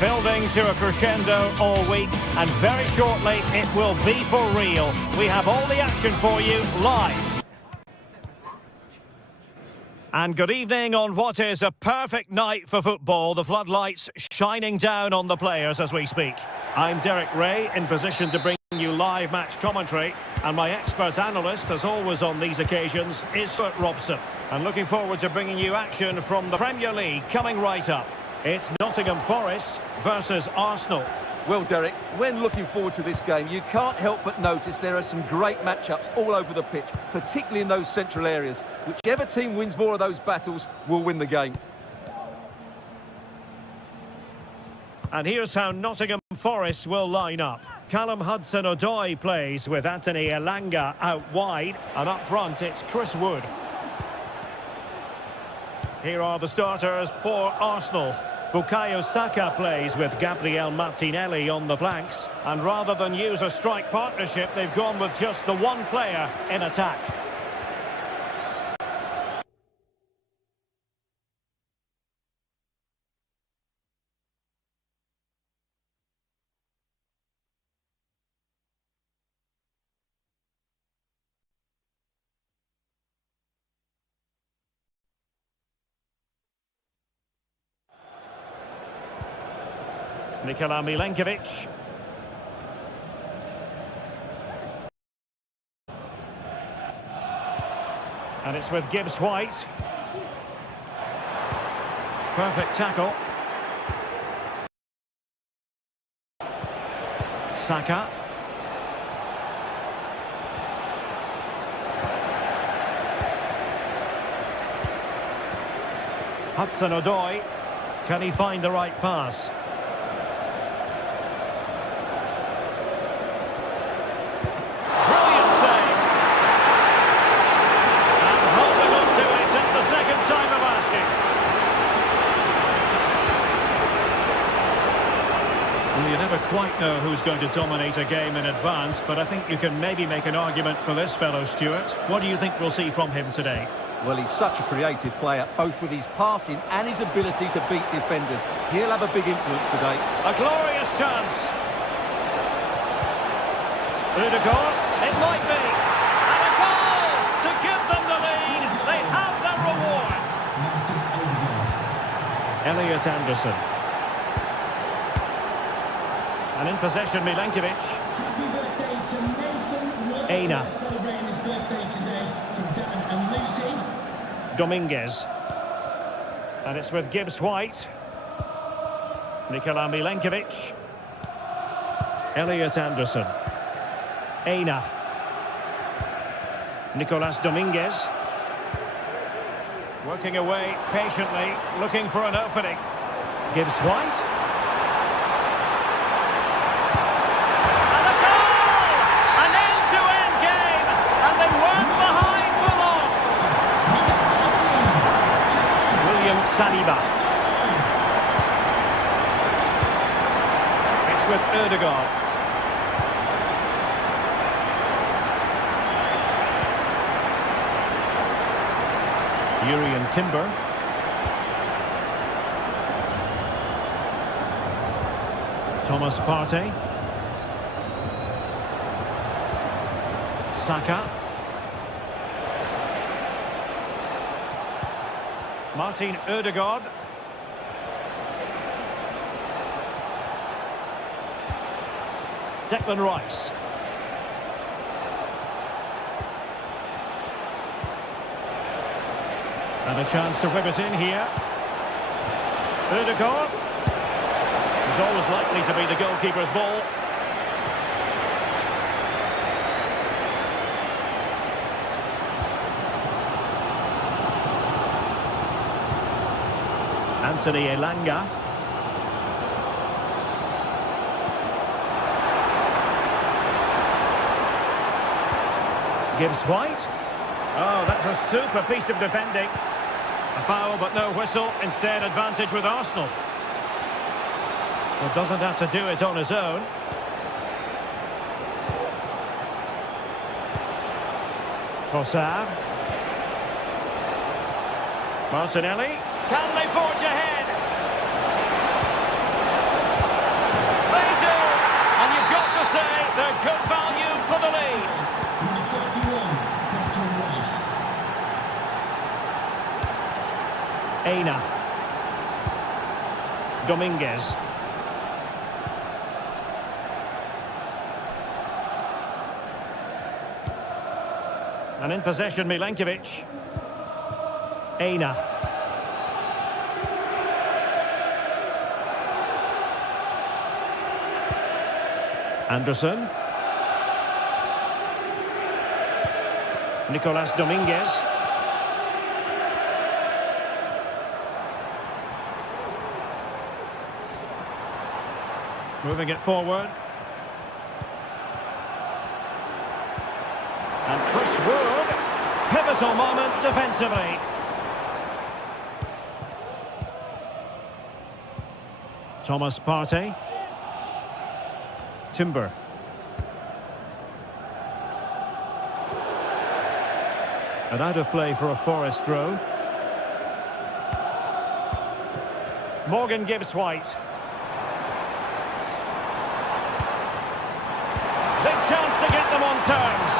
Building to a crescendo all week, and very shortly it will be for real. We have all the action for you live. And good evening on what is a perfect night for football. The floodlights shining down on the players as we speak. I'm Derek Ray, in position to bring you live match commentary, and my expert analyst, as always on these occasions, is Stuart Robson. And looking forward to bringing you action from the Premier League coming right up. It's Nottingham Forest versus Arsenal. Well, Derek, when looking forward to this game, you can't help but notice there are some great matchups all over the pitch, particularly in those central areas. Whichever team wins more of those battles will win the game. And here's how Nottingham Forest will line up. Callum Hudson-Odoi plays with Anthony Elanga out wide, and up front it's Chris Wood. Here are the starters for Arsenal. Bukayo Saka plays with Gabriel Martinelli on the flanks, and rather than use a strike partnership, they've gone with just the one player in attack. Nikola Milenkovic. And it's with Gibbs White. Perfect tackle. Saka. Hudson-Odoi. Can he find the right pass? You never quite know who's going to dominate a game in advance, but I think you can maybe make an argument for this fellow, Stuart. What do you think we'll see from him today? Well, he's such a creative player, both with his passing and his ability to beat defenders. He'll have a big influence today. A glorious chance. Rudiger, it might be. And a goal to give them the lead. They have their reward. Elliot Anderson. And in possession, Milenkovic. Happy birthday to Nathan. Aina. Celebrating his birthday today from Dan and Lucy. Dominguez. And it's with Gibbs White. Nikola Milenkovic. Elliot Anderson. Aina. Nicolas Dominguez. Working away patiently, looking for an opening. Gibbs White. Saliba. It's with Ødegaard. Urian Timber. Thomas Partey. Saka. Martin Ødegaard. Declan Rice. And a chance to whip it in here. Ødegaard. He's always likely to be the goalkeeper's ball. Anthony Elanga. Gibbs White. Oh, that's a super piece of defending. A foul, but no whistle. Instead, advantage with Arsenal. Well, doesn't have to do it on his own. Trossard. Martinelli. Can they forge ahead? They're good value for the lead. Number 31, Declan Rice. Aina. Dominguez. And in possession, Milenkovic. Aina. Anderson. Nicolas Dominguez. Moving it forward. And Chris Wood. Pivotal moment defensively. Thomas Partey. Timber. And out of play for a Forest throw. Morgan Gibbs-White. Big chance to get them on terms.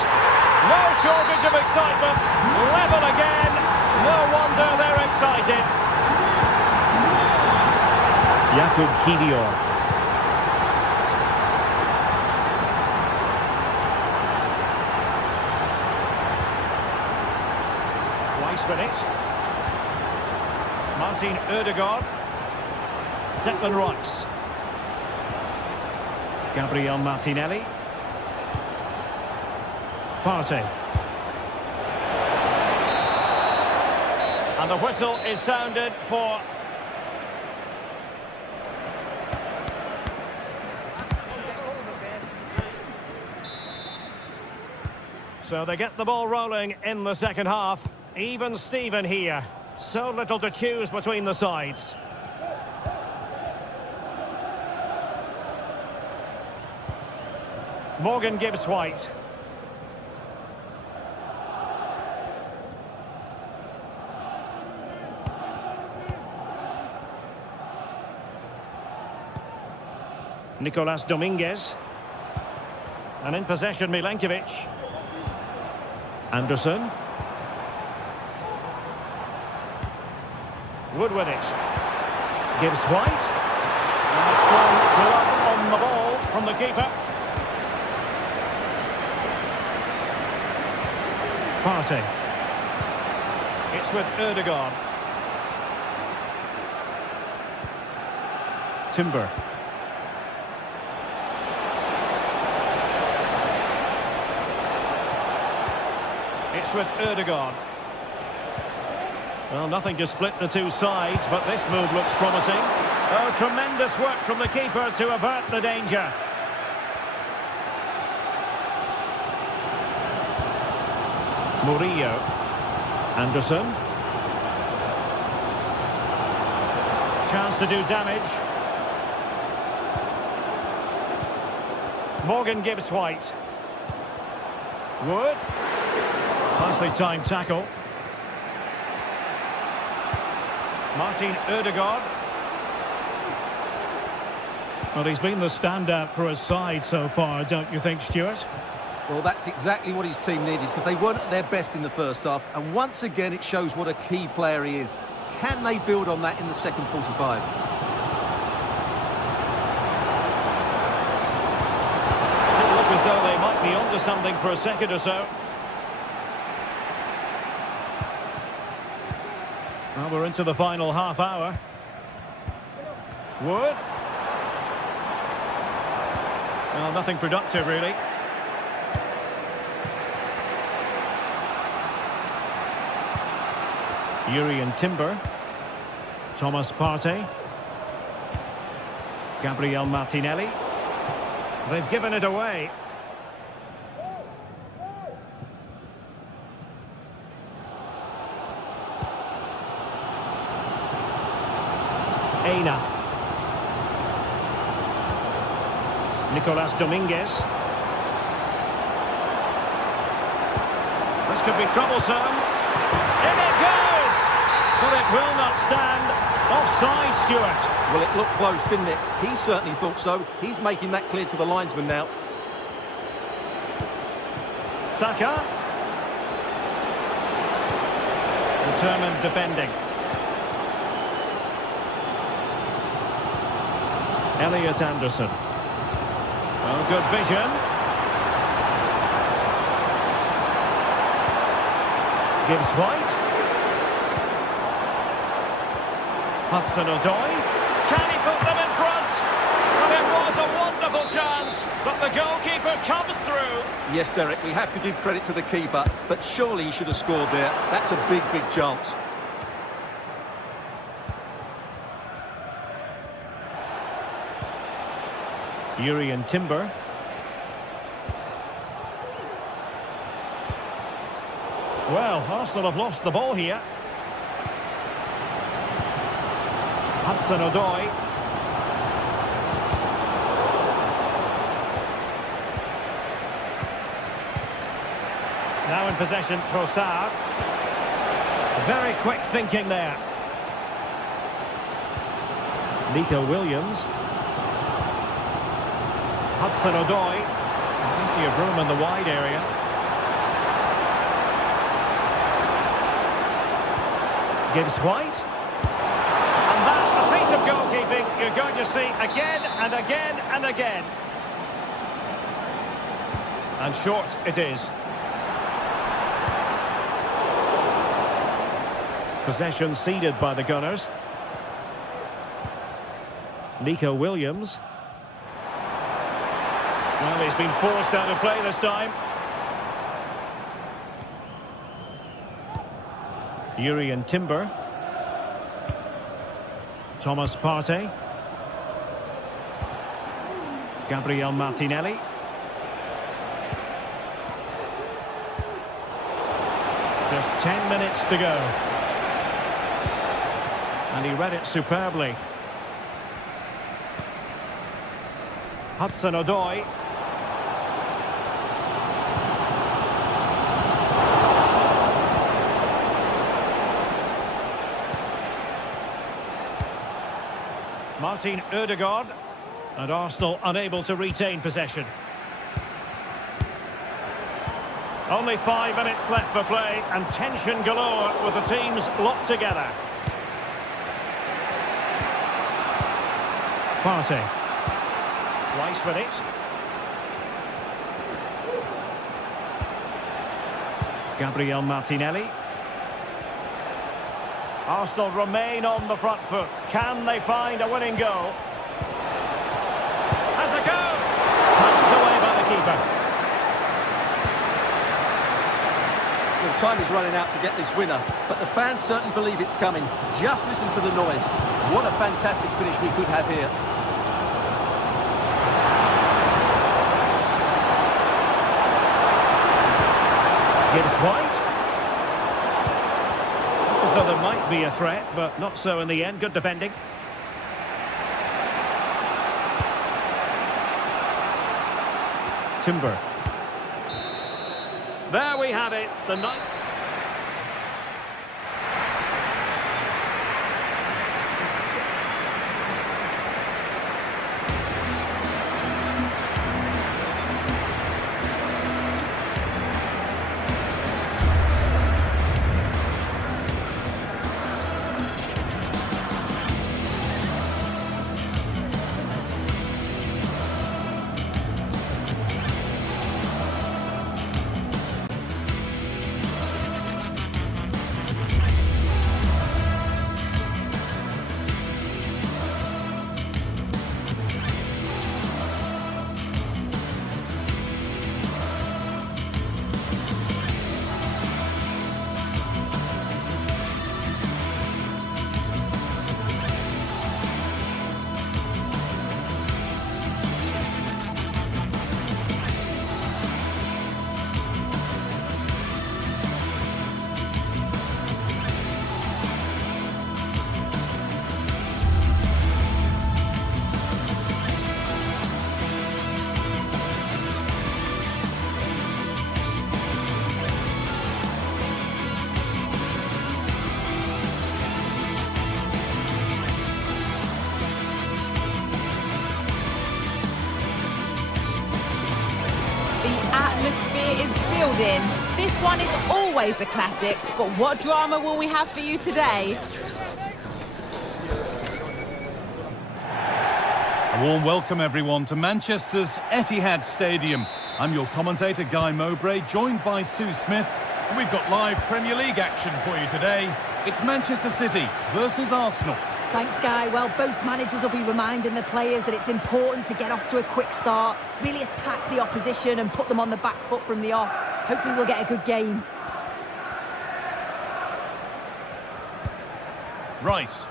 No shortage of excitement. Level again. No wonder they're excited. Jakub Kiwior. With it. Martin Ødegaard. Declan Rice. Gabriel Martinelli. Partey. And the whistle is sounded for... So they get the ball rolling in the second half. Even Steven here. So little to choose between the sides. Morgan Gibbs-White. Nicolas Dominguez. And in possession, Milenkovic. Anderson. Wood with it. Gibbs-White. And a strong glove on the ball from the keeper. Partey. It's with Ødegaard. Timber. It's with Ødegaard. Well, nothing to split the two sides, but this move looks promising. Oh, tremendous work from the keeper to avert the danger. Murillo. Anderson. Chance to do damage. Morgan Gibbs-White. Wood. Nicely timed tackle. Martin Ødegaard. Well, he's been the standout for his side so far, don't you think, Stuart? Well, that's exactly what his team needed, because they weren't at their best in the first half. And once again, it shows what a key player he is. Can they build on that in the second 45? It look as though they might be onto something for a second or so. Well, we're into the final half hour. Wood. Well, nothing productive, really. Yuri and Timber. Thomas Partey. Gabriel Martinelli. They've given it away. Aina. Nicolas Dominguez. This could be troublesome. In it goes! But it will not stand. Offside, Stuart. Well, it looked close, didn't it? He certainly thought so. He's making that clear to the linesman now. Saka. Determined defending. Elliot Anderson. Oh, good vision. Gibbs White. Hudson-Odoi. Can he put them in front? And it was a wonderful chance, but the goalkeeper comes through. Yes, Derek, we have to give credit to the keeper, but surely he should have scored there. That's a big, big chance. Urian Timber. Well, Arsenal have lost the ball here. Hudson-Odoi. Now in possession, Trossard. Very quick thinking there. Nico Williams. Hudson-Odoi. Plenty of room in the wide area. Gibbs White. And that's a piece of goalkeeping you're going to see again and again and again. And short it is. Possession ceded by the Gunners. Nico Williams. Well, he's been forced out of play this time. Urian Timber. Thomas Partey. Gabriel Martinelli. Just 10 minutes to go. And he read it superbly. Hudson-Odoi. Martin Ødegaard, and Arsenal unable to retain possession. Only 5 minutes left for play, and tension galore with the teams locked together. Partey. Rice with it. Gabriel Martinelli. Arsenal remain on the front foot. Can they find a winning goal? Has a go! Punched away by the keeper. The time is running out to get this winner, but the fans certainly believe it's coming. Just listen to the noise. What a fantastic finish we could have here. Gibbs White. So there might be a threat, but not so in the end. Good defending. Timber. There we have it. The night. field in. This one is always a classic, but what drama will we have for you today? A warm welcome, everyone, to Manchester's Etihad Stadium. I'm your commentator, Guy Mowbray, joined by Sue Smith. And we've got live Premier League action for you today. It's Manchester City versus Arsenal. Thanks, Guy. Well, both managers will be reminding the players that it's important to get off to a quick start, really attack the opposition and put them on the back foot from the off. Hopefully we'll get a good game. Rice.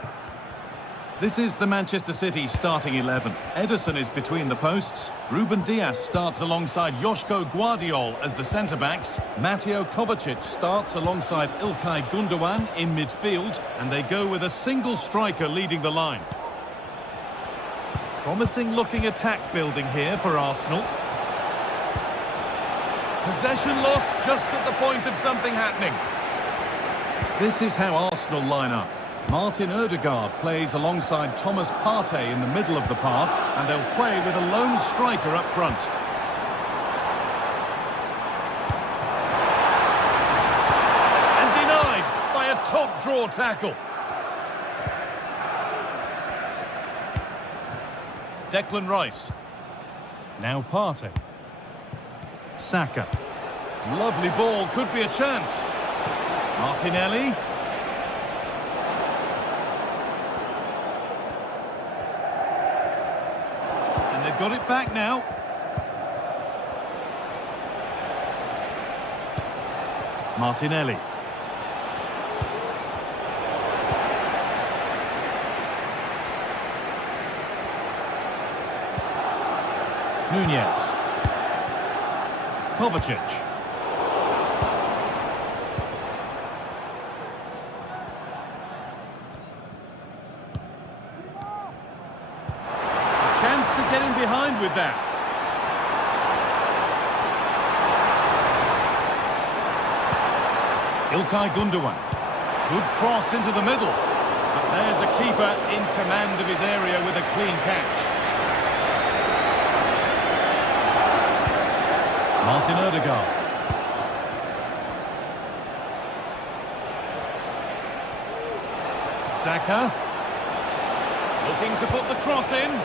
This is the Manchester City starting 11. Ederson is between the posts. Ruben Dias starts alongside Joško Guardiol as the centre-backs. Mateo Kovacic starts alongside Ilkay Gundogan in midfield. And they go with a single striker leading the line. Promising-looking attack building here for Arsenal. Possession lost just at the point of something happening. This is how Arsenal line up. Martin Ødegaard plays alongside Thomas Partey in the middle of the path, and they'll play with a lone striker up front. And denied by a top-draw tackle. Declan Rice. Now Partey. Saka. Lovely ball, could be a chance. Martinelli. Got it back now. Martinelli. Nunez. Kovacic. Getting behind with that. Ilkay Gundogan. Good cross into the middle. But there's a keeper in command of his area with a clean catch. Martin Ødegaard. Saka. Looking to put the cross in.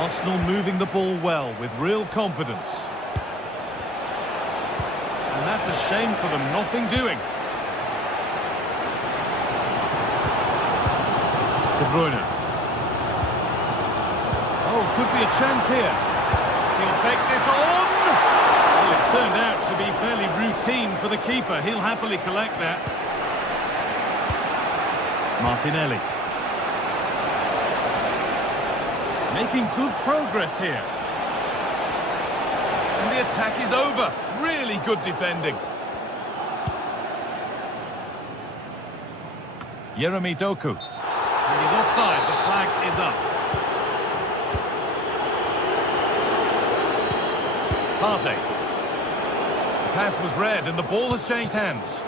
Arsenal moving the ball well with real confidence. And that's a shame for them, nothing doing. De Bruyne. Oh, could be a chance here. He'll take this on. Well, it turned out to be fairly routine for the keeper. He'll happily collect that. Martinelli. Making good progress here. And the attack is over. Really good defending. Jeremy Doku. He's offside. The flag is up. Partey. The pass was read and the ball has changed hands.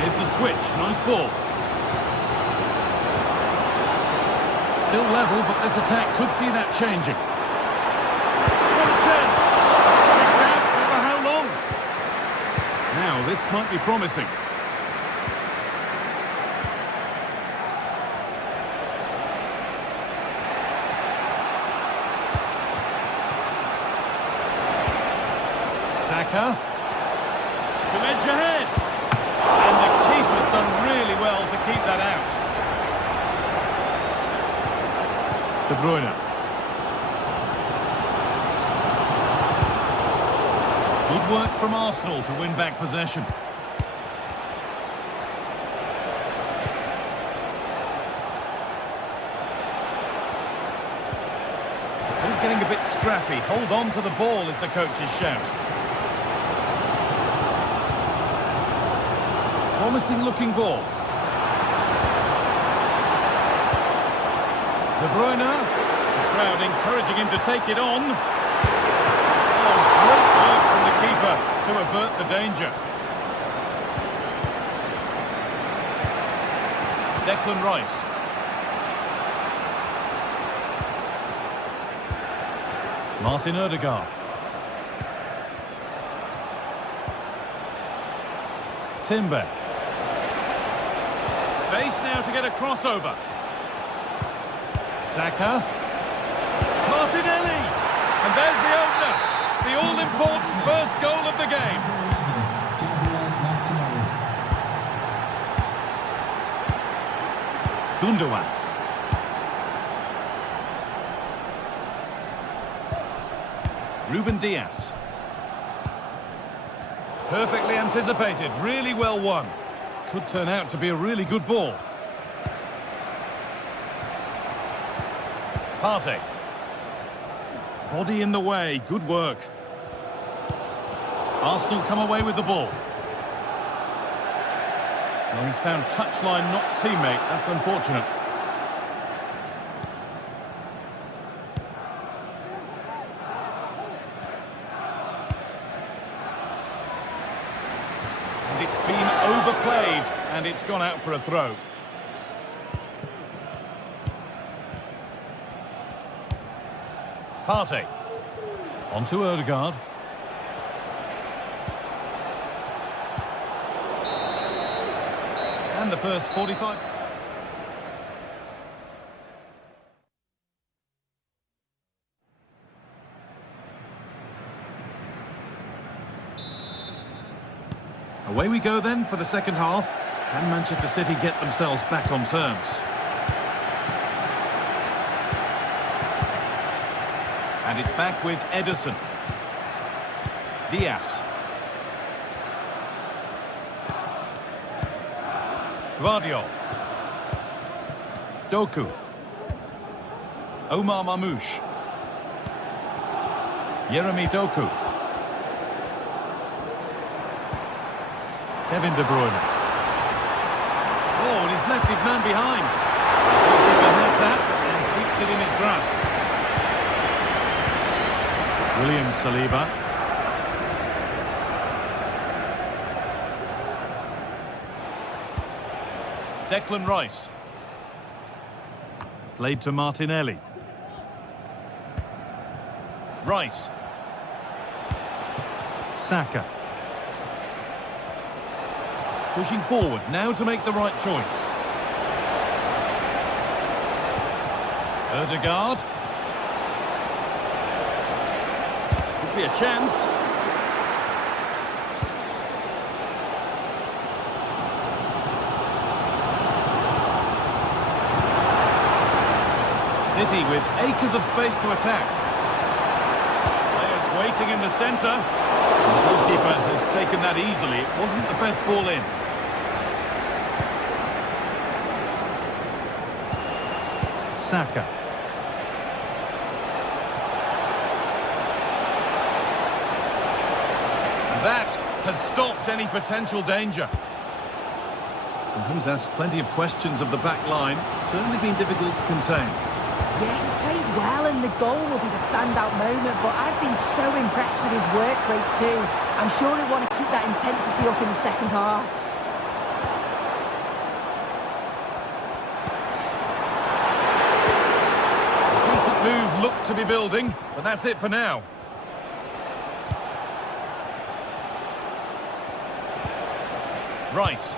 Here's the switch. Nice ball. Still level, but this attack could see that changing. What a chance! Picked out, but for how long? Now, this might be promising. Saka. To edge ahead. And the keeper's done really well to keep that out. De Bruyne. Good work from Arsenal to win back possession. It's all getting a bit scrappy. Hold on to the ball is the coach's shout. Promising looking ball. De Bruyne, the crowd encouraging him to take it on. Oh, great work from the keeper. goalkeeper to avert the danger. Declan Rice. Martin Odegaard. Timber. Space now to get a crossover. Saka. Martinelli. And there's the opener. The all-important first goal of the game. Gundogan. Ruben Diaz. Perfectly anticipated, really well won. Could turn out to be a really good ball. Partey. Body in the way, good work. Arsenal come away with the ball. Well, he's found touchline, not teammate. That's unfortunate. And it's been overplayed, and it's gone out for a throw. Partey. On to Odegaard. And the first 45. Away we go then for the second half. Can Manchester City get themselves back on terms? And it's back with Ederson. Diaz. Gvardiol. Doku. Omar Mamouche. Jeremy Doku. Kevin De Bruyne. Oh, and he's left his man behind. The goalkeeper has that and keeps it in his grasp. William Saliba. Declan Rice. Played to Martinelli. Rice. Saka. Pushing forward now to make the right choice. Odegaard. Could be a chance. City with acres of space to attack. Players waiting in the centre. The goalkeeper has taken that easily. It wasn't the best ball in. Saka. And that has stopped any potential danger. And who's asked plenty of questions of the back line. It's certainly been difficult to contain. Yeah, he's played well and the goal will be the standout moment, but I've been so impressed with his work rate too. I'm sure he'll want to keep that intensity up in the second half. A decent move looked to be building, but that's it for now. Rice.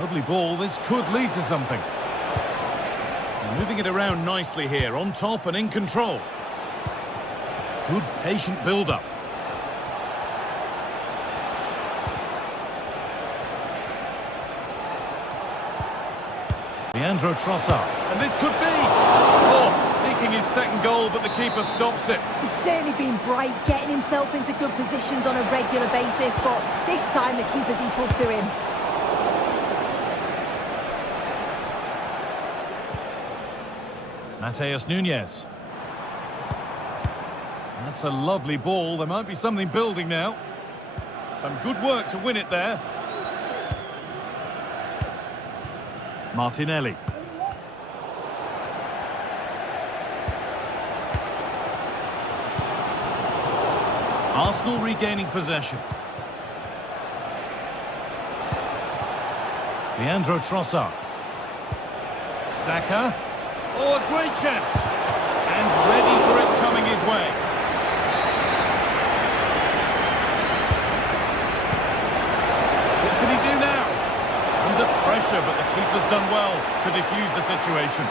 Lovely ball, this could lead to something. Moving it around nicely here, on top and in control. Good, patient build-up. Leandro Trossard. And this could be! Oh, seeking his second goal, but the keeper stops it. He's certainly been bright, getting himself into good positions on a regular basis, but this time the keeper's equal to him. Mateus Nunes. That's a lovely ball. There might be something building now. Some good work to win it there. Martinelli. Arsenal Arsenal regaining possession. Leandro Trossard. Saka. Oh, a great chance. And ready for it coming his way. What can he do now? Under pressure, but the keeper's done well to defuse the situation.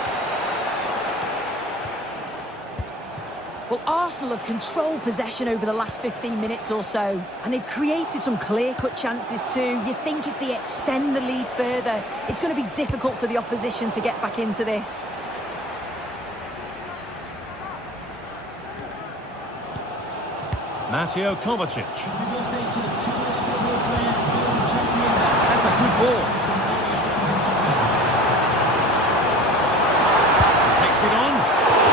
Well, Arsenal have controlled possession over the last 15 minutes or so, and they've created some clear-cut chances too. You think if they extend the lead further, it's going to be difficult for the opposition to get back into this. Mateo Kovacic. That's a good ball. Takes it on.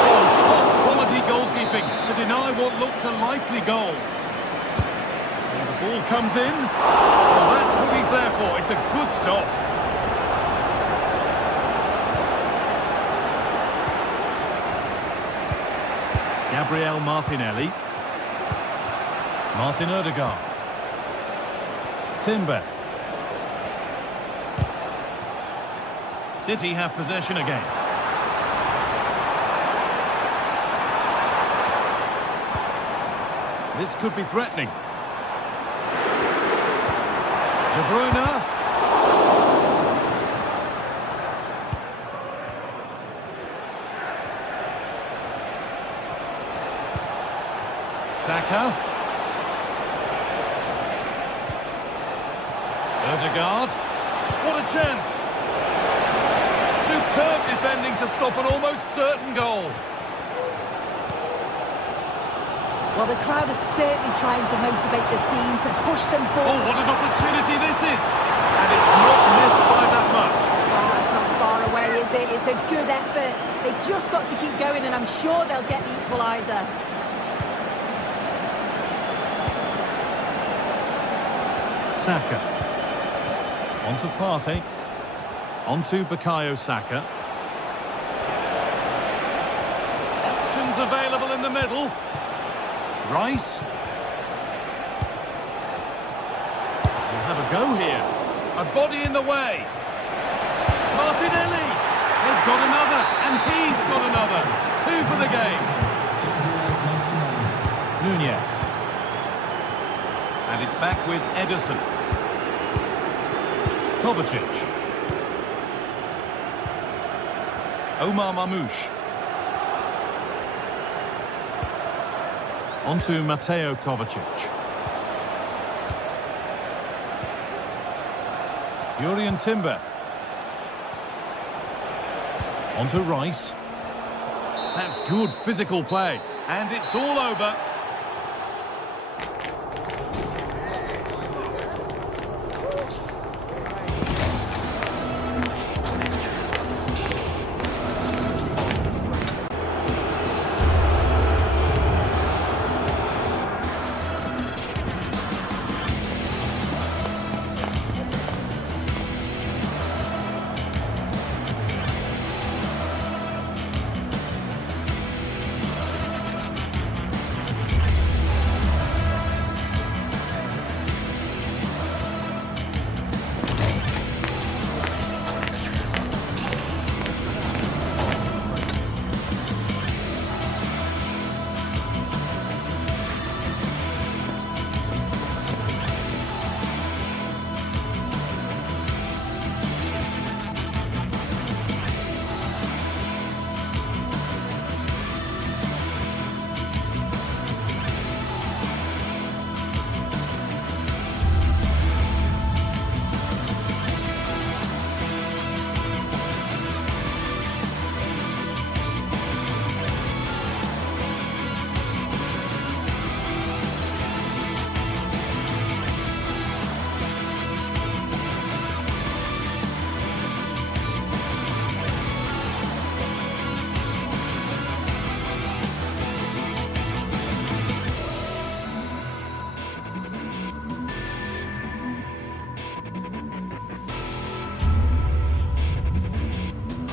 Oh, top quality goalkeeping to deny what looked a likely goal. And the ball comes in. Well, that's what he's there for. It's a good stop. Gabriel Martinelli. Martin Odegaard. Timber. City have possession again. This could be threatening. De Bruyne. Saka. Odegaard. What a chance! Superb defending to stop an almost certain goal. Well, the crowd is certainly trying to motivate the team to push them forward. Oh, what an opportunity this is! And it's not missed by that much. Oh, that's not far away, is it? It's a good effort. They've just got to keep going, and I'm sure they'll get the equaliser. Saka. On to Partey. On to Bukayo Saka. Options available in the middle. Rice. We'll have a go here. A body in the way. Martinelli. They've got another, and he's got another. 2 for the game. Nunez. And it's back with Ederson. Kovacic. Omar Mamouche. On to Mateo Kovacic. Jurriën Timber. On to Rice. That's good physical play. And it's all over.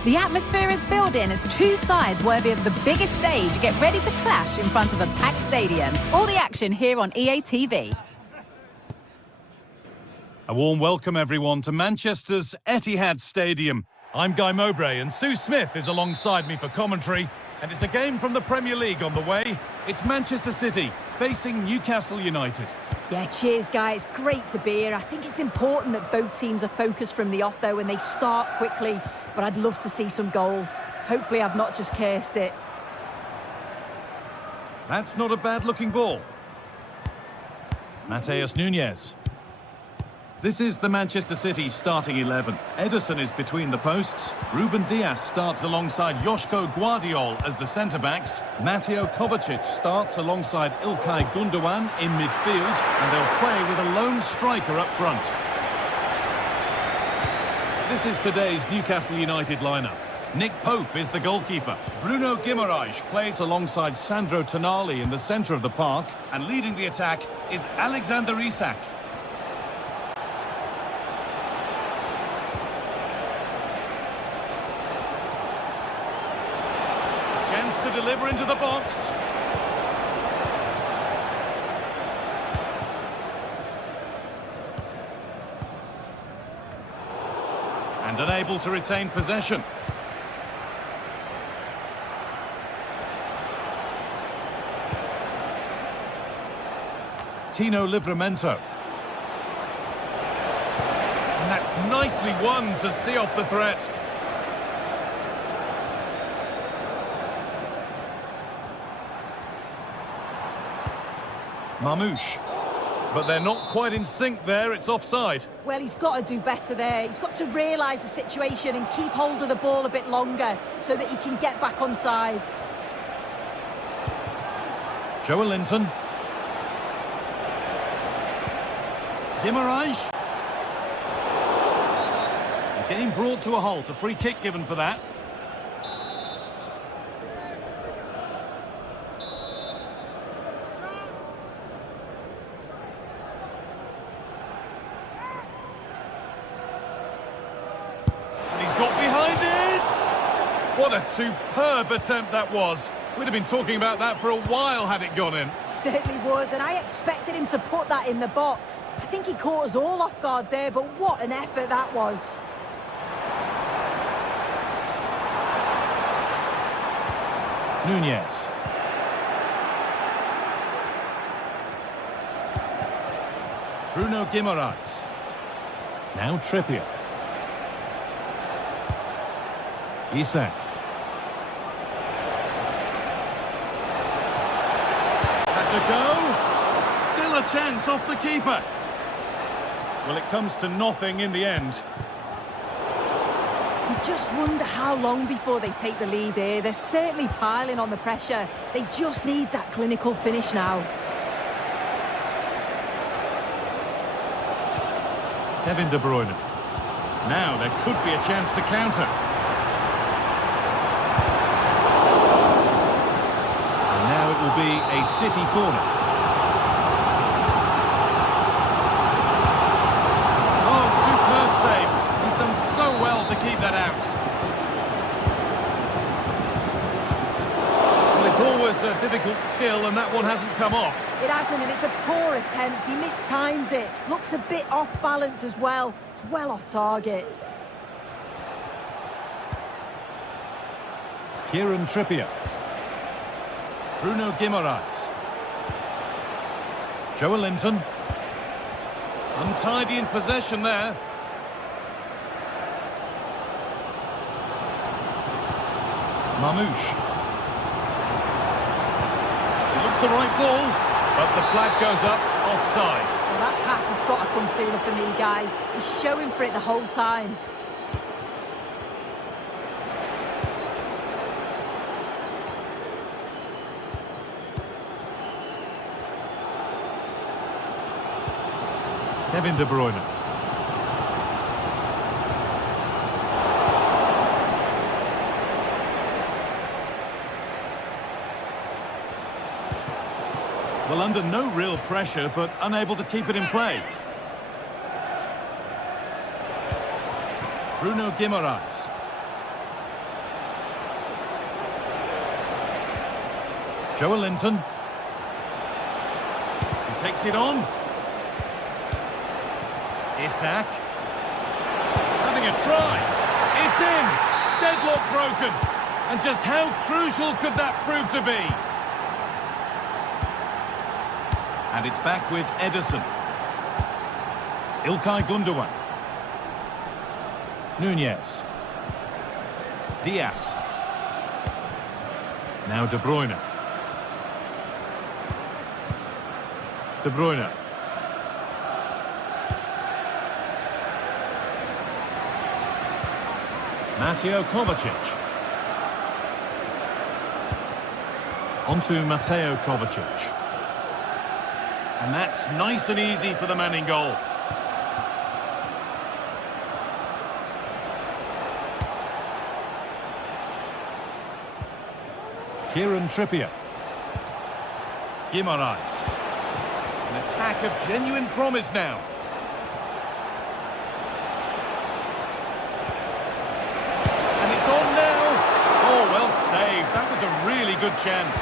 The atmosphere is building as two sides worthy of the biggest stage get ready to clash in front of a packed stadium. All the action here on EA TV. A warm welcome, everyone, to Manchester's Etihad Stadium. I'm Guy Mowbray, and Sue Smith is alongside me for commentary. And it's a game from the Premier League on the way. It's Manchester City facing Newcastle United. Yeah, cheers, Guy. It's great to be here. I think it's important that both teams are focused from the off, though, and they start quickly. But I'd love to see some goals. Hopefully I've not just cursed it. That's not a bad-looking ball. Matheus Nunes. This is the Manchester City starting 11. Ederson is between the posts. Ruben Dias starts alongside Joško Guardiol as the centre-backs. Mateo Kovacic starts alongside Ilkay Gundogan in midfield, and they'll play with a lone striker up front. This is today's Newcastle United lineup. Nick Pope is the goalkeeper. Bruno Guimaraes plays alongside Sandro Tonali in the centre of the park, and leading the attack is Alexander Isak. To deliver into the box. And unable to retain possession. Tino Livramento. And that's nicely won to see off the threat. Mamouche. But they're not quite in sync there, it's offside. Well, he's got to do better there. He's got to realise the situation and keep hold of the ball a bit longer so that he can get back on side. Joelinton. Guimaraes. The game brought to a halt, a free kick given for that. What a superb attempt that was. We'd have been talking about that for a while had it gone in. Certainly would, and I expected him to put that in the box. I think he caught us all off guard there, but what an effort that was. Nunes. Bruno Guimaraes. Now Trippier. Isak. To go. Still a chance off the keeper. Well, it comes to nothing in the end. You just wonder how long before they take the lead here. They're certainly piling on the pressure. They just need that clinical finish now. Kevin De Bruyne. Now there could be a chance to counter. Now it will be a City corner. Oh, superb save. He's done so well to keep that out. Well, it's always a difficult skill, and that one hasn't come off. It hasn't, and it's a poor attempt. He mistimes it. Looks a bit off balance as well. It's well off target. Kieran Trippier. Bruno Guimaraes. Joelinton. Untidy in possession there. Mamouche. It looks the right ball, but the flag goes up offside. Well, that pass has got to come sooner for me, Guy. He's showing for it the whole time. Kevin De Bruyne. Well, under no real pressure, but unable to keep it in play. Bruno Guimaraes. Joelinton. He takes it on. Isak. Having a try. It's in. Deadlock broken. And just how crucial could that prove to be? And it's back with Ederson. İlkay Gundogan. Nunez. Diaz. Now De Bruyne. De Bruyne. Mateo Kovacic. Onto Mateo Kovacic. And that's nice and easy for the man in goal. Kieran Trippier. Guimaraes. An attack of genuine promise now. And it's on now. Oh, well saved. That was a really good chance.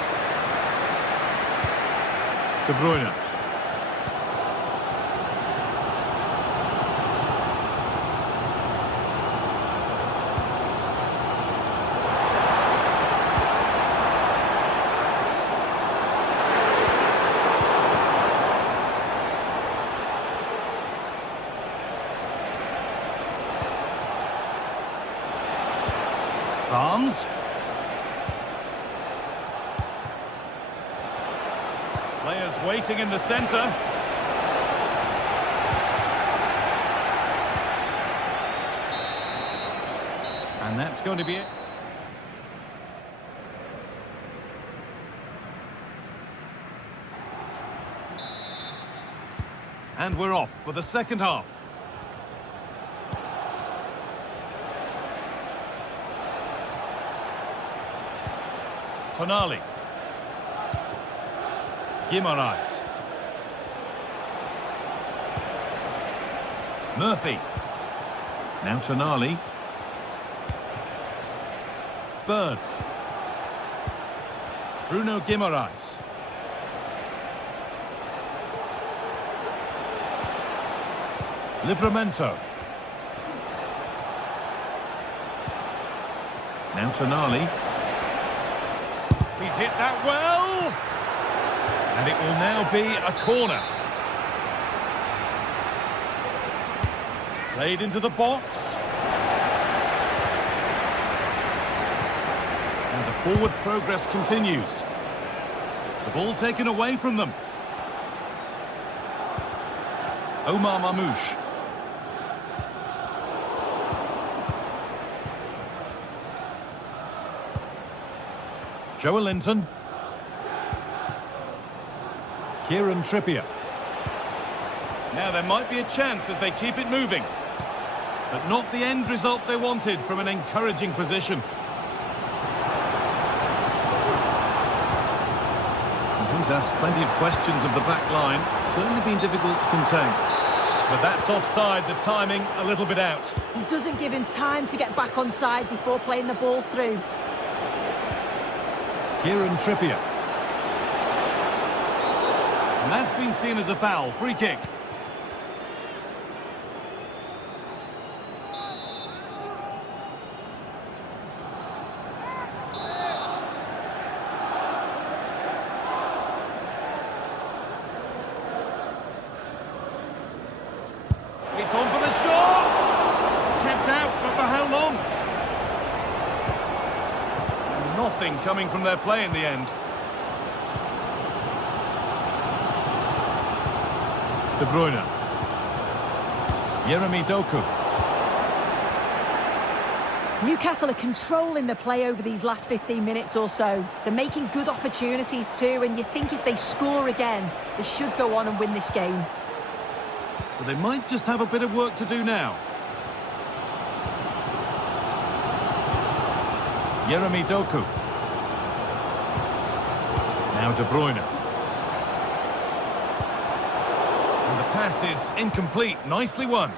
De Bruyne. Barnes. Players waiting in the centre. And that's going to be it. And we're off for the second half. Tonali. Guimaraes. Murphy. Now Tonali. Bird. Bruno Guimaraes. Livramento. Now Tonali. He's hit that well. And it will now be a corner. Played into the box. And the forward progress continues. The ball taken away from them. Omar Mamouche. Joelinton. Kieran Trippier. Now there might be a chance as they keep it moving. But not the end result they wanted from an encouraging position. And he's asked plenty of questions of the back line. Certainly been difficult to contain. But that's offside, the timing a little bit out. He doesn't give him time to get back on side before playing the ball through. Kieran Trippier. And that's been seen as a foul. Free kick. It's on for the shot! Kept out, but for how long? Nothing coming from their play in the end. De Bruyne. Jeremy Doku. Newcastle are controlling the play over these last 15 minutes or so. They're making good opportunities too, and you think if they score again, they should go on and win this game. But they might just have a bit of work to do now. Jeremy Doku. Now De Bruyne. And the pass is incomplete. Nicely won.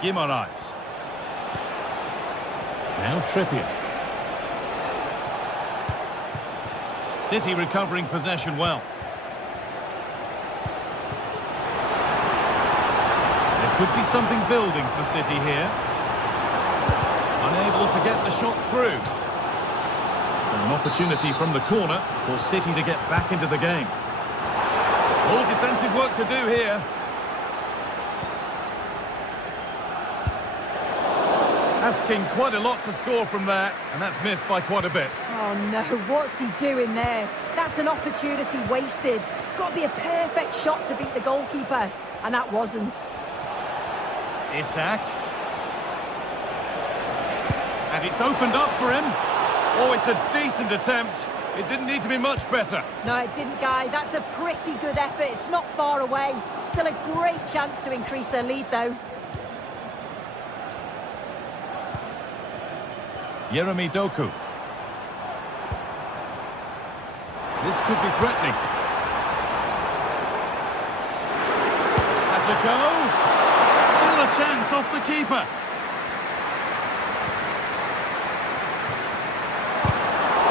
Guimaraes. Now Trippier. City recovering possession well. There could be something building for City here. Unable to get the shot through. An opportunity from the corner for City to get back into the game. All defensive work to do here. Asking quite a lot to score from there, and that's missed by quite a bit. Oh no, what's he doing there? That's an opportunity wasted. It's got to be a perfect shot to beat the goalkeeper, and that wasn't. Isak. And it's opened up for him. Oh, it's a decent attempt. It didn't need to be much better. No, it didn't, Guy. That's a pretty good effort. It's not far away. Still a great chance to increase their lead, though. Jeremy Doku. This could be threatening. Atletico. Still a chance off the keeper.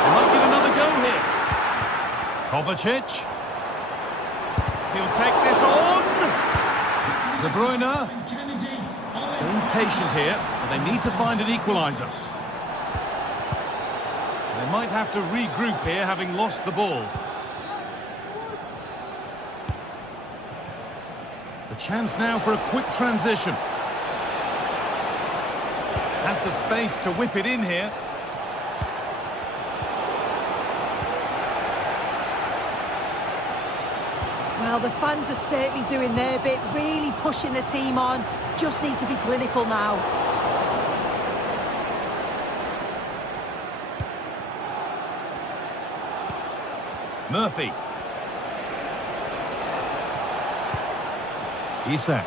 They might get another go here. Kovacic. He'll take this on. De Bruyne. Staying patient here, but they need to find an equaliser. They might have to regroup here, having lost the ball. The chance now for a quick transition. Has the space to whip it in here. Well, the fans are certainly doing their bit, really pushing the team on. Just need to be clinical now. Murphy. Isak.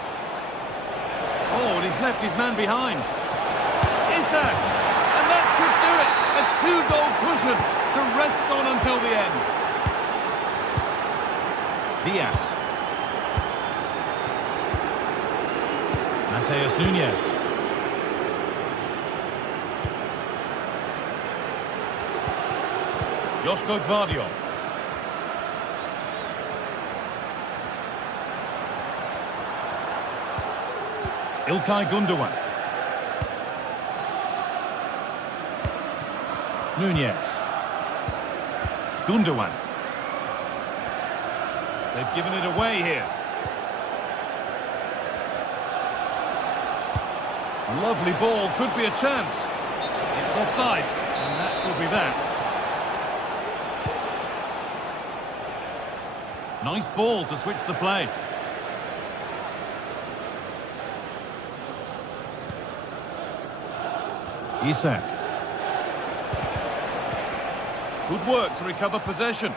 Oh, and he's left his man behind. Isak! And that should do it! A two-goal cushion to rest on until the end. Diaz. Mateus Nunes. Josko Gvardiol. Ilkay Gundogan. Nunez. Gundogan. They've given it away here. Lovely ball, could be a chance. It's offside, and that could be that. Nice ball to switch the play. Isak. Good work to recover possession.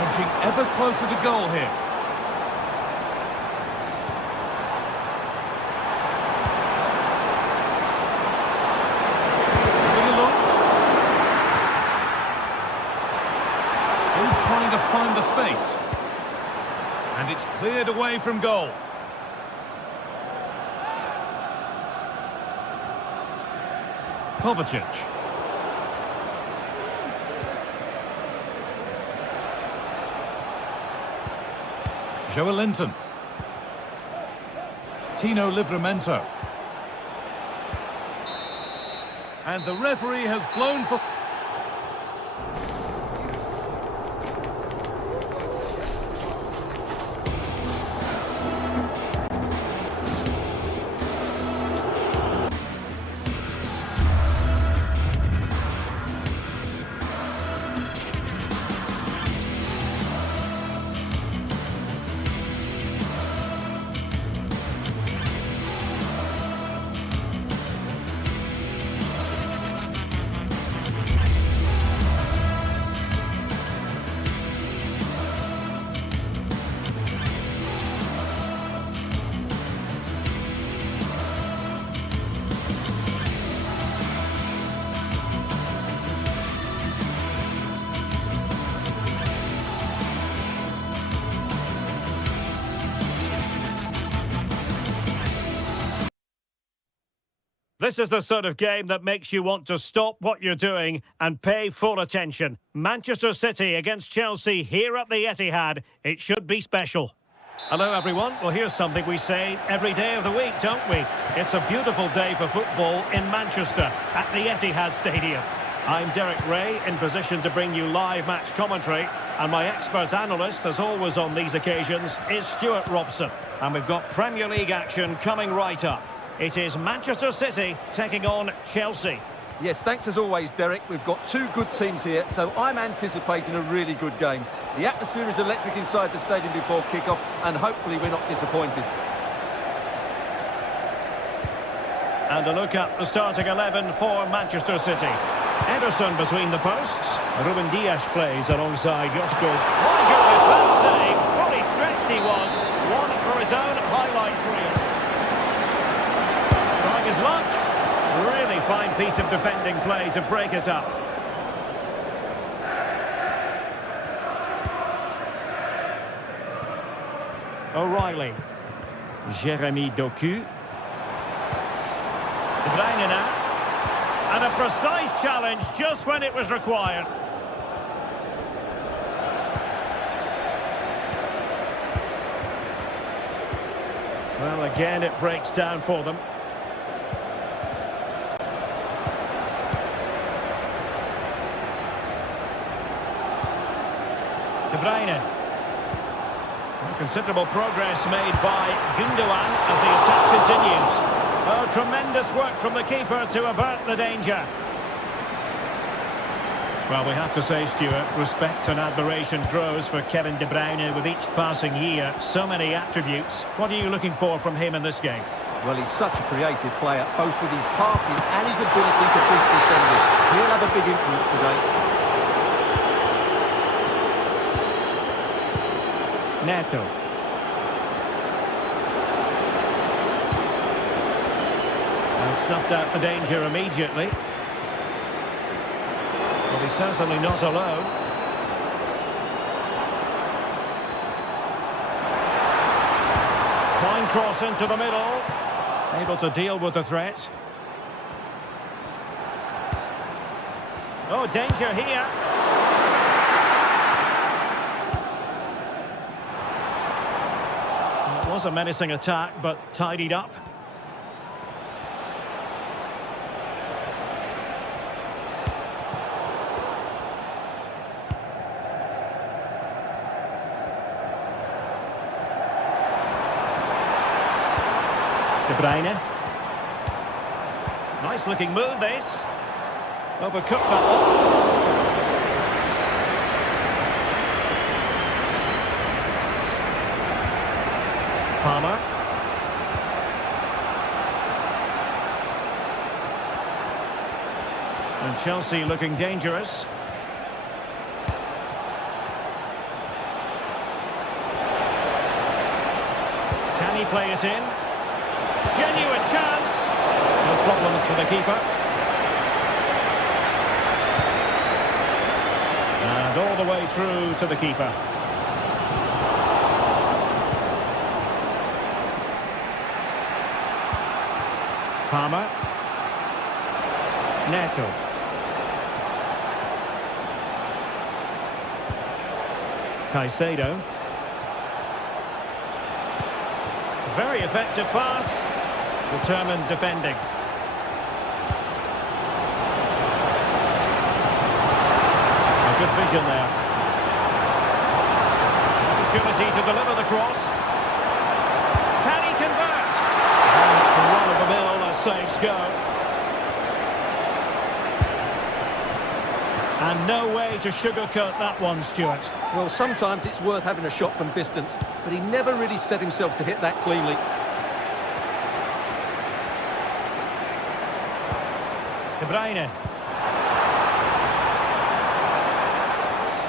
Edging ever closer to goal here. Having a look. Still trying to find the space. And it's cleared away from goal. Kovacic. Joelinton. Tino Livramento. And the referee has blown for... This is the sort of game that makes you want to stop what you're doing and pay full attention. Manchester City against Chelsea here at the Etihad. It should be special. Hello everyone. Well, here's something we say every day of the week, don't we? It's a beautiful day for football in Manchester at the Etihad Stadium. I'm Derek Ray, in position to bring you live match commentary, and my expert analyst, as always on these occasions, is Stuart Robson. And we've got Premier League action coming right up. It is Manchester City taking on Chelsea. Yes, thanks as always, Derek. We've got two good teams here, so I'm anticipating a really good game. The atmosphere is electric inside the stadium before kick-off, and hopefully we're not disappointed. And a look at the starting 11 for Manchester City. Ederson between the posts. Ruben Dias plays alongside Joško. My goodness, that save! Fully stretched he was. One for his own highlights reel. Trying his luck. Really fine piece of defending play to break it up. O'Reilly. Jeremy Doku. De Bruyne now. And a precise challenge just when it was required. Well, again, it breaks down for them. De Bruyne. Considerable progress made by Gundogan as the attack continues. Oh, tremendous work from the keeper to avert the danger. Well, we have to say, Stuart, respect and admiration grows for Kevin De Bruyne with each passing year. So many attributes. What are you looking for from him in this game? Well, he's such a creative player, both with his passing and his ability to beat defenders. He'll have a big influence today. Neto. And snuffed out the danger immediately. Well, he's certainly not alone. Fine cross into the middle. Able to deal with the threat. Oh, danger here. It was a menacing attack, but tidied up. De Bruyne. Nice looking move, this. Overcooked that one. Palmer. And Chelsea looking dangerous. Can he play it in? Genuine chance. No problems for the keeper. And all the way through to the keeper. Palmer. Neto. Caicedo. Very effective pass. Determined defending. A good vision there. Opportunity to deliver the cross. Can he convert? And run of the mill as saves go. And no way to sugarcoat that one, Stuart. Well, sometimes it's worth having a shot from distance, but he never really set himself to hit that cleanly. De Bruyne.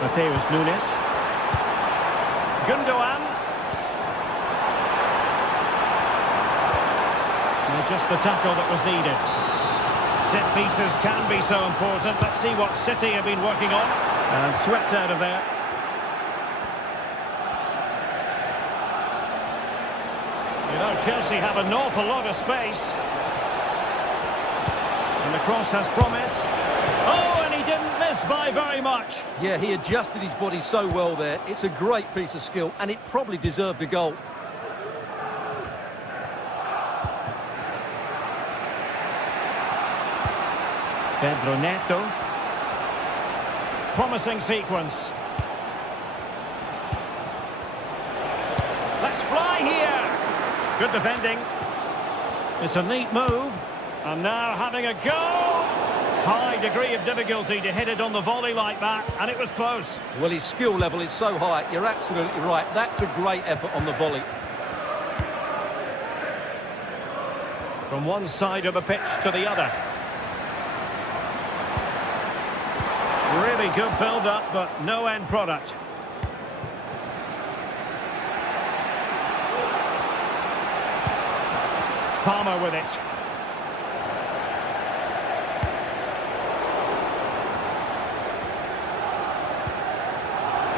Matheus Nunes. Gundogan. And just the tackle that was needed. Set pieces can be so important. Let's see what City have been working on. And swept out of there. You know, Chelsea have an awful lot of space. And the cross has promise. Oh, and he didn't miss by very much. Yeah, he adjusted his body so well there. It's a great piece of skill, and it probably deserved a goal. Pedro Neto. Promising sequence. Let's fly here. Good defending. It's a neat move. And now having a go. High degree of difficulty to hit it on the volley like that, and it was close. Well, his skill level is so high. You're absolutely right. That's a great effort on the volley. From one side of the pitch to the other. Really good build-up, but no end product. Palmer with it.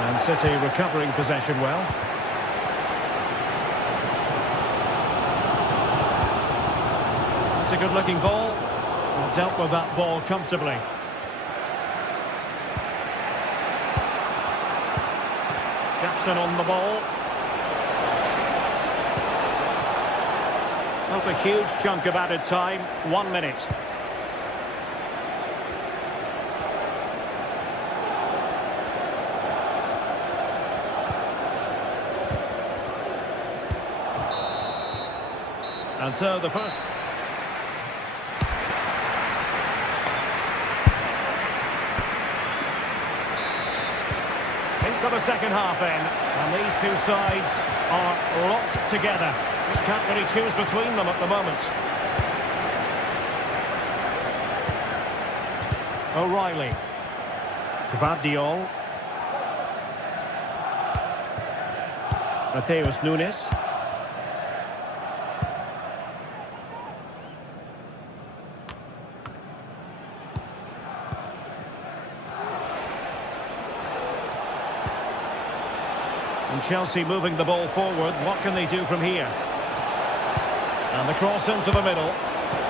And City recovering possession well. It's a good-looking ball. Well, dealt with that ball comfortably. Jackson on the ball. Not a huge chunk of added time. 1 minute. And so the first... Into the second half then. And these two sides are locked together. Just can't really choose between them at the moment. O'Reilly. Gvardiol. Mateus Nunes. And Chelsea moving the ball forward. What can they do from here? And the cross into the middle.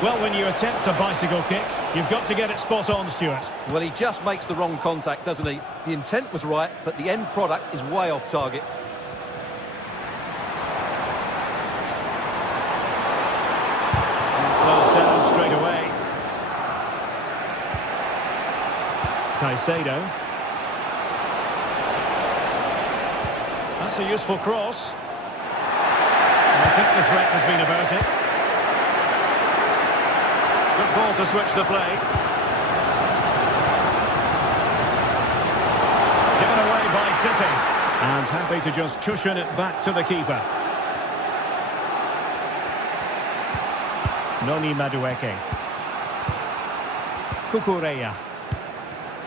Well, when you attempt a bicycle kick, you've got to get it spot on, Stuart. Well, he just makes the wrong contact, doesn't he? The intent was right, but the end product is way off target. Closed down straight away. Caicedo. That's a useful cross. I think the threat has been averted. Good ball to switch the play. Given away by City. And happy to just cushion it back to the keeper. Noni Madueke. Cucurella.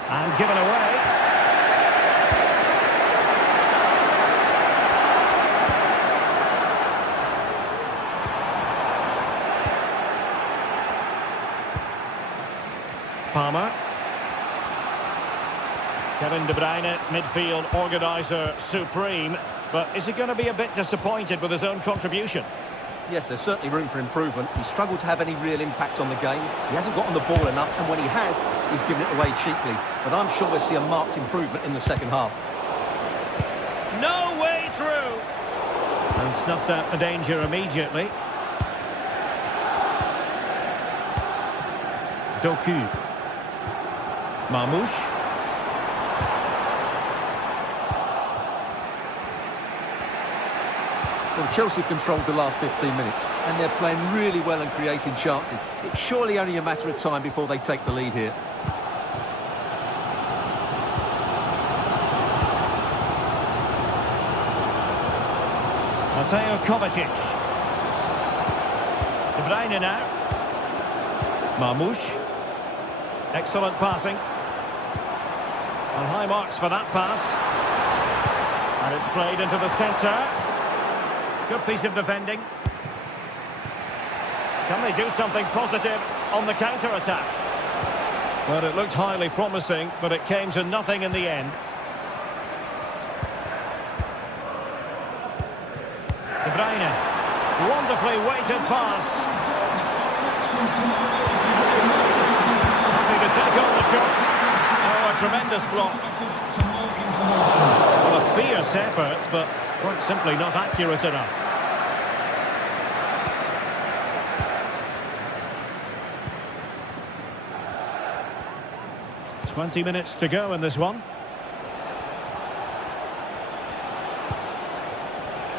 And given away. Palmer. Kevin De Bruyne, midfield organiser supreme. But is he going to be a bit disappointed with his own contribution? Yes, there's certainly room for improvement. He's struggled to have any real impact on the game. He hasn't got on the ball enough, and when he has, he's given it away cheaply. But I'm sure we'll see a marked improvement in the second half. No way through! And snuffed out the danger immediately. Doku. Marmoush. Well, Chelsea have controlled the last 15 minutes, and they're playing really well and creating chances. It's surely only a matter of time before they take the lead here. Mateo Kovacic. De Bruyne now. Marmoush. Excellent passing. And high marks for that pass. And it's played into the centre. Good piece of defending. Can they do something positive on the counter-attack? Well, it looked highly promising, but it came to nothing in the end. De Bruyne. Wonderfully weighted pass. take on the shot. Oh, a tremendous block. Well, a fierce effort, but quite simply not accurate enough. 20 minutes to go in this one.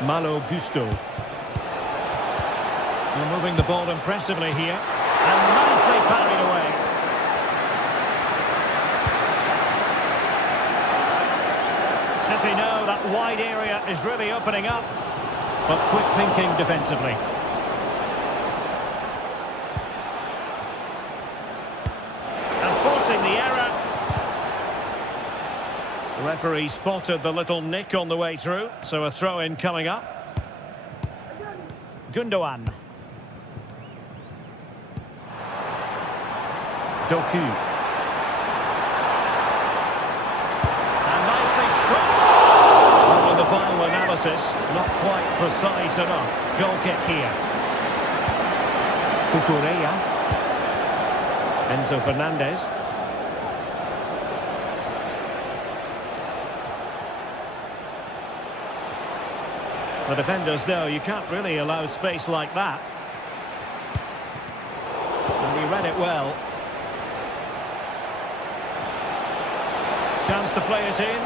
Malo Gusto. They're moving the ball impressively here. And nicely parried away. City know that wide area is really opening up. But quick thinking defensively. And forcing the error. The referee spotted the little nick on the way through, so a throw-in coming up. Gundogan. Doku. And nicely struck. With the final analysis, not quite precise enough. Goal kick here. Cucurella. Enzo Fernandez. The defenders know you can't really allow space like that. And he read it well. Chance to play it in.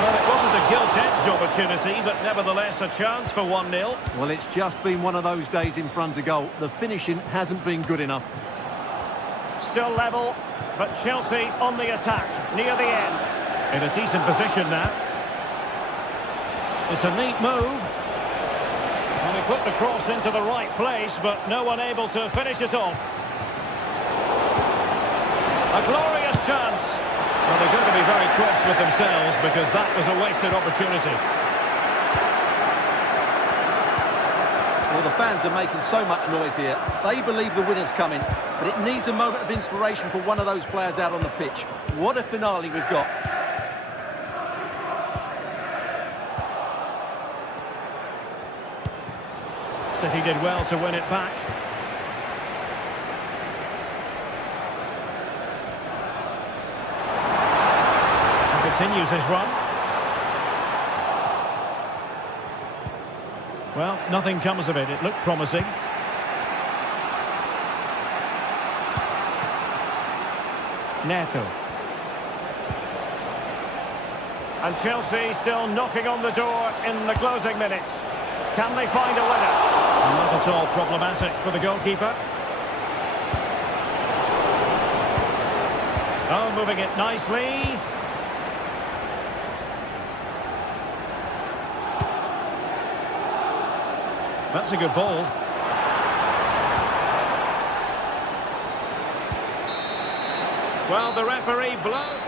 Well, it wasn't a gilt-edged opportunity, but nevertheless a chance for 1-0. Well, it's just been one of those days in front of goal. The finishing hasn't been good enough. Still level, but Chelsea on the attack, near the end. In a decent position now. It's a neat move. And he put the cross into the right place, but no one able to finish it off. A glorious chance. Well, they're going to be very cross with themselves because that was a wasted opportunity. Well, the fans are making so much noise here. They believe the winner's coming, but it needs a moment of inspiration for one of those players out on the pitch. What a finale we've got. City did well to win it back. He continues his run. Well, nothing comes of it. It looked promising. Neto. And Chelsea still knocking on the door in the closing minutes. Can they find a winner? Not at all problematic for the goalkeeper. Oh, moving it nicely. That's a good ball. Well, the referee blows.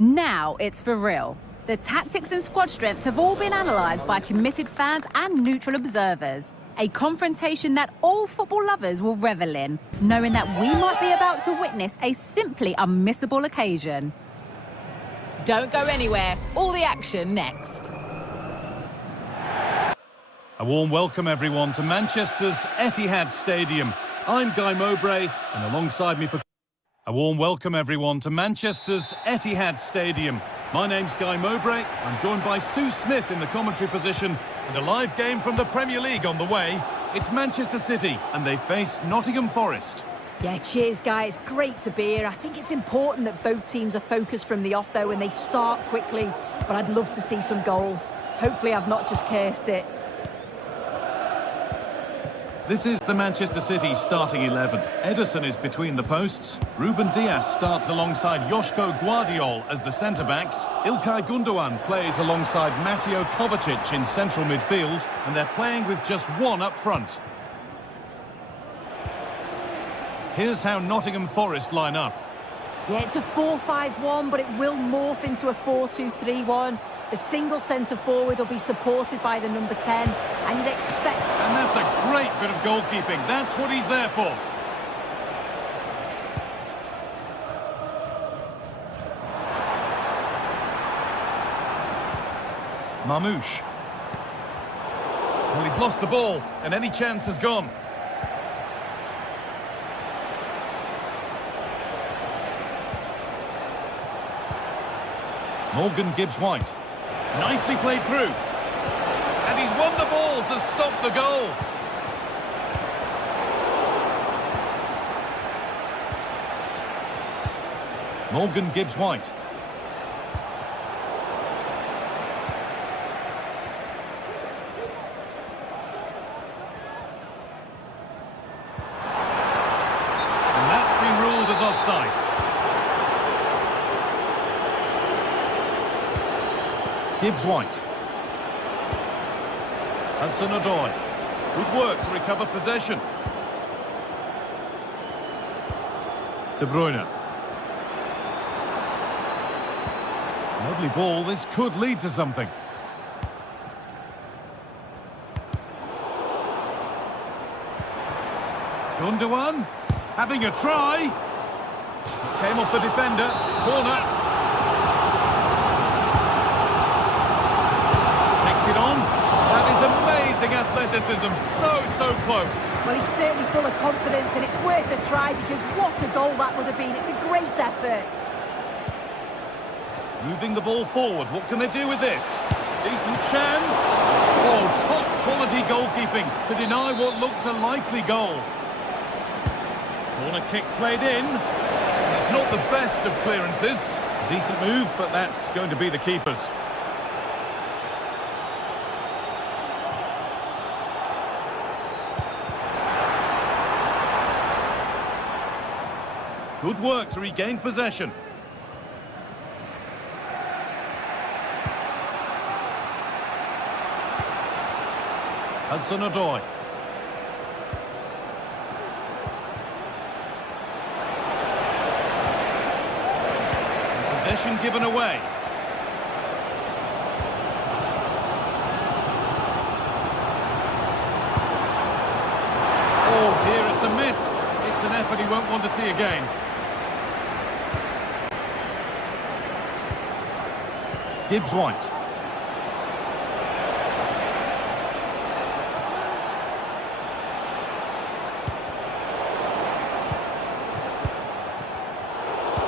Now it's for real. The tactics and squad strengths have all been analysed by committed fans and neutral observers. A confrontation that all football lovers will revel in, knowing that we might be about to witness a simply unmissable occasion. Don't go anywhere. All the action next. A warm welcome, everyone, to Manchester's Etihad Stadium. I'm Guy Mowbray, and alongside me for... A warm welcome, everyone, to Manchester's Etihad Stadium. My name's Guy Mowbray. I'm joined by Sue Smith in the commentary position, and a live game from the Premier League on the way. It's Manchester City, and they face Nottingham Forest. Yeah, cheers, Guy. It's great to be here. I think it's important that both teams are focused from the off, though, and they start quickly. But I'd love to see some goals. Hopefully I've not just cursed it. This is the Manchester City starting 11. Ederson is between the posts. Ruben Dias starts alongside Joško Guardiol as the centre-backs. İlkay Gundogan plays alongside Mateo Kovacic in central midfield, and they're playing with just one up front. Here's how Nottingham Forest line up. Yeah, it's a 4-5-1, but it will morph into a 4-2-3-1. The single centre-forward will be supported by the number 10, and you'd expect... And that's a great bit of goalkeeping. That's what he's there for. Mamouche. Well, he's lost the ball, and any chance has gone. Morgan Gibbs-White. Nicely played through. And he's won the ball to stop the goal. Morgan Gibbs-White. And that's been ruled as offside. Gibbs-White. Hudson-Odoi. Good work to recover possession. De Bruyne. Lovely ball. This could lead to something. Gundogan. Having a try. Came off the defender. Corner. That is amazing athleticism, so close. Well, he's certainly full of confidence, and it's worth a try, because what a goal that would have been. It's a great effort. Moving the ball forward, what can they do with this? Decent chance. Oh, top quality goalkeeping to deny what looked a likely goal. Corner kick played in. It's not the best of clearances. Decent move, but that's going to be the keeper's. Good work to regain possession. Hudson-Odoi. Possession given away. Oh dear, it's a miss. It's an effort he won't want to see again. Gibbs-White.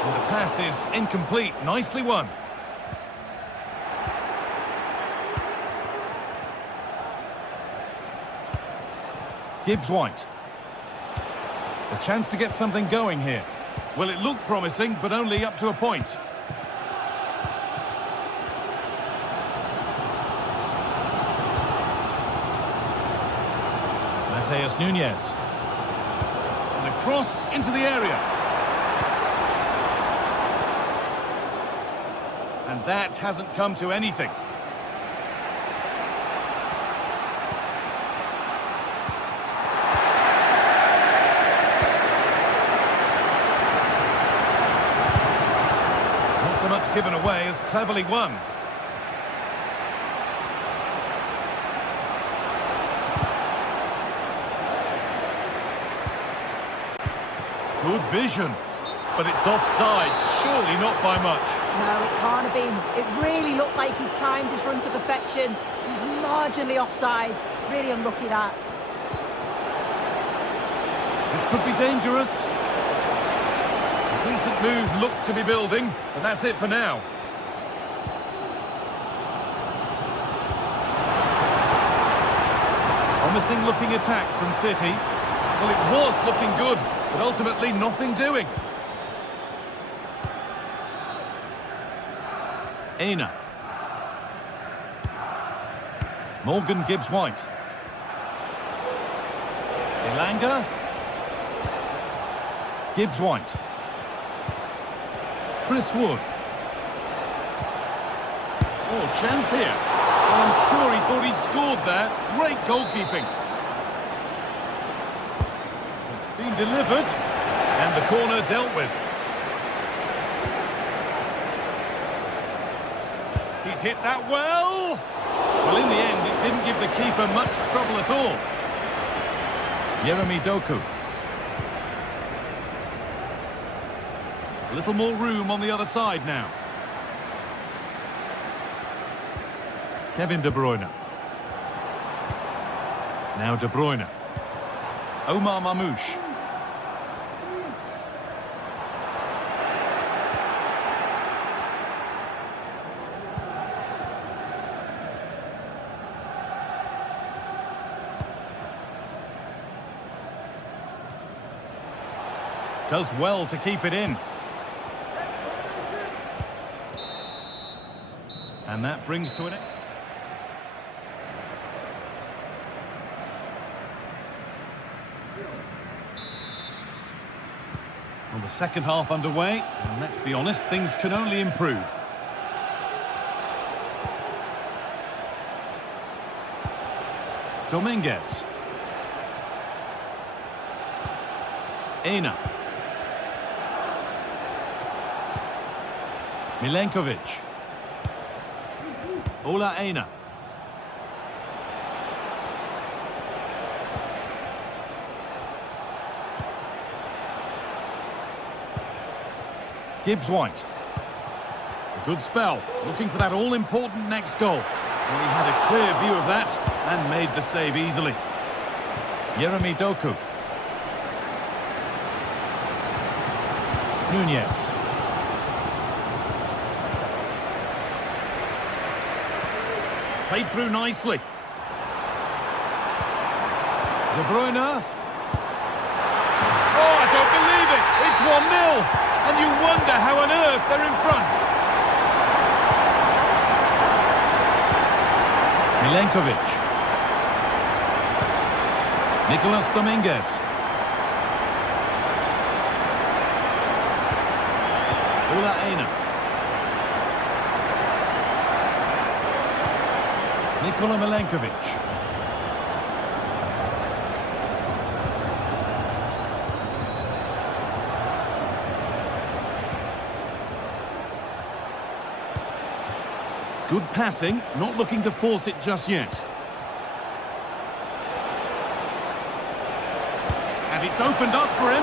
And the pass is incomplete. Nicely won. Gibbs-White. A chance to get something going here. Well, it looked promising, but only up to a point. Mateus Nunes. And a cross into the area. And that hasn't come to anything. Not so much given away as cleverly won. Good vision, but it's offside, surely not by much. No, it can't have been. It really looked like he timed his run to perfection. He was marginally offside. Really unlucky that. This could be dangerous. A decent move looked to be building, but that's it for now. Promising looking attack from City. Well, it was looking good, but ultimately nothing doing. Aina. Morgan Gibbs-White. Elanga. Gibbs-White. Chris Wood. Oh, chance here. Well, I'm sure he thought he'd scored there. Great goalkeeping. It's been delivered. And the corner dealt with. He's hit that well. Well, in the end, it didn't give the keeper much trouble at all. Jeremy Doku. A little more room on the other side now. Kevin De Bruyne. Now De Bruyne. Omar Mamouche. Does well to keep it in. And that brings to an end. Well, the second half underway, and let's be honest, things can only improve. Dominguez. Aina. Milenkovic. Ola Aina. Gibbs-White. A good spell, looking for that all-important next goal. Well, he had a clear view of that and made the save easily. Jeremy Doku. Nunez. Played through nicely. De Bruyne. Oh, I don't believe it. It's 1-0. And you wonder how on earth they're in front. Milenkovic. Nicolas Dominguez. Ola Aina. Nikola Milenkovic. Good passing, not looking to force it just yet. And it's opened up for him.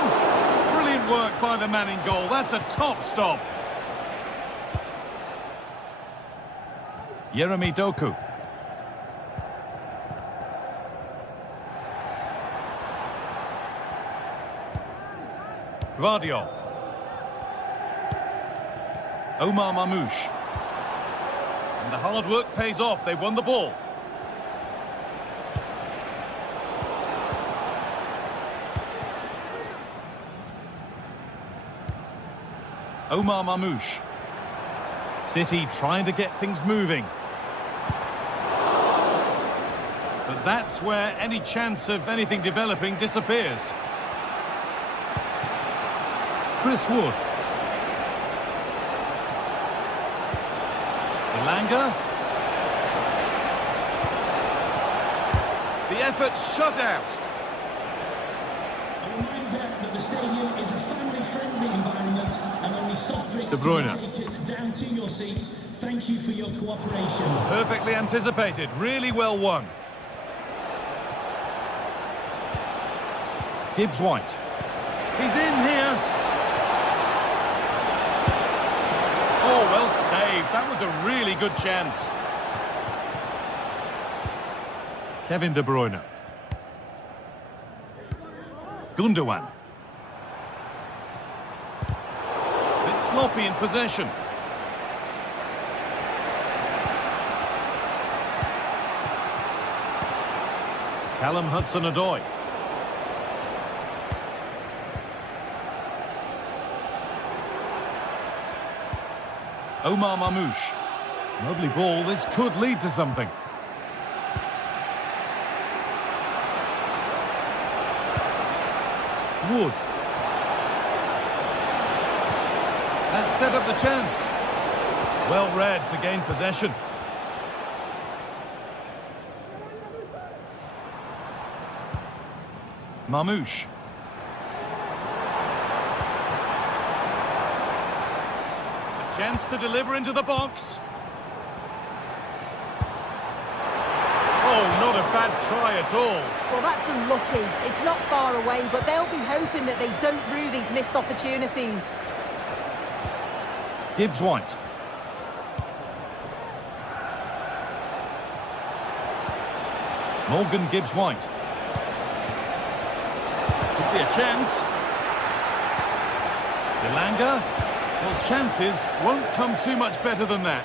Brilliant work by the man in goal. That's a top stop. Jeremy Doku. Gvardiol. Omar Mamouche. And the hard work pays off. They won the ball. Omar Mamouche. City trying to get things moving. But that's where any chance of anything developing disappears. Chris Wood. Elanga. The effort shut out. A reminder that the stadium is a family-friendly environment and only soft drinks De Bruyne. can be taken down to your seats. Thank you for your cooperation. Perfectly anticipated. Really well won. Gibbs-White. He's in here. Oh, well That was a really good chance. Kevin De Bruyne. Gundogan. Bit sloppy in possession. Callum Hudson-Odoi. Omar Mamouche. Lovely ball. This could lead to something. Wood. That set up the chance. Well read to gain possession. Mamouche. A chance to deliver into the box. Oh, not a bad try at all. Well, that's unlucky. It's not far away, but they'll be hoping that they don't rue these missed opportunities. Gibbs-White. Morgan Gibbs-White. Could be a chance. Elanga. Well, chances won't come too much better than that.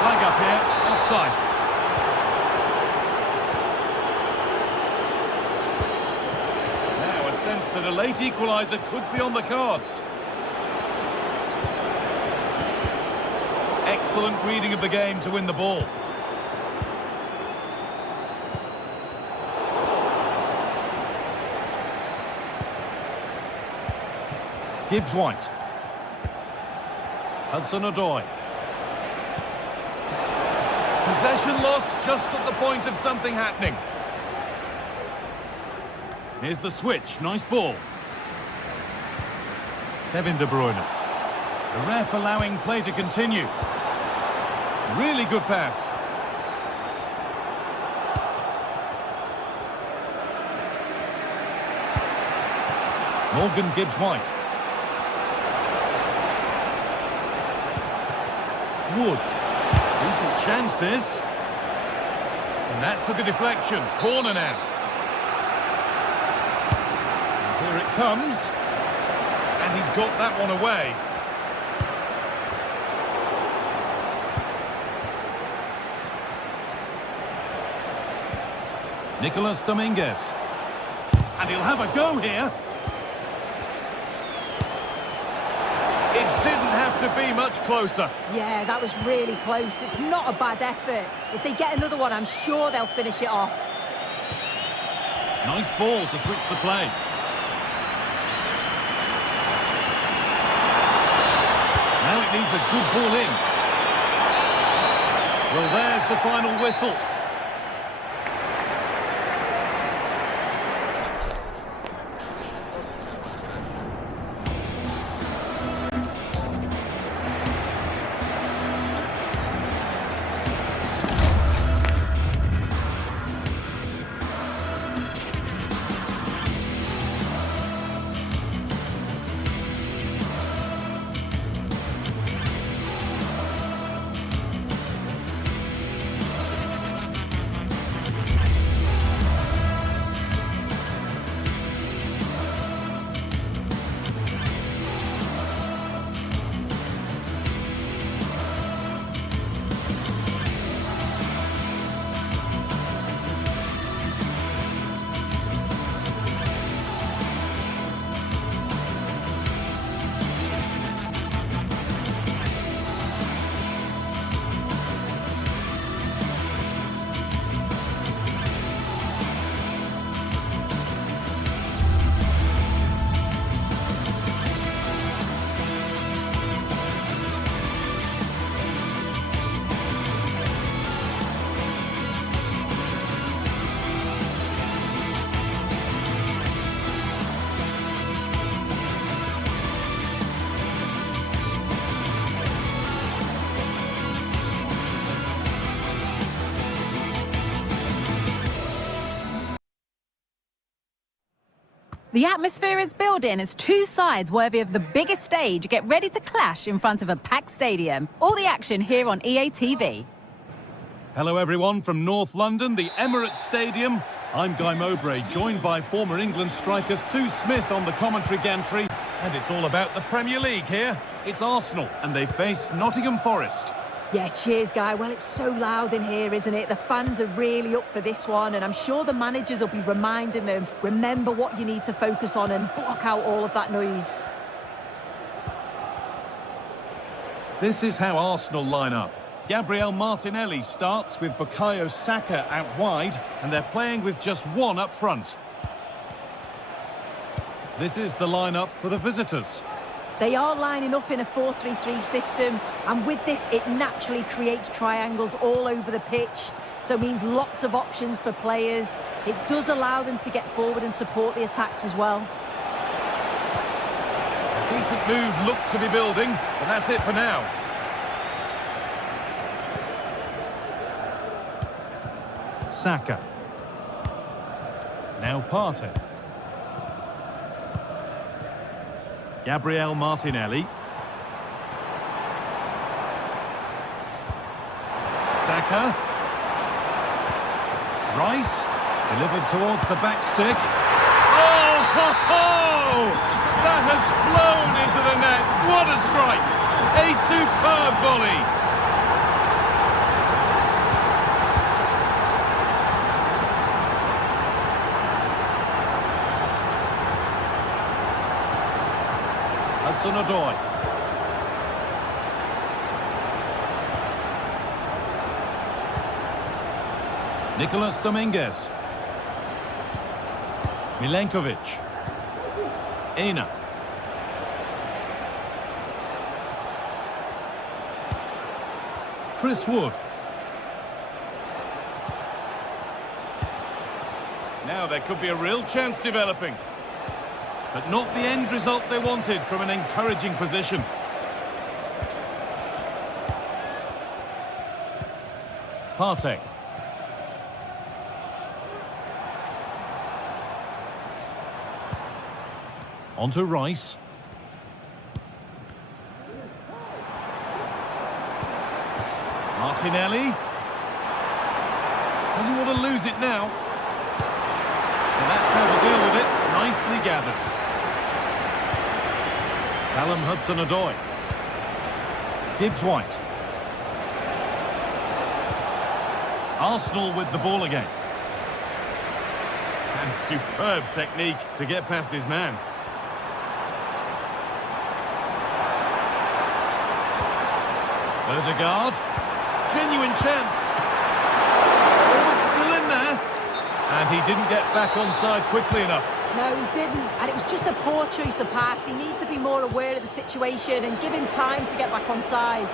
Flag up here, offside. Now a sense that a late equaliser could be on the cards. Excellent reading of the game to win the ball. Gibbs-White. Hudson-Odoi. Possession lost just at the point of something happening. Here's the switch. Nice ball. Kevin De Bruyne. The ref allowing play to continue. Really good pass. Morgan Gibbs-White. Wood. Decent chance this. And that took a deflection. Corner now. And here it comes. And he's got that one away. Nicolas Dominguez. And he'll have a go here. It didn't have to be much closer. Yeah, that was really close. It's not a bad effort. If they get another one, I'm sure they'll finish it off. Nice ball to switch the play. Now it needs a good ball in. Well, there's the final whistle. The atmosphere is building as two sides worthy of the biggest stage get ready to clash in front of a packed stadium. All the action here on EA TV. Hello everyone from North London, the Emirates Stadium. I'm Guy Mowbray, joined by former England striker Sue Smith on the commentary gantry. And it's all about the Premier League here. It's Arsenal, and they face Nottingham Forest. Yeah, cheers, Guy. Well, it's so loud in here, isn't it? The fans are really up for this one, and I'm sure the managers will be reminding them, remember what you need to focus on and block out all of that noise. This is how Arsenal line up. Gabriel Martinelli starts with Bukayo Saka out wide, and they're playing with just one up front. This is the lineup for the visitors. They are lining up in a 4-3-3 system, and with this, it naturally creates triangles all over the pitch, so it means lots of options for players. It does allow them to get forward and support the attacks as well. A decent move looked to be building, but that's it for now. Saka. Now Partey. Gabriel Martinelli. Saka. Rice. Delivered towards the back stick. Oh, ho, ho! That has flown into the net. What a strike! A superb volley. Hudson-Odoi. Nicolas Dominguez. Milenkovic. Ena. Chris Wood. Now there could be a real chance developing. But not the end result they wanted from an encouraging position. Partey. On to Rice. Martinelli. Doesn't want to lose it now. And that's how to deal with it. Nicely gathered. Callum Hudson-Odoi. Gibbs-White. Arsenal with the ball again. And superb technique to get past his man. Odegaard. Genuine chance. Oh, it's still in there. And he didn't get back onside quickly enough. No, he didn't, and it was just a poor choice of pass. He needs to be more aware of the situation and give him time to get back onside.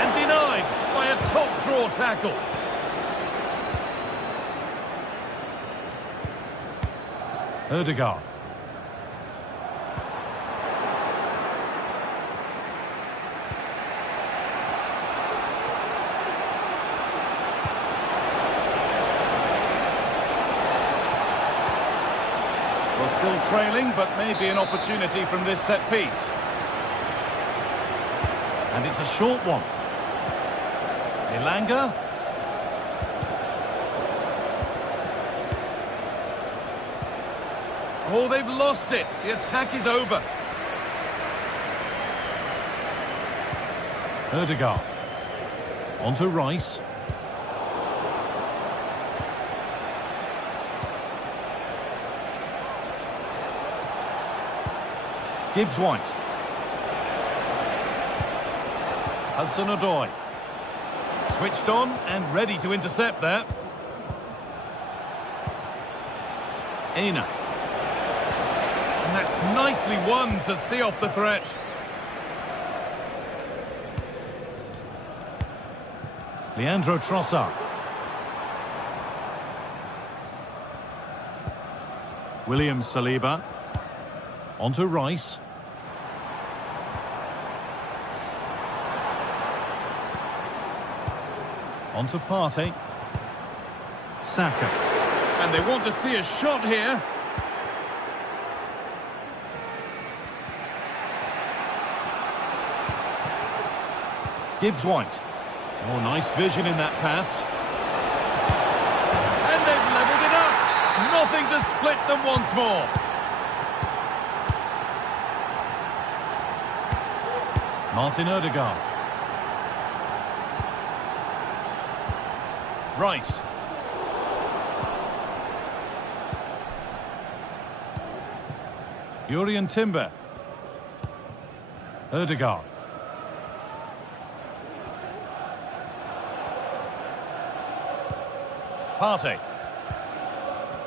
And denied by a top-draw tackle. Odegaard. Still trailing, but maybe an opportunity from this set piece. And it's a short one. Elanga. Oh, they've lost it. The attack is over. Odegaard. On to Rice. Gibbs-White. Hudson-Odoi. Switched on and ready to intercept there. Ena. And that's nicely won to see off the threat. Leandro Trossard. William Saliba. On to Rice. On to Partey. Saka. And they want to see a shot here. Gibbs-White. Oh, nice vision in that pass. And they've levelled it up. Nothing to split them once more. Martin Odegaard. Rice. Jurrien Timber. Odegaard. Partey.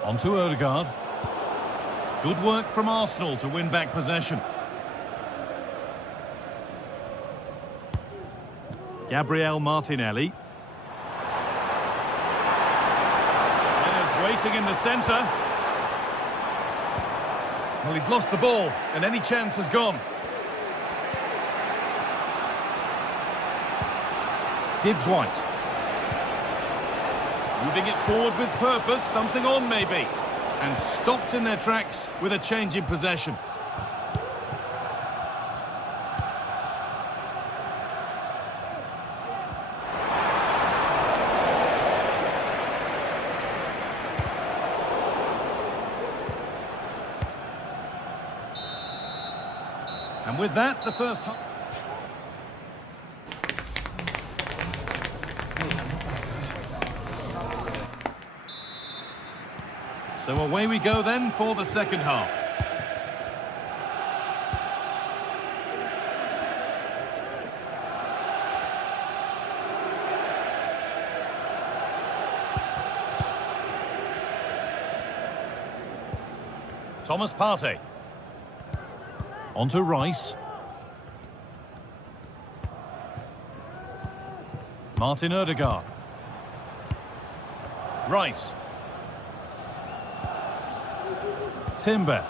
On to Odegaard. Good work from Arsenal to win back possession. Gabriel Martinelli. Waiting in the centre. Well, he's lost the ball, and any chance has gone. Gibbs-White. Moving it forward with purpose, something on maybe. And stopped in their tracks with a change in possession. And with that, the first half. So away we go then for the second half. Thomas Partey. On to Rice. Martin Odegaard. Rice. Timber.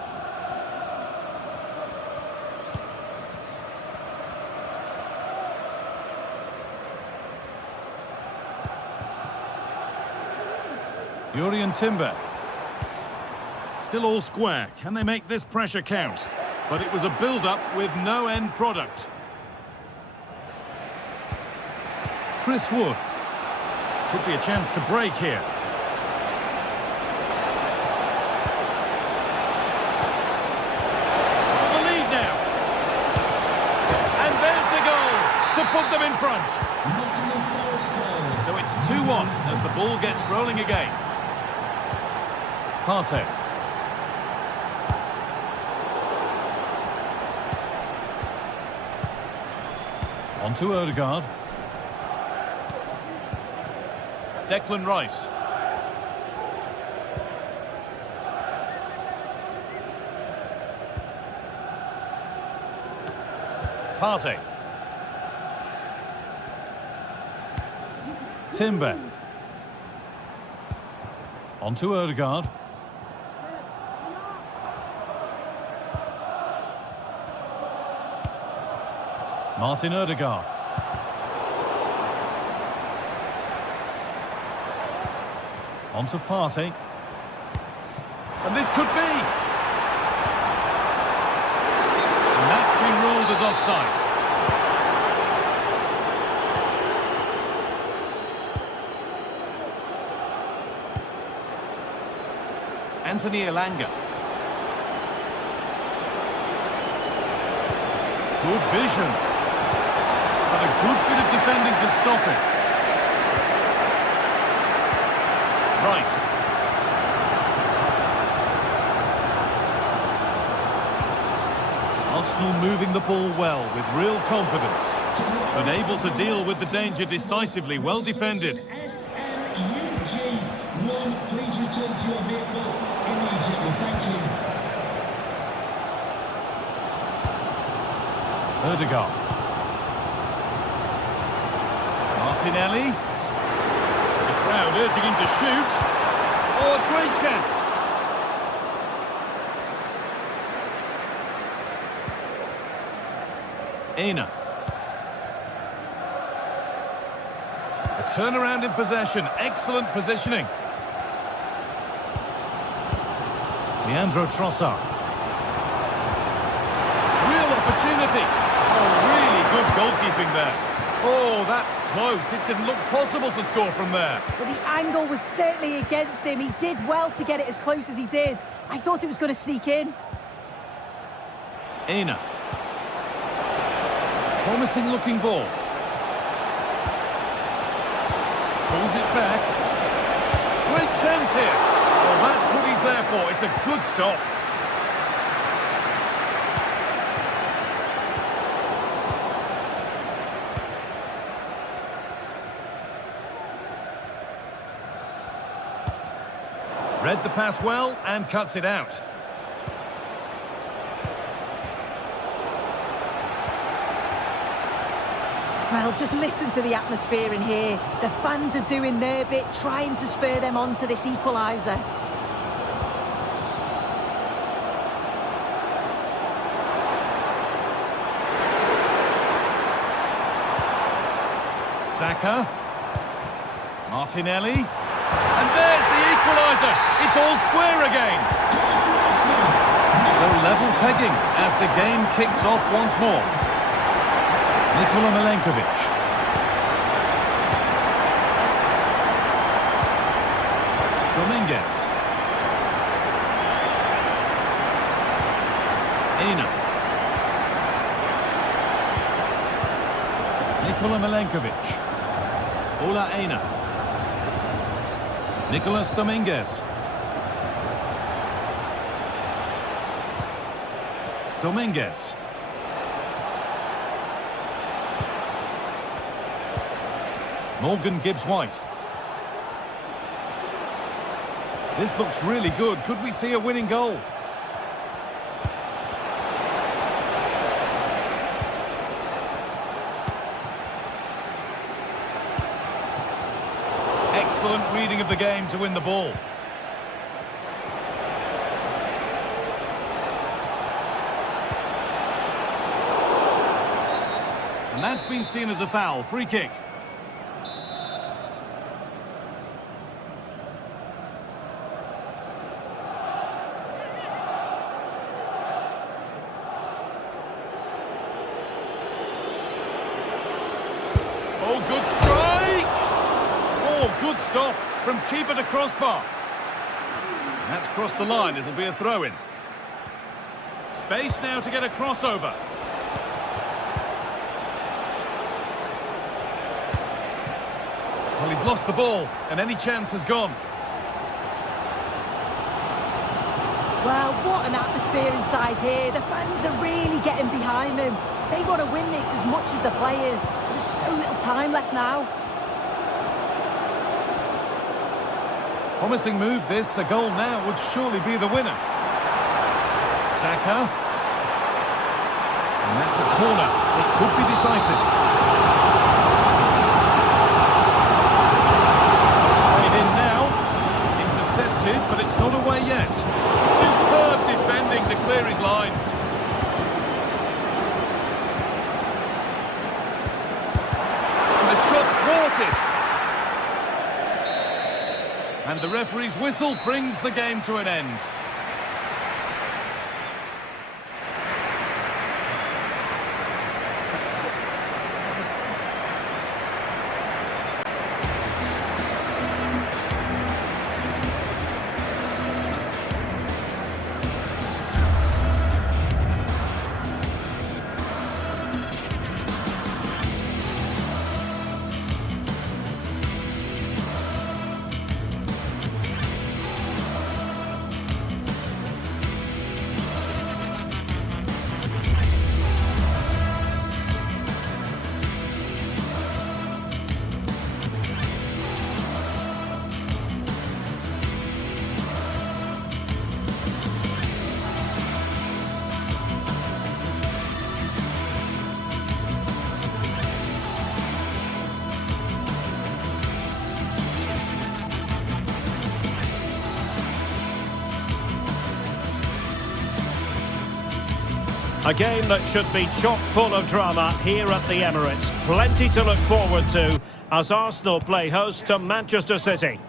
Jurrien Timber. Still all square. Can they make this pressure count? But it was a build-up with no end product. Chris Wood. Could be a chance to break here. The lead now. And there's the goal to put them in front. So it's 2-1 as the ball gets rolling again. Partey. On to Odegaard. Declan Rice. Partey. Timber. On to Odegaard. Martin Odegaard. On to Partey. And this could be. And that's been ruled as offside. Anthony Elanga. Good vision. But a good bit of defending to stop it. Rice. Arsenal moving the ball well with real confidence. But able to deal with the danger decisively, well defended. SMUG1, please return to your vehicle immediately. Thank you. Odegaard. Martinelli. The crowd urging him to shoot. Oh, a great chance. Aina. A turnaround in possession. Excellent positioning. Leandro Trossard. Real opportunity. Oh, really good goalkeeping there. Oh, that's close. It didn't look possible to score from there. Well, the angle was certainly against him. He did well to get it as close as he did. I thought it was going to sneak in. Aina. Promising looking ball. Pulls it back. Great chance here. Well, that's what he's there for. It's a good stop. Read the pass well and cuts it out. Well, just listen to the atmosphere in here. The fans are doing their bit, trying to spur them on to this equaliser. Saka. Martinelli. And there's the equaliser. It's all square again. So level pegging as the game kicks off once more. Nikola Milenkovic. Dominguez. Aina. Nikola Milenkovic. Ola Aina. Nicolas Dominguez. Dominguez. Morgan Gibbs-White. This looks really good. Could we see a winning goal? Excellent reading of the game to win the ball. And that's been seen as a foul. Free kick. Oh, good strike! Oh, good stop from keeper to crossbar. That's crossed the line. It'll be a throw-in. Space now to get a crossover. Well, he's lost the ball, and any chance has gone. Well, what an atmosphere inside here. The fans are really getting behind them. They want to win this as much as the players. There's so little time left now. Promising move this. A goal now would surely be the winner. Saka. And that's a corner. It could be decisive. Played in now. Intercepted, but it's not away yet. Superb defending to clear his lines. And the referee's whistle brings the game to an end. A game that should be chock full of drama here at the Emirates. Plenty to look forward to as Arsenal play host to Manchester City.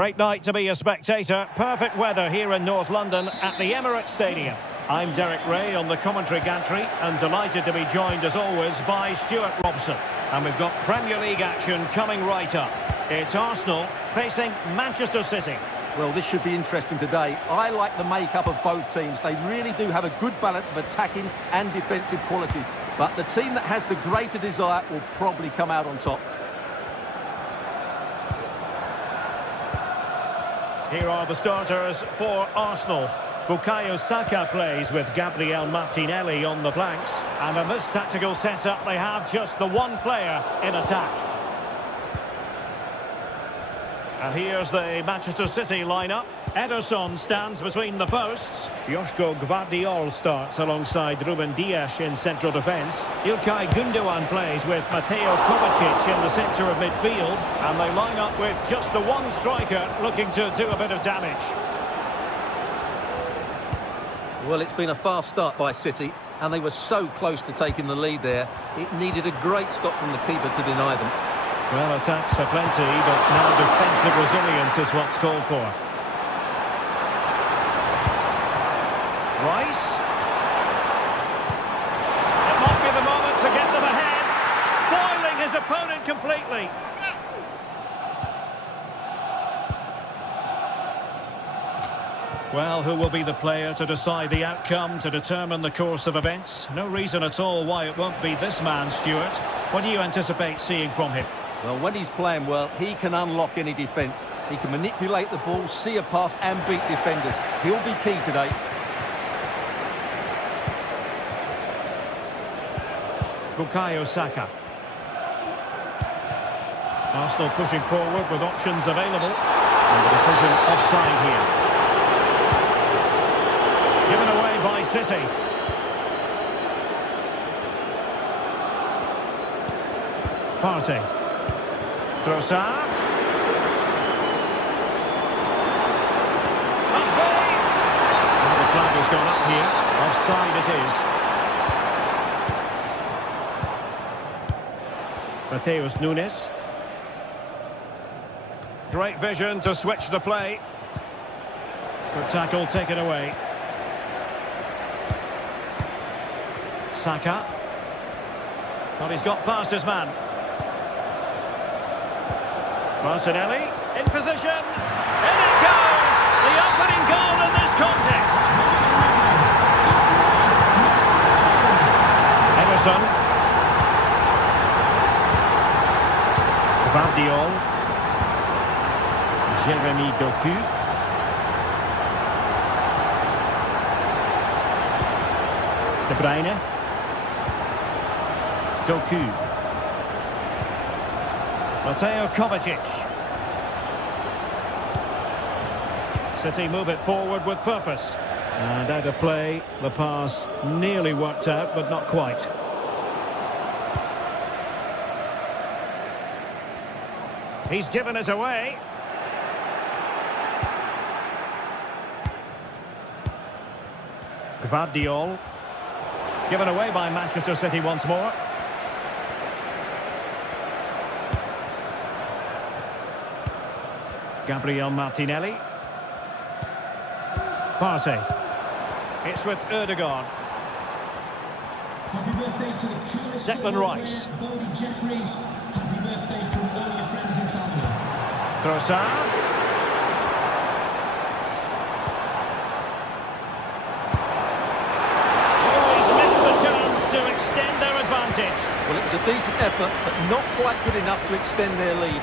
Great night to be a spectator. Perfect weather here in North London at the Emirates Stadium. I'm Derek Ray on the commentary gantry and delighted to be joined as always by Stuart Robson. And we've got Premier League action coming right up. It's Arsenal facing Manchester City. Well, this should be interesting today. I like the makeup of both teams. They really do have a good balance of attacking and defensive qualities. But the team that has the greater desire will probably come out on top. Here are the starters for Arsenal. Bukayo Saka plays with Gabriel Martinelli on the flanks. And in this tactical setup, they have just the one player in attack. And here's the Manchester City lineup. Ederson stands between the posts. Joško Gvardiol starts alongside Ruben Dias in central defence. Ilkay Gundogan plays with Mateo Kovacic in the centre of midfield. And they line up with just the one striker looking to do a bit of damage. Well, it's been a fast start by City, and they were so close to taking the lead there. It needed a great stop from the keeper to deny them. Well, attacks are plenty, but now defensive resilience is what's called for. Rice. It might be the moment to get them ahead. Foiling his opponent completely. Well, who will be the player to decide the outcome, to determine the course of events? No reason at all why it won't be this man, Stuart. What do you anticipate seeing from him? Well, when he's playing well, he can unlock any defence. He can manipulate the ball, see a pass and beat defenders. He'll be key today. Bukayo Saka. Arsenal pushing forward with options available. And the decision offside here. Given away by City. Partey. Trossard. The flag has gone up here. Offside it is. Matheus Nunes. Great vision to switch the play. Good tackle taken away. Saka. But he's got past his man. Martinelli in position. In it goes! The opening goal in this contest. Ederson. Gvardiol. Jeremy Doku. De Bruyne. Doku. Mateo Kovacic. City move it forward with purpose. And out of play, the pass nearly worked out, but not quite. He's given us away. Gvardiol. Given away by Manchester City once more. Gabriel Martinelli. Partey. It's with Erdogan. Happy birthday to the coolest Declan Rice. Bodie Jeffries. Happy birthday from all your friends and family. Trossard. Always missed the chance to extend their advantage. Well, it was a decent effort, but not quite good enough to extend their lead.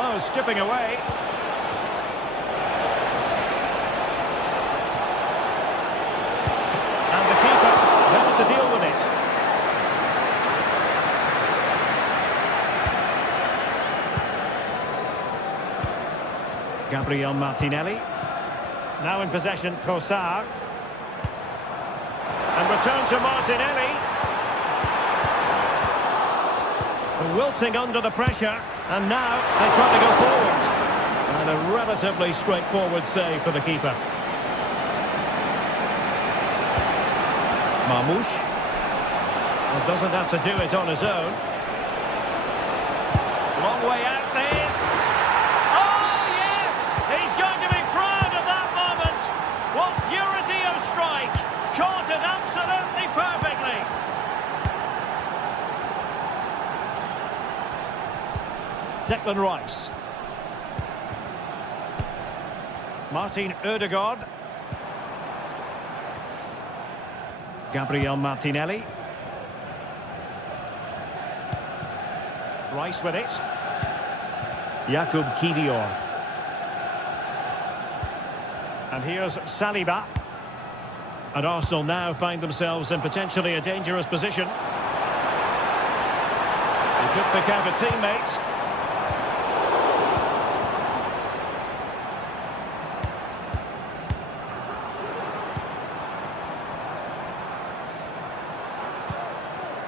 Oh, skipping away. And the keeper well to deal with it. Gabriel Martinelli. Now in possession, Trossard. And return to Martinelli. Wilting under the pressure. And now they try to go forward. And a relatively straightforward save for the keeper. Marmoush. Well, doesn't have to do it on his own. Declan Rice. Martin Ødegaard. Gabriel Martinelli. Rice with it. Jakub Kiwior. And here's Saliba. And Arsenal now find themselves in potentially a dangerous position. He could pick out a teammate.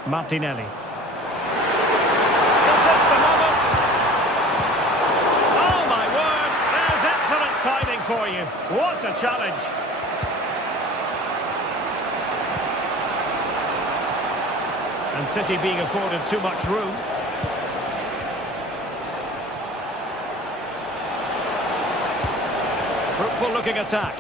Martinelli. Is this the moment? Oh my word, there's excellent timing for you. What a challenge. And City being afforded too much room. Fruitful looking attack.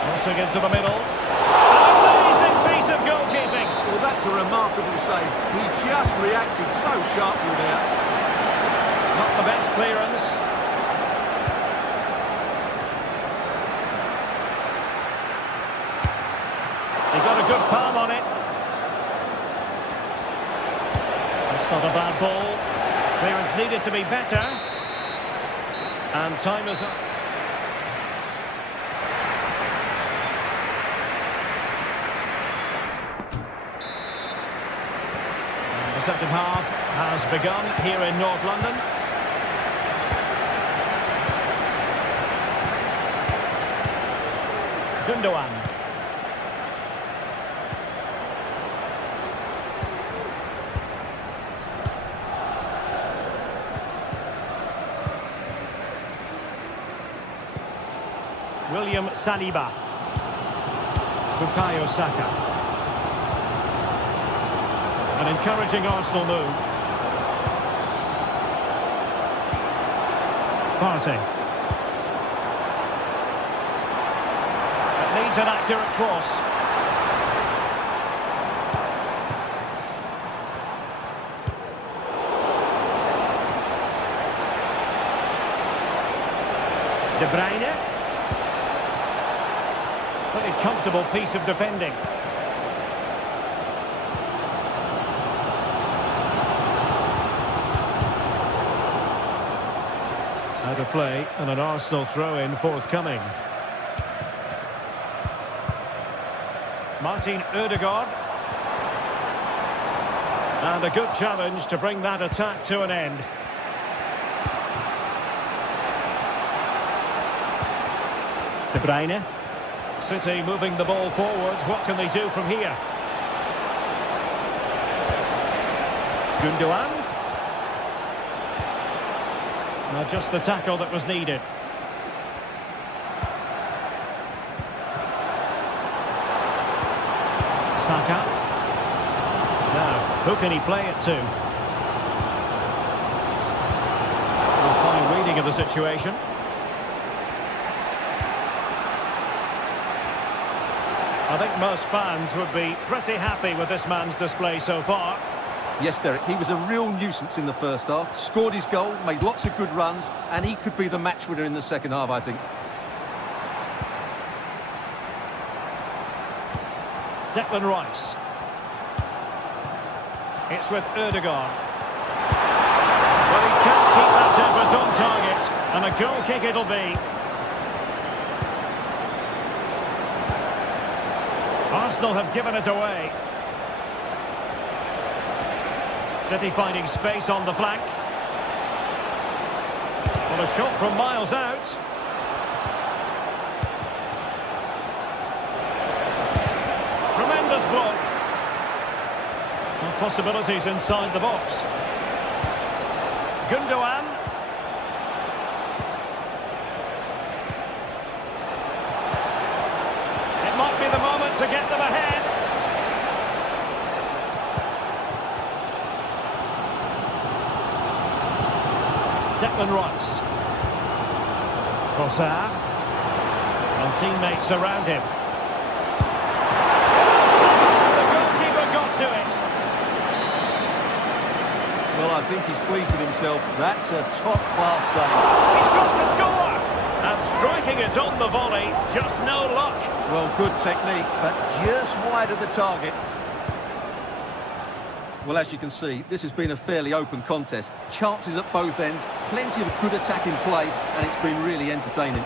Crossing into the middle. Amazing piece of goalkeeping. Well, that's a remarkable save. He just reacted so sharply there. Not the best clearance. He got a good palm on it. That's not a bad ball. Clearance needed to be better. And time is up. Second half has begun here in North London. Gundogan. William Saliba. Bukayo Saka. An encouraging Arsenal move. Partey. It needs an accurate cross. De Bruyne. Pretty comfortable piece of defending. Out of play, and an Arsenal throw-in forthcoming. Martin Ødegaard. And a good challenge to bring that attack to an end. De Bruyne. City moving the ball forwards. What can they do from here? Gundogan. Just the tackle that was needed. Saka. Now, who can he play it to? A fine reading of the situation. I think most fans would be pretty happy with this man's display so far. Yes, Derek, he was a real nuisance in the first half. Scored his goal, made lots of good runs, and he could be the match winner in the second half, I think. Declan Rice. It's with Ødegaard. Well, he can't keep that effort on target, and a goal kick it'll be. Arsenal have given it away. City finding space on the flank. Well, a shot from miles out. Tremendous block. And possibilities inside the box. Gundogan. It might be the moment to get them ahead. Declan Rice. Trossard. And teammates around him. The goalkeeper got to it. I think he's pleased with himself. That's a top-class save. He's got to score! And striking it on the volley, just no luck. Well, good technique, but just wide of the target. Well, as you can see, this has been a fairly open contest. Chances at both ends, plenty of good attacking play, and it's been really entertaining.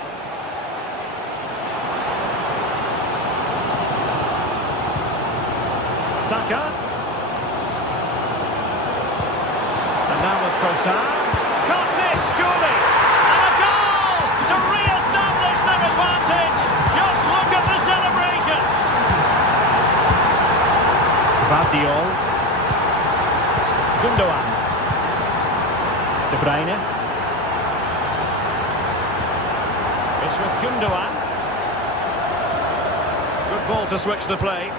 Saka. And now with Trossard. Got this, surely! And a goal to re-establish their advantage! Just look at the celebrations! Villarreal. Gundogan. De Bruyne. It's with Gundogan. Good ball to switch the play.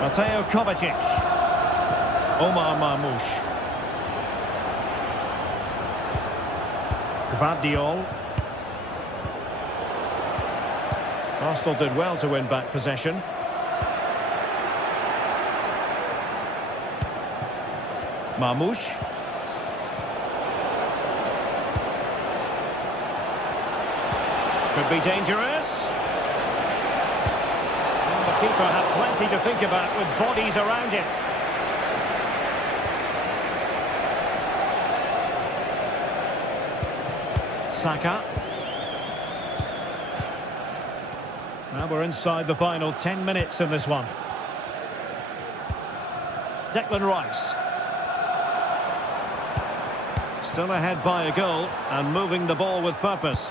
Mateo Kovacic. Omar Marmoush. Gvardiol. Arsenal did well to win back possession. Marmoush. Could be dangerous. And the keeper had plenty to think about with bodies around him. Saka. Now we're inside the final 10 minutes in this one. Declan Rice. Still ahead by a goal and moving the ball with purpose.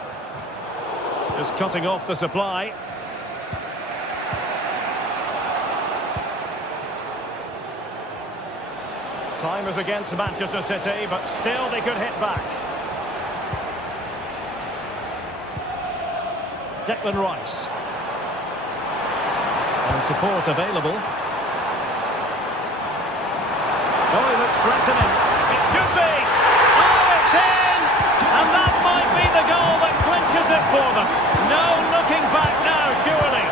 Just cutting off the supply. Time is against Manchester City, but still they could hit back. Declan Rice. And support available. Oh, he looks threatening. It should be! Oh, it's in! And that might be the goal that clinches it for them. No looking back now, surely.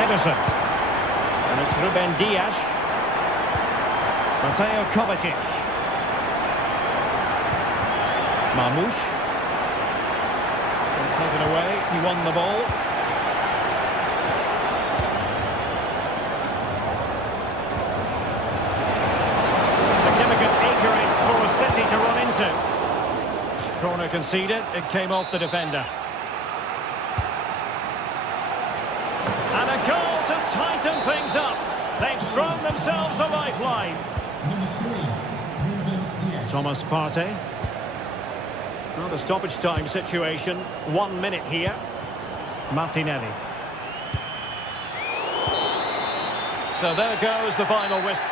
Ederson. And it's Ruben Dias. Mateo Kovacic. Marmoush. Taken away, he won the ball. Significant acreage for a City to run into. Corner conceded, it came off the defender. And a goal to tighten things up. They've thrown themselves a lifeline. Number 3, Ruben Dias. Thomas Partey. Well, the stoppage time situation, 1 minute here. Martinelli. So there goes the final whistle.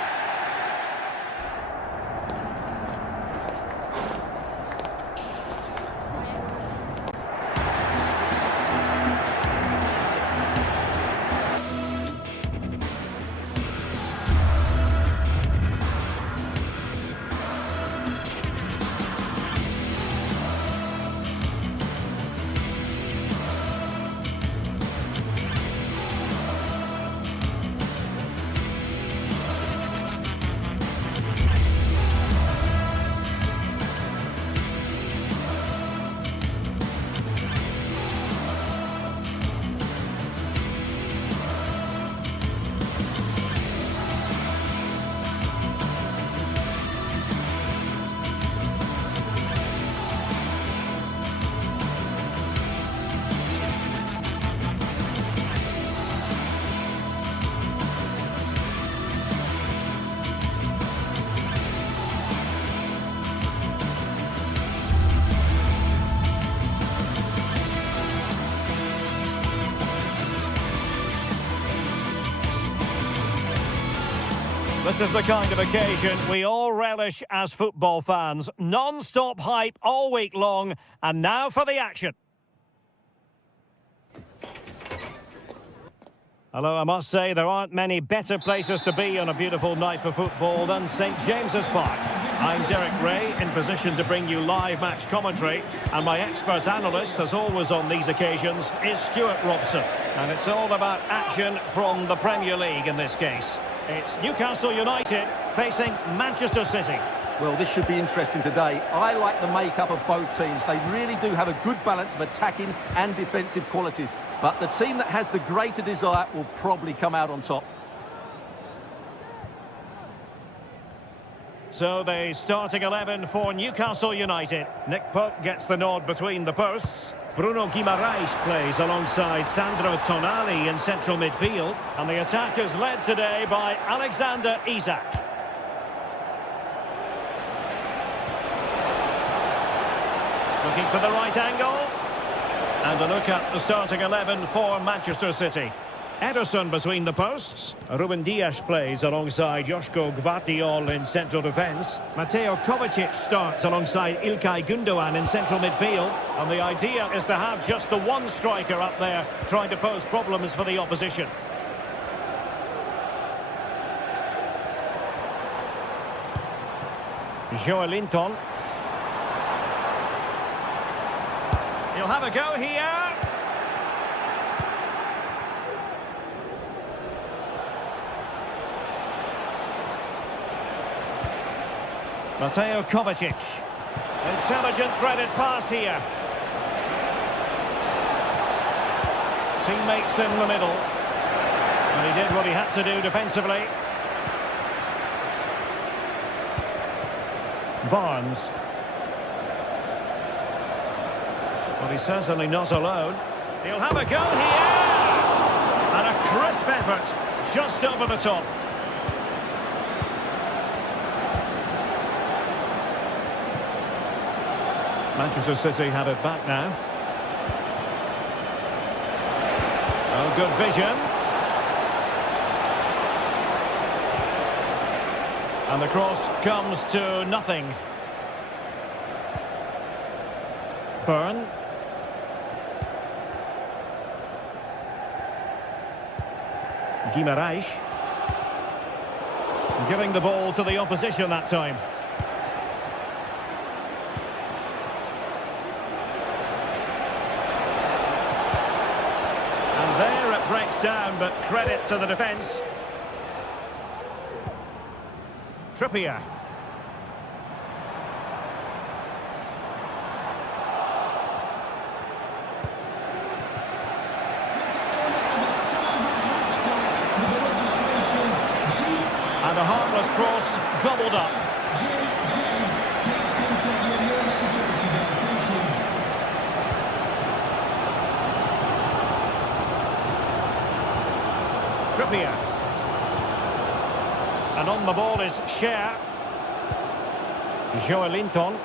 This is the kind of occasion we all relish as football fans. Non-stop hype all week long, and now for the action. Hello, I must say there aren't many better places to be on a beautiful night for football than St James's Park. I'm Derek Ray, in position to bring you live match commentary, and my expert analyst, as always on these occasions, is Stuart Robson. And it's all about action from the Premier League in this case. It's Newcastle United facing Manchester City. Well, this should be interesting today. I like the makeup of both teams. They really do have a good balance of attacking and defensive qualities. But the team that has the greater desire will probably come out on top. So the starting 11 for Newcastle United. Nick Pope gets the nod between the posts. Bruno Guimaraes plays alongside Sandro Tonali in central midfield. And the attack is led today by Alexander Isak. Looking for the right angle. And a look at the starting 11 for Manchester City. Ederson between the posts. Ruben Dias plays alongside Joško Gvardiol in central defence. Mateo Kovacic starts alongside İlkay Gündoğan in central midfield. And the idea is to have just the one striker up there trying to pose problems for the opposition. Joelinton. He'll have a go here. Mateo Kovacic. Intelligent threaded pass here. Teammates in the middle. And he did what he had to do defensively. Barnes. Well, he's certainly not alone. He'll have a go here. And a crisp effort just over the top. Manchester City have it back now. Oh, good vision. And the cross comes to nothing. Byrne. Guimaraes. Giving the ball to the opposition that time. There it breaks down, but credit to the defence. Trippier. And a harmless cross gobbled up. Trippier. And on the ball is Cher. Joelinton.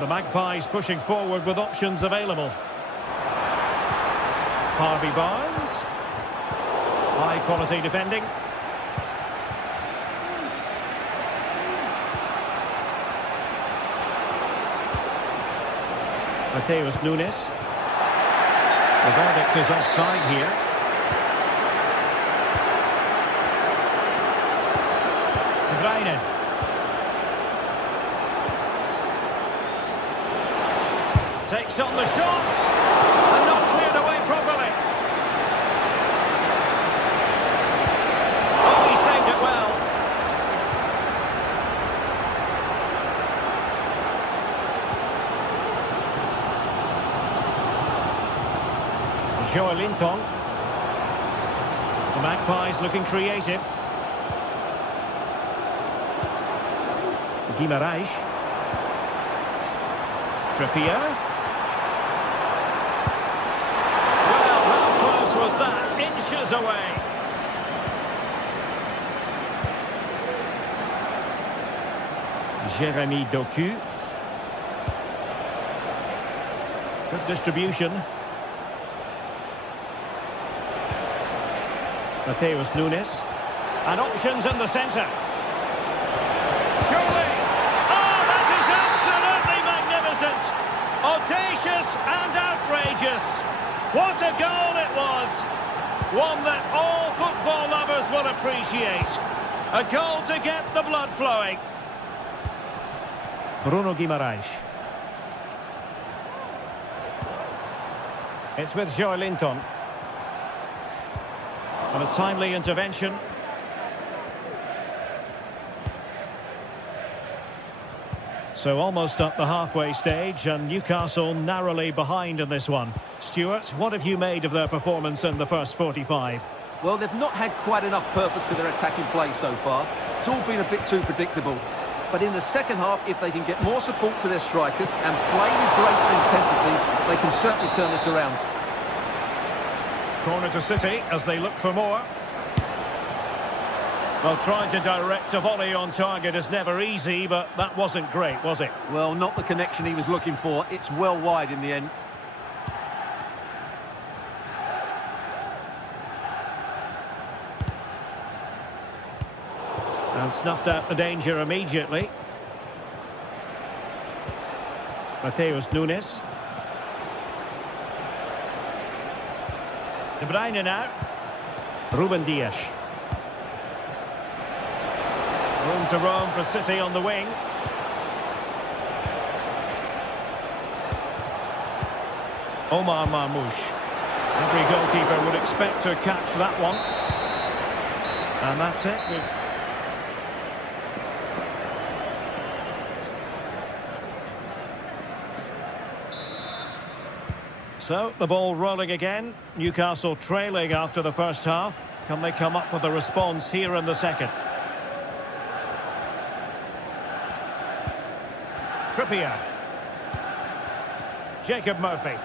The Magpies pushing forward with options available. Harvey Barnes. High quality defending. Mateus Nunes. The verdict is offside here. Takes on the shot and not cleared away properly. Oh, he saved it well. Joelinton. The Magpies looking creative. Guimaraes. Trippier. Well, how close was that? Inches away. Jeremy Doku. Good distribution. Mateus Nunes. And options in the centre. Surely. Audacious and outrageous. What a goal it was. One that all football lovers will appreciate. A goal to get the blood flowing. Bruno Guimaraes. It's with Joelinton. And a timely intervention. So almost up the halfway stage, and Newcastle narrowly behind in this one. Stuart, what have you made of their performance in the first 45? Well, they've not had quite enough purpose to their attacking play so far. It's all been a bit too predictable. But in the second half, if they can get more support to their strikers and play with greater intensity, they can certainly turn this around. Corner to City as they look for more. Well, trying to direct a volley on target is never easy, but that wasn't great, was it? Well, not the connection he was looking for. It's well wide in the end. And snuffed out the danger immediately. Mateus Nunes. De Bruyne now. Ruben Dias. Room to roam for City on the wing. Omar Marmoush. Every goalkeeper would expect to catch that one. And that's it. So, the ball rolling again. Newcastle trailing after the first half. Can they come up with a response here in the second? Trippier. Jacob Murphy.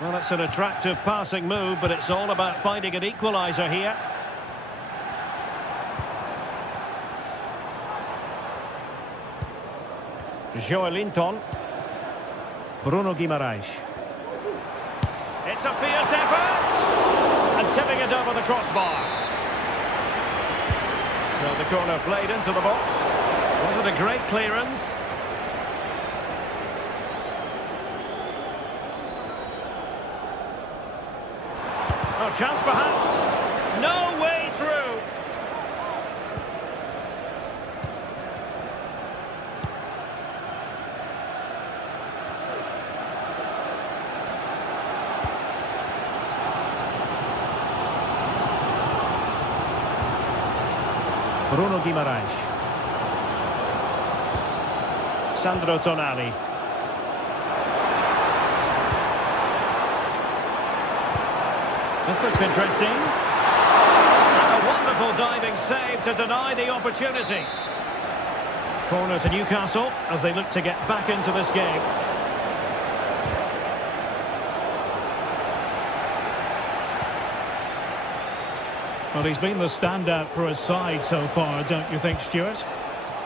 Well, it's an attractive passing move, but it's all about finding an equaliser here. Joelinton. Bruno Guimaraes. It's a fierce effort! And tipping it over the crossbar. So the corner played into the box. Wasn't a great clearance. Oh, chance perhaps. No way through. Bruno Guimaraes. Sandro Tonali. This looks interesting. And a wonderful diving save to deny the opportunity. Corner to Newcastle as they look to get back into this game. Well, he's been the standout for his side so far, don't you think, Stuart?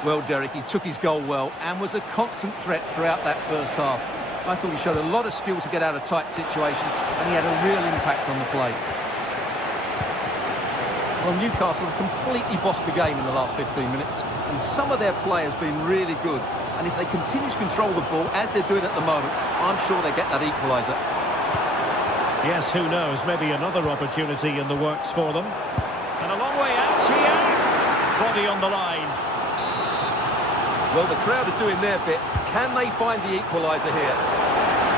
Well, Derek, he took his goal well and was a constant threat throughout that first half. I thought he showed a lot of skill to get out of tight situations, and he had a real impact on the play. Well, Newcastle have completely bossed the game in the last 15 minutes, and some of their play has been really good. And if they continue to control the ball, as they're doing at the moment, I'm sure they get that equaliser. Yes, who knows? Maybe another opportunity in the works for them. And a long way out here. Body on the line. Well, the crowd are doing their bit. Can they find the equaliser here?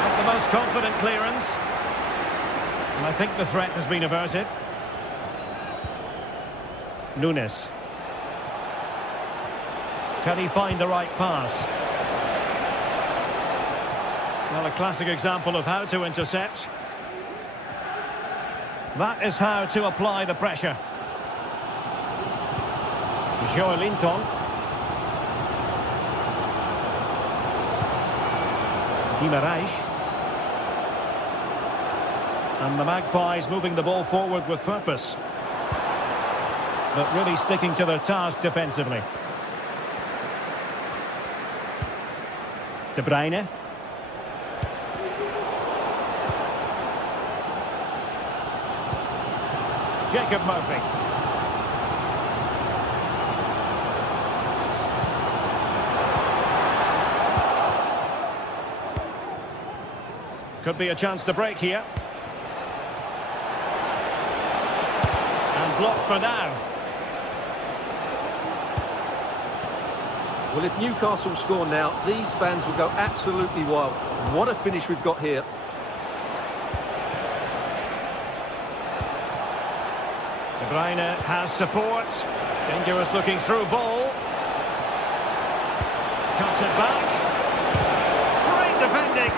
Not the most confident clearance. And I think the threat has been averted. Nunes. Can he find the right pass? Well, a classic example of how to intercept. That is how to apply the pressure. Joelinton. Guimaraes. And the Magpies moving the ball forward with purpose. But really sticking to their task defensively. De Bruyne. Jacob Murphy. Could be a chance to break here. And blocked for now. Well, if Newcastle score now, these fans will go absolutely wild. What a finish we've got here. De Bruyne has support. Dangerous looking through ball. Cuts it back. Great defending.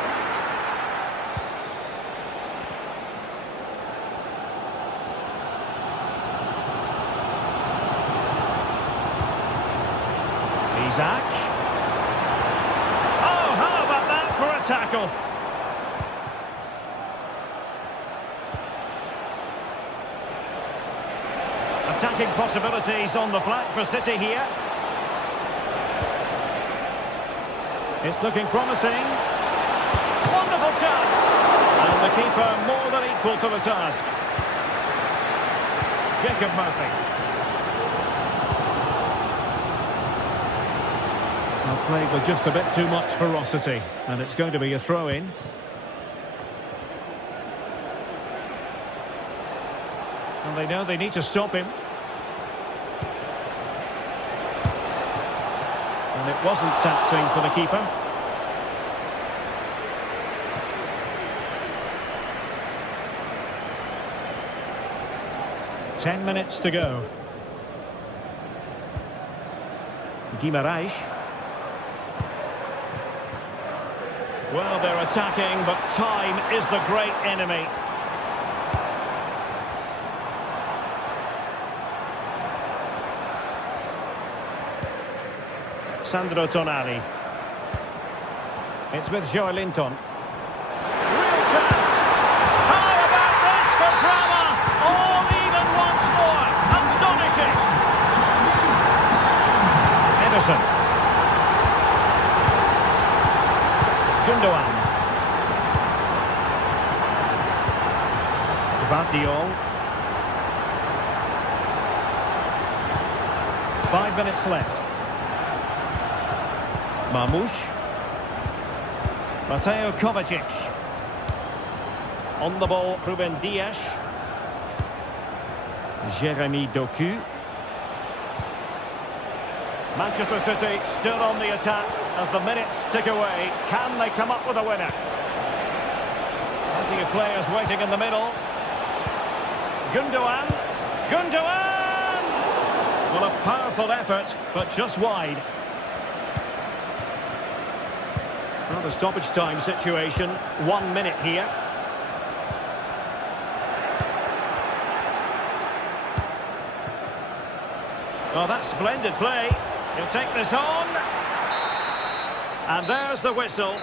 Isaac. Oh, how about that for a tackle? Attacking possibilities on the flank for City here. It's looking promising. Wonderful chance. And the keeper more than equal to the task. Jacob Murphy. Well, played with just a bit too much ferocity. And it's going to be a throw-in. And they know they need to stop him. And it wasn't taxing for the keeper. Ten minutes to go. Guimaraes. Well, they're attacking, but time is the great enemy. Sandro Tonali. It's with Joelinton. Real chance. How about this for drama? All even once more. Astonishing. Ederson. Gundogan. Villarreal. 5 minutes left. Marmoush. Mateo Kovacic. On the ball, Ruben Dias. Jeremy Doku. Manchester City still on the attack as the minutes tick away. Can they come up with a winner? Plenty of players waiting in the middle. Gundogan. Gundogan! Well, a powerful effort, but just wide. Well, the stoppage time situation, 1 minute here. Oh, that's splendid play. He'll take this on. And there's the whistle.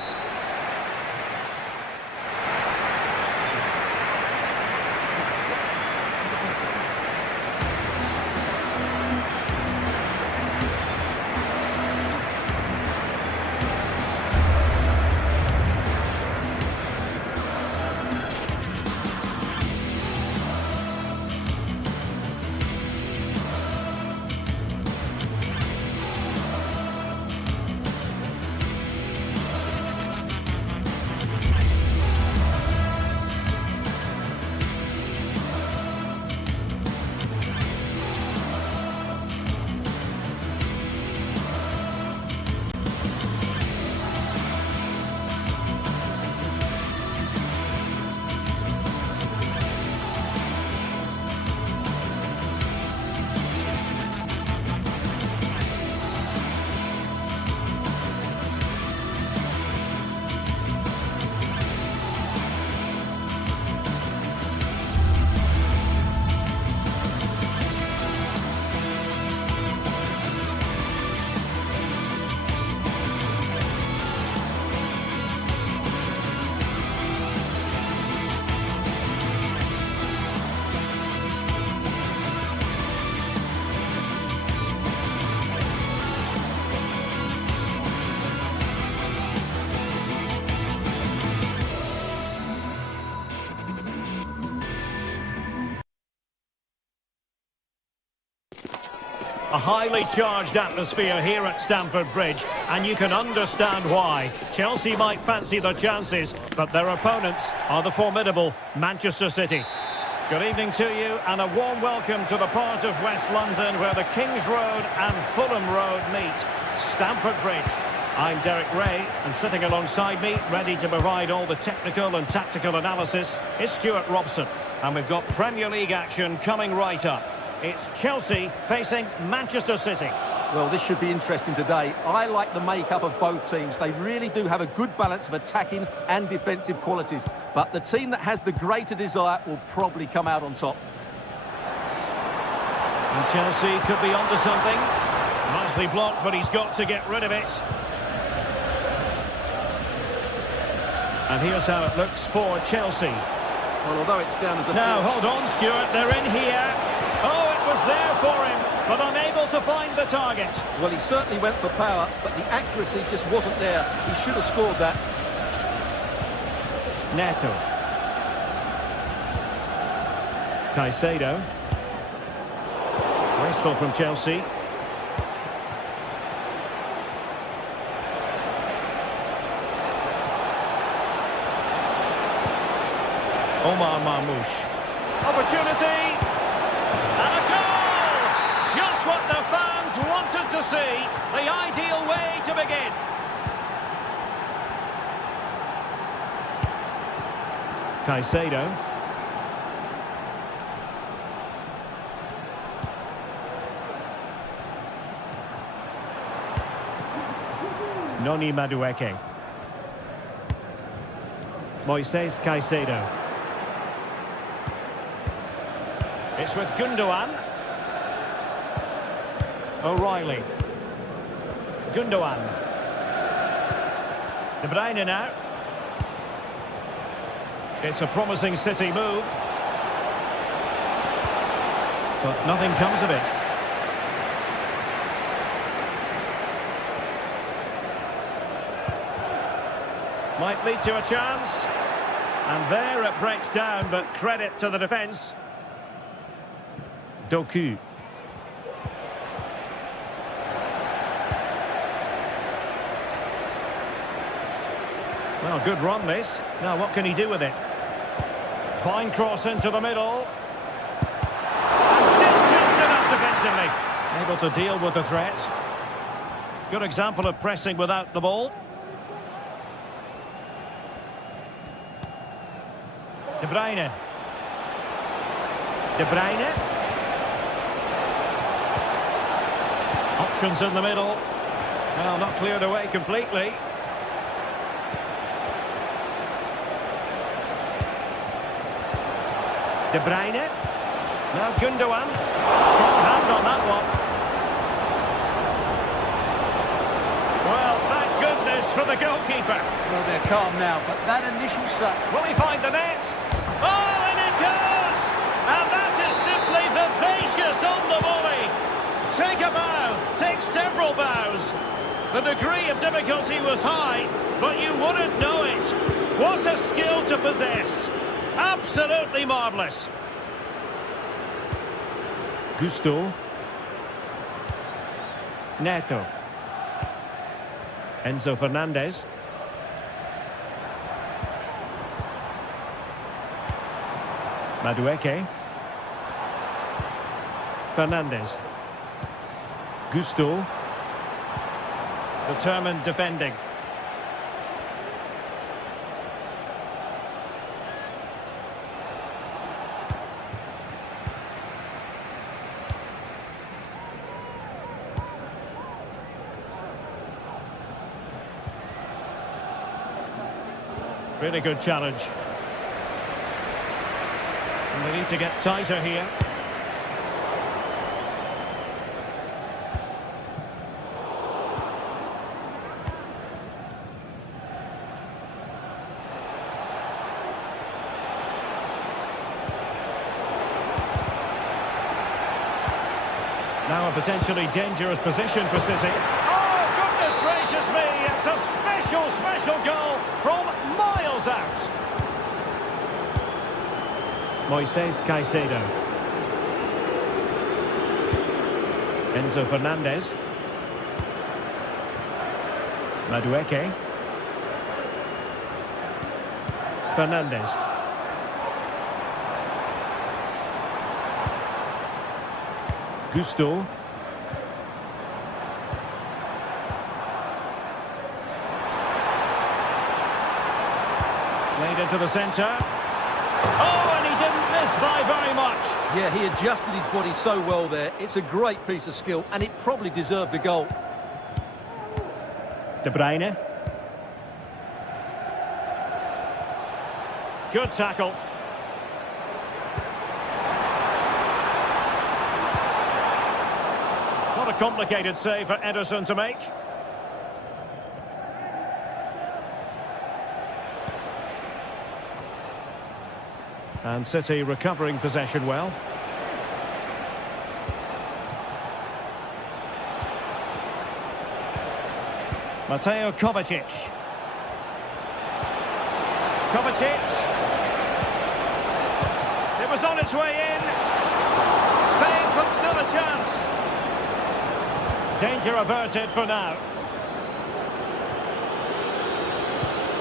A highly charged atmosphere here at Stamford Bridge, and you can understand why. Chelsea might fancy their chances, but their opponents are the formidable Manchester City. Good evening to you, and a warm welcome to the part of West London where the Kings Road and Fulham Road meet. Stamford Bridge. I'm Derek Ray, and sitting alongside me, ready to provide all the technical and tactical analysis, is Stuart Robson. And we've got Premier League action coming right up. It's Chelsea facing Manchester City. Well, this should be interesting today. I like the makeup of both teams. They really do have a good balance of attacking and defensive qualities. But the team that has the greater desire will probably come out on top. And Chelsea could be onto something. Nicely blocked, but he's got to get rid of it. And here's how it looks for Chelsea. Well, although it's down as a... Now, hold on, Stuart. They're in here. Oh, it was there for him, but unable to find the target. Well, he certainly went for power, but the accuracy just wasn't there. He should have scored that. Neto. Caicedo. Wasteful from Chelsea. Omar Marmoush. Opportunity. And a goal! Just what the fans wanted to see. The ideal way to begin. Caicedo. Noni Madueke. Moises Caicedo. It's with Gundogan. O'Reilly. Gundogan. De Bruyne now. It's a promising City move. But nothing comes of it. Might lead to a chance. And there it breaks down, but credit to the defence. Doku. Well, good run this. Now what can he do with it? Fine cross into the middle. And just enough defensively. Able to deal with the threat. Good example of pressing without the ball. De Bruyne. De Bruyne. Options in the middle. Well, not cleared away completely. De Bruyne. Now Gundogan. Strong hand on that one. Well, thank goodness for the goalkeeper. Well, they're calm now, but that initial shot... Will he find the net? Oh, and it goes! And that is simply vivacious on the volley. Take a bow, take several bows. The degree of difficulty was high, but you wouldn't know it. What a skill to possess. Absolutely marvellous. Gusto. Neto. Enzo Fernandez. Madueke. Fernandez. Gusto. Determined defending. Really good challenge. And they need to get tighter here. Now a potentially dangerous position for City. Oh, goodness gracious me! It's a special, special goal from miles out. Moises Caicedo. Enzo Fernandez. Madueke. Fernandez. Gusto. Played into the centre. Oh, and he didn't miss by very much. Yeah, he adjusted his body so well there. It's a great piece of skill, and it probably deserved a goal. De Bruyne. Good tackle. Not a complicated save for Ederson to make. And City recovering possession well. Mateo Kovacic. Kovacic. It was on its way in. Save, but still a chance. Danger averted for now.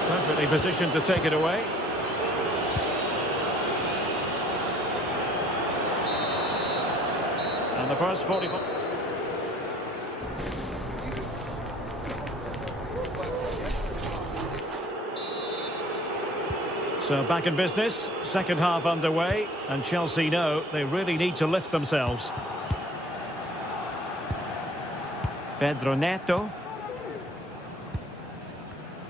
Perfectly positioned to take it away. And the first 45. So back in business, second half underway, and Chelsea know they really need to lift themselves. Pedro Neto.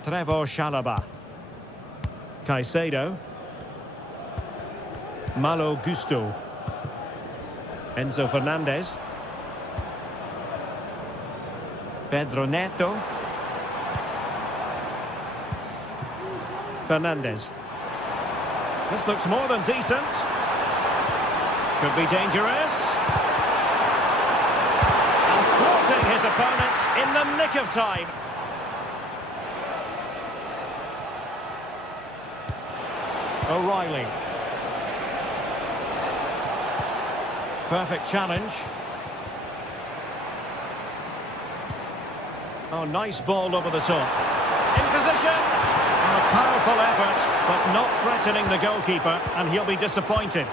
Trevor Chalobah. Caicedo. Malo Gusto. Enzo Fernandez. Pedro Neto. Fernandez. This looks more than decent. Could be dangerous. And thwarting his opponent in the nick of time. O'Reilly. Perfect challenge. Oh, nice ball over the top. In position. And a powerful effort, but not threatening the goalkeeper, and he'll be disappointed.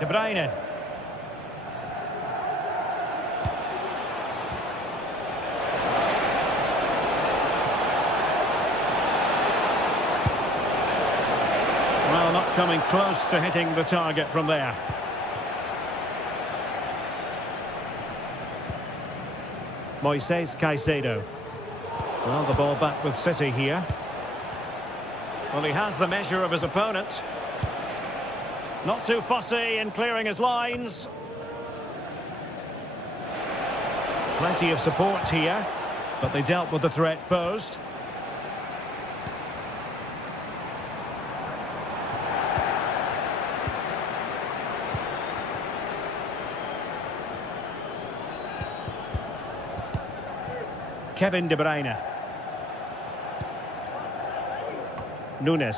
De Bruyne. Well, not coming close to hitting the target from there. Moises Caicedo. Well, the ball back with City here. Well, he has the measure of his opponent. Not too fussy in clearing his lines. Plenty of support here, but they dealt with the threat posed. Kevin De Bruyne. Nunes.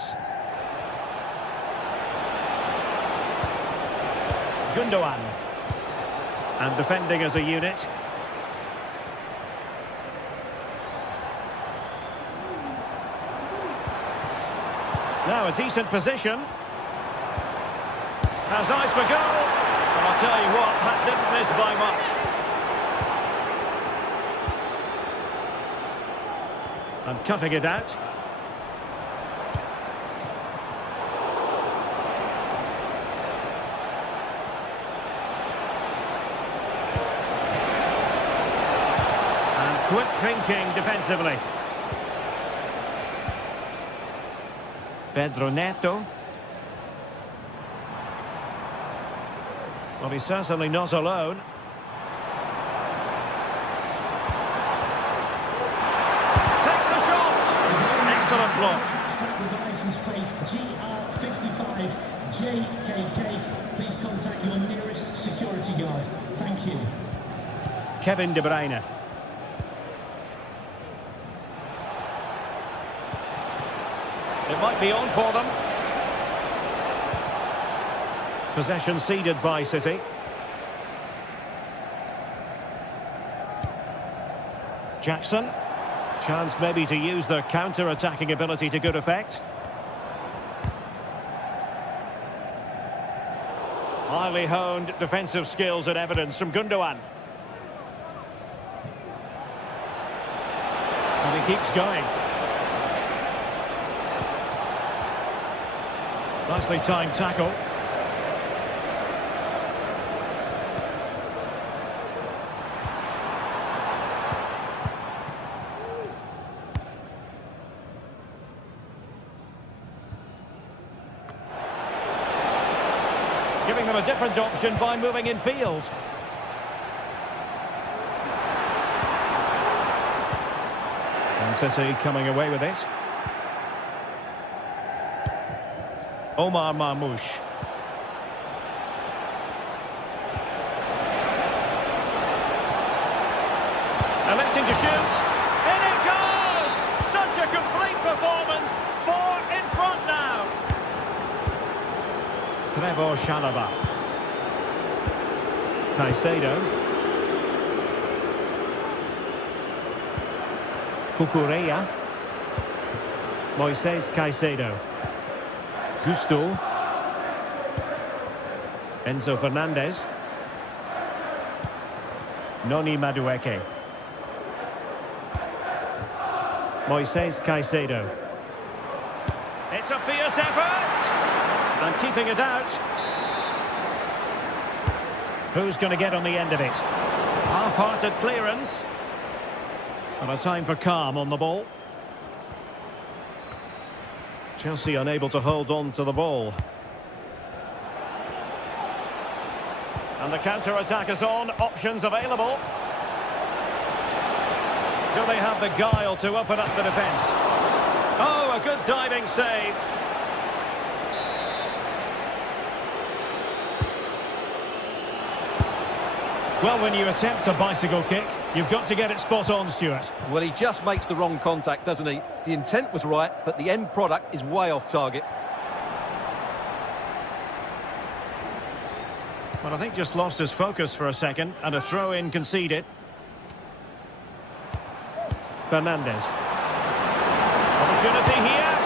Gundogan. And defending as a unit. Now a decent position. Has eyes for goal. And I'll tell you what, that didn't miss by much. And cutting it out. And quick thinking defensively. Pedro Neto. Well, he's certainly not alone. Excellent block. With the license plate GR55 JKK, please contact your nearest security guard. Thank you. Kevin De Bruyne. It might be on for them. Possession ceded by City. Jackson. Chance maybe to use their counter-attacking ability to good effect. Highly honed defensive skills and evidence from Gundogan. keeps going. Nicely timed tackle. Giving them a different option by moving in field. And City coming away with it. Omar Marmoush. Electing to shoot. In it goes! Such a complete performance. 4 in front now. Trevor Chalobah. Caicedo. Cucurella. Moises Caicedo. Gusto. Enzo Fernandez. Noni Madueke. Moises Caicedo. It's a fierce effort! And keeping it out. Who's going to get on the end of it? Half-hearted clearance. And a time for calm on the ball. Chelsea unable to hold on to the ball. And the counter-attack is on. Options available. Do they have the guile to open up the defence? Oh, a good diving save. Well, when you attempt a bicycle kick, you've got to get it spot on, Stuart. Well, he just makes the wrong contact, doesn't he? The intent was right, but the end product is way off target. Well, I think just lost his focus for a second, and a throw-in conceded. Fernandez. Opportunity here.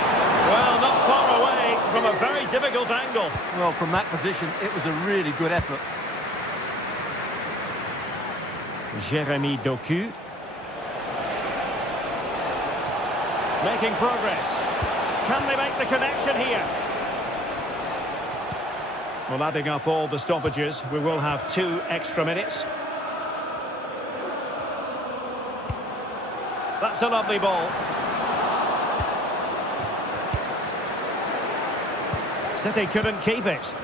Well, not far away from a very difficult angle. Well, from that position, it was a really good effort. Jeremy Doku. Making progress. Can they make the connection here? Well, adding up all the stoppages, we will have 2 extra minutes. That's a lovely ball. City couldn't keep it.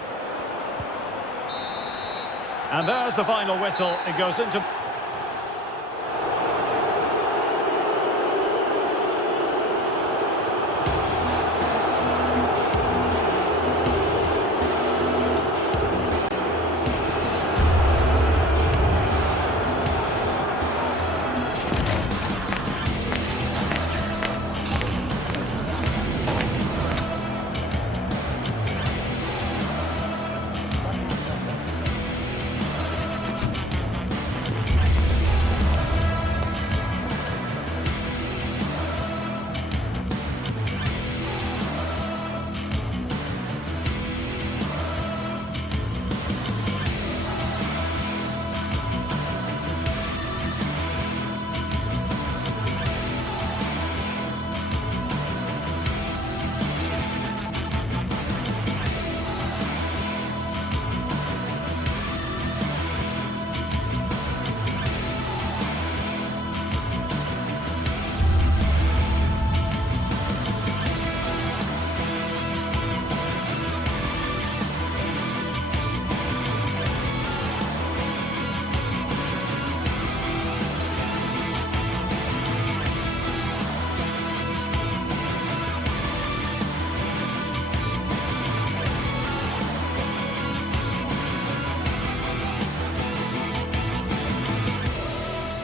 And there's the final whistle. It goes into...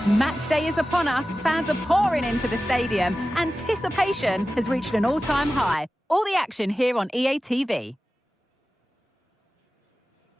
Match day is upon us. Fans are pouring into the stadium. Anticipation has reached an all-time high. All the action here on EA TV.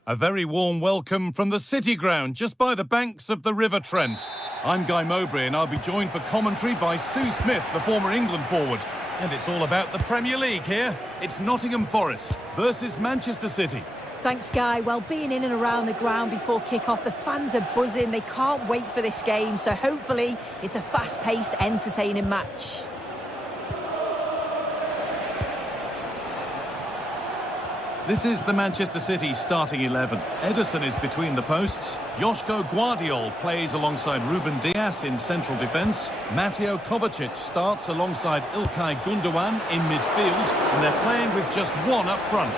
A very warm welcome from the City Ground, just by the banks of the River Trent. I'm Guy Mowbray, and I'll be joined for commentary by Sue Smith, the former England forward. And it's all about the Premier League here. It's Nottingham Forest versus Manchester City. Thanks, Guy. Well, being in and around the ground before kick-off, the fans are buzzing. They can't wait for this game, so hopefully it's a fast-paced, entertaining match. This is the Manchester City starting 11. Ederson is between the posts. Joško Guardiol plays alongside Ruben Dias in central defence. Mateo Kovacic starts alongside Ilkay Gundogan in midfield. And they're playing with just one up front.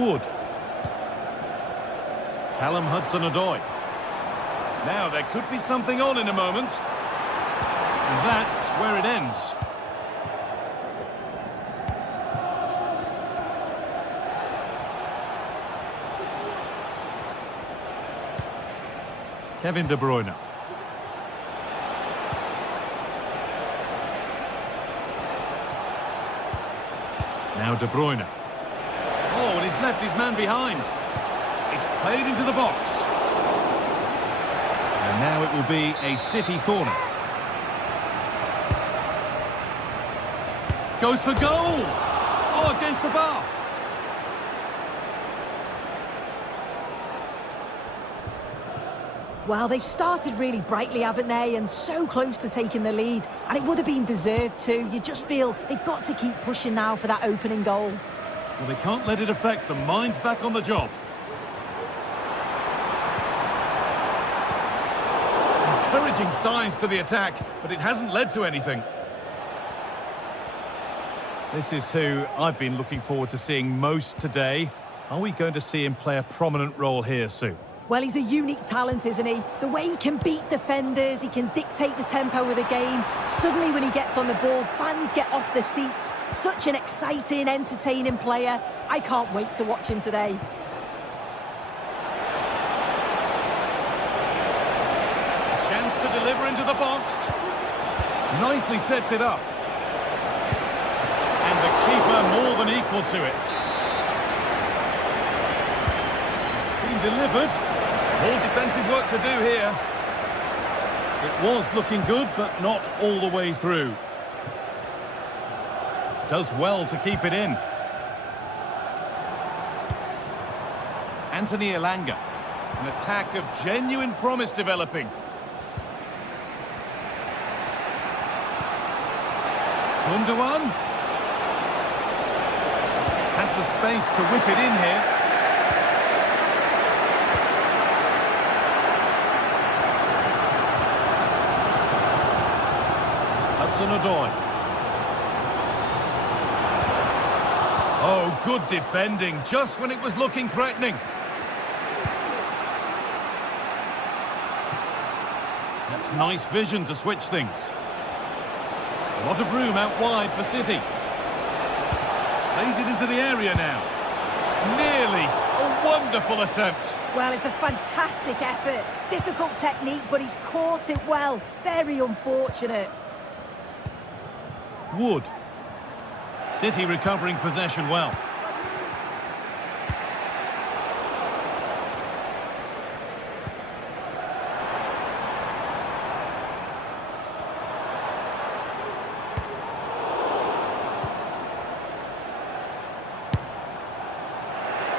Wood. Callum Hudson-Odoi. Now there could be something on in a moment. And that's where it ends. Kevin De Bruyne. Now De Bruyne. Oh, and he's left his man behind. It's played into the box. And now it will be a City corner. Goes for goal! Oh, against the bar! Well, they've started really brightly, haven't they? And so close to taking the lead. And it would have been deserved too. You just feel they've got to keep pushing now for that opening goal. Well, they can't let it affect them. Mind's back on the job. Encouraging signs to the attack, but it hasn't led to anything. This is who I've been looking forward to seeing most today. Are we going to see him play a prominent role here soon? Well, he's a unique talent, isn't he? The way he can beat defenders, he can dictate the tempo of the game. Suddenly when he gets on the ball, fans get off their seats. Such an exciting, entertaining player. I can't wait to watch him today. Chance to deliver into the box. Nicely sets it up. And the keeper more than equal to it. It's been delivered. More defensive work to do here. It was looking good, but not all the way through. Does well to keep it in. Anthony Elanga. An attack of genuine promise developing. Gundogan. Has the space to whip it in here. Hudson-Odoi. Oh, good defending, just when it was looking threatening. That's nice vision to switch things. A lot of room out wide for City. Plays it into the area now. Nearly a wonderful attempt. Well, it's a fantastic effort. Difficult technique, but he's caught it well. Very unfortunate. Wood. City recovering possession well.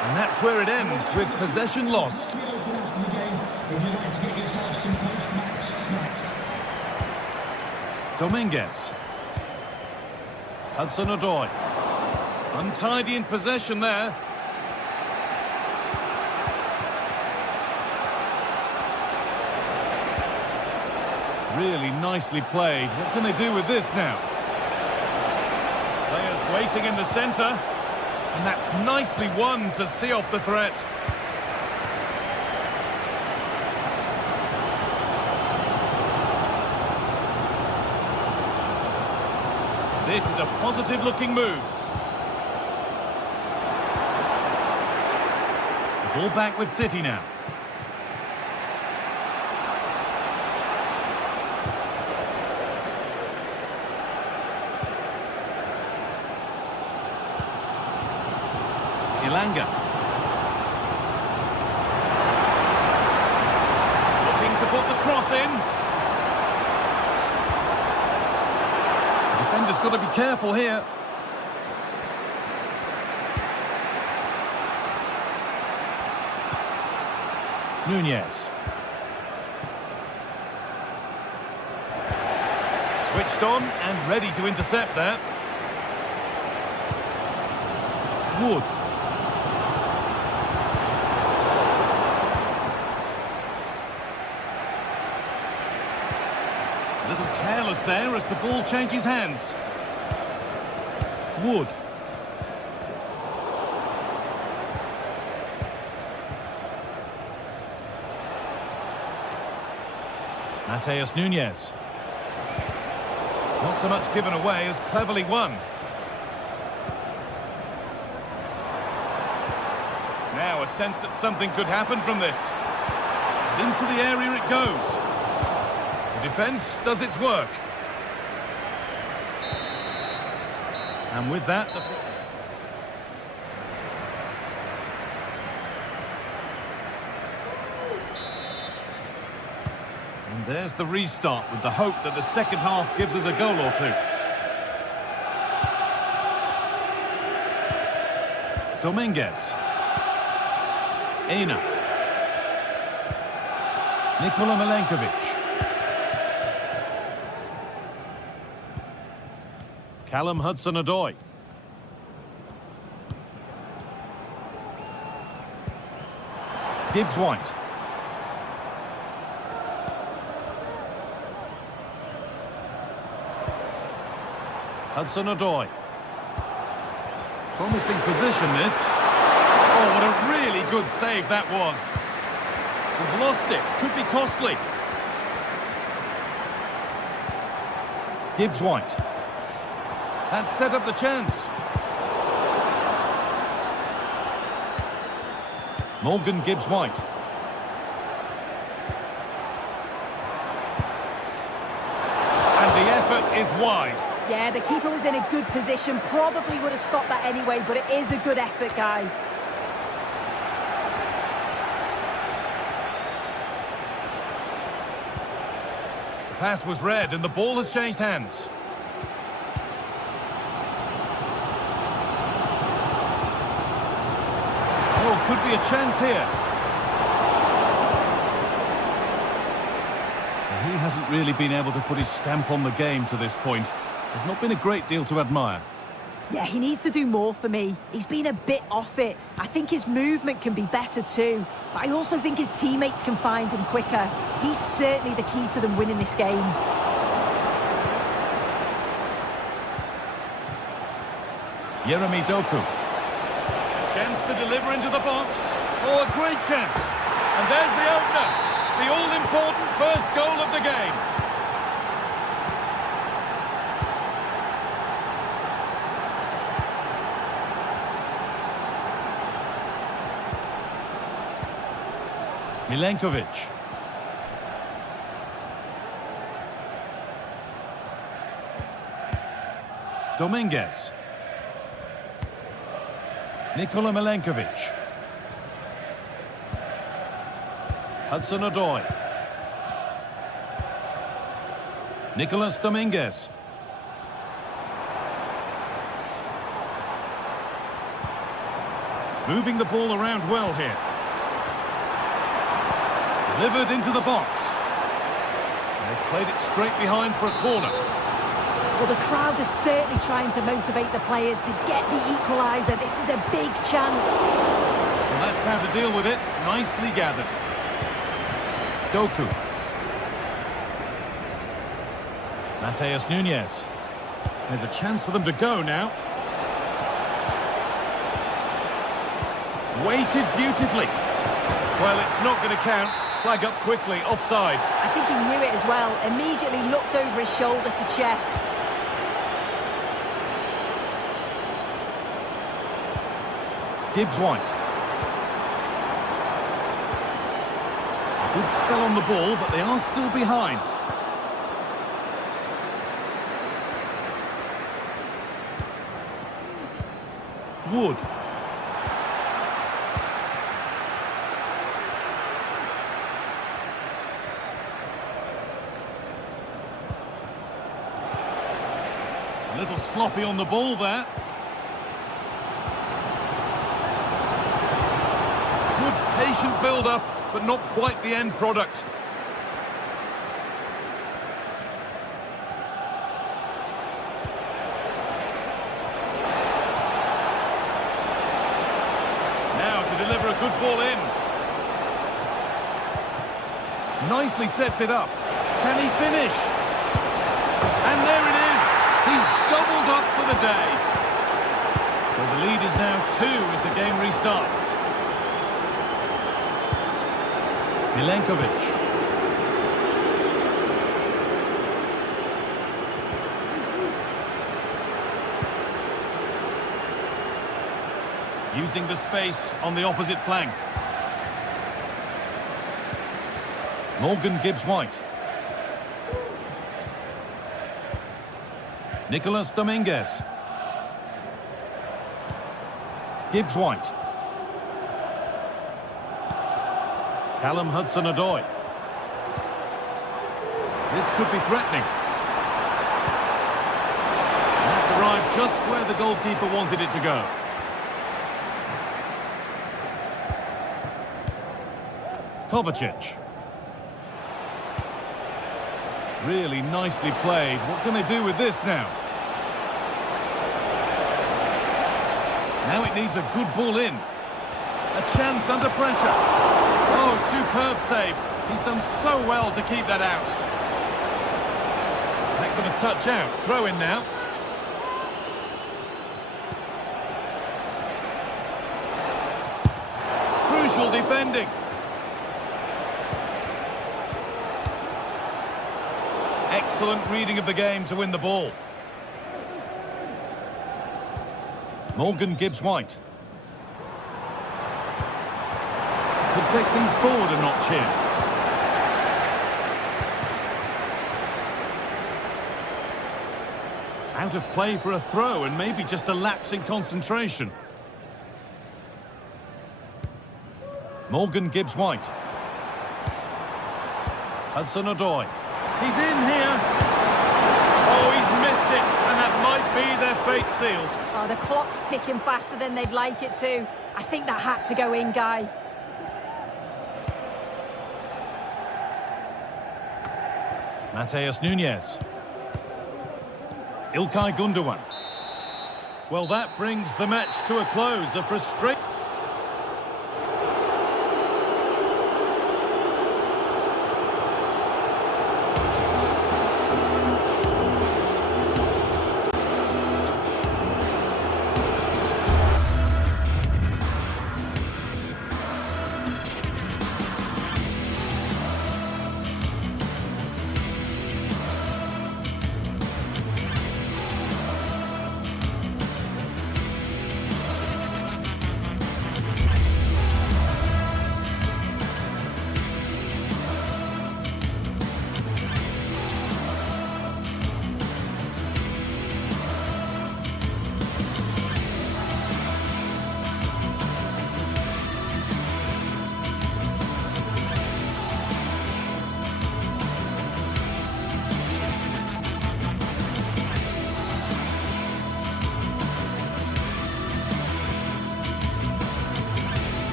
And that's where it ends, with possession lost. Dominguez. Hudson-Odoi. Untidy in possession there. Really nicely played. What can they do with this now? Players waiting in the centre. And that's nicely won to see off the threat. This is a positive-looking move. Ball back with City now. Elanga. Looking to put the cross in. He's got to be careful here. Nunez. Switched on and ready to intercept that. Wood. A little careless there as the ball changes hands. Wood. Mateus Nunez. Not so much given away as cleverly won. Now a sense that something could happen from this. Into the area it goes. The defence does its work. And with that... And there's the restart with the hope that the second half gives us a goal or two. Dominguez. Ena. Nikola Milenkovic. Callum Hudson-Odoi. Gibbs-White. Hudson-Odoi. Promising position, this. Oh, what a really good save that was. We've lost it. Could be costly. Gibbs-White. That set up the chance. Morgan Gibbs-White. And the effort is wide. Yeah, the keeper was in a good position. Probably would have stopped that anyway, but it is a good effort, guy. The pass was read and the ball has changed hands. Oh, could be a chance here. He hasn't really been able to put his stamp on the game to this point. There's not been a great deal to admire. Yeah, he needs to do more for me. He's been a bit off it. I think his movement can be better too. But I also think his teammates can find him quicker. He's certainly the key to them winning this game. Jeremy Doku. Chance to deliver into the box. Oh, a great chance. And there's the opener. The all-important first goal of the game. Milenkovic. Dominguez. Nikola Milenkovic. Hudson-Odoi. Nicolas Dominguez. Moving the ball around well here. Delivered into the box. They've played it straight behind for a corner. Well, the crowd is certainly trying to motivate the players to get the equaliser. This is a big chance. And that's how to deal with it. Nicely gathered. Doku. Mateus Nunez. There's a chance for them to go now. Weighted beautifully. Well, it's not going to count. Flag up quickly, offside. I think he knew it as well. Immediately looked over his shoulder to check. Gibbs-White. A good spell on the ball, but they are still behind. Wood. A little sloppy on the ball there. Good patient build-up, but not quite the end product. Now to deliver a good ball in. Nicely sets it up. Can he finish? And there it is. He's doubled up for the day. So the lead is now 2 as the game restarts. Milenkovic. Using the space on the opposite flank. Morgan Gibbs-White. Nicolas Dominguez. Gibbs-White. Callum Hudson-Odoi. This could be threatening. And that's arrived just where the goalkeeper wanted it to go. Kovacic. Really nicely played. What can they do with this now? Now it needs a good ball in. A chance under pressure. Oh, superb save. He's done so well to keep that out. That's going to touch out. Throw in now. Crucial defending. Excellent reading of the game to win the ball. Morgan Gibbs-White. Could take things forward a notch here. Out of play for a throw and maybe just a lapse in concentration. Morgan Gibbs-White. Hudson-Odoi. He's in here. Oh, he's missed it, and that might be their fate sealed. Oh, the clock's ticking faster than they'd like it to. I think that had to go in, Guy. Mateus Nunes. Ilkay Gundogan. Well, that brings the match to a close. A frustrating...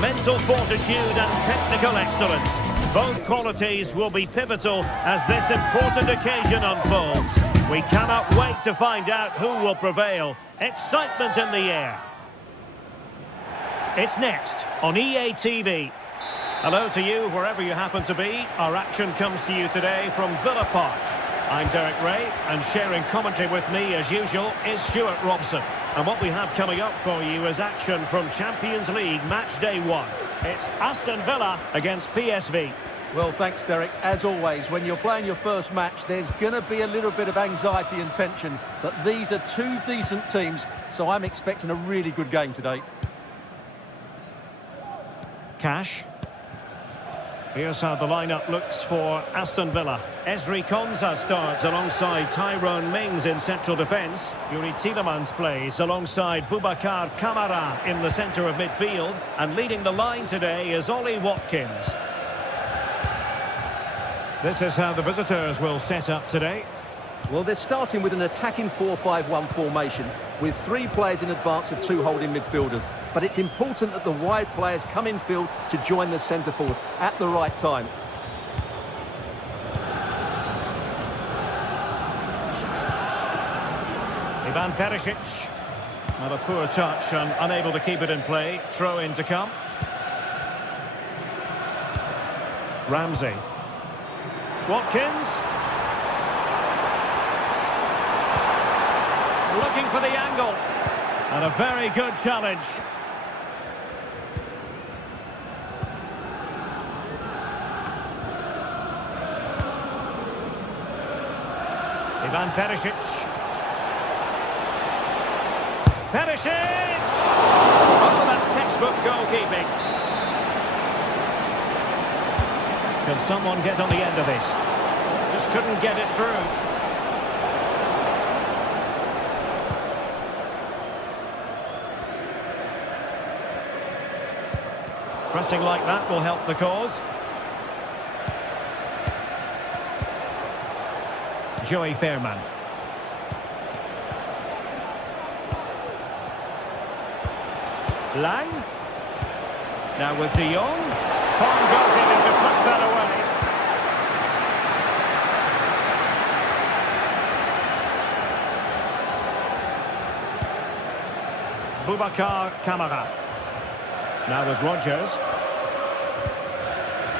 Mental fortitude and technical excellence. Both qualities will be pivotal as this important occasion unfolds. We cannot wait to find out who will prevail. Excitement in the air. It's next on EA TV. Hello to you wherever you happen to be. Our action comes to you today from Villa Park. I'm Derek Ray, and sharing commentary with me, as usual, is Stuart Robson. And what we have coming up for you is action from Champions League Match Day 1. It's Aston Villa against PSV. Well, thanks, Derek. As always, when you're playing your first match, there's going to be a little bit of anxiety and tension. But these are two decent teams, so I'm expecting a really good game today. Cash. Here's how the lineup looks for Aston Villa. Ezri Konsa starts alongside Tyrone Mings in central defence. Yuri Tielemans plays alongside Boubacar Kamara in the centre of midfield. And leading the line today is Ollie Watkins. This is how the visitors will set up today. Well, they're starting with an attacking 4-5-1 formation with 3 players in advance of 2 holding midfielders. But it's important that the wide players come in field to join the centre forward at the right time. Ivan Perisic. Not a poor touch and unable to keep it in play. Throw in to come. Ramsey. Watkins. Looking for the angle. And a very good challenge. Ivan Perisic. Perisic! Oh, that's textbook goalkeeping. Can someone get on the end of this? Just couldn't get it through. Pressing like that will help the cause. Joey Fairman. Lang. Now with De Jong. Fine goalkeeping to push that away. Boubacar Kamara. Now with Rodgers.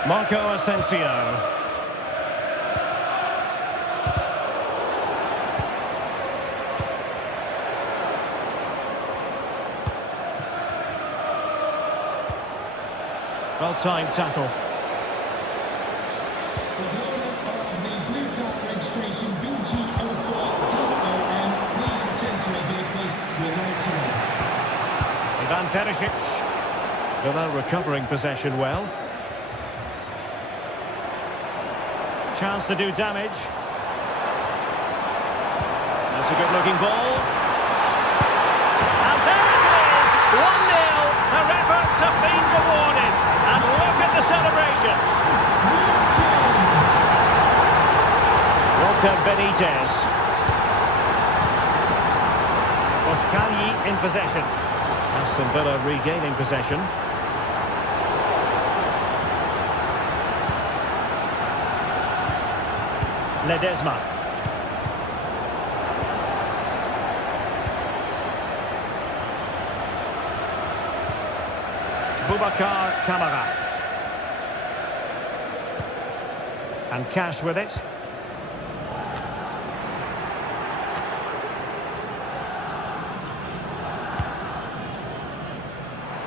Marco Asensio. Well-timed tackle. The holder of the blue card registration BG04-OM, please return to a vehicle with no. Ivan Perisic. Villa recovering possession well. Chance to do damage. That's a good-looking ball. And there it is! 1-0. Their efforts have been rewarded. And look at the celebrations. Walter Benitez. Oskali in possession. Aston Villa regaining possession. Ledesma. Boubacar Kamara. And Cash with it.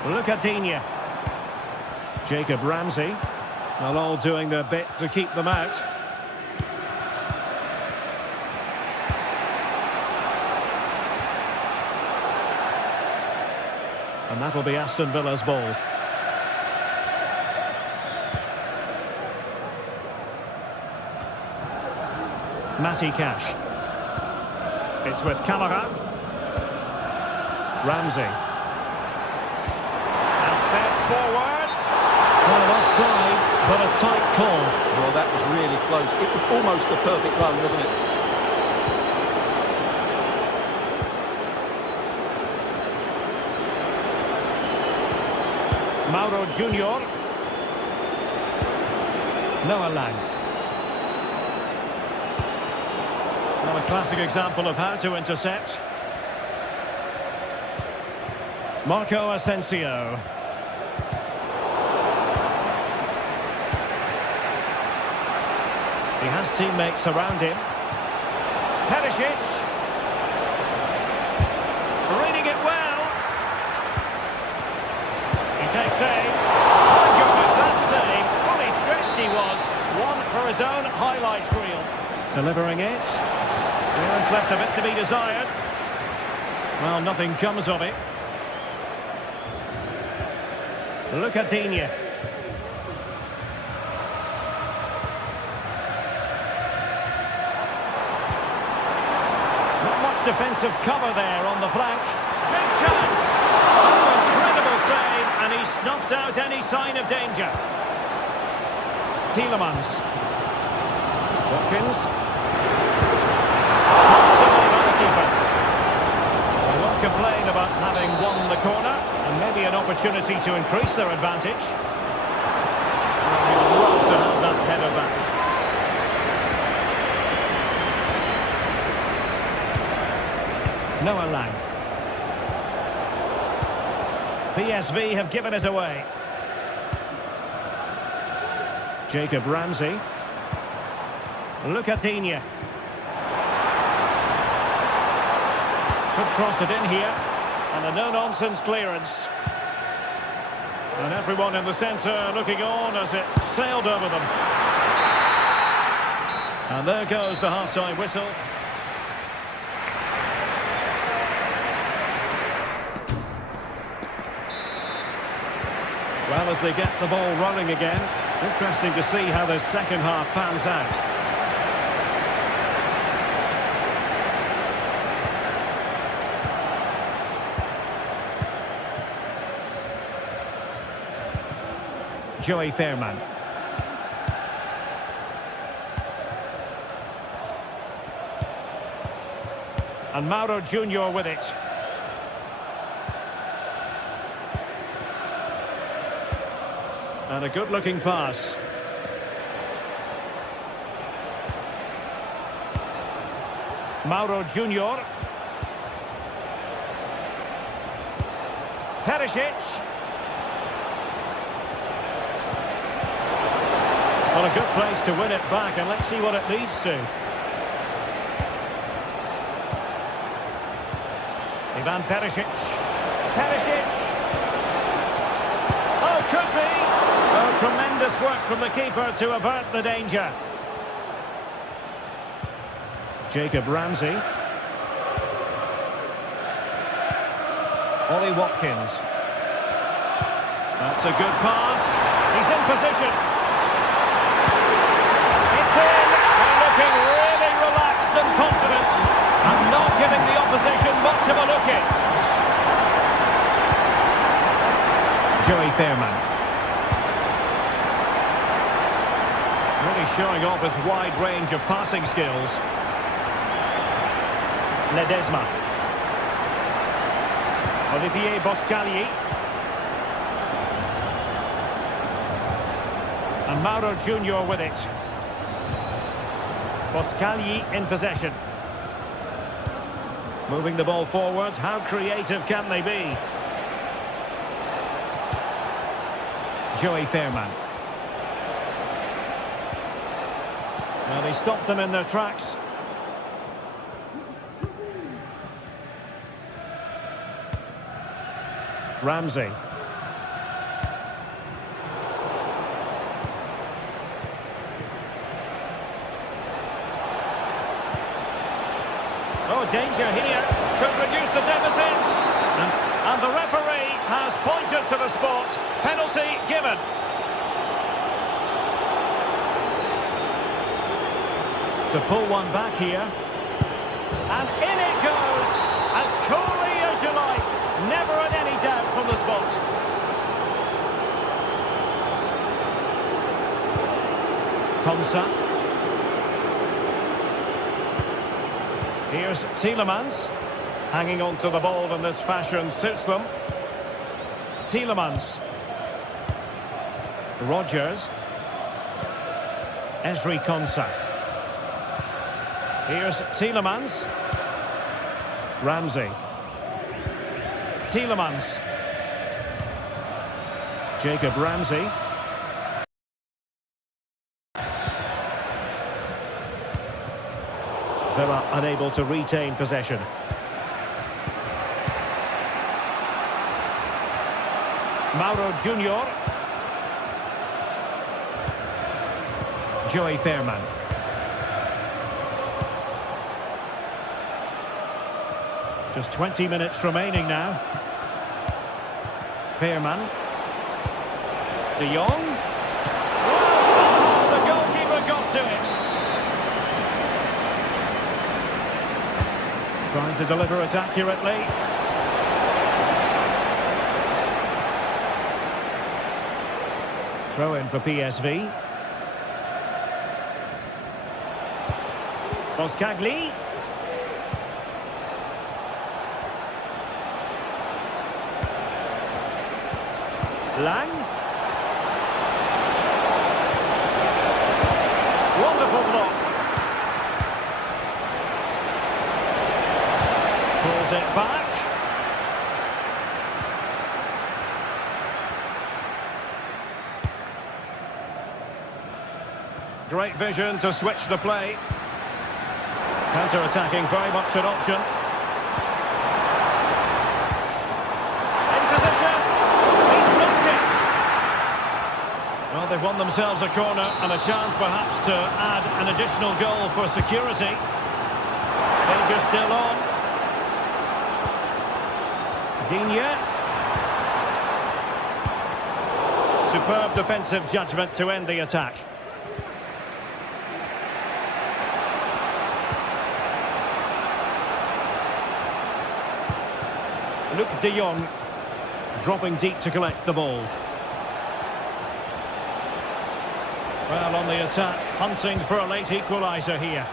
Lucadinha. Jacob Ramsey. Well, all doing their bit to keep them out. And that will be Aston Villa's ball. Matty Cash. It's with Kamara. Ramsey. And fed forwards. Well, offside, but a tight call. Well, that was really close. It was almost a perfect run, wasn't it? Mauro Junior. Noah Lang. Well, a classic example of how to intercept. Marco Asensio. He has teammates around him. Perisic. Reading it well. He takes aim. My goodness, that save. Fully stretched he was. One for his own highlights reel. Delivering it. Clearance left a bit to be desired. Well, nothing comes of it. Look at Digne. Not much defensive cover there on the flank. Big chance! Oh, incredible save, and he snuffed out any sign of danger. Tielemans. Watkins. They won't complain about having won the corner, and maybe an opportunity to increase their advantage. Well, he would love to have that header back. Noah Lang. PSV have given it away. Jacob Ramsey. Look at Digne. Could cross it in here. And a no-nonsense clearance. And everyone in the centre looking on as it sailed over them. And there goes the half-time whistle. Well, as they get the ball rolling again, interesting to see how the second half pans out. Joey Fairman. And Mauro Junior with it. And a good-looking pass. Mauro Junior. Perisic. Well, a good place to win it back, and let's see what it leads to. Ivan Perisic. Perisic. Oh, could be. Oh, tremendous work from the keeper to avert the danger. Jacob Ramsey. Ollie Watkins. That's a good pass. He's in position. It's in. They're looking really relaxed and confident, and not giving the opposition much of a look in. Joey Fairman. Really showing off his wide range of passing skills. Ledesma. Olivier Boscagli. And Mauro Junior with it. Boscagli in possession. Moving the ball forward. How creative can they be? Joey Fairman. Well, they stopped them in their tracks. Ramsey. Oh, danger here. Could reduce the deficit. And the referee has pointed to the spot. Penalty given. To pull one back here. And in it goes. As coolly as you like. Never in any doubt from the spot. Konsa. Here's Tielemans. Hanging on to the ball in this fashion suits them. Tielemans. Rodgers. Ezri Konsa. Here's Tielemans. Ramsey. Tielemans. Jacob Ramsey. Villa unable to retain possession. Mauro Junior. Joey Fairman. Just 20 minutes remaining now. Fairman. De Jong. Oh, the goalkeeper got to it. Trying to deliver it accurately. Throw in for PSV. Boskagli. Lang. Wonderful block. Pulls it back. Great vision to switch the play. Counter-attacking, very much an option. In position. He's blocked it. Well, they've won themselves a corner and a chance perhaps to add an additional goal for security. Danger still on. Digne. Superb defensive judgment to end the attack. Luke de Jong dropping deep to collect the ball. Well, on the attack, hunting for a late equaliser here.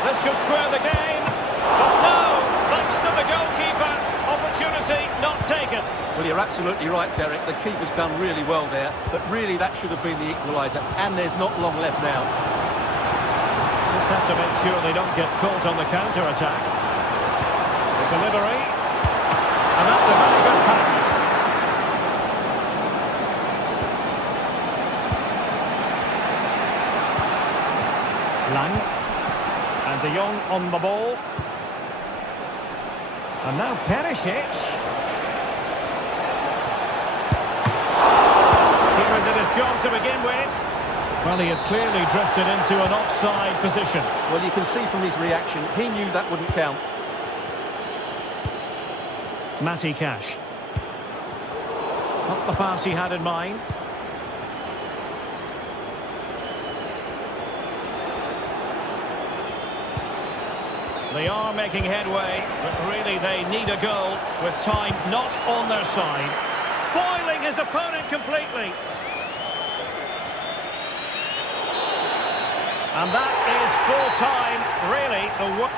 This could square the game, but no, thanks to the goalkeeper, opportunity not taken. Well, you're absolutely right, Derek. The keeper's done really well there, but really that should have been the equaliser, and there's not long left now. Just have to make sure they don't get caught on the counter-attack. The delivery. And that's a very good pass. Lang. And De Jong on the ball. And now Perisic. Keeper did his job to begin with. Well, he had clearly drifted into an offside position. Well, you can see from his reaction, he knew that wouldn't count. Matty Cash. Not the pass he had in mind. They are making headway, but really they need a goal with time not on their side. Foiling his opponent completely. And that is full time, really, the work.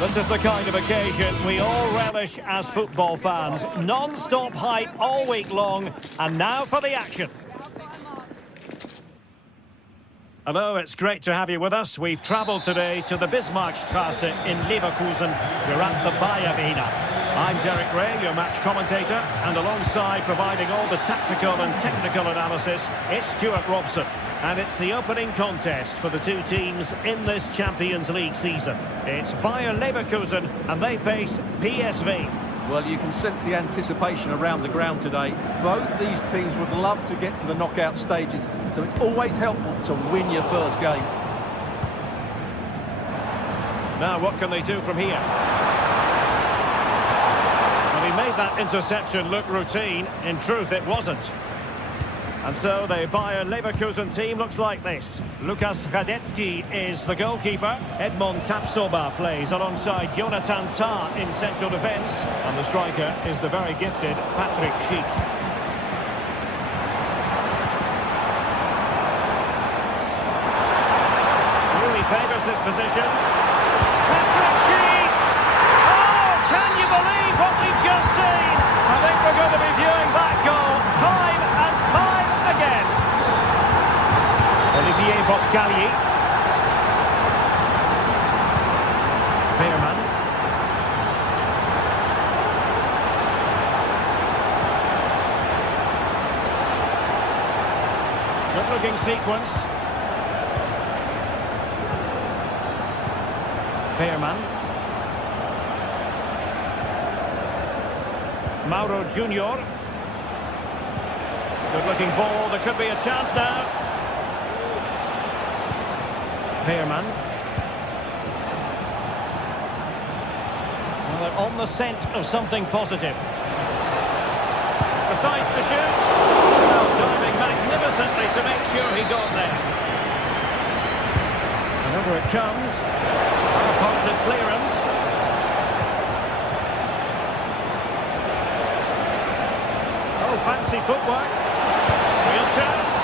This is the kind of occasion we all relish as football fans. Non-stop hype all week long, and now for the action. Hello, it's great to have you with us. We've travelled today to the Bismarckstrasse in Leverkusen. We're at the Bayer Arena. I'm Derek Ray, your match commentator, and alongside providing all the tactical and technical analysis, it's Stuart Robson. And it's the opening contest for the two teams in this Champions League season. It's Bayer Leverkusen, and they face PSV. Well, you can sense the anticipation around the ground today. Both these teams would love to get to the knockout stages, so it's always helpful to win your first game. Now, what can they do from here? Well, he made that interception look routine. In truth, it wasn't. And so the Bayer Leverkusen team looks like this. Lukas Radetzky is the goalkeeper. Edmond Tapsoba plays alongside Jonathan Tah in central defence. And the striker is the very gifted Patrick Schick. Really favours this position. Patrick Schick! Oh, can you believe what we've just seen? I think we're going to be viewing that goal time and time again. Olivier Boscagli. Veerman. Good looking sequence. Veerman. Mauro Junior. Good looking ball, there could be a chance now. Veerman. Well, they're on the scent of something positive. Decides to shoot. Well, diving magnificently to make sure he got there. And over it comes. Positive clearance. Oh, fancy footwork. Real chance.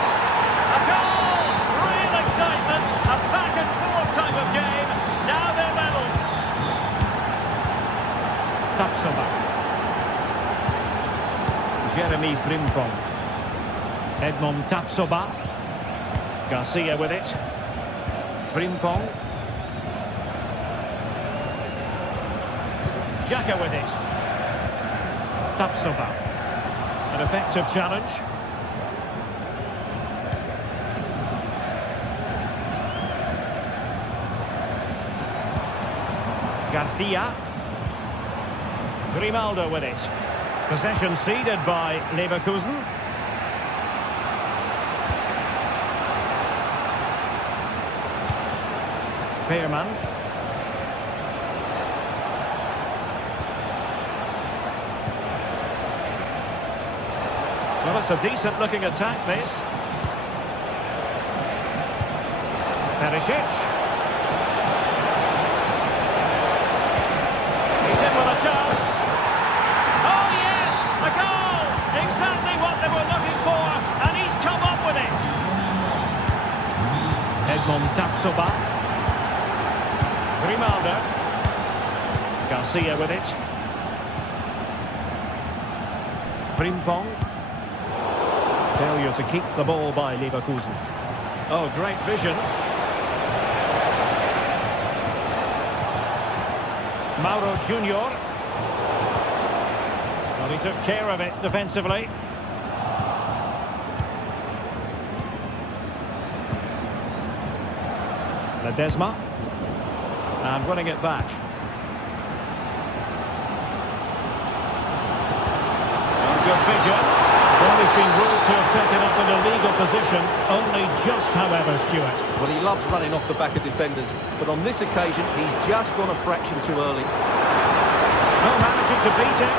A goal! Real excitement. A back and forth type of game. Now they're level. Tapsoba. Jeremy Frimpong. Edmond Tapsoba. Garcia with it. Frimpong. Xhaka with it. Tapsoba. An effective challenge. Garcia. Grimaldo with it. Possession ceded by Leverkusen. Veerman. Well, it's a decent-looking attack, this. Perisic. He's in with a chance. Oh, yes! A goal! Exactly what they were looking for, and he's come up with it. Edmond Tapsoba. Grimaldo. Garcia with it. Frimpong. Failure to keep the ball by Leverkusen. Oh, great vision. Mauro Junior. Well, he took care of it defensively. Ledesma. And winning it back. Oh, good vision. Well, he's been ruled to have taken up an illegal position, only just, however, Stuart. Well, he loves running off the back of defenders, but on this occasion, he's just gone a fraction too early. No managing to beat it.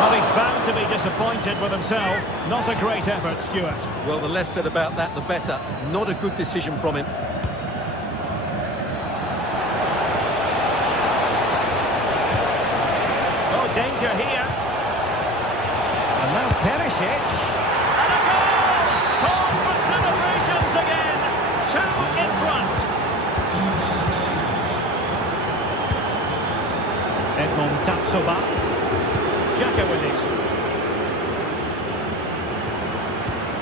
Well, he's bound to be disappointed with himself. Not a great effort, Stuart. Well, the less said about that, the better. Not a good decision from him. Oh, danger here. And now Perisic. And a goal! Calls for celebrations again. Two in front. Edmond Tapsoba. Xhaka with it.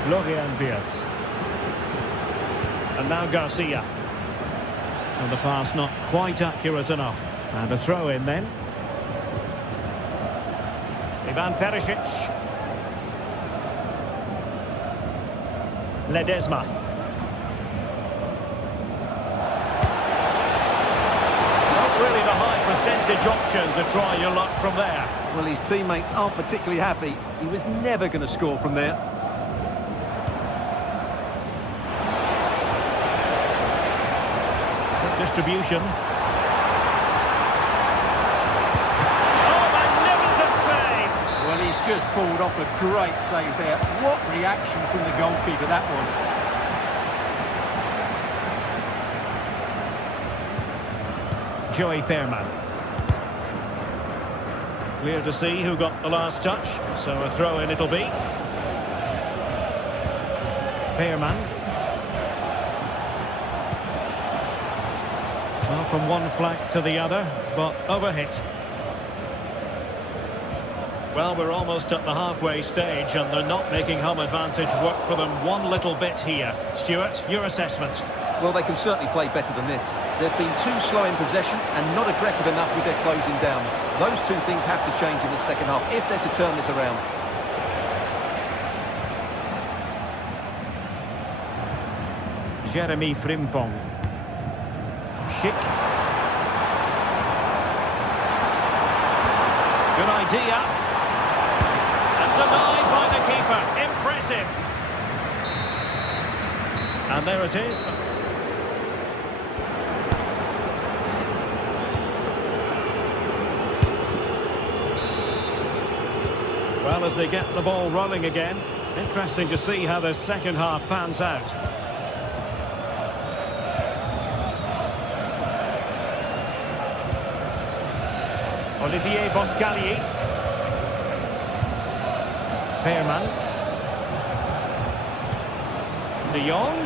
Florian Wirtz. And And now Garcia. And the pass not quite accurate enough. And a throw in then. Ivan Perisic. Ledesma. Not really the high percentage option to try your luck from there. Well, his teammates aren't particularly happy. He was never going to score from there. Good distribution. Oh, magnificent save! Well, he's just pulled off a great save there. What reaction from the goalkeeper that was. Joey Fairman. Clear to see who got the last touch, so a throw in it'll be. Fairman. Well, from one flank to the other, but overhit. Well, we're almost at the halfway stage and they're not making home advantage work for them one little bit here. Stuart, your assessment? Well, they can certainly play better than this. They've been too slow in possession and not aggressive enough with their closing down. Those two things have to change in the second half if they're to turn this around. Jeremy Frimpong. Schick. Good idea. And denied by the keeper. Impressive. And there it is. Well, as they get the ball rolling again, interesting to see how the second half pans out. Olivier Boscagli. Fairman. De Jong.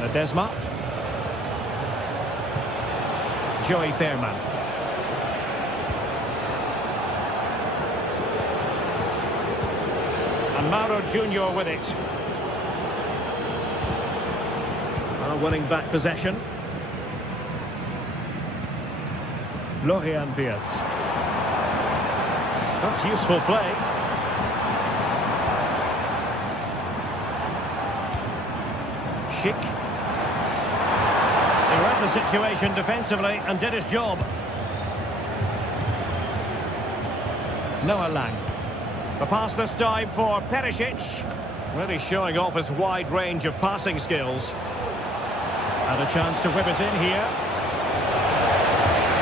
Ledesma. Joey Fairman. And Mauro Junior with it. Winning back possession. Florian Wirtz. That's useful play. Schick. He read the situation defensively and did his job. Noah Lang. The pass this time for Perisic. Really showing off his wide range of passing skills. And a chance to whip it in here.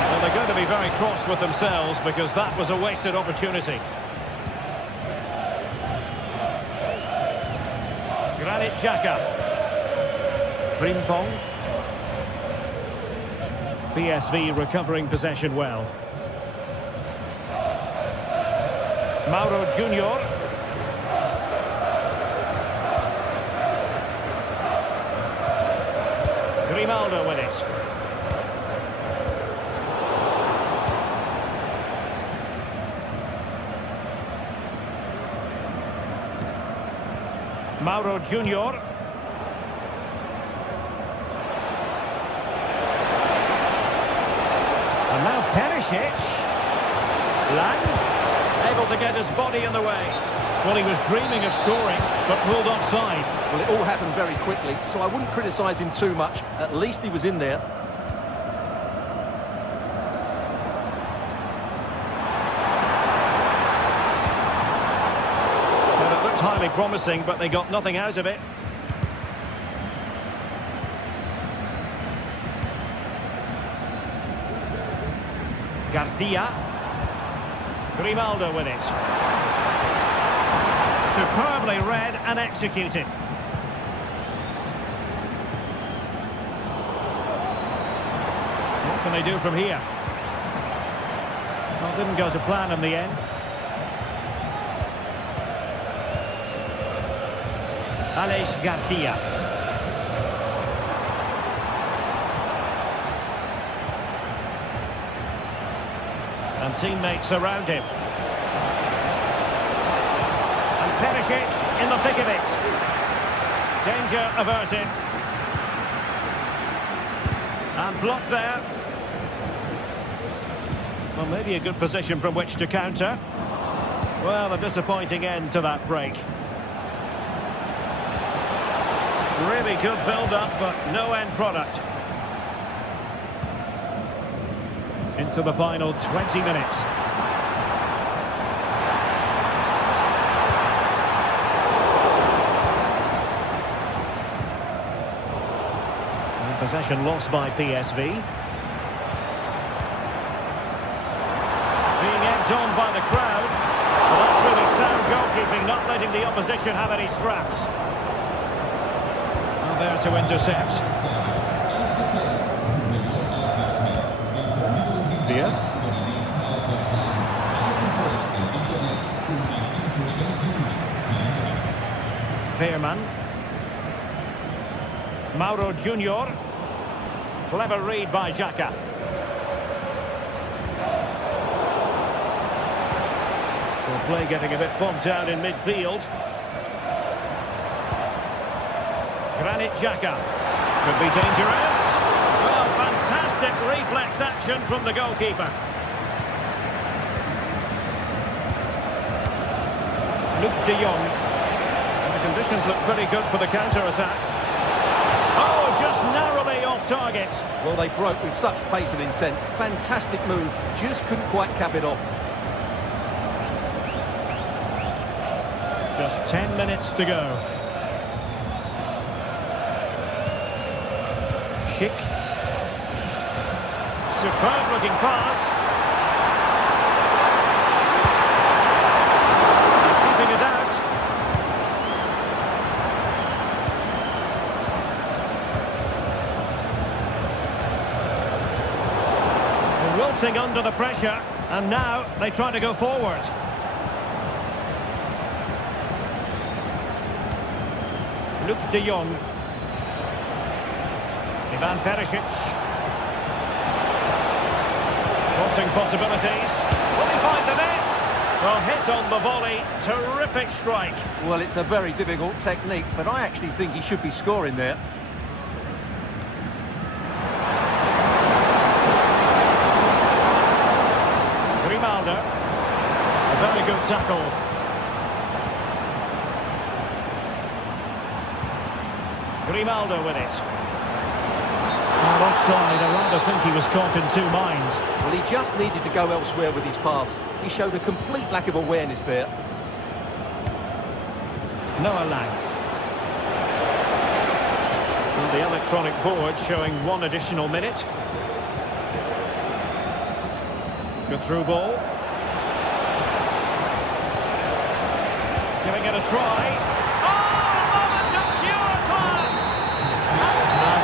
Well, they're going to be very cross with themselves because that was a wasted opportunity. Granit Xhaka. Frimpong. PSV recovering possession well. Mauro Junior. Grimaldo with it. Mauro Junior. And now Perisic. Lang. Able to get his body in the way. Well, he was dreaming of scoring, but ruled offside. Well, it all happened very quickly, so I wouldn't criticise him too much. At least he was in there. Well, it looked highly promising, but they got nothing out of it. Garcia. Grimaldo with it. Superbly read and executed. What can they do from here? Well, didn't go to plan in the end. Alex Garcia. And teammates around him. Perisic in the thick of it. Danger averted. And blocked there. Well, maybe a good position from which to counter. Well, a disappointing end to that break. Really good build-up, but no end product. Into the final 20 minutes. And possession lost by PSV. Being egged on by the crowd. Well, that's really sound goalkeeping, not letting the opposition have any scraps. Well, there to intercept. Diaz. Veerman. Mauro Junior. Clever read by Xhaka. Well, play getting a bit bumped out in midfield. Granit Xhaka. Could be dangerous. Well, fantastic reflex action from the goalkeeper. Luke de Jong. And the conditions look pretty good for the counter-attack. Oh, just narrowly off target. Well, they broke with such pace and intent. Fantastic move. Just couldn't quite cap it off. Just 10 minutes to go. Schick. Superb looking pass. Keeping it out. Wilting under the pressure, and now they try to go forward. Luke de Jong. Ivan Perisic. Crossing possibilities. Will he find the net? Well, hit on the volley. Terrific strike. Well, it's a very difficult technique, but I actually think he should be scoring there. Grimaldo. A very good tackle. Grimaldo with it. And offside, I rather think he was caught in two minds. Well, he just needed to go elsewhere with his pass. He showed a complete lack of awareness there. Noah Lang. And the electronic board showing one additional minute. Good through ball. Giving it a try.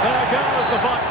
There goes the fight.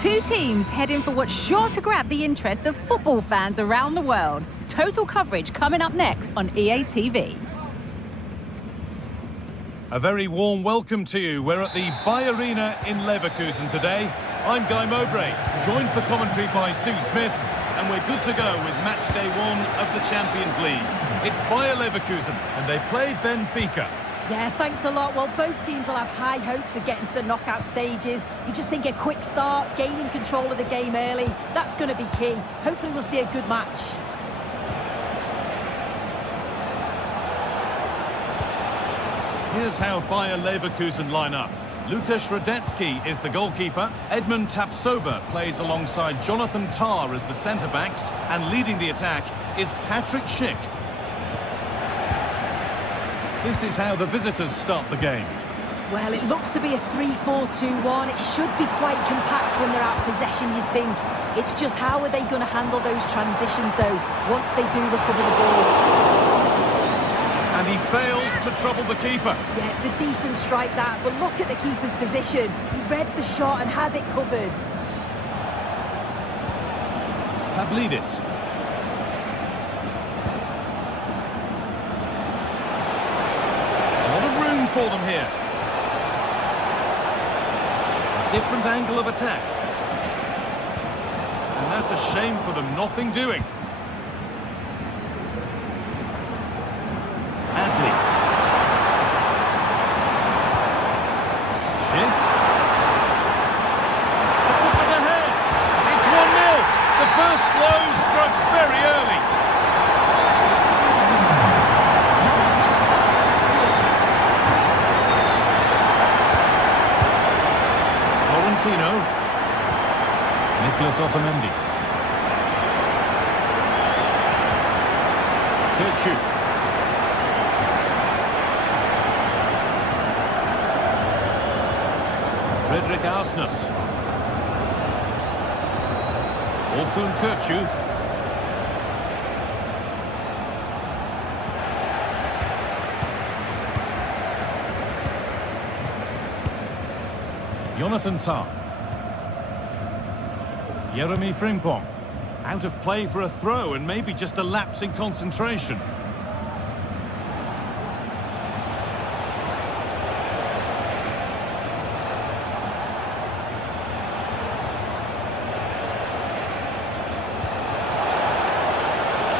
Two teams heading for what's sure to grab the interest of football fans around the world. Total coverage coming up next on EA TV. A very warm welcome to you. We're at the Arena in Leverkusen today. I'm Guy Mowbray, joined for commentary by Stu Smith, and we're good to go with match day 1 of the Champions League. It's Leverkusen, and they play Benfica. Yeah, thanks a lot. Well, both teams will have high hopes of getting to the knockout stages. You just think a quick start, gaining control of the game early, that's going to be key. Hopefully we'll see a good match. Here's how Leverkusen line up. Lukas Radetzky is the goalkeeper. Edmund Tapsoba plays alongside Jonathan Tah as the centre-backs. And leading the attack is Patrick Schick. This is how the visitors start the game. Well, it looks to be a 3-4-2-1. It should be quite compact when they're out of possession, you'd think. It's just how are they going to handle those transitions, though, once they do recover the ball. And he fails to trouble the keeper. Yeah, it's a decent strike, that, but look at the keeper's position. He read the shot and had it covered. Pavlidis. A lot of room for them here. A different angle of attack. And that's a shame for them, nothing doing. Otamendi. Kirchu. Fredrik Arsnes. Orkun Kirchu. Jonathan Tah. Jeremy Frimpong, out of play for a throw and maybe just a lapse in concentration.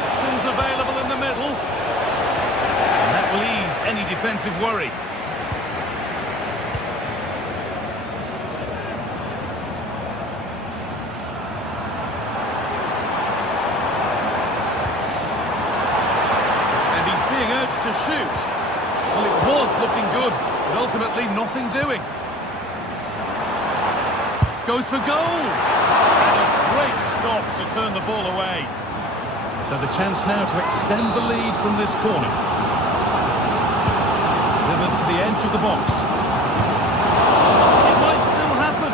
Options available in the middle. And that will ease any defensive worry. To shoot. Well, it was looking good, but ultimately nothing doing. Goes for goal. And a great stop to turn the ball away. So the chance now to extend the lead from this corner. Delivered to the edge of the box. It might still happen.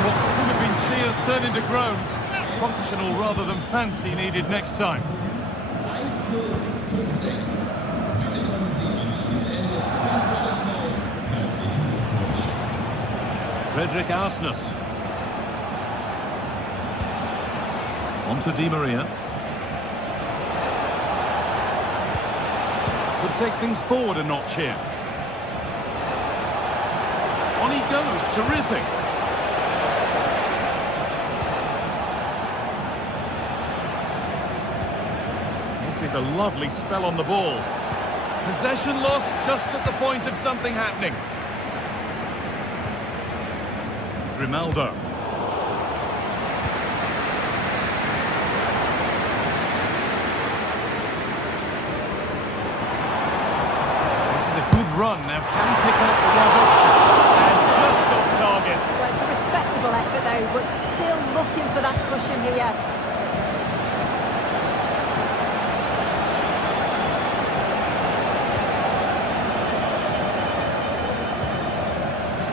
What could have been cheers turn into groans. Functional rather than fancy needed next time. Fredrik Arsnes. On to Di Maria. Could take things forward a notch here. On he goes, terrific. This is a lovely spell on the ball. Possession lost just at the point of something happening. Grimaldo. This is a good run. Now can he pick up the right option? And just off target. Well, it's a respectable effort though, but still looking for that cushion here.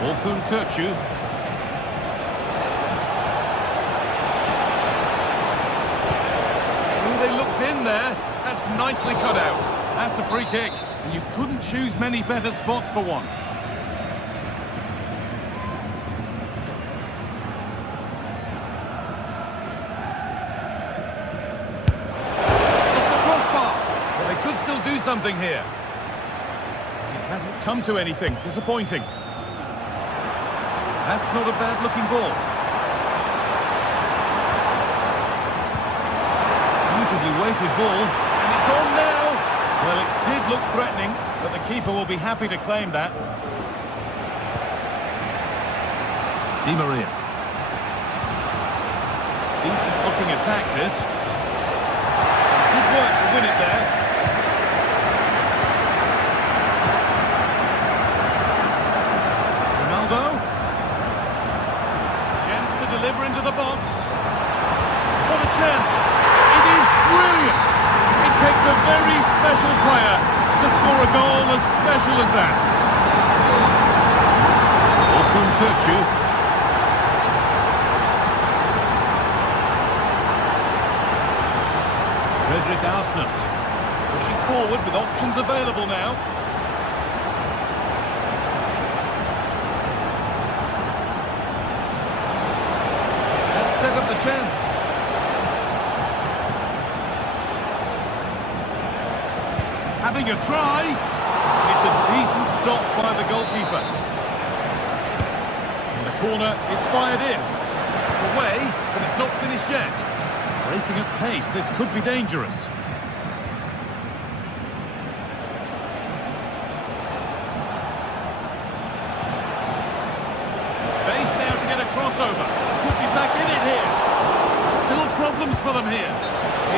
Orkun Kirchu. Oh, they looked in there. That's nicely cut out. That's a free kick. And you couldn't choose many better spots for one. Off the crossbar. But they could still do something here. It hasn't come to anything. Disappointing. That's not a bad-looking ball. Beautifully weighted ball. And it's on now. Well, it did look threatening, but the keeper will be happy to claim that. Di Maria. Decent-looking attack, this. Good work to win it there. Ronaldo. Chance to deliver into the box. What a chance. It is brilliant. It takes a very special player to score a goal as special as that. Open Turku. Pushing forward with options available now. Let's set up the chance. Having a try. It's a decent stop by the goalkeeper. And the corner is fired in. It's away, but it's not finished yet. Breaking at pace, this could be dangerous. Space now to get a crossover. Could be back in it here. Still problems for them here.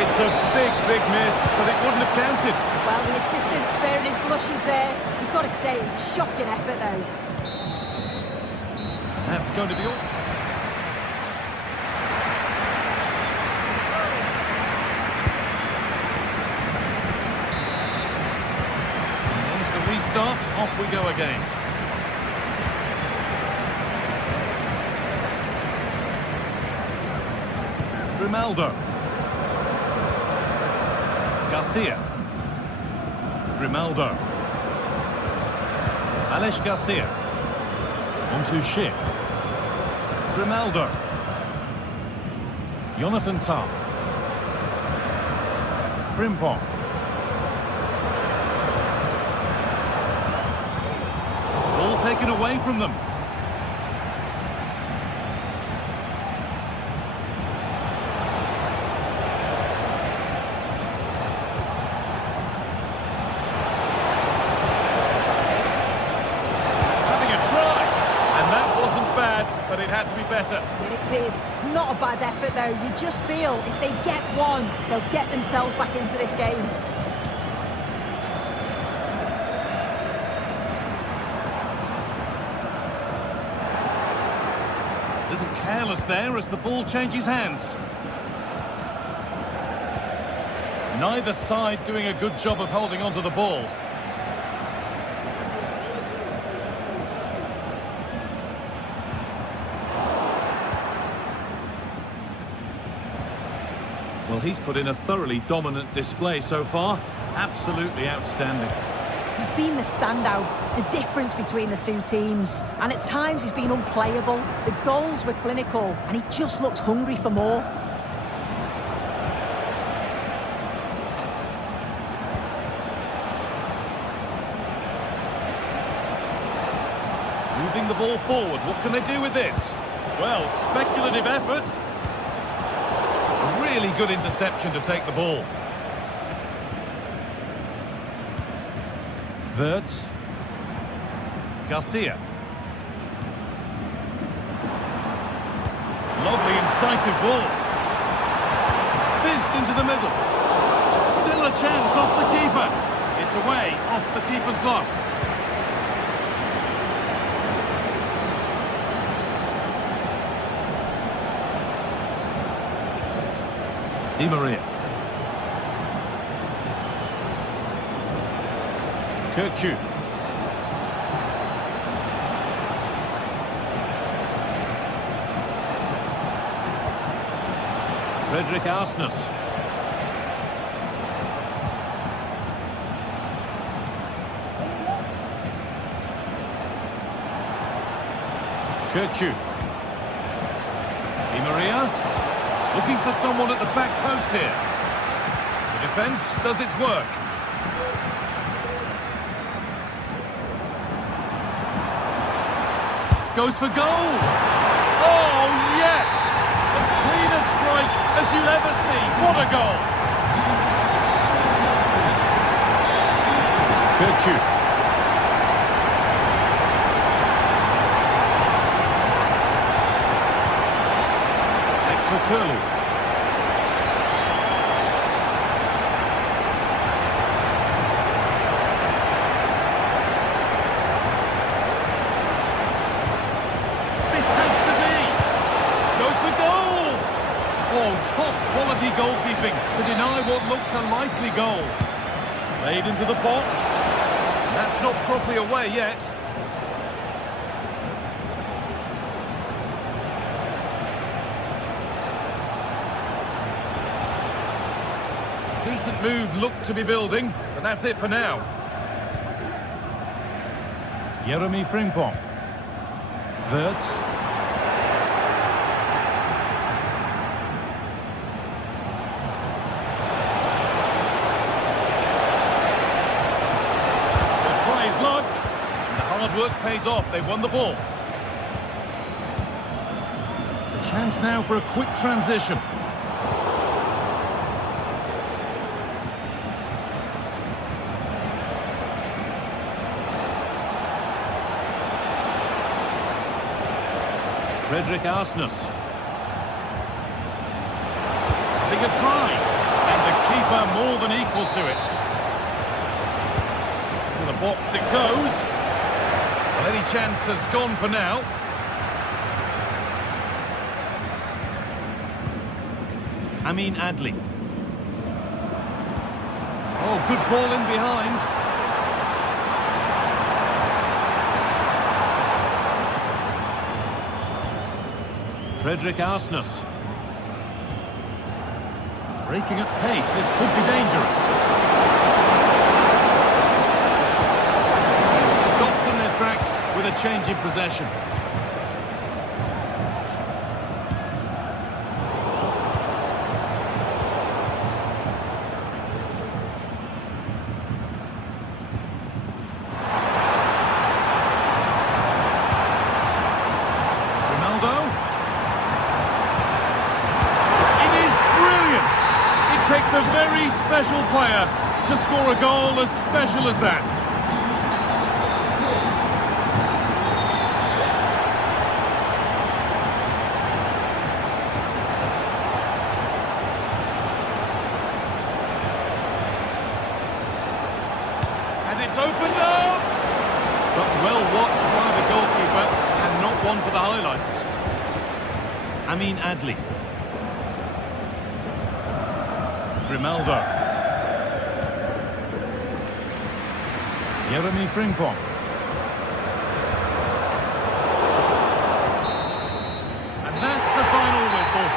It's a big, big miss, but it wouldn't have counted. Well, the assistant spared his blushes there. You've got to say it was a shocking effort, though. That's going to be all. Off we go again. Grimaldo. Garcia. Grimaldo. Alex Garcia. On to Schick. Grimaldo. Jonathan Tah. Frimpong. Taken away from them. Having a try, and that wasn't bad, but it had to be better. It is. It's not a bad effort, though. You just feel if they get one, they'll get themselves back into this game. Careless there as the ball changes hands. Neither side doing a good job of holding onto the ball. Well, he's put in a thoroughly dominant display so far. Absolutely outstanding. He's been the standout, the difference between the two teams. And at times he's been unplayable. The goals were clinical, and he just looks hungry for more. Moving the ball forward, what can they do with this? Well, speculative effort. Really good interception to take the ball. Wirtz. Garcia. Lovely incisive ball. Fizzed into the middle. Still a chance off the keeper. It's away off the keeper's glove. Di Maria. Kirkju. Frederick Arsnes. Kirkju. Di Maria. Looking for someone at the back post here. The defence does its work. Goes for goal. Oh, yes! As clean a strike as you'll ever see. What a goal! Kirchhoff. Curly. This has to be. Goes for goal. Oh, top quality goalkeeping to deny what looked a likely goal. Played into the box. That's not properly away yet. Decent move looked to be building, but that's it for now. Jeremy Frimpong. Wirtz. They'll try his luck. And the hard work pays off. They won the ball. The chance now for a quick transition. Frederick Arsnes. Having a try. And the keeper more than equal to it. To the box it goes. Well, any chance has gone for now. Amin Adli. Oh, good ball in behind. Frederick Arsnes. Breaking at pace, this could be dangerous. Stopped in their tracks with a change in possession. Takes a very special player to score a goal as special as that. And it's opened up! But well watched by the goalkeeper and not one for the highlights. Amin Adli. Grimaldo. Jeremy Frimpong. And that's the final whistle.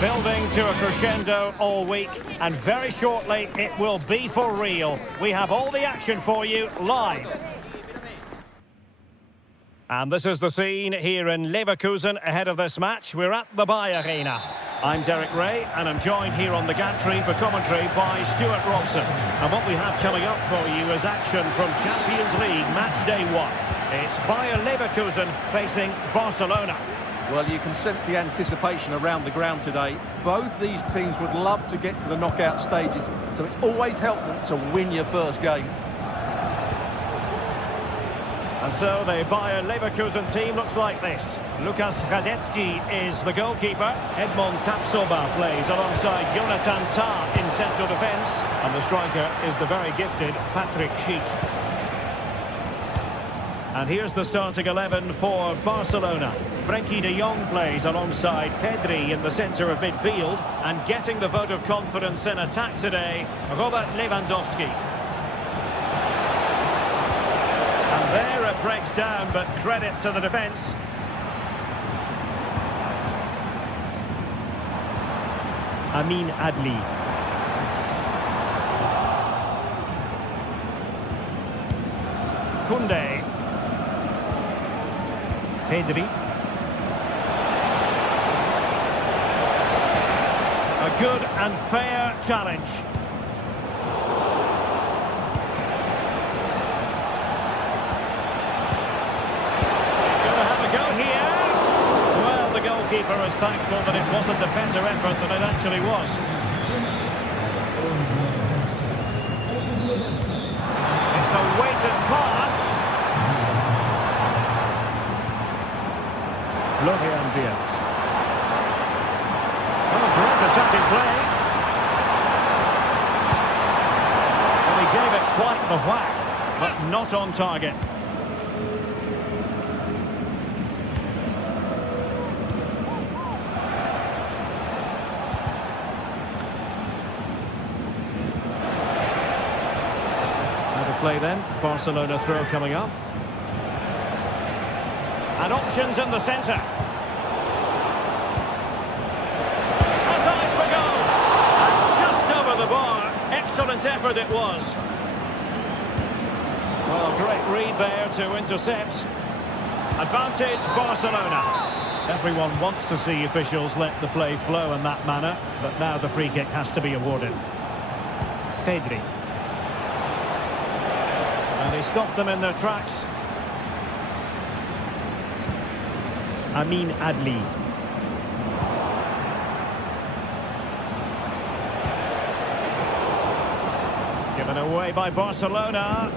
Building to a crescendo all week, and very shortly it will be for real. We have all the action for you live. And this is the scene here in Leverkusen ahead of this match. We're at the Arena. I'm Derek Ray, and I'm joined here on the gantry for commentary by Stuart Robson. And what we have coming up for you is action from Champions League match day 1. It's Bayer Leverkusen facing Barcelona. Well, you can sense the anticipation around the ground today. Both these teams would love to get to the knockout stages, so it's always helpful to win your first game. And so the Bayer Leverkusen team looks like this. Lukas Radecki is the goalkeeper. Edmond Tapsoba plays alongside Jonathan Tah in central defence. And the striker is the very gifted Patrick Schick. And here's the starting 11 for Barcelona. Frenkie de Jong plays alongside Pedri in the centre of midfield. And getting the vote of confidence in attack today, Robert Lewandowski. And there it breaks down, but credit to the defence. Amin Adli. Koundé. Pedri. A good and fair challenge. The goalkeeper is thankful that it wasn't a better effort than it actually was. It's a weighted pass. Ambient. Oh, great attacking play. And he gave it quite the whack, but not on target. Play then, Barcelona throw coming up. And options in the centre. Has eyes for goal. And just over the bar. Excellent effort it was. Well, great read there to intercept. Advantage Barcelona. Everyone wants to see officials let the play flow in that manner, but now the free kick has to be awarded. Pedri. And he stopped them in their tracks. Amin Adli. Given away by Barcelona.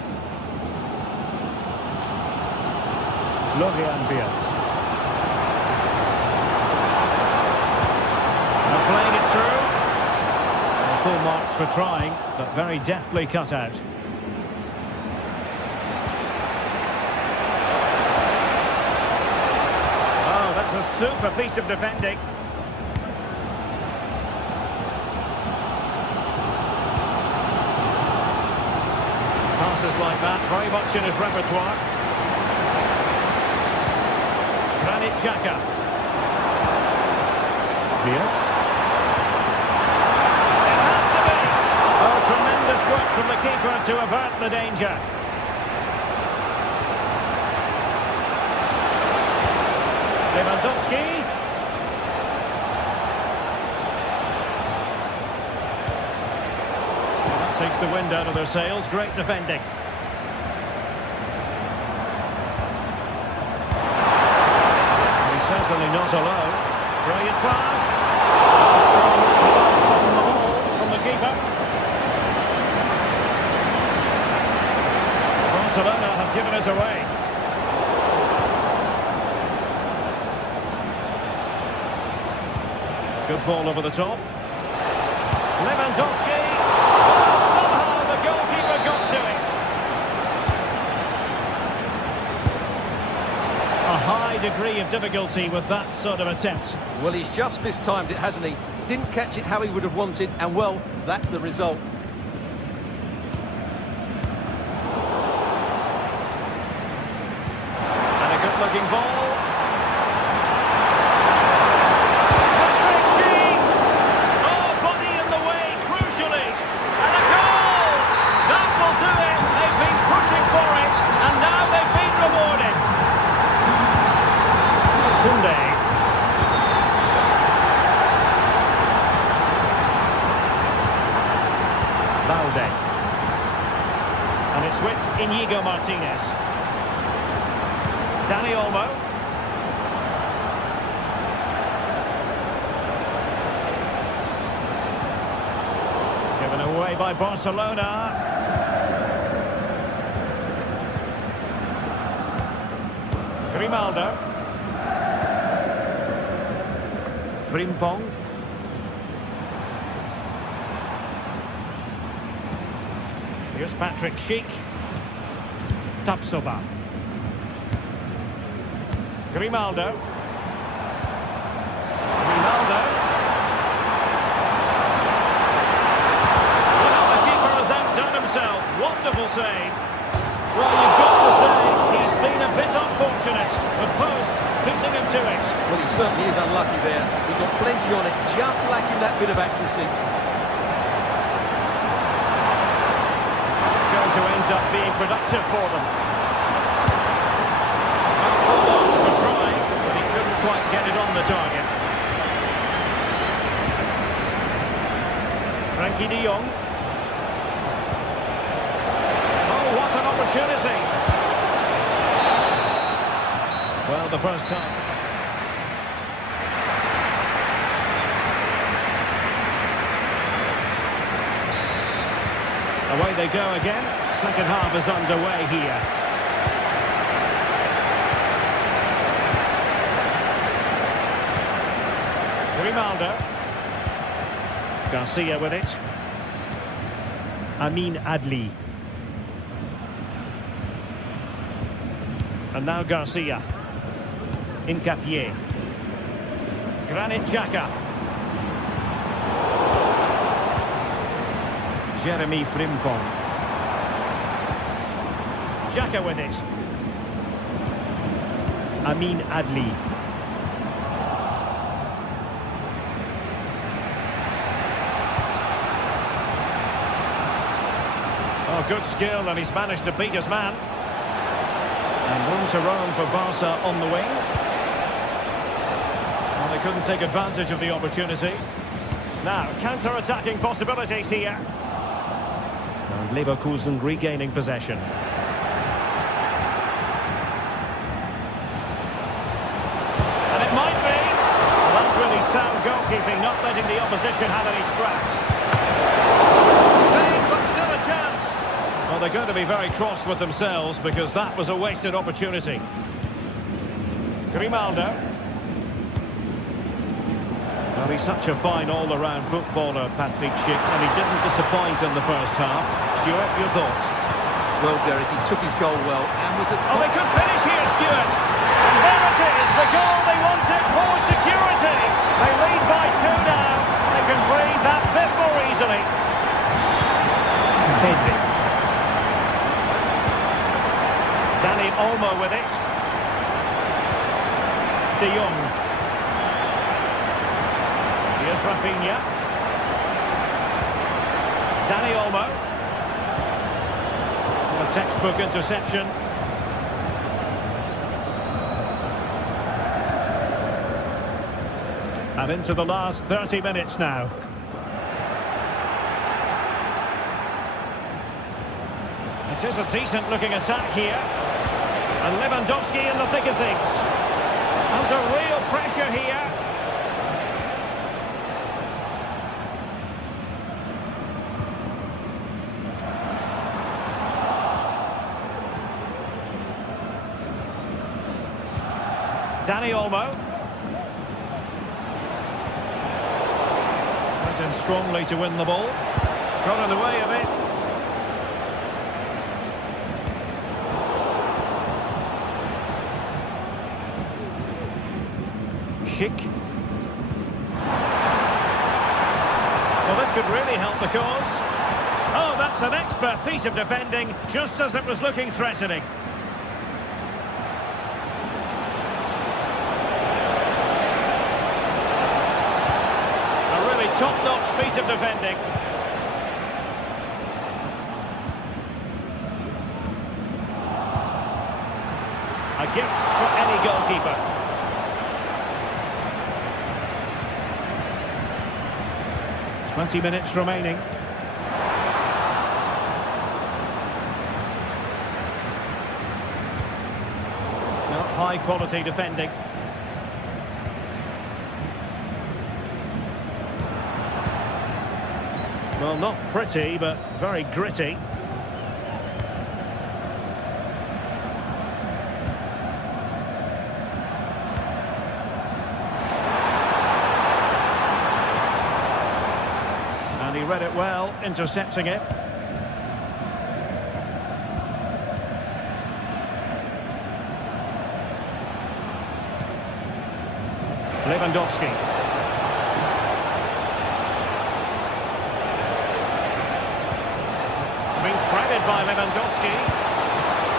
Ambient. And playing it through. And full marks for trying, but very deftly cut out. A super piece of defending. Passes like that, very much in his repertoire. Granit Xhaka. Yes. It has to be. Oh, tremendous work from the keeper to avert the danger. Lewandowski. That takes the wind out of their sails. Great defending. And he's certainly not alone. Brilliant pass. From the keeper. Barcelona have given us away. Good ball over the top. Lewandowski. Somehow the goalkeeper got to it. A high degree of difficulty with that sort of attempt. Well, he's just mistimed it, hasn't he? Didn't catch it how he would have wanted, and well, that's the result. And a good-looking ball. Inigo Martinez. Dani Olmo. Given away by Barcelona. Grimaldo. Frimpong. Here's Patrick Schick. Tapsoba. Grimaldo. Grimaldo. Well, the keeper has outdone himself. Wonderful save. Well, you've got to say he's been a bit unfortunate. The post beating him to it. Well, he certainly is unlucky there. He got plenty on it, just lacking that bit of accuracy. Going to end up being productive for them. Bulldogs were trying, but he couldn't quite get it on the target. Frankie de Jong. Oh, what an opportunity! Well, the first time. Away they go again. Second half is underway here. Grimaldo. Garcia with it. Amin Adli. And now Garcia. Incapié. Granit Xhaka. Jeremy Frimpong. Xhaka with it. Amin Adli. Oh, good skill, and he's managed to beat his man. And room to roam for Barca on the wing. Well, they couldn't take advantage of the opportunity. Now, counter-attacking possibilities here. And Leverkusen regaining possession. And it might be. Well, that's really sound goalkeeping, not letting the opposition have any scraps. Save, but still a chance. Well, they're going to be very cross with themselves because that was a wasted opportunity. Grimaldo. Well, he's such a fine all-around footballer, Patrick Schick, and he didn't disappoint in the first half. Stuart, your thoughts? Well, Derek, he took his goal well and was at... Oh, they could finish here, Stuart! And there it is, the goal they wanted, more security! They lead by 2 now. They can breathe that bit more easily. Pedri. Dani Olmo with it. De Jong. Here's Rafinha. Dani Olmo. A textbook interception. And into the last 30 minutes now. It is a decent looking attack here. And Lewandowski in the thick of things. Under real pressure here. Dani Olmo. Went in strongly to win the ball. Got in the way of it. Schick. Well, this could really help the cause. Oh, that's an expert piece of defending, just as it was looking threatening. Top-notch piece of defending. A gift for any goalkeeper. Twenty minutes remaining. high-quality defending. Well, not pretty, but very gritty. And he read it well, intercepting it. Lewandowski. Threaded by Lewandowski.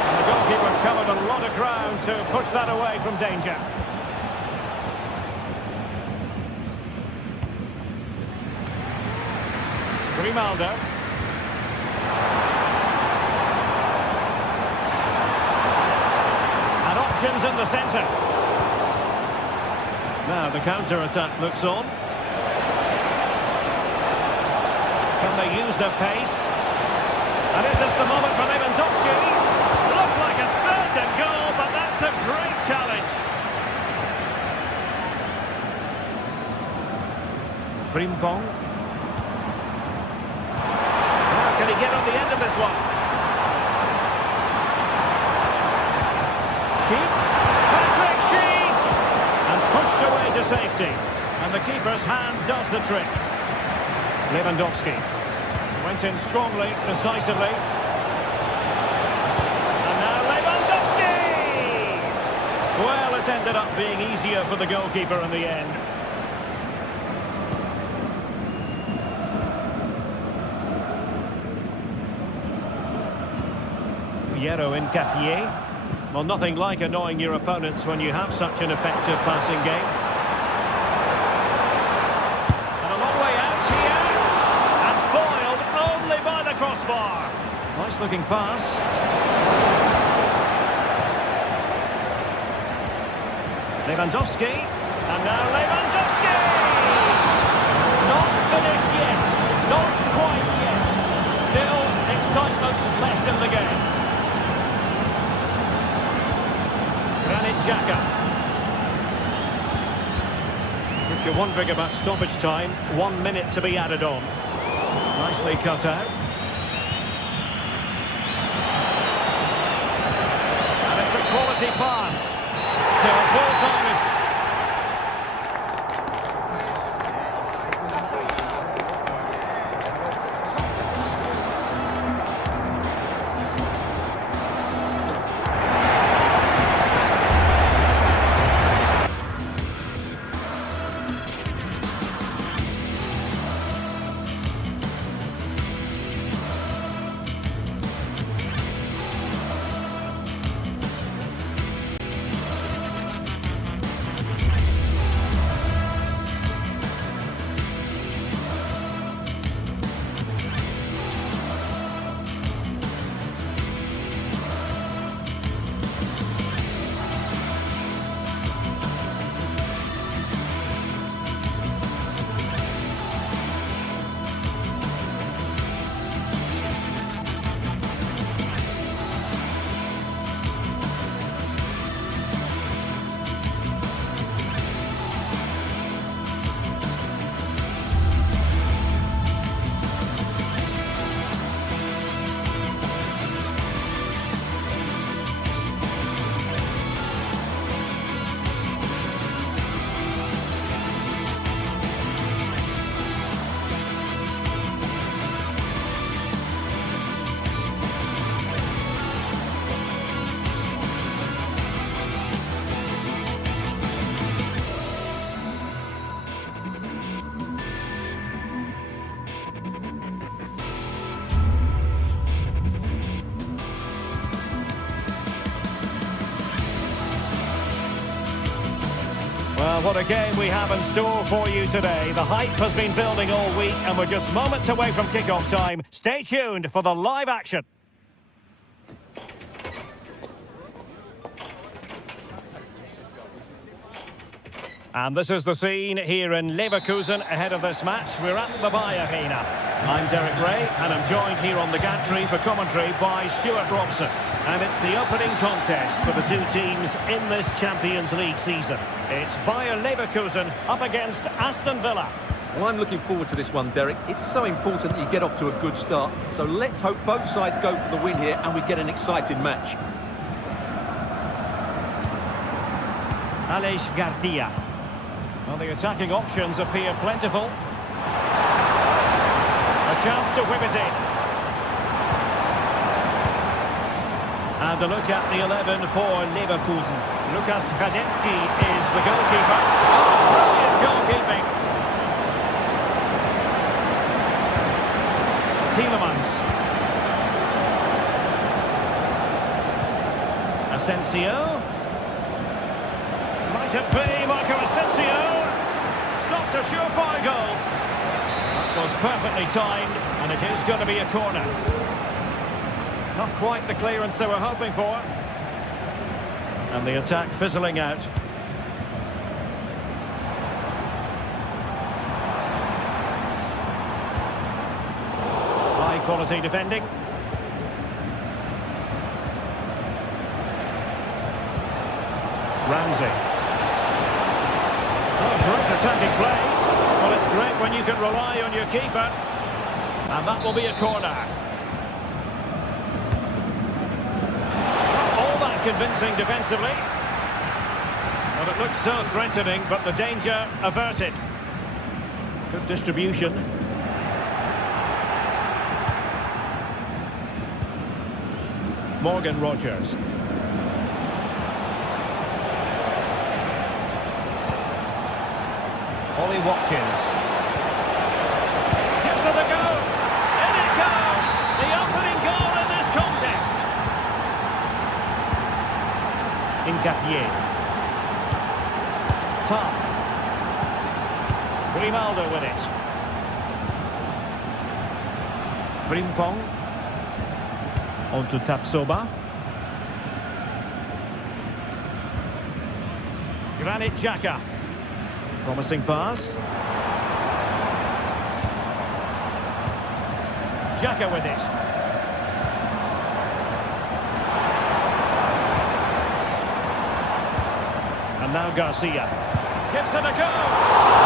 And the goalkeeper covered a lot of ground to push that away from danger. Grimaldo. And options in the centre. Now the counter-attack looks on. Can they use their pace? And is this the moment for Lewandowski? Looked like a certain goal, but that's a great challenge. Frimpong. Now can he get on the end of this one? Keep. Patrick Sheik! And pushed away to safety. And the keeper's hand does the trick. Lewandowski. Went in strongly, decisively. And now Lewandowski! Well, it ended up being easier for the goalkeeper in the end. Piero Incapié. Well, nothing like annoying your opponents when you have such an effective passing game. Crossbar. Nice looking pass. Lewandowski. And now Lewandowski! Not finished yet. Not quite yet. Still excitement left in the game. Granit Xhaka. If you're wondering about stoppage time, 1 minute to be added on. Nicely cut out. Quality pass. Still full time. Well, what a game we have in store for you today. The hype has been building all week and we're just moments away from kick-off time. Stay tuned for the live action. And this is the scene here in Leverkusen ahead of this match. We're at the Arena. I'm Derek Ray, and I'm joined here on the gantry for commentary by Stuart Robson. And it's the opening contest for the two teams in this Champions League season. It's Bayer Leverkusen up against Aston Villa. Well, I'm looking forward to this one, Derek. It's so important that you get off to a good start. So let's hope both sides go for the win here and we get an exciting match. Aleix Garcia. Well, the attacking options appear plentiful. A chance to whip it in. And a look at the 11 for Leverkusen. Lukas Radecki is the goalkeeper. Oh, brilliant goalkeeping. Tielemans. Asensio. Might it be Marco Asensio? Stopped a surefire goal. That was perfectly timed, and it is going to be a corner. Not quite the clearance they were hoping for. And the attack fizzling out. High quality defending. Ramsey. Oh, great attacking play. Well, it's great when you can rely on your keeper. And that will be a corner. All that convincing defensively. Well, it looks so threatening, but the danger averted. Good distribution. Morgan Rogers. Ollie Watkins. Gives it a go. In it goes. The opening goal in this contest. Incapié. Top. Grimaldo with it. Frimpong. On to Tapsoba. Granit Xhaka. Promising pass. Xhaka with it. And now Garcia. Gives it a go.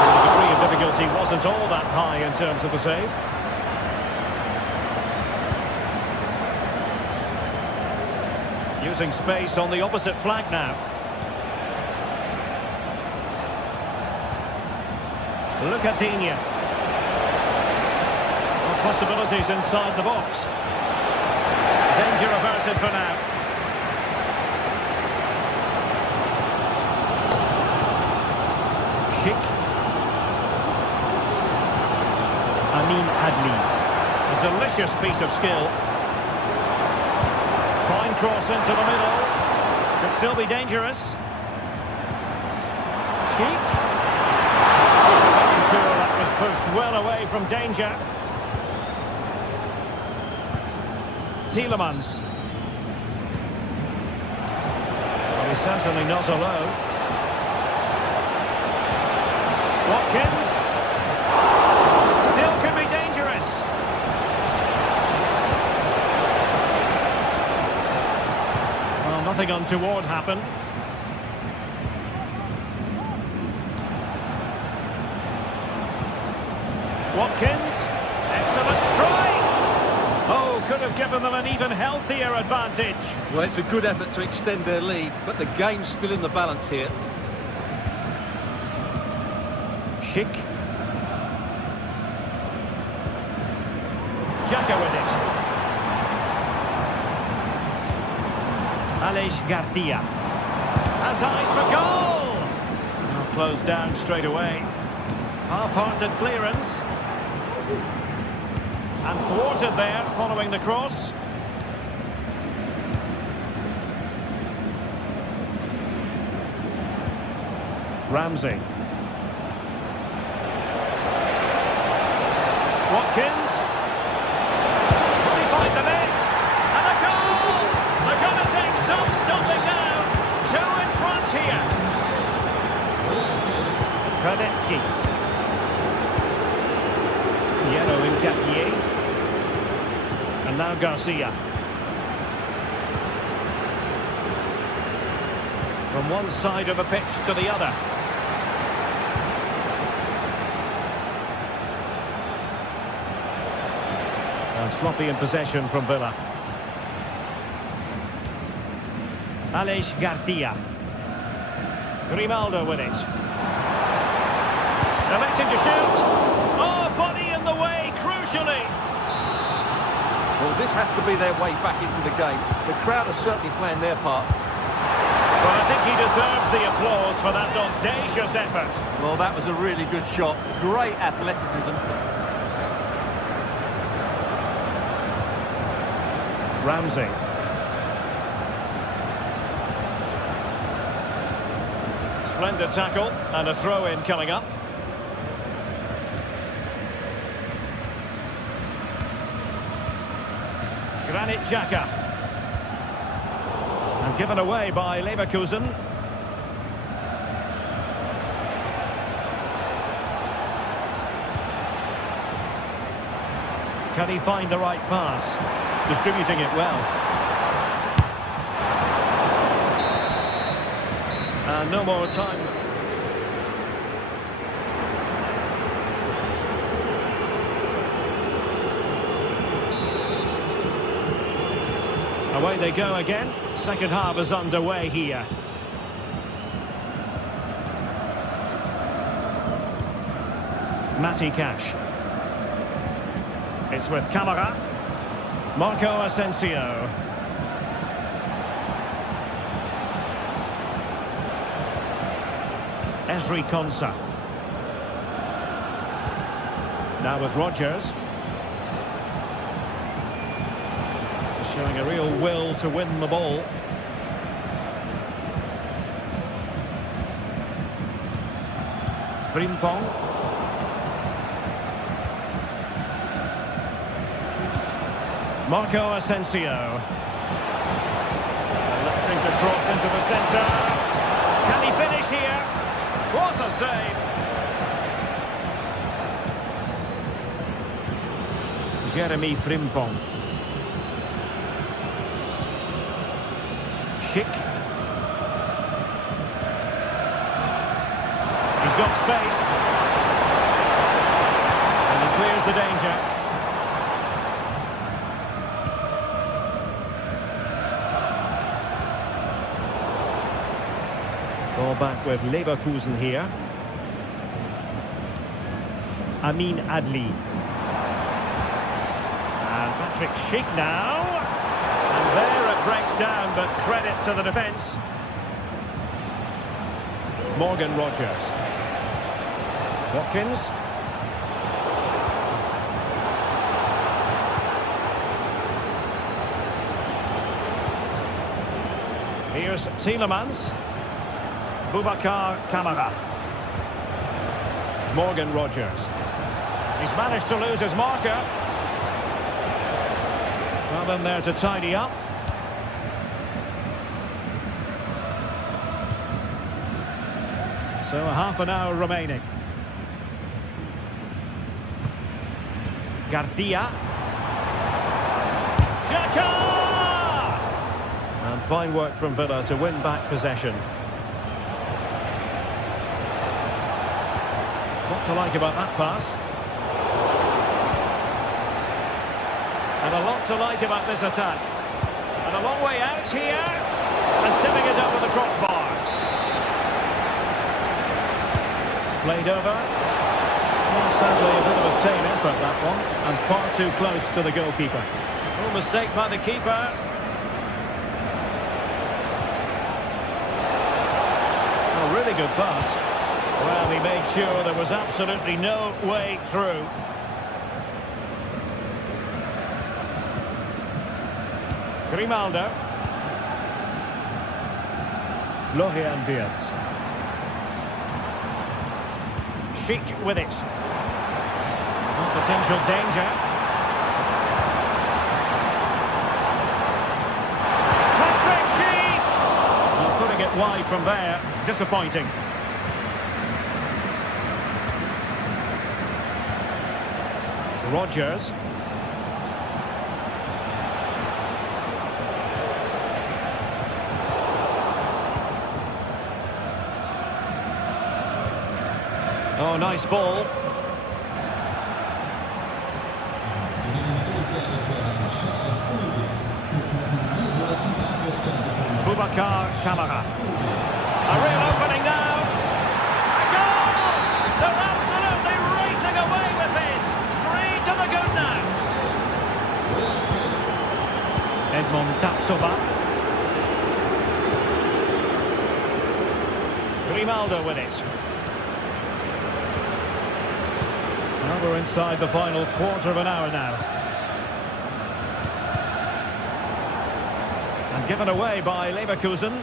The degree of difficulty wasn't all that high in terms of the save. Using space on the opposite flank now. Look at Digne. Possibilities inside the box. Danger averted for now. Schick. Amin Adli. A delicious piece of skill. Fine cross into the middle. Could still be dangerous. Schick. That was pushed well away from danger. Tielemans. Well, he's certainly not alone. Watkins. Still can be dangerous. Well, nothing untoward happened. Watkins, excellent strike. Oh, could have given them an even healthier advantage. Well, it's a good effort to extend their lead, but the game's still in the balance here. Schick. Xhaka with it. Aleix Garcia. Has eyes for goal. Now closed down straight away. Half-hearted clearance. And thwarted there, following the cross. Ramsey. Watkins. Will he find the net? And a goal! They're going to take some stopping now. Two in front here. Gaquier. And now Garcia. From one side of the pitch to the other. Sloppy in possession from Villa. Aleix Garcia. Grimaldo with it. Electing to shoot. Oh, body in the way, crucially. Well, this has to be their way back into the game. The crowd are certainly playing their part. Well, I think he deserves the applause for that audacious effort. Well, that was a really good shot. Great athleticism. Ramsey. Splendid tackle and a throw-in coming up. Granit Xhaka. And given away by Leverkusen. Can he find the right pass? Distributing it well. And no more time. Away they go again. Second half is underway here. Matty Cash. It's with Camara. Marco Asensio. Ezri Konsa. Now with Rodgers. Showing a real will to win the ball. Frimpong. Marco Asensio. Electing to cross into the centre. Can he finish here? What a save! Jeremy Frimpong. Schick. He's got space. And he clears the danger. Ball back with Leverkusen here. Amin Adli. And Patrick Schick now. And there it breaks down, but credit to the defence. Morgan Rodgers. Watkins. Here's Tielemans. Boubacar Kamara. Morgan Rodgers. He's managed to lose his marker. Well in there to tidy up. So a half an hour remaining. Garcia. Xhaka! And fine work from Villa to win back possession. What to like about that pass? And a lot to like about this attack. And a long way out here. And tipping it over the crossbar. Played over. Well, sadly, a bit of a tame effort, that one. And far too close to the goalkeeper. Oh, mistake by the keeper. A really good pass. Well, he made sure there was absolutely no way through. Grimaldo. Florian Wirtz. Schick with it. Potential danger. Patrick Schick! Well, putting it wide from there. Disappointing. Rodgers. Oh, nice ball. Boubacar Kamara. A real opening now. A goal! They're absolutely racing away with this. 3 to the good now. Edmond Tapsoba. Grimaldo with it. Well, we're inside the final quarter of an hour now. And given away by Leverkusen.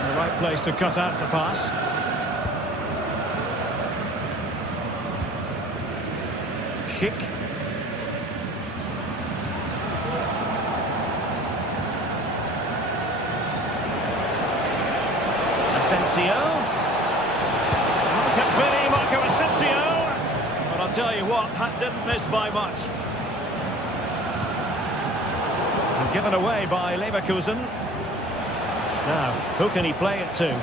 The right place to cut out the pass. Schick. Asensio. Marco Asensio. But I'll tell you what, that didn't miss by much. And given away by Leverkusen. Now, who can he play it to?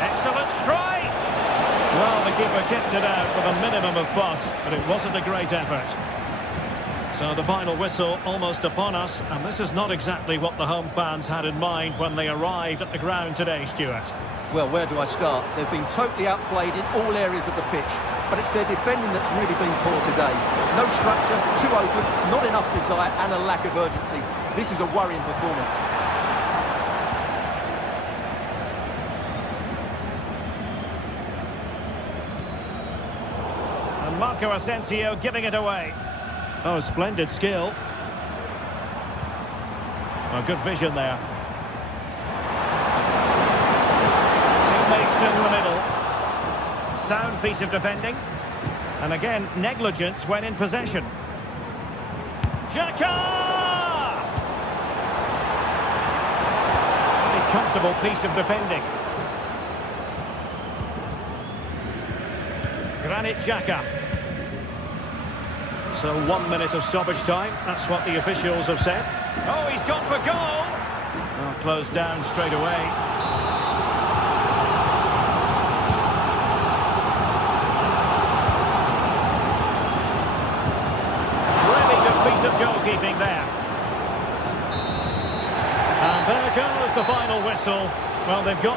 Excellent strike! Well, the keeper kept it out with a minimum of fuss, but it wasn't a great effort. So the final whistle almost upon us, and this is not exactly what the home fans had in mind when they arrived at the ground today, Stuart. Well, where do I start? They've been totally outplayed in all areas of the pitch, but it's their defending that's really been poor today. No structure, too open, not enough desire, and a lack of urgency. This is a worrying performance. Marco Asensio giving it away. Oh, splendid skill. Oh, good vision there. Teammates in the middle. Sound piece of defending. And again, negligence when in possession. Xhaka! Very comfortable piece of defending. Granit Xhaka. So 1 minute of stoppage time. That's what the officials have said. Oh, he's gone for goal. Well, closed down straight away. Really good piece of goalkeeping there. And there goes the final whistle. Well, they've got...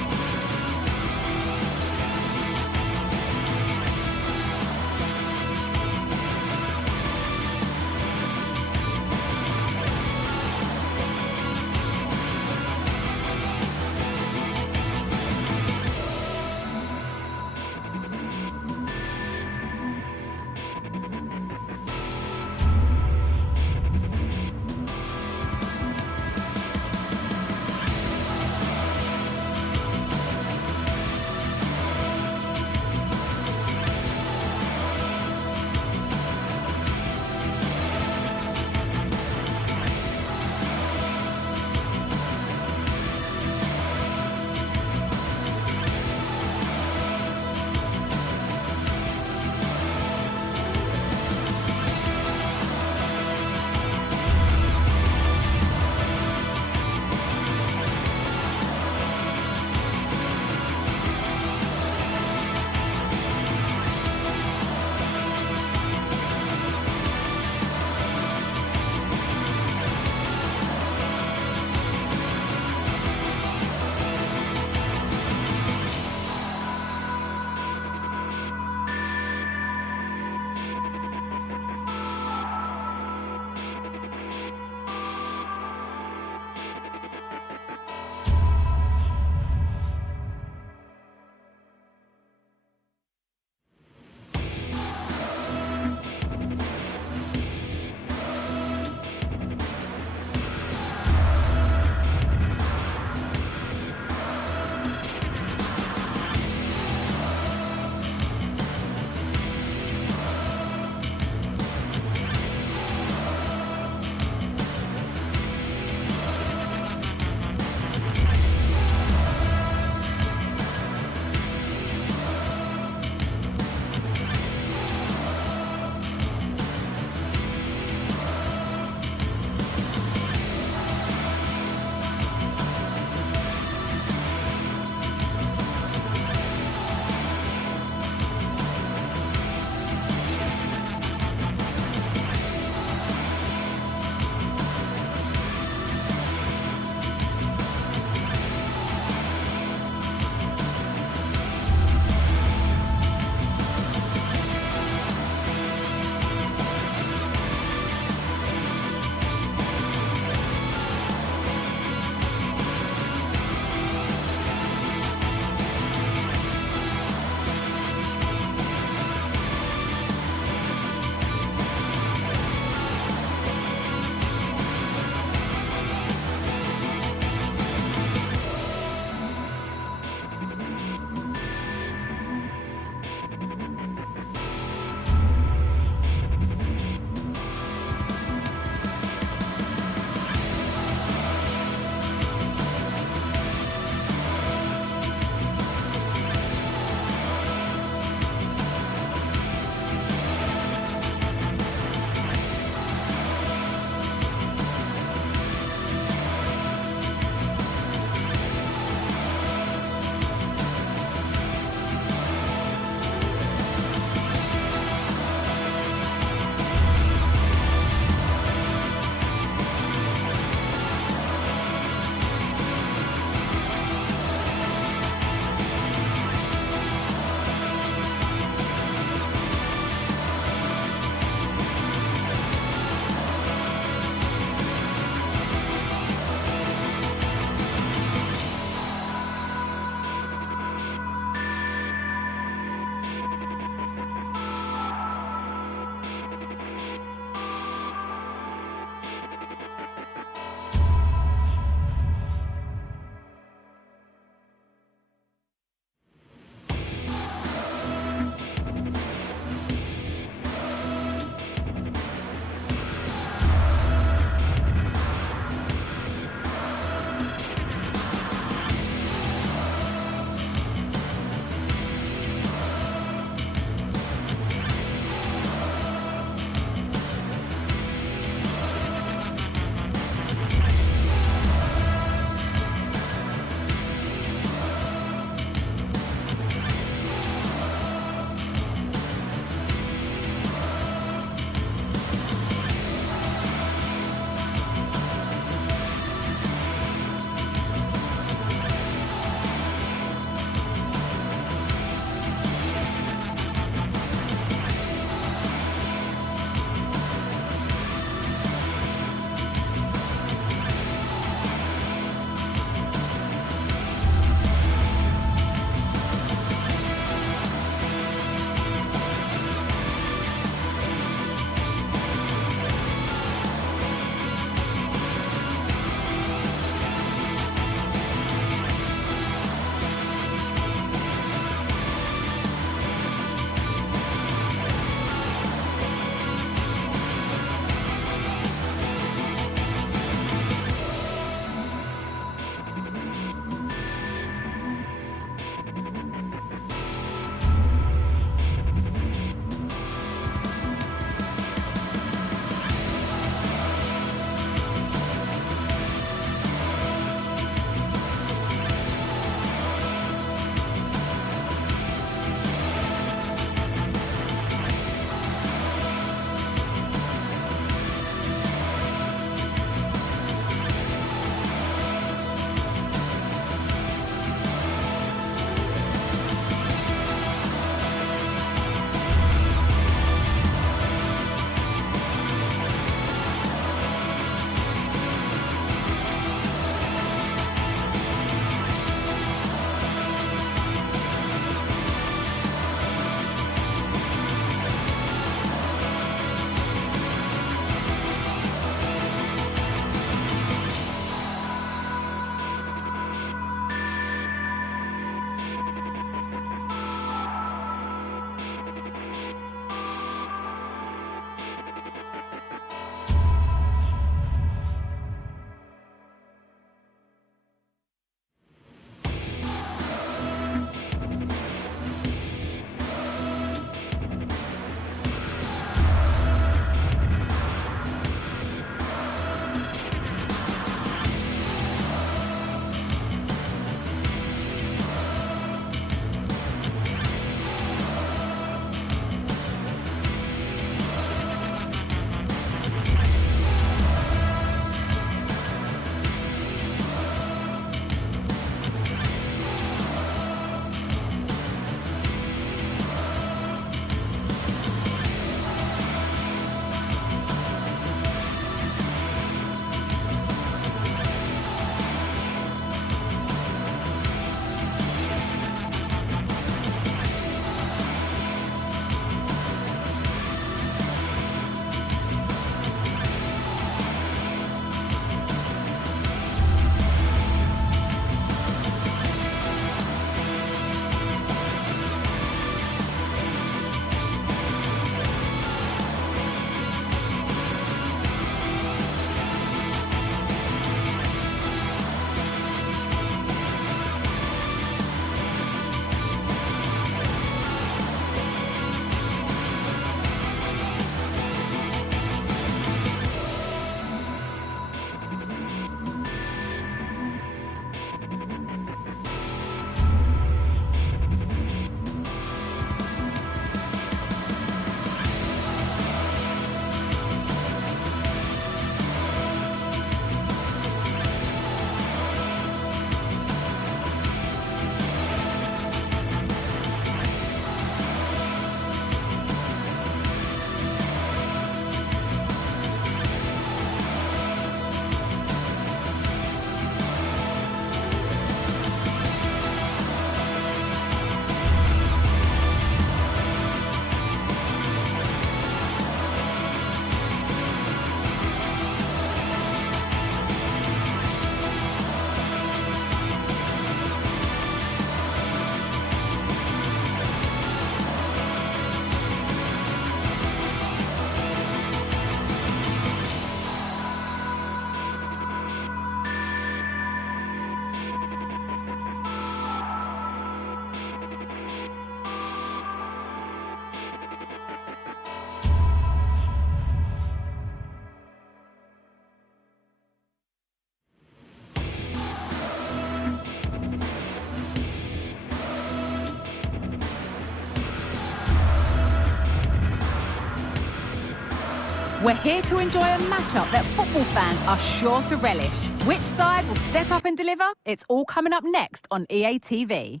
We're here to enjoy a matchup that football fans are sure to relish. Which side will step up and deliver? It's all coming up next on EA TV.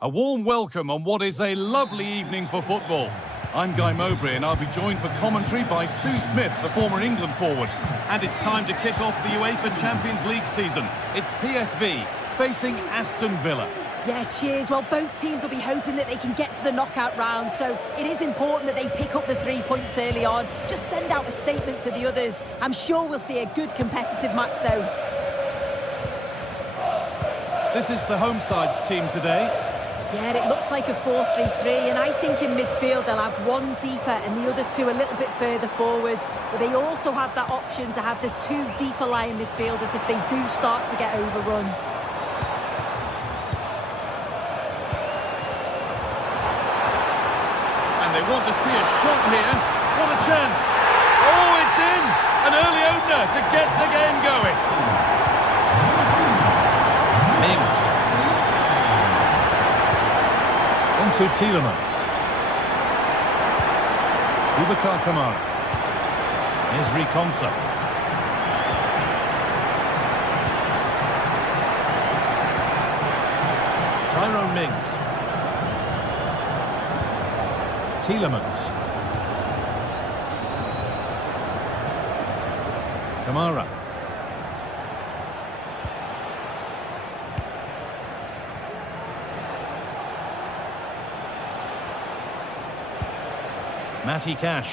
A warm welcome on what is a lovely evening for football. I'm Guy Mowbray and I'll be joined for commentary by Sue Smith, the former England forward. And it's time to kick off the UEFA Champions League season. It's PSV facing Aston Villa. Yeah, cheers. Well, both teams will be hoping that they can get to the knockout round, so it is important that they pick up the 3 points early on. Just send out a statement to the others. I'm sure we'll see a good competitive match, though. This is the home side's team today. Yeah, it looks like a 4-3-3, and I think in midfield they'll have one deeper and the other two a little bit further forward. But they also have that option to have the 2 deeper lying midfielders if they do start to get overrun. They want to see a shot here. What a chance. Oh, it's in. An early opener to get the game going. Mings. On to Tielemans. Boubacar Kamara. Here's Riconsa. Tyrone Mings. Tielemans. Kamara. Matty Cash.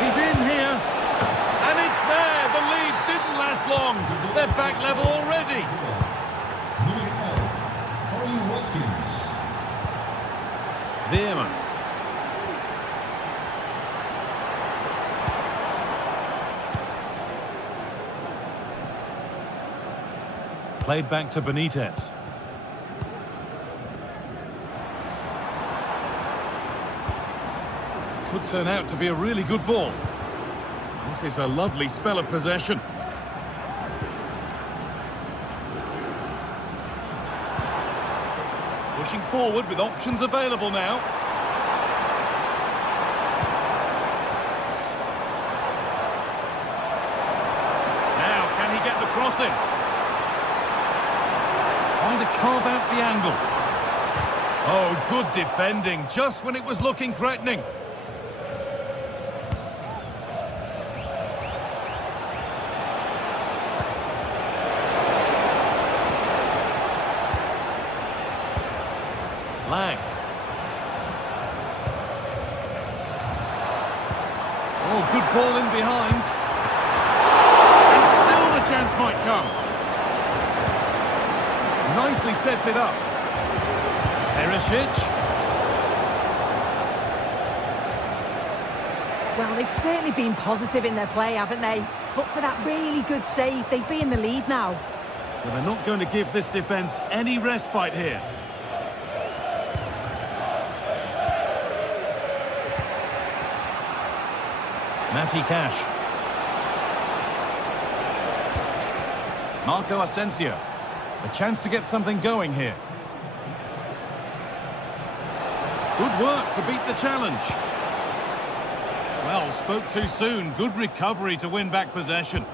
He's in here. And it's there. The lead didn't last long. They're back level already. Veerman. Played back to Benitez. Could turn out to be a really good ball. This is a lovely spell of possession. Pushing forward with options available now. Now, can he get the cross in? Trying to carve out the angle. Oh, good defending, just when it was looking threatening. Lang. Oh, good ball in behind. And still the chance might come. Nicely sets it up. Perisic. Well, they've certainly been positive in their play, haven't they? But for that really good save, they'd be in the lead now. Well, they're not going to give this defence any respite here. Matty Cash. Marco Asensio. A chance to get something going here. Good work to beat the challenge. Well, spoke too soon. Good recovery to win back possession.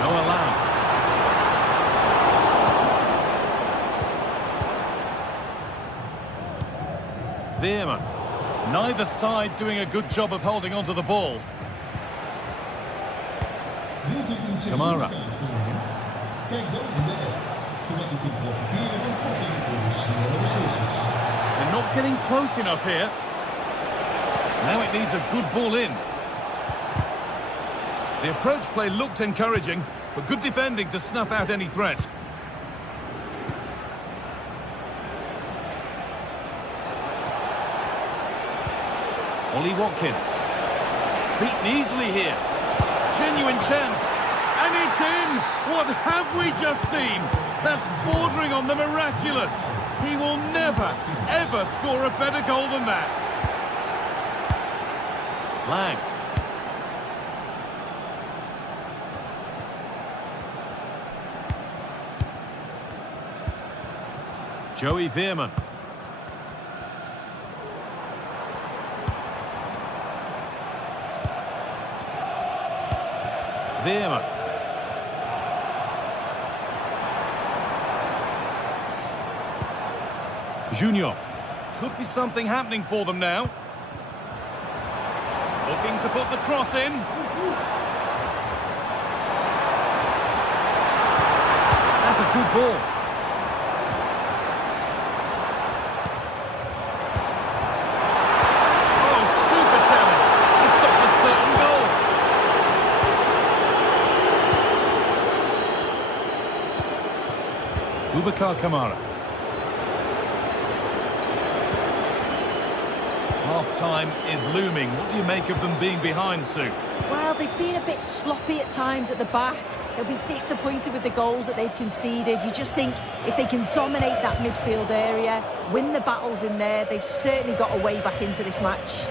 Noah Lang. Veerman. Neither side doing a good job of holding onto the ball. Kamara. They're not getting close enough here. Now it needs a good ball in. The approach play looked encouraging, but good defending to snuff out any threat. Ollie Watkins. Beaten easily here. Genuine chance. And it's in! What have we just seen? That's bordering on the miraculous. He will never, ever score a better goal than that. Lang. Joey Veerman. Veerman. Junior. Could be something happening for them now. Looking to put the cross in. That's a good ball. Oh, super talent. He stopped a certain goal. Boubacar Kamara. Half-time is looming. What do you make of them being behind, Sue? Well, they've been a bit sloppy at times at the back. They'll be disappointed with the goals that they've conceded. You just think if they can dominate that midfield area, win the battles in there, they've certainly got a way back into this match.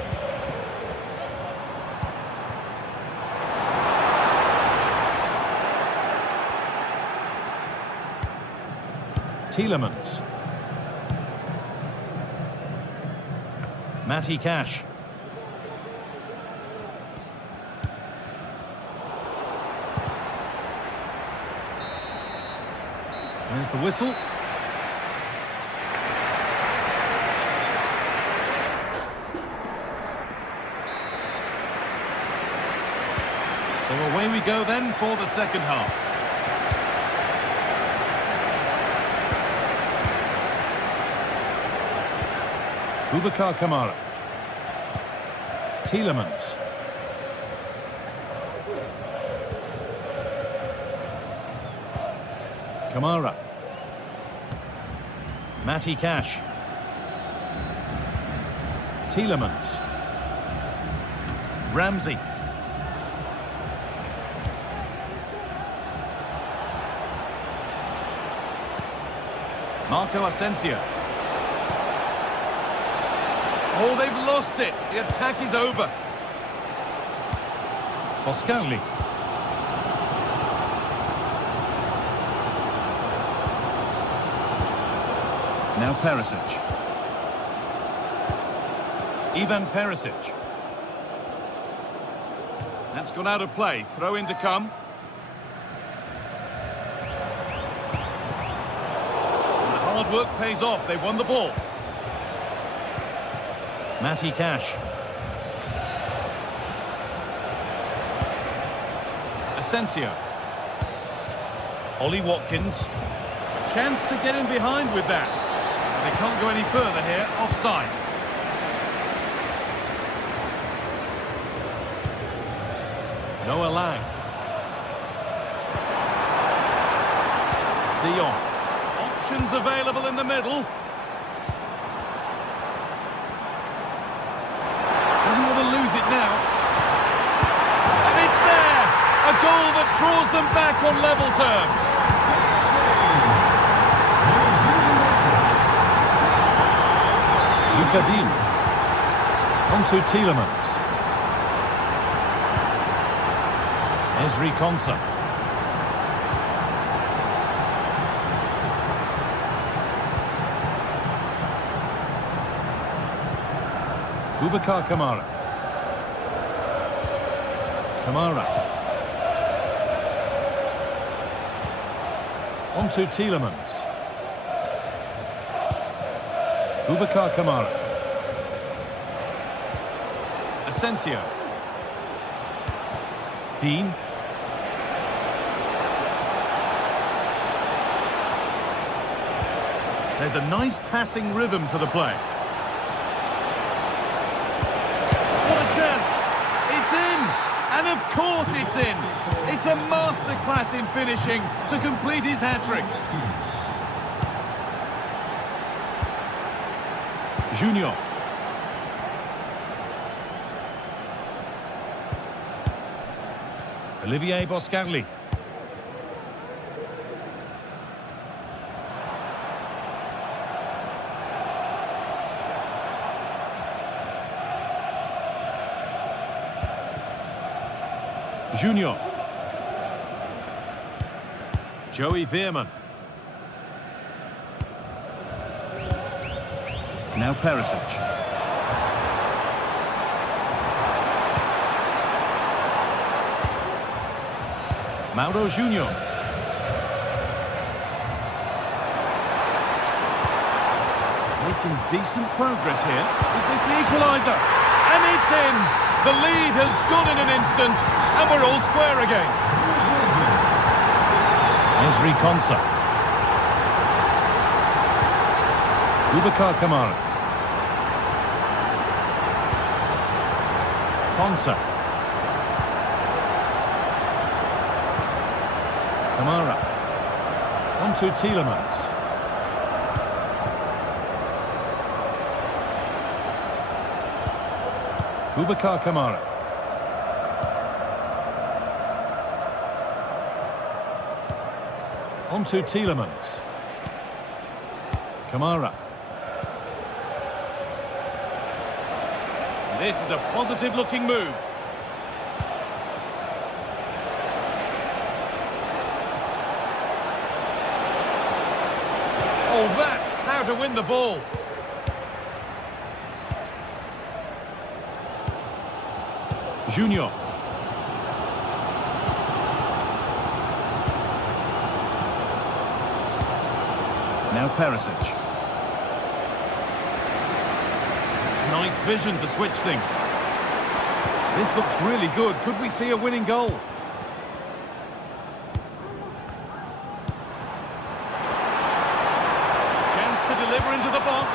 Tielemans. Matty Cash. There's the whistle. So away we go then for the second half. Boubacar Kamara. Tielemans. Kamara. Matty Cash. Tielemans. Ramsey. Marco Asensio. Oh, they've lost it. The attack is over. Boscanli. Now Perisic. Ivan Perisic. That's gone out of play. Throw in to come. And the hard work pays off. They won the ball. Matty Cash. Asensio. Ollie Watkins. Chance to get in behind with that. They can't go any further here. Offside. Noah Lang. De Jong. Options available in the middle. Doesn't want to lose it now. And it's there! A goal that draws them back on level terms. Lucadine. Onto Tielemans. Ezri Konsa. Boubacar Kamara. Kamara. Onto Tielemans. Boubacar Kamara. Asensio. Dean. There's a nice passing rhythm to the play. What a chance! It's in! And of course it's in! It's a masterclass in finishing to complete his hat-trick. Junior. Olivier Boscanli. Junior. Joey Veerman. Now Perisic. Mauro Junior. Making decent progress here. Is this the equaliser? And it's in! The lead has gone in an instant, and we're all square again. Ezri Konsa. Boubacar Kamara. Konsa. Kamara. On to Tielemans. Boubacar Kamara. On to Tielemans. Kamara. This is a positive-looking move. Oh, that's how to win the ball. Junior. Now Perisic. Nice vision to switch things. This looks really good. Could we see a winning goal? Chance to deliver into the box.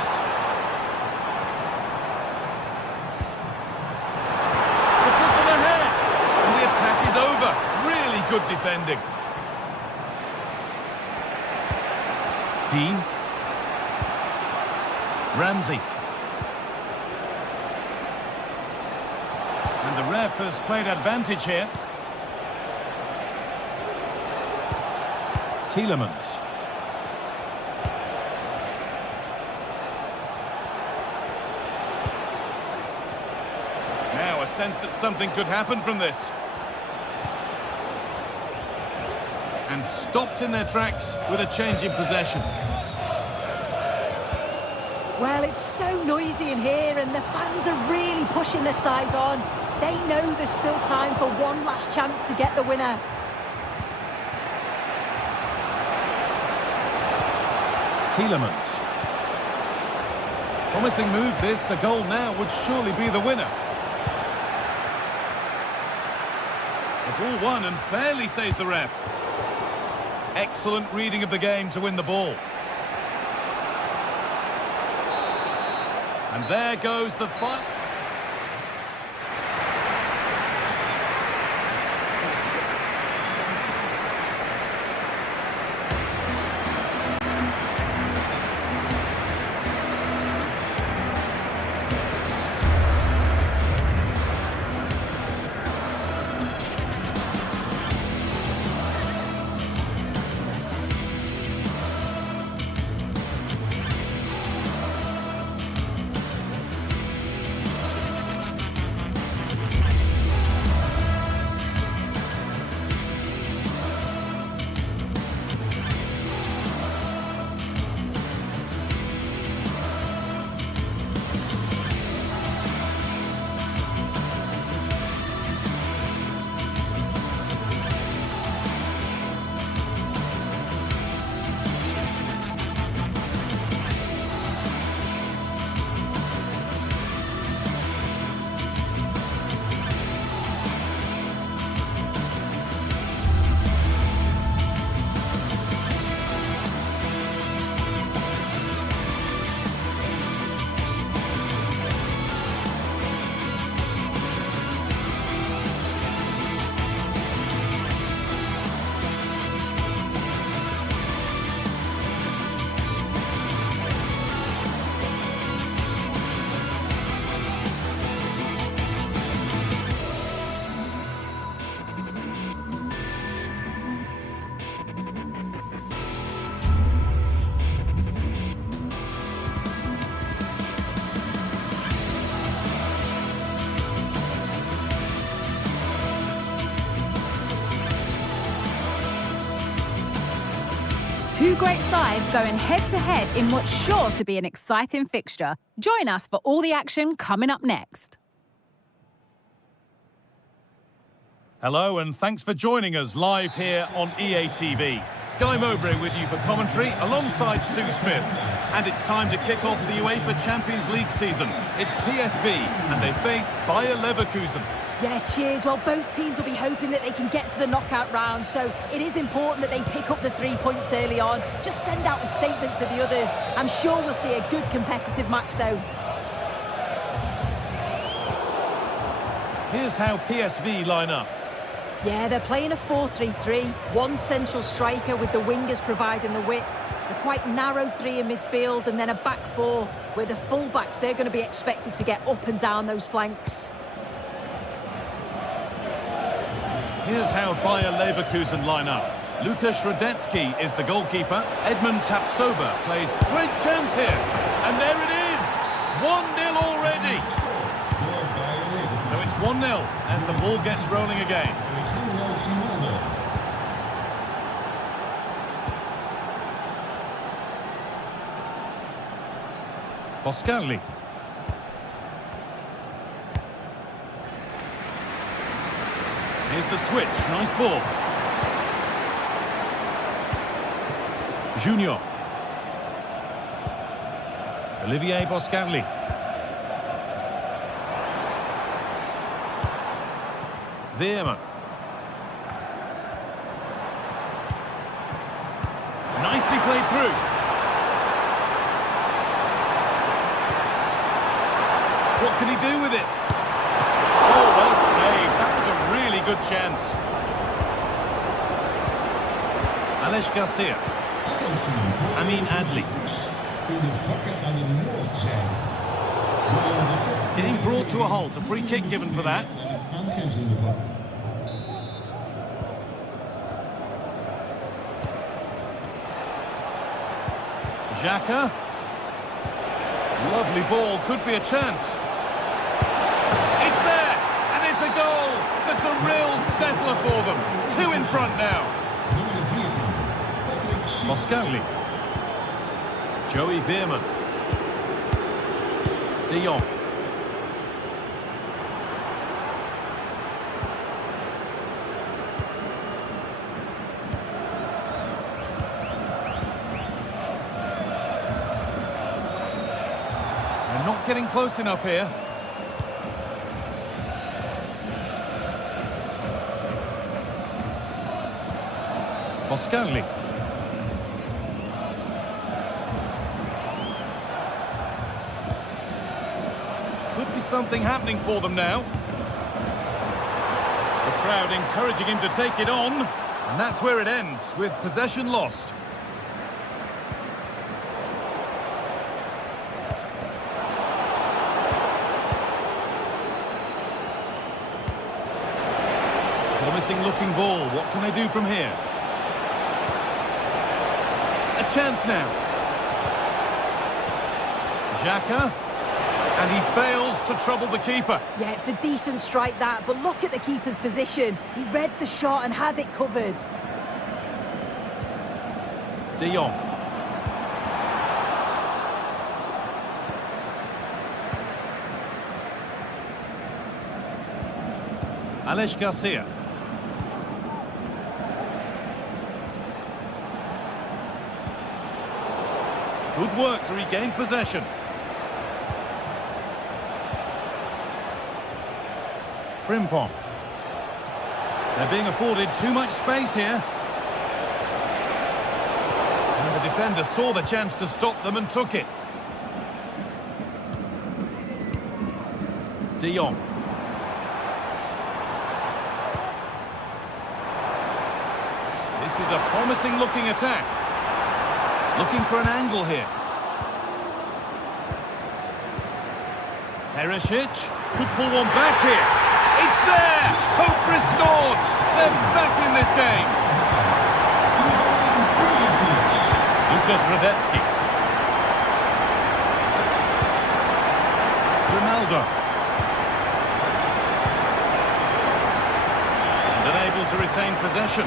The foot to the head. And the attack is over. Really good defending. Dean. Ramsey. And the ref has played advantage here. Tielemans. Now a sense that something could happen from this. And stopped in their tracks with a change in possession. Well, it's so noisy in here and the fans are really pushing their side on. They know there's still time for one last chance to get the winner. Tielemans. Promising move this. A goal now would surely be the winner. The ball won and fairly, says the ref. Excellent reading of the game to win the ball. And there goes the fight. Two great sides going head-to-head in what's sure to be an exciting fixture. Join us for all the action coming up next. Hello and thanks for joining us live here on EA TV. Guy Mowbray with you for commentary alongside Sue Smith. And it's time to kick off the UEFA Champions League season. It's PSV and they face Bayer Leverkusen. Yeah, cheers. Well, both teams will be hoping that they can get to the knockout round, so it is important that they pick up the 3 points early on. Just send out a statement to the others. I'm sure we'll see a good competitive match, though. Here's how PSV line up. Yeah, they're playing a 4-3-3. One central striker with the wingers providing the width. A quite narrow three in midfield and then a back four where the full-backs, they're going to be expected to get up and down those flanks. Here's how Bayer Leverkusen line up. Lukas Radetzky is the goalkeeper. Edmund Tapsoba plays. Great chance here. And there it is. 1-0 already. So it's 1-0 as the ball gets rolling again. Boscarli. Here's the switch. Nice ball. Junior. Olivier Boscarli. Veerman. Nicely played through. What can he do with it? Oh, well saved. That was a really good chance. Alex Garcia. Amin Adli. Getting brought to a halt. A free kick given for that. Xhaka. Lovely ball. Could be a chance. It's there. And it's a goal. That's a real settler for them. 2 in front now. Boscarli. Joey Veerman. De Jong. They're not getting close enough here. Boscarli. Could be something happening for them now. The crowd encouraging him to take it on. And that's where it ends, with possession lost. Promising looking ball. What can they do from here? A chance now. Xhaka. And he fails to trouble the keeper. Yeah, it's a decent strike that, but look at the keeper's position. He read the shot and had it covered. De Jong. Alex Garcia. Good work to regain possession. Frimpong. They're being afforded too much space here. And the defender saw the chance to stop them and took it. De Jong. This is a promising looking attack. Looking for an angle here. Perisic could pull one back here. It's there! Hope restored! They're back in this game! Lukas Radetzky. Ronaldo. And unable to retain possession.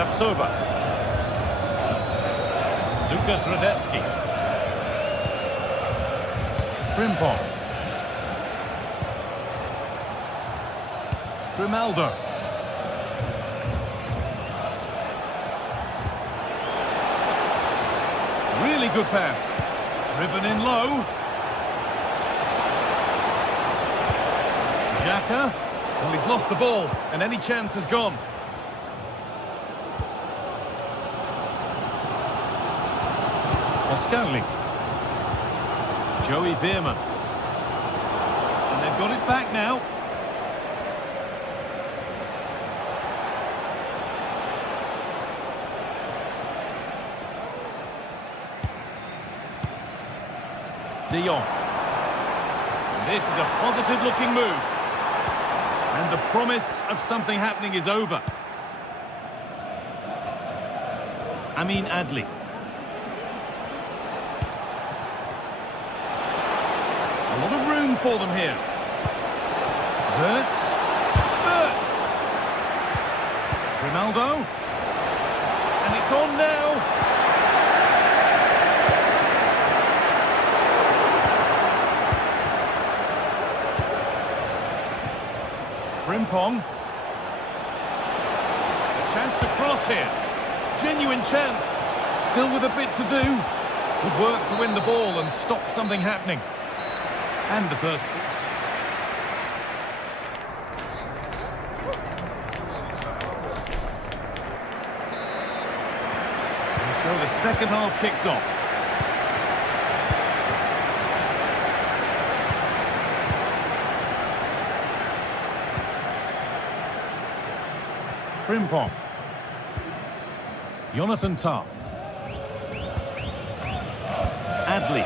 Sapsova. Lucas Radetzky. Frimpong. Grimaldo. Really good pass. Driven in low. Xhaka. Well, he's lost the ball, and any chance has gone. Oscarli. Joey Veerman. And they've got it back now. De Jong. And this is a positive-looking move. And the promise of something happening is over. Amin Adli. A lot of room for them here. Wirtz. Ronaldo. And it's on now. Frimpong. A chance to cross here. Genuine chance. Still with a bit to do. Good work to win the ball and stop something happening. And the first. And so the second half kicks off. Frimpong. Jonathan Tah. Adli.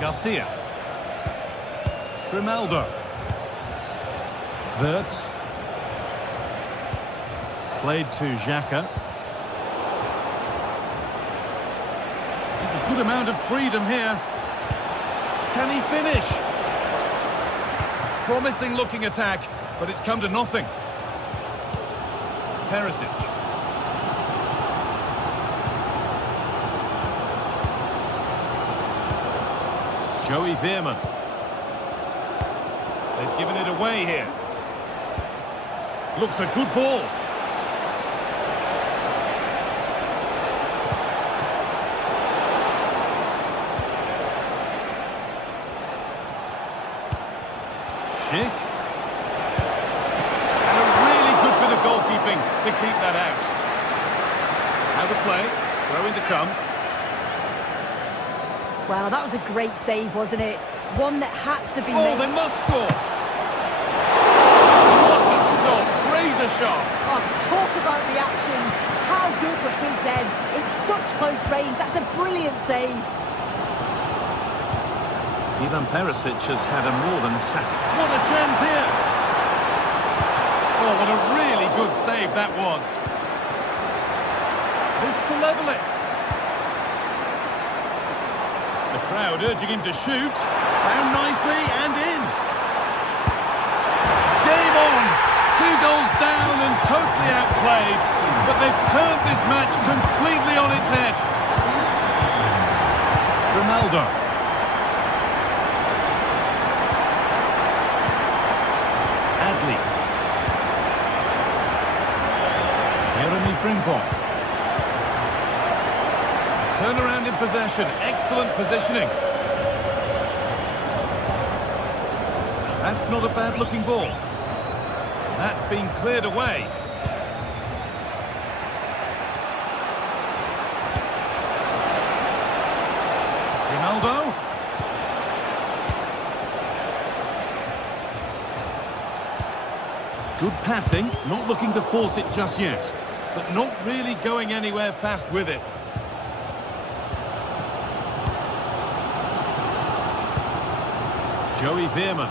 Garcia. Grimaldo. Wirtz. Played to Xhaka. There's a good amount of freedom here. Can he finish? Promising looking attack, but it's come to nothing. Perisic. Joey Veerman. They've given it away here. Looks a good ball. Schick. And a really good bit of goalkeeping to keep that out. Now the play. Throw-in to come. Well, that was a great save, wasn't it? One that had to be made. Oh, they must score! What a stop! Razor sharp! Oh, talk about reactions. How good were his then? It's such close range. That's a brilliant save. Ivan Perisic has had a more than satisfying. What a chance here! Oh, what a really good save that was. This to level it. The crowd urging him to shoot. Found nicely and in. Game on. 2 goals down and totally outplayed. But they've turned this match completely on its head. Ronaldo. Adli. Jeremy Frimpong. Turn around in possession. Excellent positioning. That's not a bad-looking ball. That's been cleared away. Ronaldo. Good passing. Not looking to force it just yet. But not really going anywhere fast with it. Joey Veerman.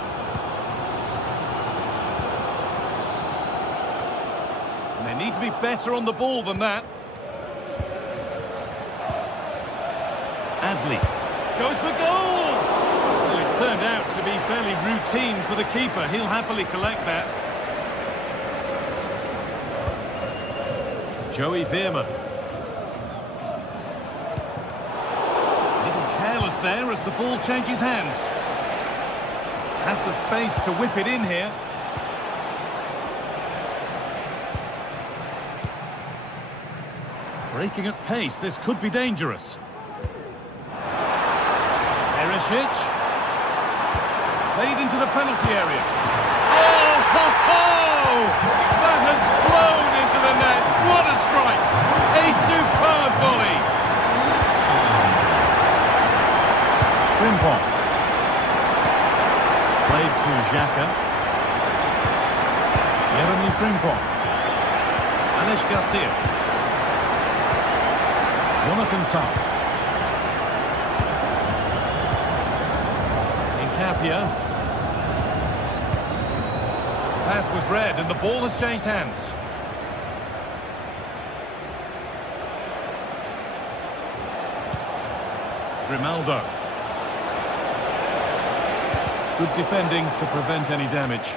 And they need to be better on the ball than that. Adli. Goes for goal! Well, it turned out to be fairly routine for the keeper. He'll happily collect that. Joey Veerman. A little careless there as the ball changes hands. Has the space to whip it in here. Breaking at pace, this could be dangerous. Perisic. Played into the penalty area. Oh, ho, ho! That has flown into the net. What a strike! A superb volley. Frimpong. Played to Xhaka. Jeremy Frimpong. Alex Garcia. Jonathan Tuck. Incapia. Pass was read and the ball has changed hands. Grimaldo. Good defending to prevent any damage.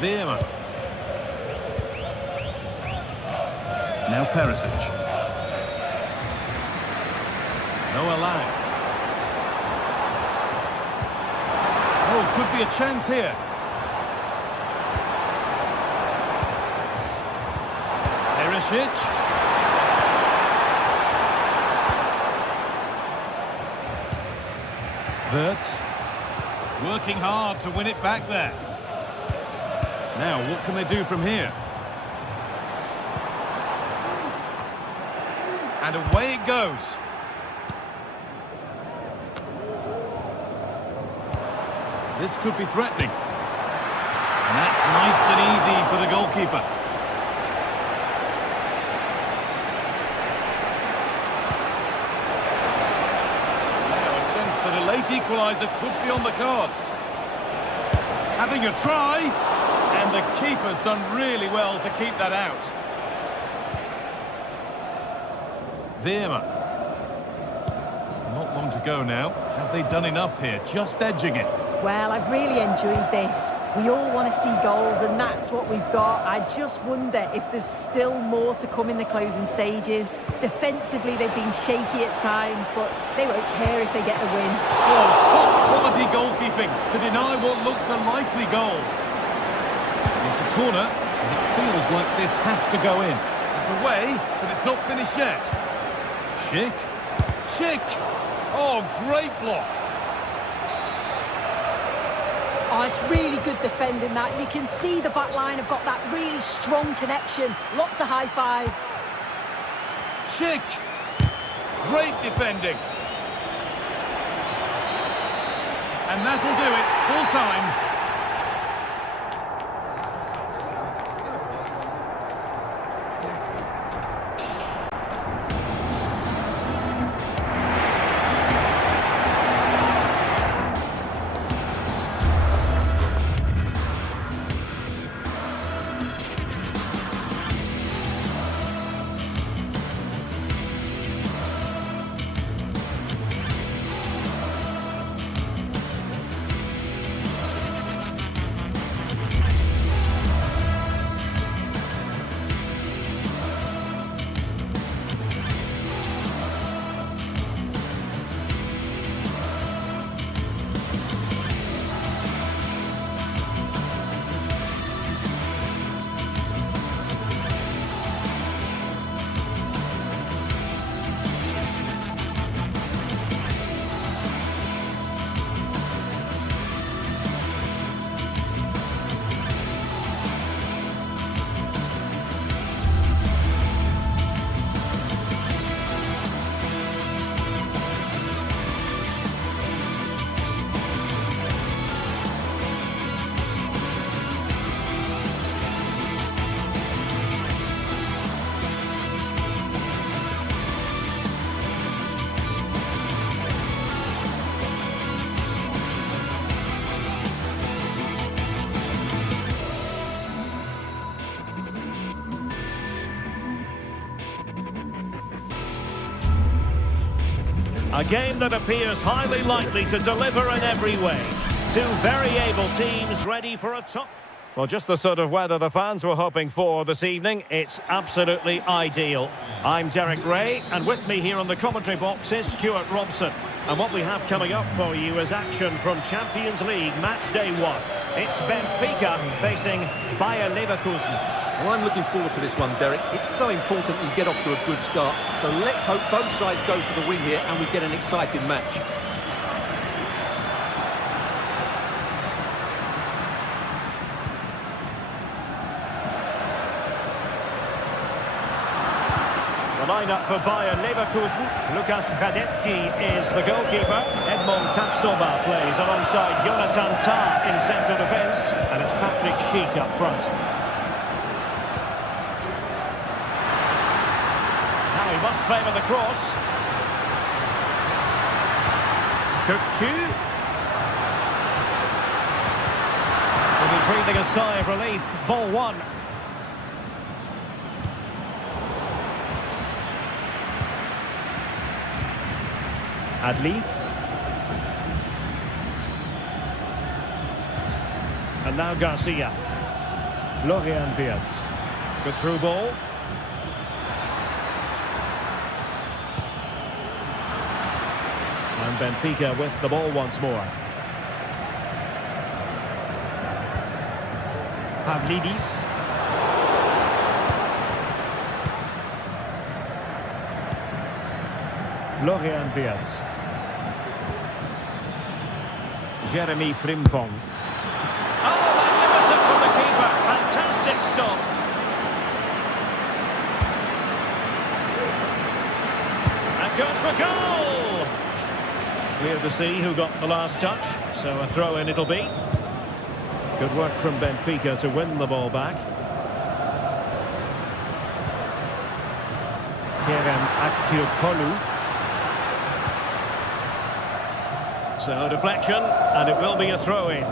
Veerman. Now Perisic. Noah Lang. Oh, could be a chance here. Perisic. Wirtz. Working hard to win it back there. Now, what can they do from here? And away it goes. This could be threatening. And that's nice and easy for the goalkeeper. Now a sense that a late equaliser could be on the cards. Having a try, and the keeper's done really well to keep that out. Veerman. Not long to go now. Have they done enough here? Just edging it. Well, I've really enjoyed this. We all want to see goals, and that's what we've got. I just wonder if there's still more to come in the closing stages. Defensively, they've been shaky at times, but they won't care if they get the win. Oh, top quality goalkeeping to deny what looked a likely goal. It's a corner, and it feels like this has to go in. It's away, but it's not finished yet. Schick. Schick! Oh, great block. Oh, it's really good defending that. You can see the back line have got that really strong connection. Lots of high fives. Schick! Great defending. And that'll do it. Full time. A game that appears highly likely to deliver in every way. Two very able teams ready for a top... Well, just the sort of weather the fans were hoping for this evening. It's absolutely ideal. I'm Derek Ray, and with me here on the commentary box is Stuart Robson. And what we have coming up for you is action from Champions League match day 1. It's Benfica facing Bayer Leverkusen. Well, I'm looking forward to this one, Derek. It's so important we get off to a good start. So let's hope both sides go for the win here and we get an exciting match. The lineup for Bayer Leverkusen. Lukas Radetzky is the goalkeeper. Edmond Tapsoba plays alongside Jonathan Tah in central defence. And it's Patrick Schick up front. Now he must favour the cross. Cook 2. Will be breathing a sigh of relief. Ball 1. Adli. And now Garcia. Florian Wirtz. Good through ball. And Benfica with the ball once more. Pavlidis. Florian Wirtz. Jeremy Frimpong. Oh, magnificent from the keeper. Fantastic stop. And goes for goal. Clear to see who got the last touch. So a throw-in it'll be. Good work from Benfica to win the ball back. Kerem Aktürkoğlu. So deflection, and it will be a throw-in.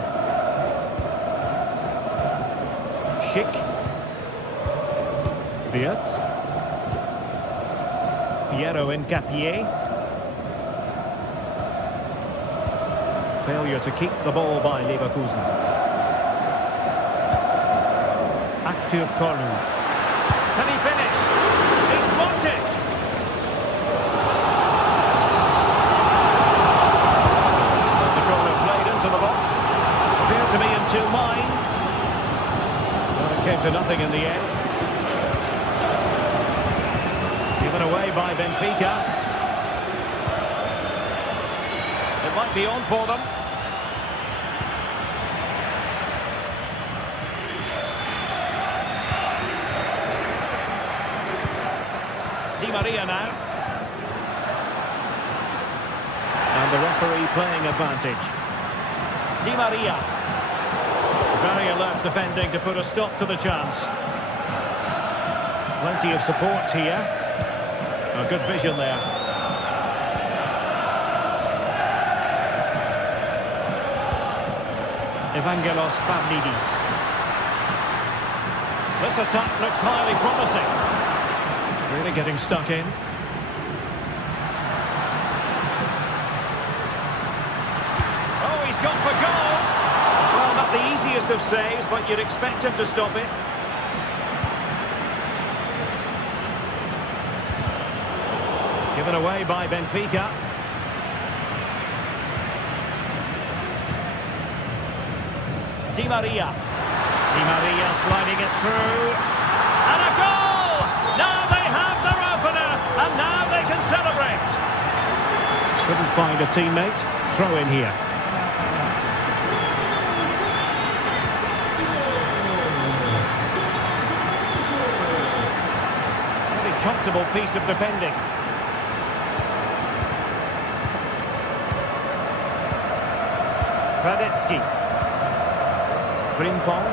Schick. Wirtz. Piero Hincapié. Failure to keep the ball by Leverkusen. Aktürkoğlu. Can he finish? He's blocked it! To be in two minds. Well, it came to nothing in the end. Given away by Benfica. It might be on for them. Di Maria now. And the referee playing advantage. Di Maria. Very alert defending to put a stop to the chance. Plenty of support here. Oh, good vision there. Evangelos Pavlidis. This attack looks highly promising. Really getting stuck in. Oh, he's gone for goal. Well, not the easiest of saves, but you'd expect him to stop it. Given away by Benfica. Di Maria. Di Maria sliding it through. And a goal! Now they have their opener, and now they can celebrate. Couldn't find a teammate. Throw in here. Comfortable piece of defending. Radetzky. Frimpong.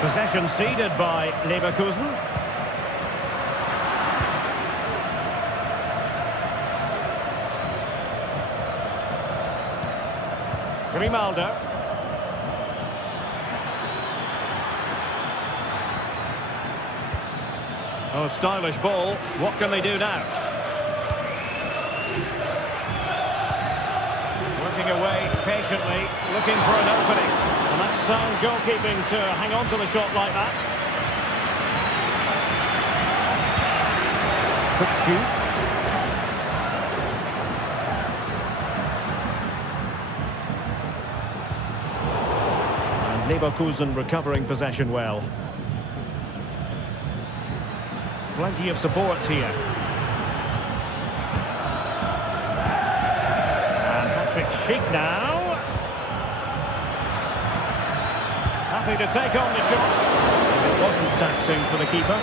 Possession ceded by Leverkusen. Grimaldo. Oh, stylish ball. What can they do now? Working away patiently, looking for an opening. And that's sound goalkeeping to hang on to the shot like that. And Leverkusen recovering possession well. Plenty of support here. And Patrick Schick now. Happy to take on the shot. It wasn't taxing for the keeper.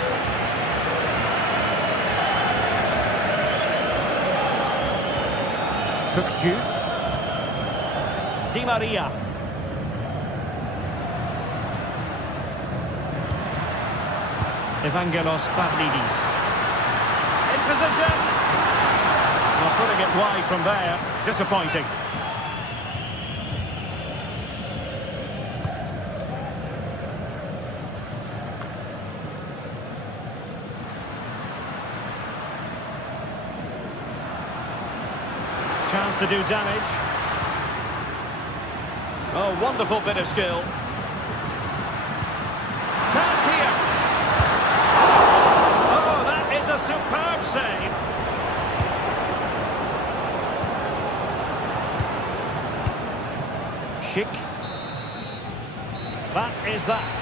Kukcu. Di Maria. Evangelos Pavlidis. In position. Well, putting it wide from there. Disappointing. Chance to do damage. Oh, wonderful bit of skill. Chance here. Oh, that is a superb save. Schick. That is that.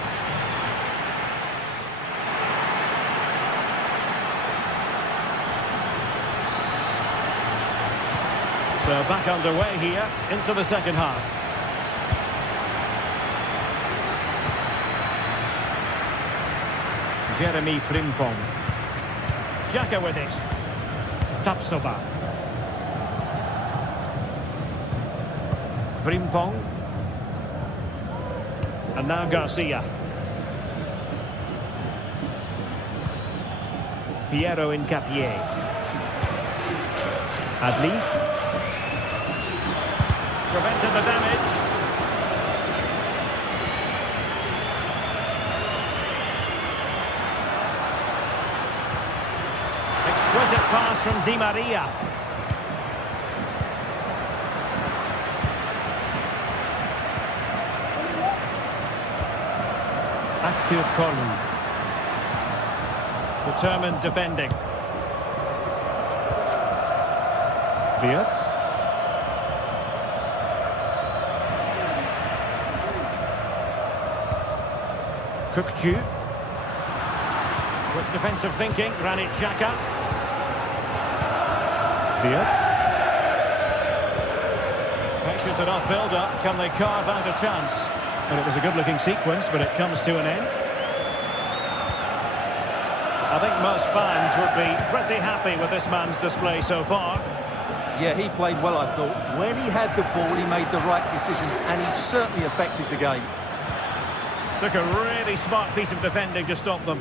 So back underway here into the second half. Jeremy Frimpong. Xhaka with it. Tapsoba. Frimpong. And now Garcia. Piero Incapié. Adli. Prevented the damage. Exquisite pass from Di Maria. Aktur Kolu. Determined defending. Wirtz. Kukcu. Quick defensive thinking. Granit Xhaka. Wirtz. Patient enough build-up. Can they carve out a chance? And it was a good-looking sequence, but it comes to an end. I think most fans would be pretty happy with this man's display so far. Yeah, he played well, I thought. When he had the ball, he made the right decisions, and he certainly affected the game. Took a really smart piece of defending to stop them.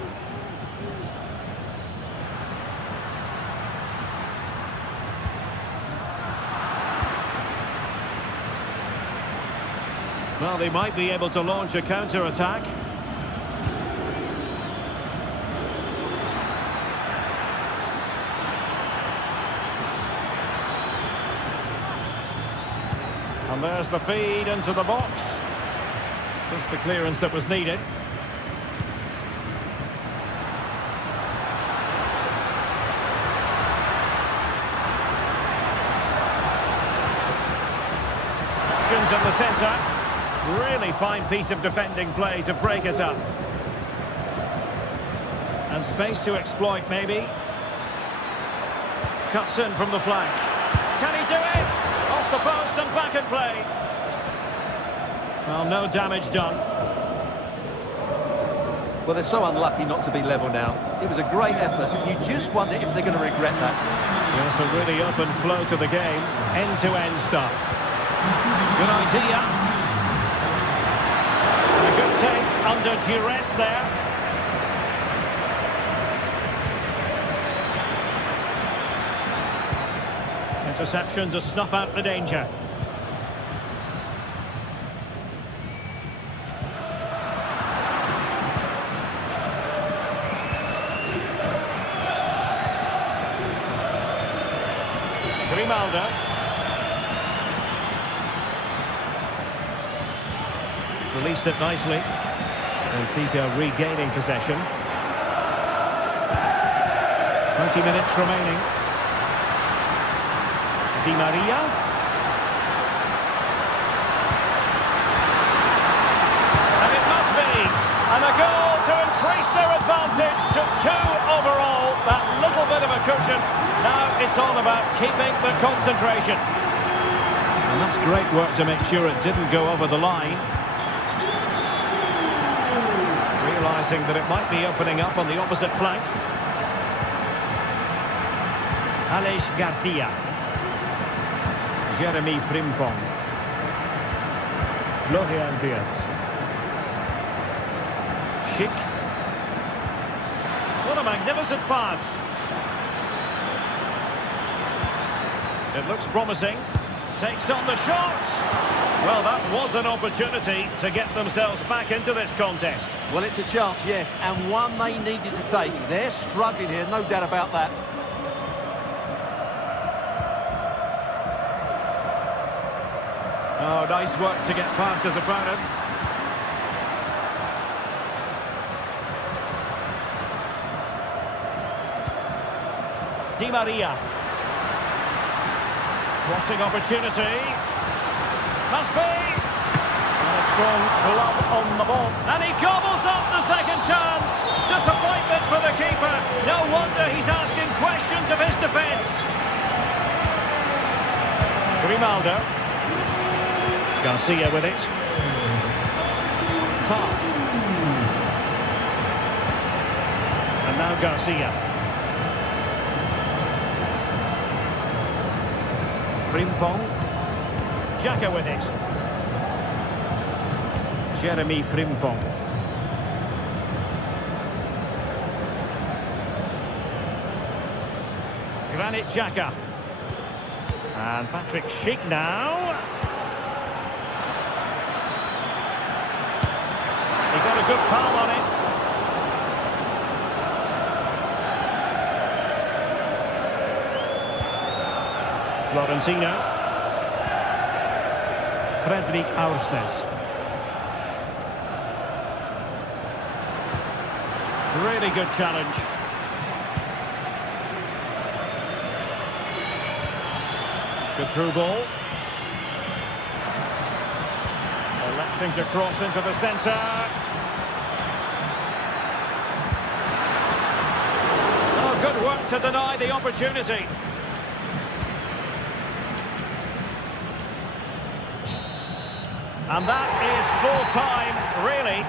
Well, they might be able to launch a counter-attack. And there's the feed into the box. That's the clearance that was needed. Options in the centre. Really fine piece of defending play to break us up. And space to exploit, maybe. Cuts in from the flank. Can he do it? Off the post and back in play. Well, no damage done. Well, they're so unlucky not to be level now. It was a great effort. You just wonder if they're going to regret that. Yes, a really open flow to the game. End-to-end stuff. Good idea. A good take under duress there. Interception to snuff out the danger. Released it nicely. Benfica regaining possession. 20 minutes remaining. Di Maria. And it must be. And a goal to increase their advantage to 2 overall. That little bit of a cushion. Now it's all about keeping the concentration. And that's great work to make sure it didn't go over the line. Realising that it might be opening up on the opposite flank. Aleix Garcia. Jeremy Frimpong. Florian Wirtz. Schick. What a magnificent pass. It looks promising. Takes on the shot. Well, that was an opportunity to get themselves back into this contest. Well, it's a chance, yes, and one they needed to take. They're struggling here, no doubt about that. Oh, nice work to get past his opponent. Di Maria. Crossing opportunity. Must be. And a strong glove on the ball. And he gobbles up the second chance. Disappointment for the keeper. No wonder he's asking questions of his defence. Grimaldo. Garcia with it. Tar. And now Garcia. Frimpong. Xhaka with it. Jeremy Frimpong. Granit Xhaka. And Patrick Schick now. He got a good palm on it. Florentino. Fredrik Aursnes. Really good challenge. Good through ball. Electing to cross into the centre. Oh, good work to deny the opportunity. And that is full time, really.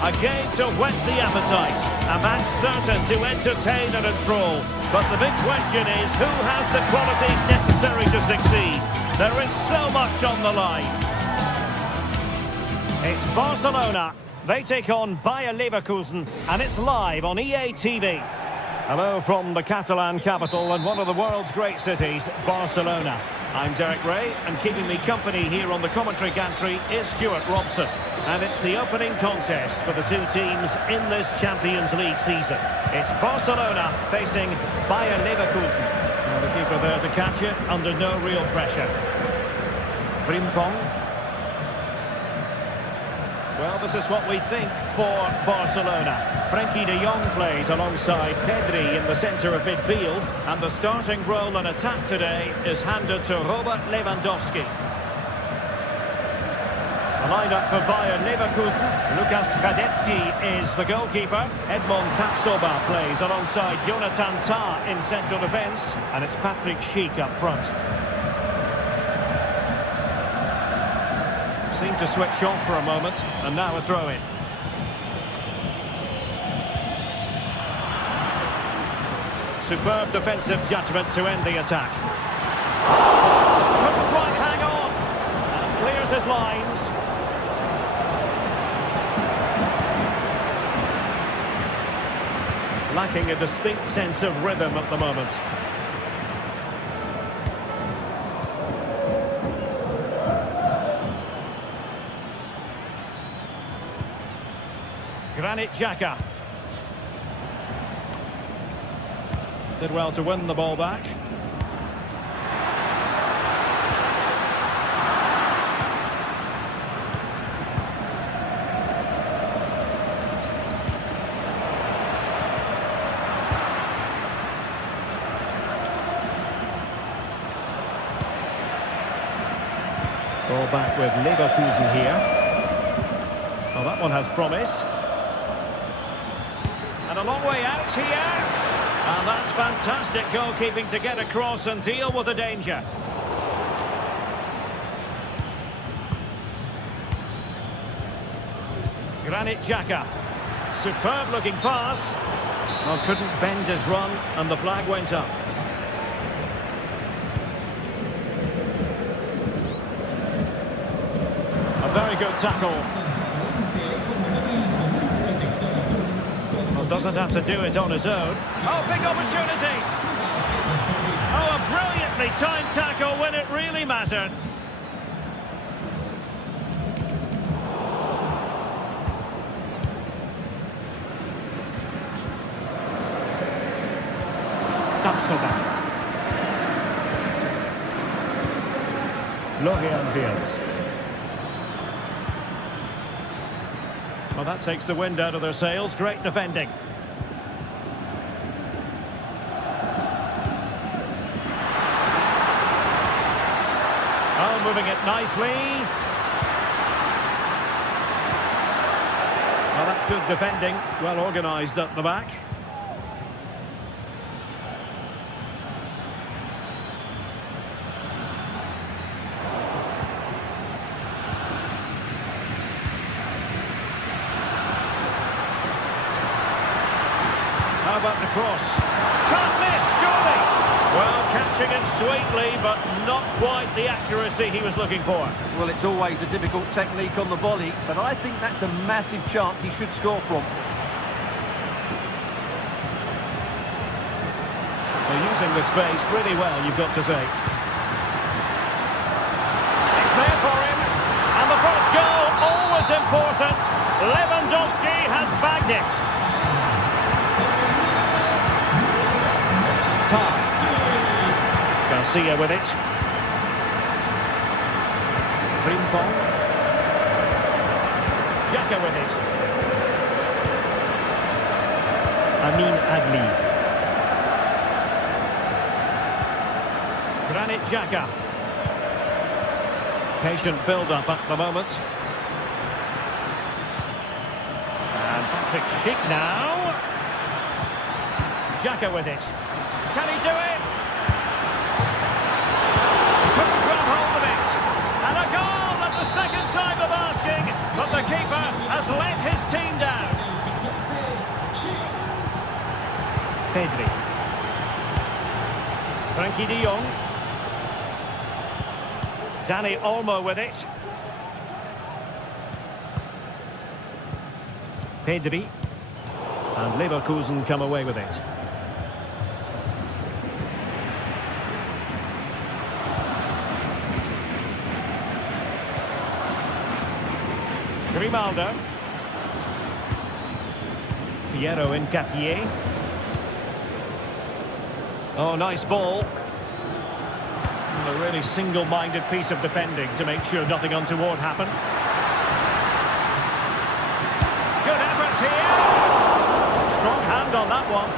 Again to whet the appetite. A match certain to entertain and enthrall. But the big question is, who has the qualities necessary to succeed? There is so much on the line. It's Barcelona. They take on Bayer Leverkusen, and it's live on EA TV. Hello from the Catalan capital and one of the world's great cities, Barcelona. I'm Derek Ray, and keeping me company here on the commentary gantry is Stuart Robson. And it's the opening contest for the two teams in this Champions League season. It's Barcelona facing Bayer Leverkusen. And the keeper there to catch it under no real pressure. Frimpong. Well, this is what we think for Barcelona. Frenkie de Jong plays alongside Pedri in the centre of midfield. And the starting role in attack today is handed to Robert Lewandowski. The lineup for Bayer Leverkusen. Lukas Hradecky is the goalkeeper. Edmond Tapsoba plays alongside Jonathan Tah in central defence. And it's Patrick Schick up front. Seemed to switch off for a moment, and now a throw-in. Superb defensive judgment to end the attack. Couldn't quite hang on, and clears his lines. Lacking a distinct sense of rhythm at the moment. Granit Xhaka. Did well to win the ball back. Ball back with Leverkusen here. Well, that one has promise. And a long way out here. And that's fantastic goalkeeping to get across and deal with the danger. Granit Xhaka. Superb looking pass. Well, couldn't bend his run and the flag went up. A very good tackle. Doesn't have to do it on his own. Oh, big opportunity! Oh, a brilliantly timed tackle when it really mattered. Tapsoba. Villarreal. Well, that takes the wind out of their sails. Great defending. Oh, moving it nicely. Well, that's good defending. Well organised at the back. How about the cross? Can't miss, surely! Well, catching it sweetly, but not quite the accuracy he was looking for. Well, it's always a difficult technique on the volley, but I think that's a massive chance he should score from. They're using the space really well, you've got to say. It's there for him, and the first goal, always important. Lewandowski has bagged it. Garcia with it. Frimpong. Xhaka with it. Amin Adli. Granit Xhaka. Patient build-up at the moment. And Patrick Schick now. Xhaka with it. Can he do it? Couldn't grab hold of it. And a goal at the second time of asking. But the keeper has let his team down. Pedri. Frankie de Jong. Dani Olmo with it. Pedri. And Leverkusen come away with it. Grimaldo. Piero Incapié. Oh, nice ball. And a really single-minded piece of defending to make sure nothing untoward happened. Good effort here. Strong hand on that one.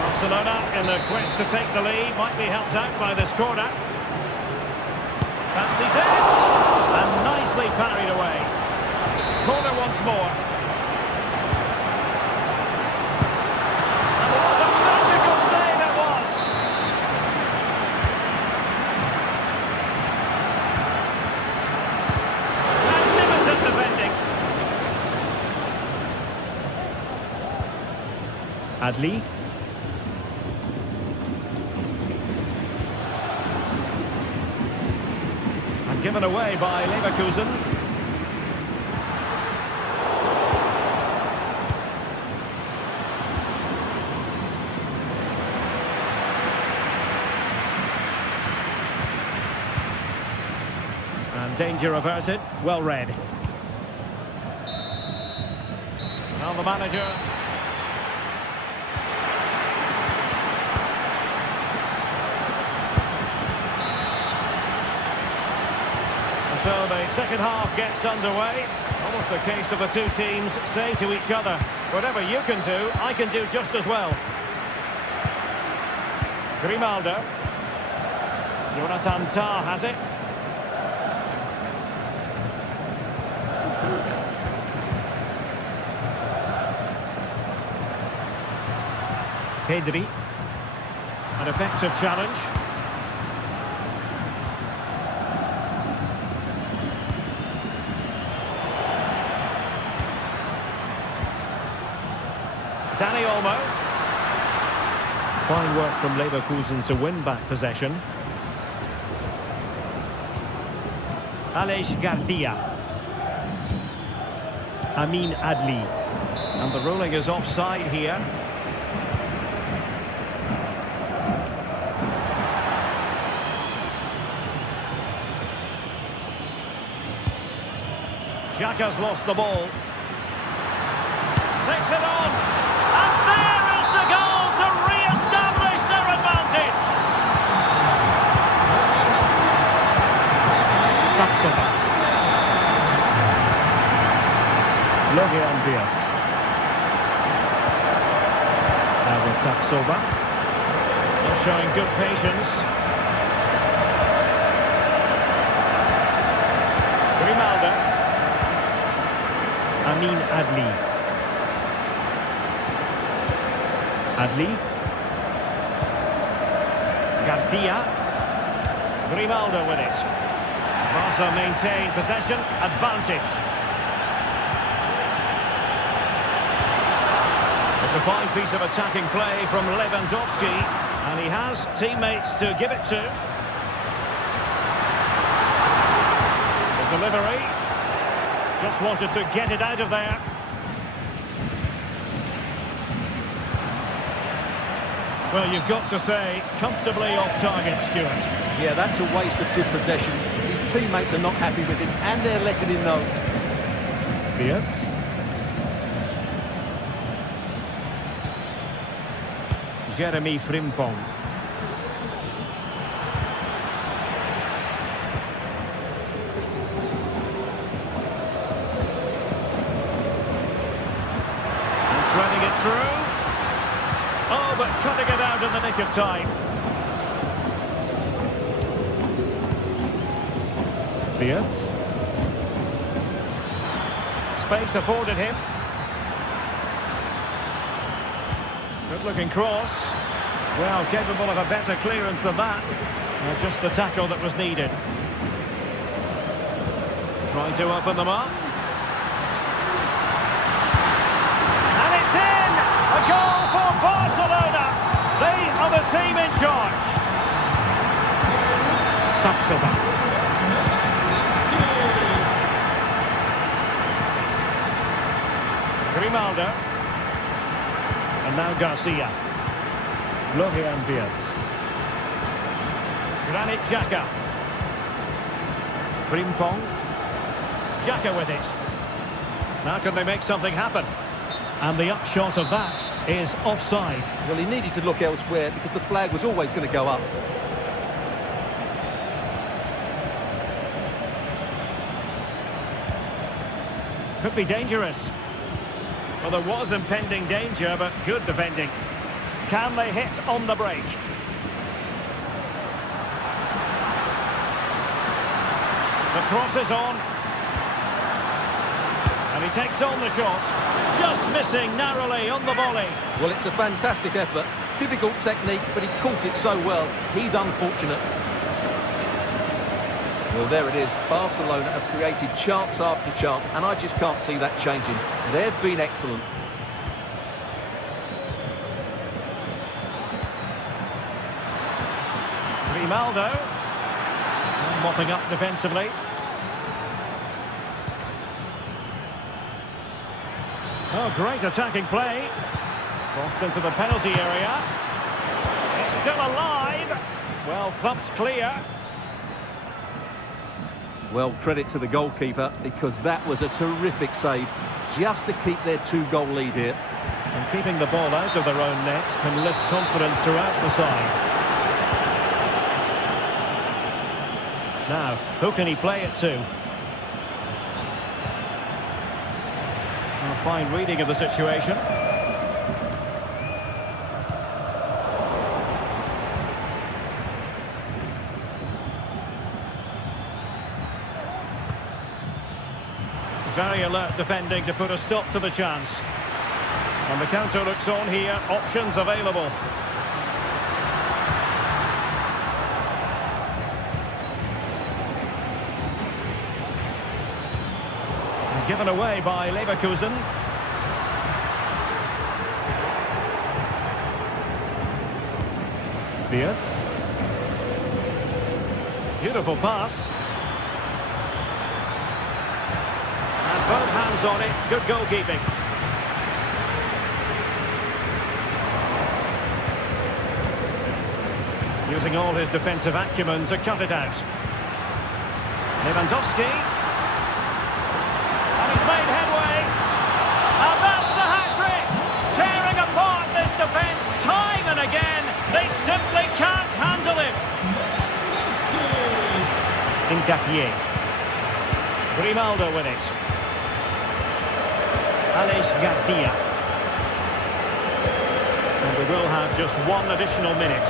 Barcelona in the quest to take the lead. Might be helped out by this corner. Fancies it. And nicely parried away. Corner once more. And what a magical save it was. Magnificent defending. Adli. And given away by Leverkusen. Danger averted, well read. Now the manager. And so the second half gets underway. Almost a case of the two teams saying to each other, whatever you can do, I can do just as well. Grimaldo. Jonathan Tah has it. Pedri. An effective challenge. Dani Olmo. Fine work from Leverkusen to win back possession. Aleix Garcia. Amin Adli. And the ruling is offside here. Xhaka's lost the ball. Takes it on. And there is the goal to re-establish their advantage. Tapsoba. Logan Diaz. Now with Tapsoba. They're showing good patience. Grimaldo. Amin Adli. Adli. Garcia. Grimaldo with it. Barca maintain possession, advantage. It's a fine piece of attacking play from Lewandowski, and he has teammates to give it to. The delivery. Just wanted to get it out of there. Well, you've got to say, comfortably off target, Stuart. Yeah, that's a waste of good possession. His teammates are not happy with him, and they're letting him know. Diaz. Jeremy Frimpong. But cutting it out in the nick of time. Diaz. Space afforded him. Good looking cross. Well, capable of a better clearance than that. Just the tackle that was needed. Trying to open them up. And it's in! A goal for Barcelona! team in charge. Touchdown. Grimaldo. And now Garcia. Ambient. Granit Xhaka. Frimpong. Xhaka with it. Now can they make something happen? And the upshot of that is offside. Well, he needed to look elsewhere because the flag was always going to go up. Could be dangerous. Well, there was impending danger, but good defending. Can they hit on the break? The cross is on. And he takes on the shot. Just missing narrowly on the volley. Well, it's a fantastic effort. Difficult technique, but he caught it so well. He's unfortunate. Well, there it is. Barcelona have created chance after chance, and I just can't see that changing. They've been excellent. Grimaldo. Mopping up defensively. Oh, great attacking play. Crossed into the penalty area. It's still alive. Well, thumped clear. Well, credit to the goalkeeper, because that was a terrific save, just to keep their 2-goal lead here. And keeping the ball out of their own net can lift confidence throughout the side. Now, who can he play it to? A fine reading of the situation. Very alert defending to put a stop to the chance. And the counter looks on here. Options available. And given away by Leverkusen. Beards. Beautiful pass. Both hands on it. Good goalkeeping. Using all his defensive acumen to cut it out. Lewandowski. And he's made headway. And that's the hat-trick. Tearing apart this defence time and again. They simply can't handle him. Incapié. Grimaldo with it. Alex Garcia. And we will have just one additional minute.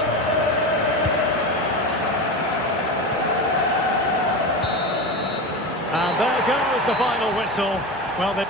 And there goes the final whistle. Well, they...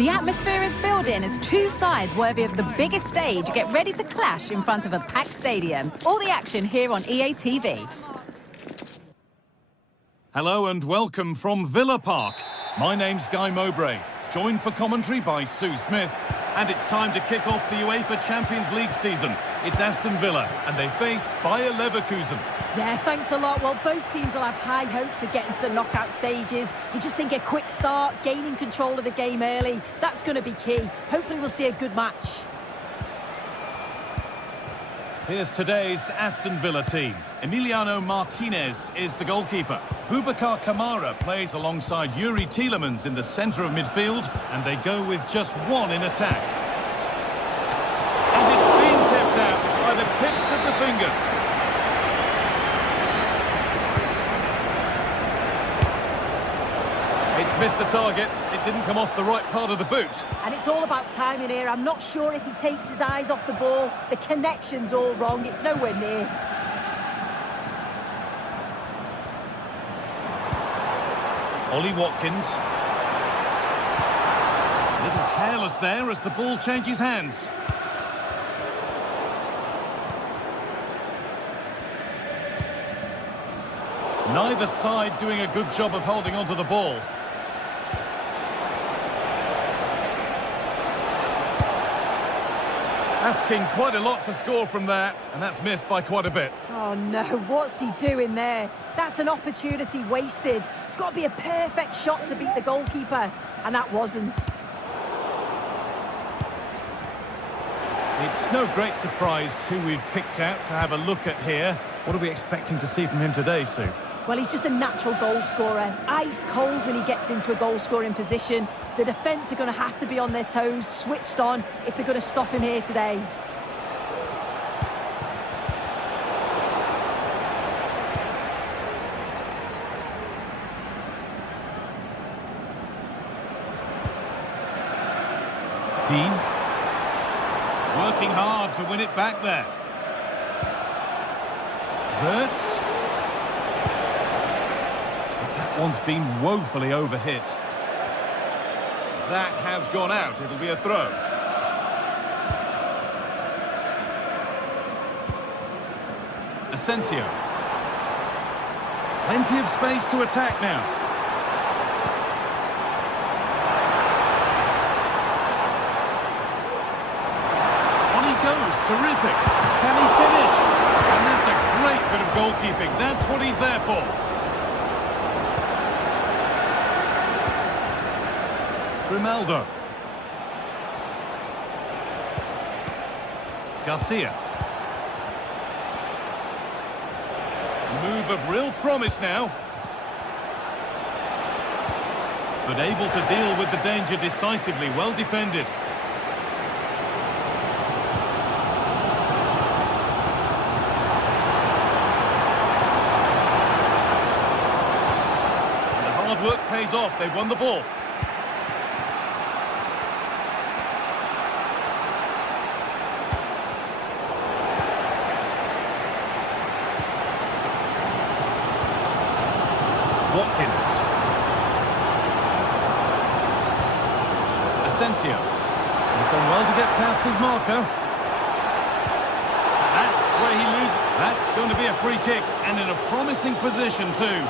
The atmosphere is building as two sides worthy of the biggest stage get ready to clash in front of a packed stadium. All the action here on EA TV. Hello and welcome from Villa Park. My name's Guy Mowbray, joined for commentary by Sue Smith. And it's time to kick off the UEFA Champions League season. It's Aston Villa, and they face Bayer Leverkusen. Yeah, thanks a lot. Well, both teams will have high hopes of getting to the knockout stages. You just think a quick start, gaining control of the game early, that's going to be key. Hopefully we'll see a good match. Here's today's Aston Villa team. Emiliano Martinez is the goalkeeper. Boubacar Kamara plays alongside Yuri Tielemans in the centre of midfield, and they go with just one in attack. And it's being kept out by the tips of the fingers. It's missed the target. It didn't come off the right part of the boot. And it's all about timing here. I'm not sure if he takes his eyes off the ball. The connection's all wrong. It's nowhere near. Ollie Watkins. A little careless there as the ball changes hands. Neither side doing a good job of holding onto the ball. Asking quite a lot to score from there, and that's missed by quite a bit. Oh no, what's he doing there? That's an opportunity wasted. It's got to be a perfect shot to beat the goalkeeper, and that wasn't. It's no great surprise who we've picked out to have a look at here. What are we expecting to see from him today, Sue? Well, he's just a natural goal scorer. Ice cold when he gets into a goal-scoring position. The defence are going to have to be on their toes, switched on, if they're going to stop him here today. Dean. Working hard to win it back there. Wirtz. That one's been woefully overhit. That has gone out. It'll be a throw. Asensio. Plenty of space to attack now. On he goes. Terrific. Can he finish? And that's a great bit of goalkeeping. That's what he's there for. Grimaldo. Garcia. Move of real promise now. But able to deal with the danger decisively. Well defended. And the hard work pays off. They've won the ball. Watkins. Asensio. He's done well to get past his marker. That's where he loses. That's going to be a free kick, and in a promising position too.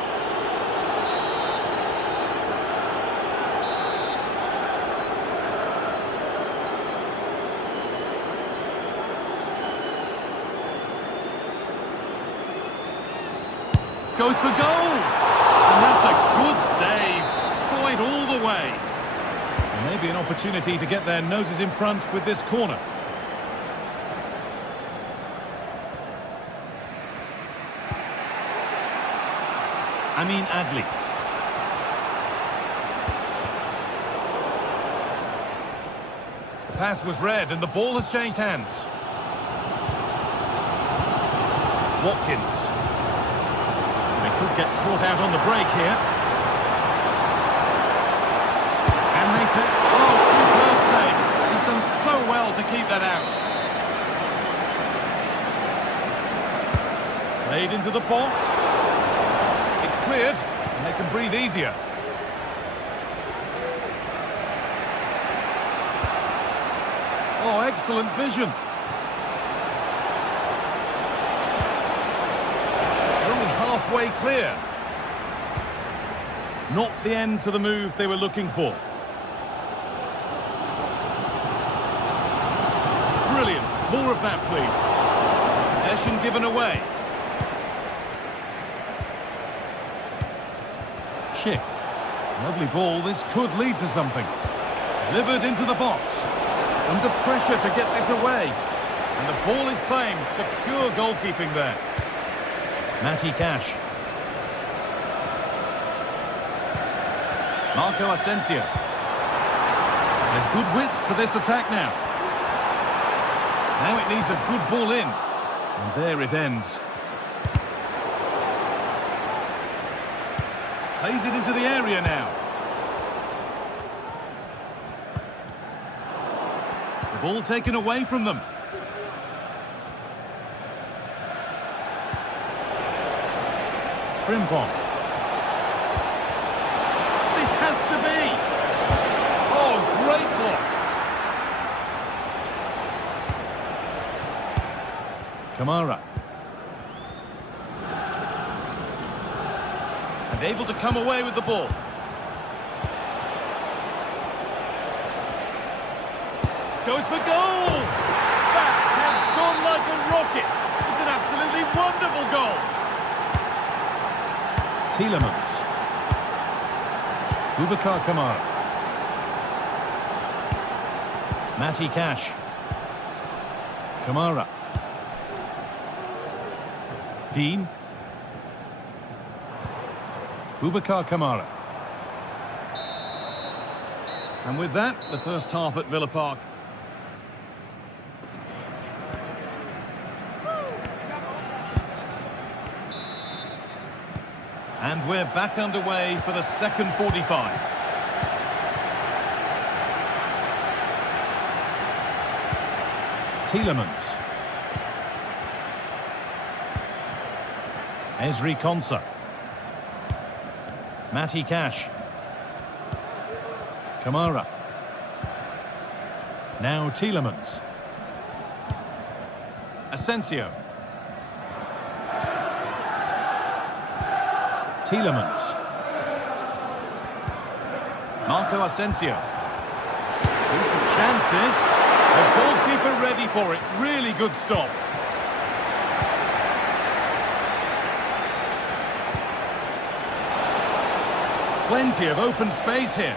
Goes for goal! And that's a good save. Saw it all the way. And maybe an opportunity to get their noses in front with this corner. Amin Adli. The pass was read and the ball has changed hands. Watkins. Could get caught out on the break here. And they take... Oh, superb save. He's done so well to keep that out. Played into the box. It's cleared, and they can breathe easier. Oh, excellent vision. They're only halfway clear. Not the end to the move they were looking for. Brilliant. More of that, please. Possession given away. Schick. Lovely ball. This could lead to something. Delivered into the box. Under pressure to get this away. And the ball is playing. Secure goalkeeping there. Matty Cash. Marco Asensio. There's good width to this attack now. Now it needs a good ball in. And there it ends. Plays it into the area now. The ball taken away from them. Frimpong. This has to be. Oh, great block. Kamara. And able to come away with the ball. Goes for goal! That has gone like a rocket. It's an absolutely wonderful goal. Tielemans. Boubacar Kamara. Matty Cash. Kamara. Dean. Boubacar Kamara. And with that, the first half at Villa Park. And we're back underway for the second 45. Tielemans. Ezri Konsa. Matty Cash. Kamara. Now Tielemans. Asensio. Tielemans. Marco Asensio. Decent chance this. The goalkeeper ready for it. Really good stop. Plenty of open space here.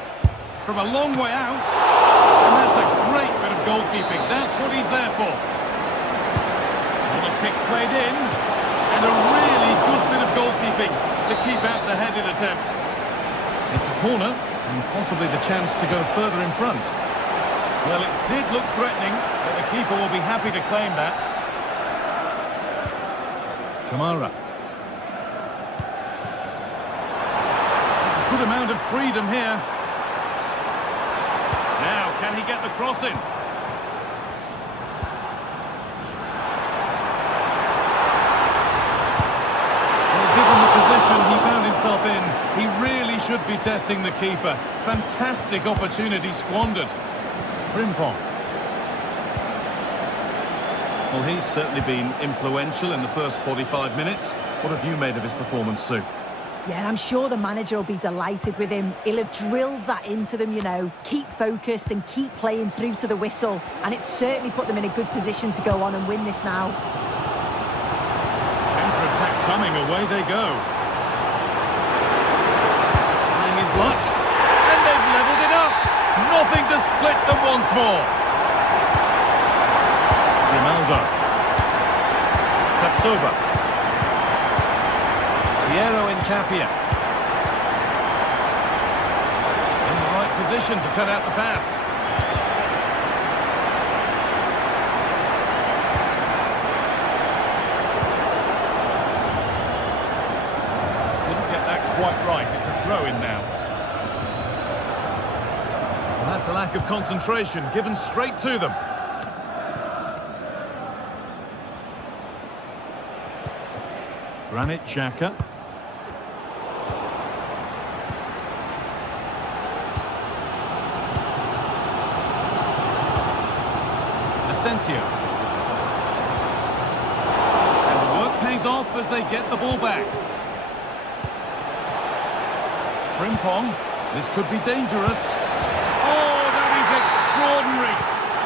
From a long way out. And that's a great bit of goalkeeping. That's what he's there for. And a kick played in. And a really good bit of goalkeeping to keep out the headed attempt. It's a corner, and possibly the chance to go further in front. Well, it did look threatening, but the keeper will be happy to claim that. Kamara. There's a good amount of freedom here. Now, can he get the cross in? He found himself in. He really should be testing the keeper. Fantastic opportunity squandered. Frimpong. Well, he's certainly been influential in the first 45 minutes. What have you made of his performance, Sue? Yeah, I'm sure the manager will be delighted with him. He'll have drilled that into them, you know. Keep focused and keep playing through to the whistle. And it's certainly put them in a good position to go on and win this now. Counter-attack coming, away they go. Luck, and they've levelled it up. Nothing to split them once more. Ronaldo. Tapsoba. Piero Incapia. In the right position to cut out the pass. Didn't get that quite right. It's a throw-in now. That's a lack of concentration, given straight to them. Granit Xhaka. Asensio. And the work pays off as they get the ball back. Frimpong. This could be dangerous. Oh, that is extraordinary.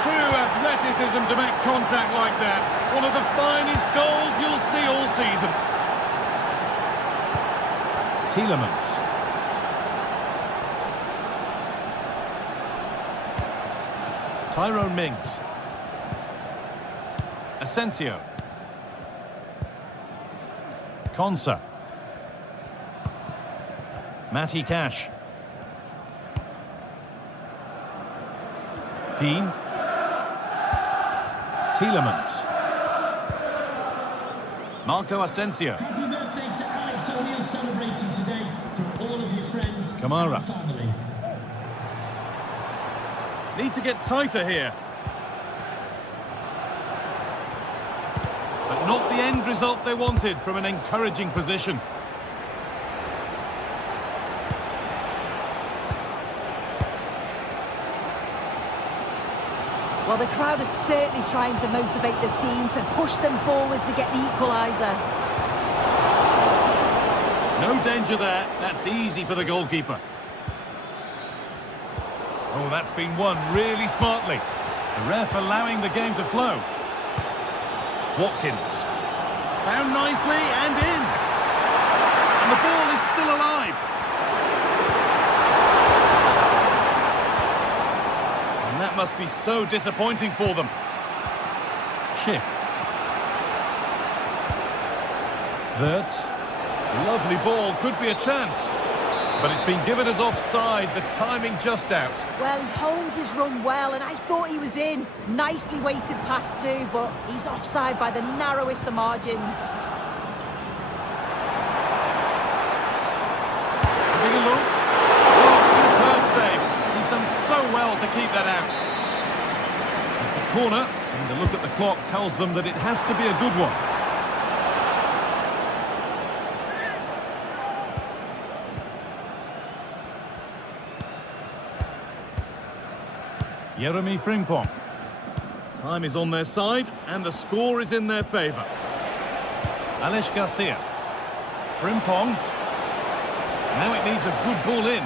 True athleticism to make contact like that. One of the finest goals you'll see all season. Tielemans. Tyrone Mings. Asensio. Konsa. Matty Cash. Keane. Tielemans. Marco Asensio. Happy birthday to Alex O'Neill celebrating today from all of your friends Kamara. and family. Need to get tighter here. But not the end result they wanted from an encouraging position. Well, the crowd is certainly trying to motivate the team to push them forward to get the equaliser. No danger there. That's easy for the goalkeeper. Oh, that's been won really smartly. The ref allowing the game to flow. Watkins. Found nicely and in. And the ball is still alive. And that must be so disappointing for them. Chip. Wirtz. Lovely ball, could be a chance. But it's been given as offside, the timing just out. Well, he holds his run well, and I thought he was in. Nicely weighted pass too, but he's offside by the narrowest of margins. Take a look. Oh, superb save. He's done so well to keep that out. It's a corner, and the look at the clock tells them that it has to be a good one. Jeremy Frimpong. Time is on their side, and the score is in their favour. Alex Garcia. Frimpong. Now it needs a good ball in.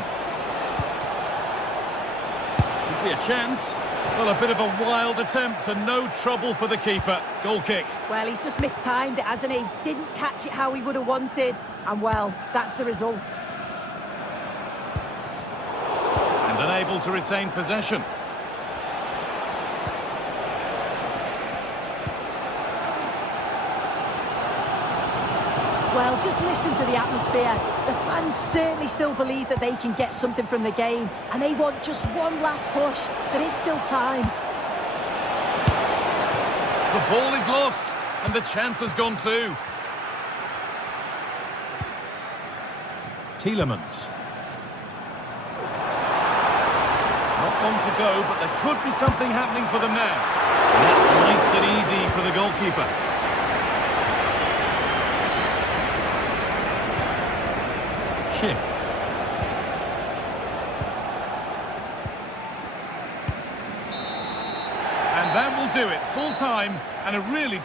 Could be a chance. Well, a bit of a wild attempt and no trouble for the keeper. Goal kick. Well, he's just mistimed it, hasn't he? Didn't catch it how he would have wanted. And, well, that's the result. And unable to retain possession. Well, just listen to the atmosphere. The fans certainly still believe that they can get something from the game, and they want just one last push. There is still time. The ball is lost, and the chance has gone too. Tielemans. Not long to go, but there could be something happening for them now. And that's nice and easy for the goalkeeper. Chip. And that will do it. Full time and a really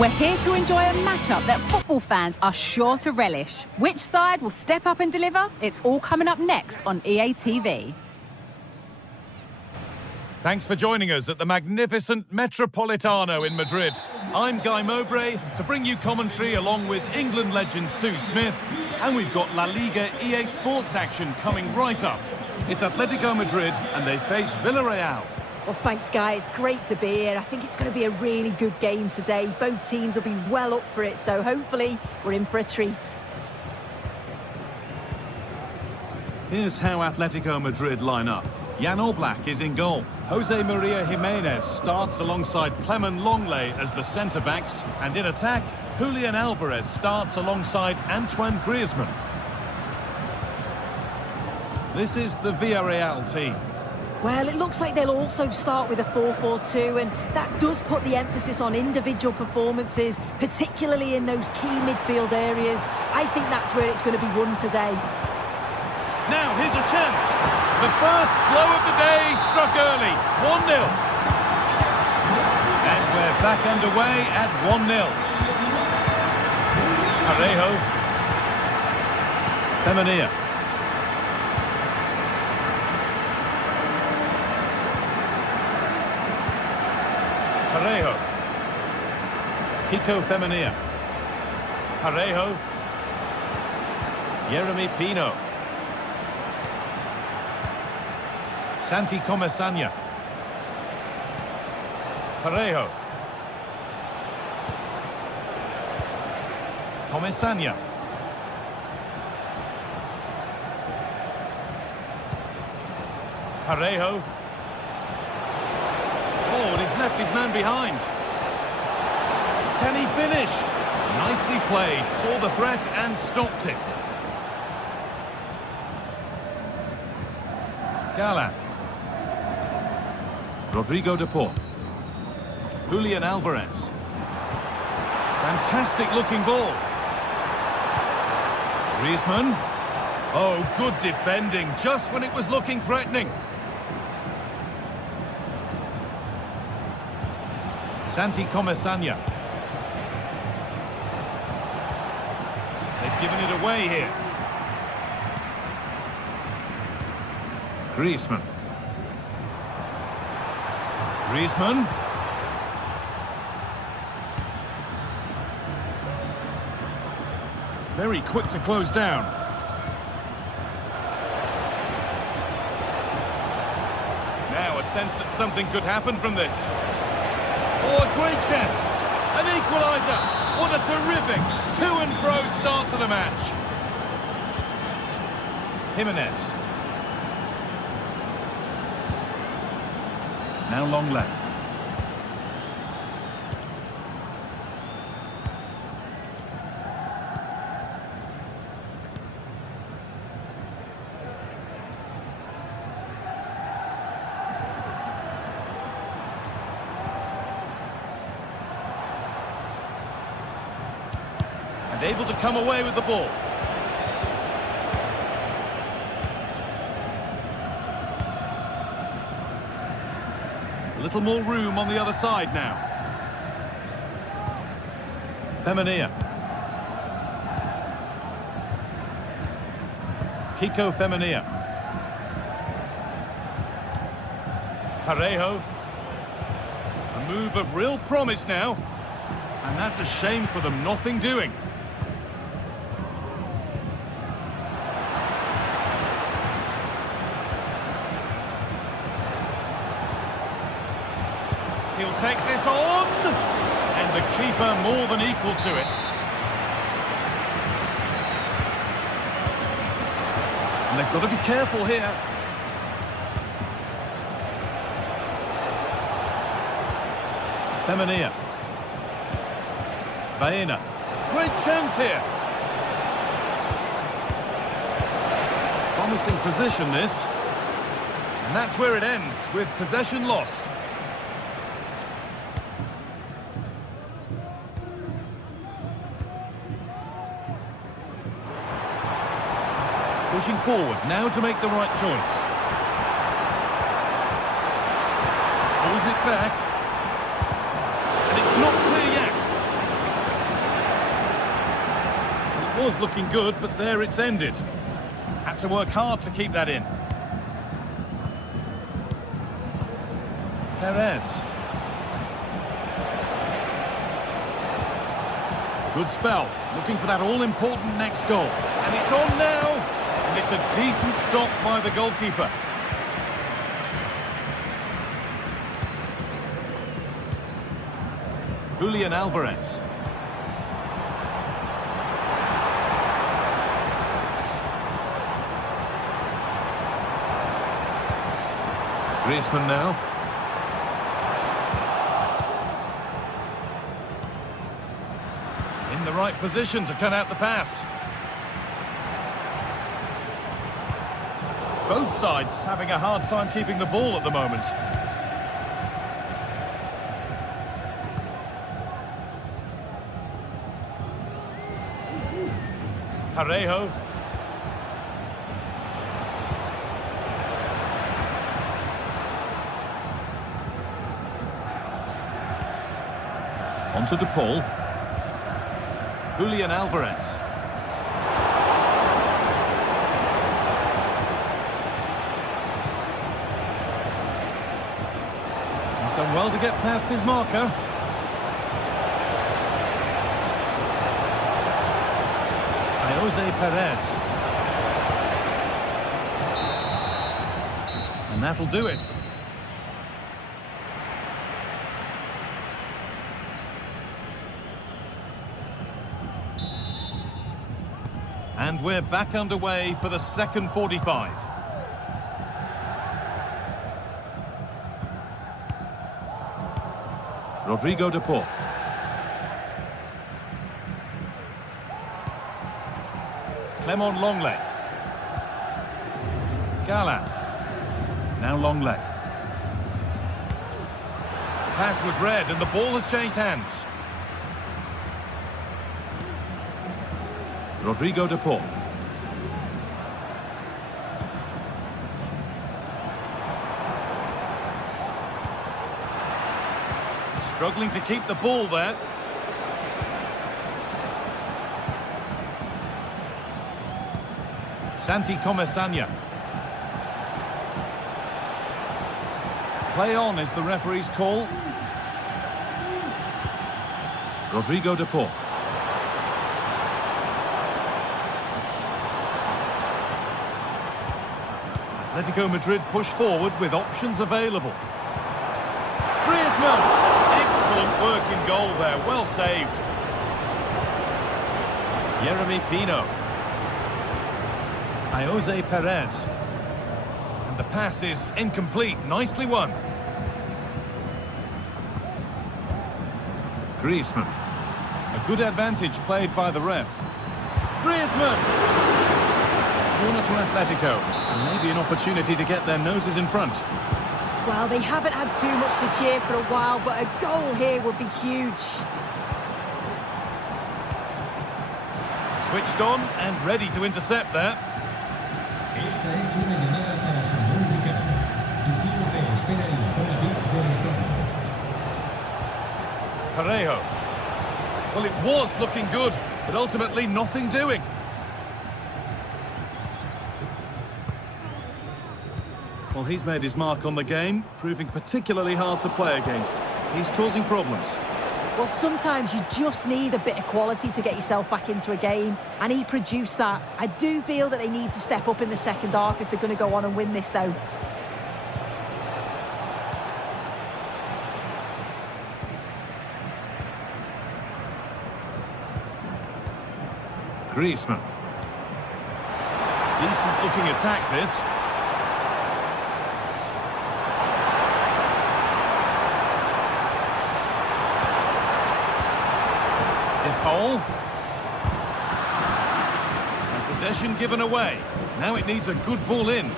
We're here to enjoy a matchup that football fans are sure to relish. Which side will step up and deliver? It's all coming up next on EA TV. Thanks for joining us at the magnificent Metropolitano in Madrid. I'm Guy Mowbray to bring you commentary along with England legend Sue Smith, and we've got La Liga EA Sports action coming right up. It's Atletico Madrid and they face Villarreal. Well, thanks, Guy. It's great to be here. I think it's going to be a really good game today. Both teams will be well up for it, so hopefully we're in for a treat. Here's how Atletico Madrid line up. Jan Oblak is in goal. Jose Maria Jimenez starts alongside Clement Longley as the centre-backs. And in attack, Julian Alvarez starts alongside Antoine Griezmann. This is the Villarreal team. Well, it looks like they'll also start with a 4-4-2, and that does put the emphasis on individual performances, particularly in those key midfield areas. I think that's where it's going to be won today. Now, here's a chance. The first blow of the day struck early. 1-0. And we're back underway at 1-0. Parejo. Femenia. Parejo. Kiko Femenia. Parejo. Jeremy Pino. Santi Comesaña. Parejo. Comesaña. Parejo. Oh, and he's left his man behind. Can he finish? Nicely played. Saw the threat and stopped it. Gala. Rodrigo de Paul. Julian Alvarez. Fantastic looking ball. Griezmann. Oh, good defending, just when it was looking threatening. Santi Comesaña. They've given it away here. Griezmann. Griezmann. Very quick to close down. Now a sense that something could happen from this. Oh, a great chance. An equaliser. What a terrific to and fro start to the match. Jimenez. Now Longley. And able to come away with the ball. A little more room on the other side now. Femenia. Kiko Femenia. Parejo. A move of real promise now. And that's a shame for them, nothing doing. He'll take this on, and the keeper more than equal to it. And they've got to be careful here. Femenia. Baena. Great chance here. Promising position this. And that's where it ends, with possession lost. Pushing forward, now to make the right choice. Pulls it back. And it's not clear yet. Was looking good, but there it's ended. Had to work hard to keep that in. Perez. Good spell. Looking for that all-important next goal. And it's on now. And it's a decent stop by the goalkeeper. Julian Alvarez. Griezmann now. In the right position to cut out the pass. Both sides having a hard time keeping the ball at the moment. Parejo. Onto De Paul. Julian Alvarez. He's done well to get past his marker. Jose Perez. And that'll do it. And we're back underway for the second 45. Rodrigo De Paul. Clement Longley. Gallant. Now Longley. The pass was read and the ball has changed hands. Rodrigo De Paul. Struggling to keep the ball there. Santi Comesania. Play on is the referee's call. Rodrigo De Paul. Atletico Madrid push forward with options available. Griezmann! Excellent work in goal there, well saved. Yeremy Pino. Jose Perez. And the pass is incomplete, nicely won. Griezmann. A good advantage played by the ref. Griezmann! Corner to Atletico. And maybe an opportunity to get their noses in front. Well, they haven't had too much to cheer for a while, but a goal here would be huge. Switched on and ready to intercept there. Parejo. Well, it was looking good, but ultimately nothing doing. Well, he's made his mark on the game, proving particularly hard to play against. He's causing problems. Well, sometimes you just need a bit of quality to get yourself back into a game, and he produced that. I do feel that they need to step up in the second half if they're going to go on and win this, though. Griezmann. Decent looking attack, this. Paul. And possession given away. Now it needs a good ball in.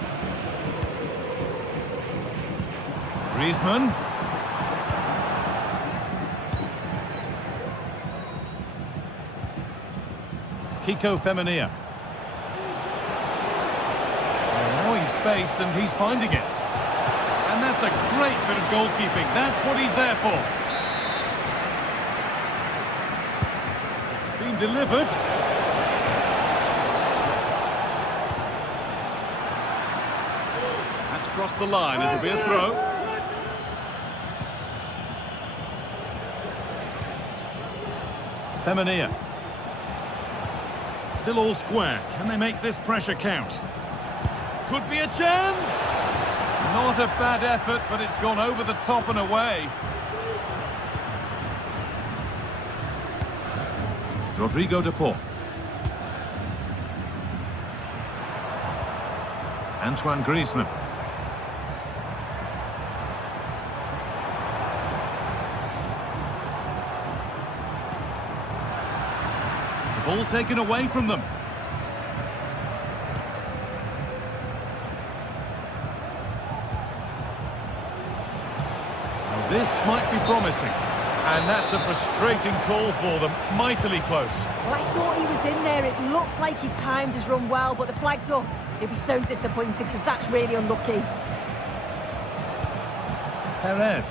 Griezmann. Kiko Femenia. Allowing space and he's finding it. And that's a great bit of goalkeeping. That's what he's there for. Delivered. across the line. It'll be a throw. Femenia. Still all square. Can they make this pressure count? Could be a chance! Not a bad effort, but it's gone over the top and away. Rodrigo de Paul. Antoine Griezmann. The ball taken away from them. Now this might be promising. And that's a frustrating call for them. Mightily close. Well, I thought he was in there. It looked like he timed his run well, but the flag's up. He'll be so disappointed because that's really unlucky. Perez.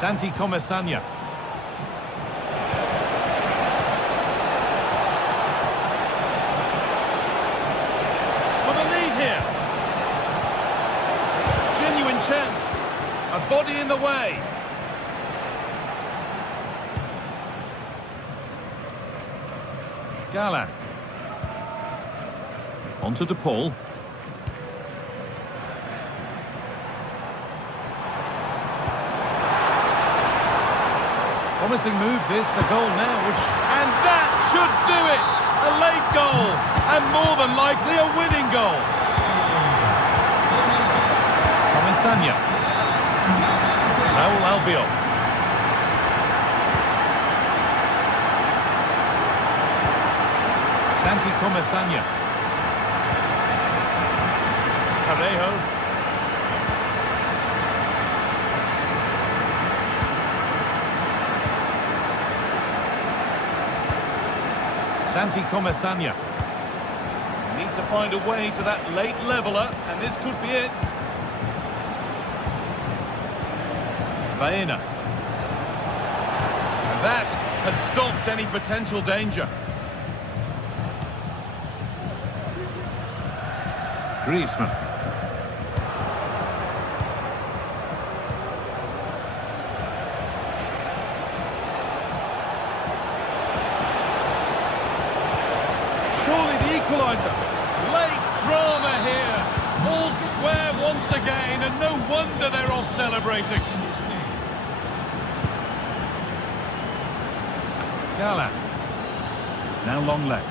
Santi Comesanya. For the lead here. Genuine chance. A body in the way. Gala. On to De Paul. Promising move this, a goal now, and that should do it! A late goal, and more than likely a winning goal. Comensanya. Raul Albiol. Santi Comesanya. Parejo. Santi Comesanya. Need to find a way to that late leveller, and this could be it. Baena. And that has stopped any potential danger. Griezmann. Surely the equaliser. Late drama here. All square once again, and no wonder they're off celebrating. Gala. Now long leg.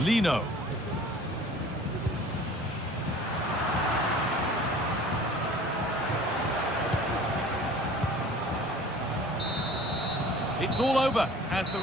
Lino. It's all over as the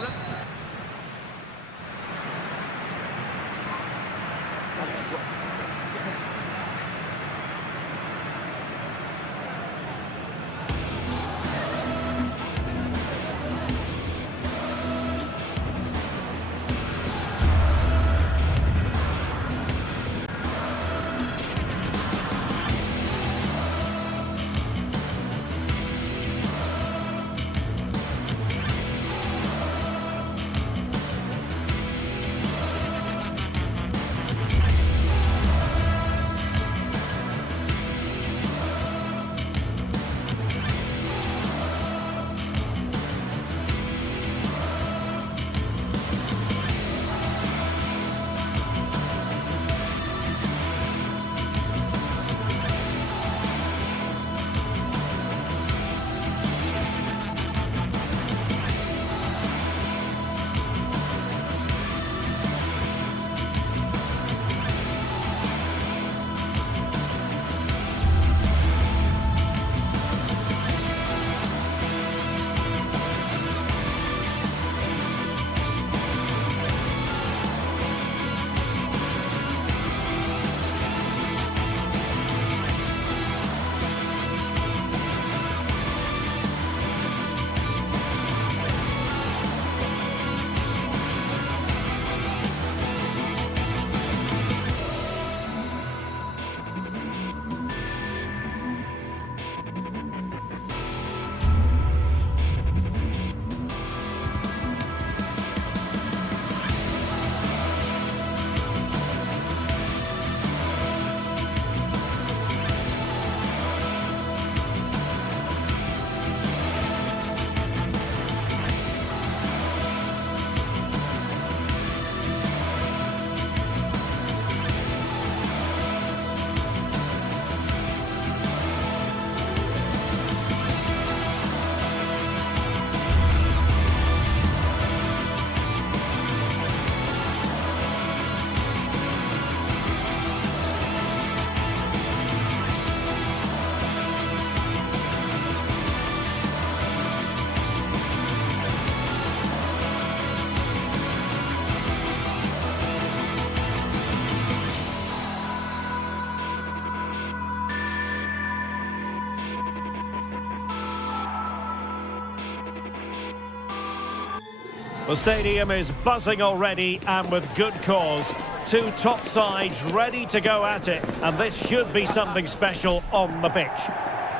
The stadium is buzzing already, and with good cause. Two top sides ready to go at it, and this should be something special on the pitch.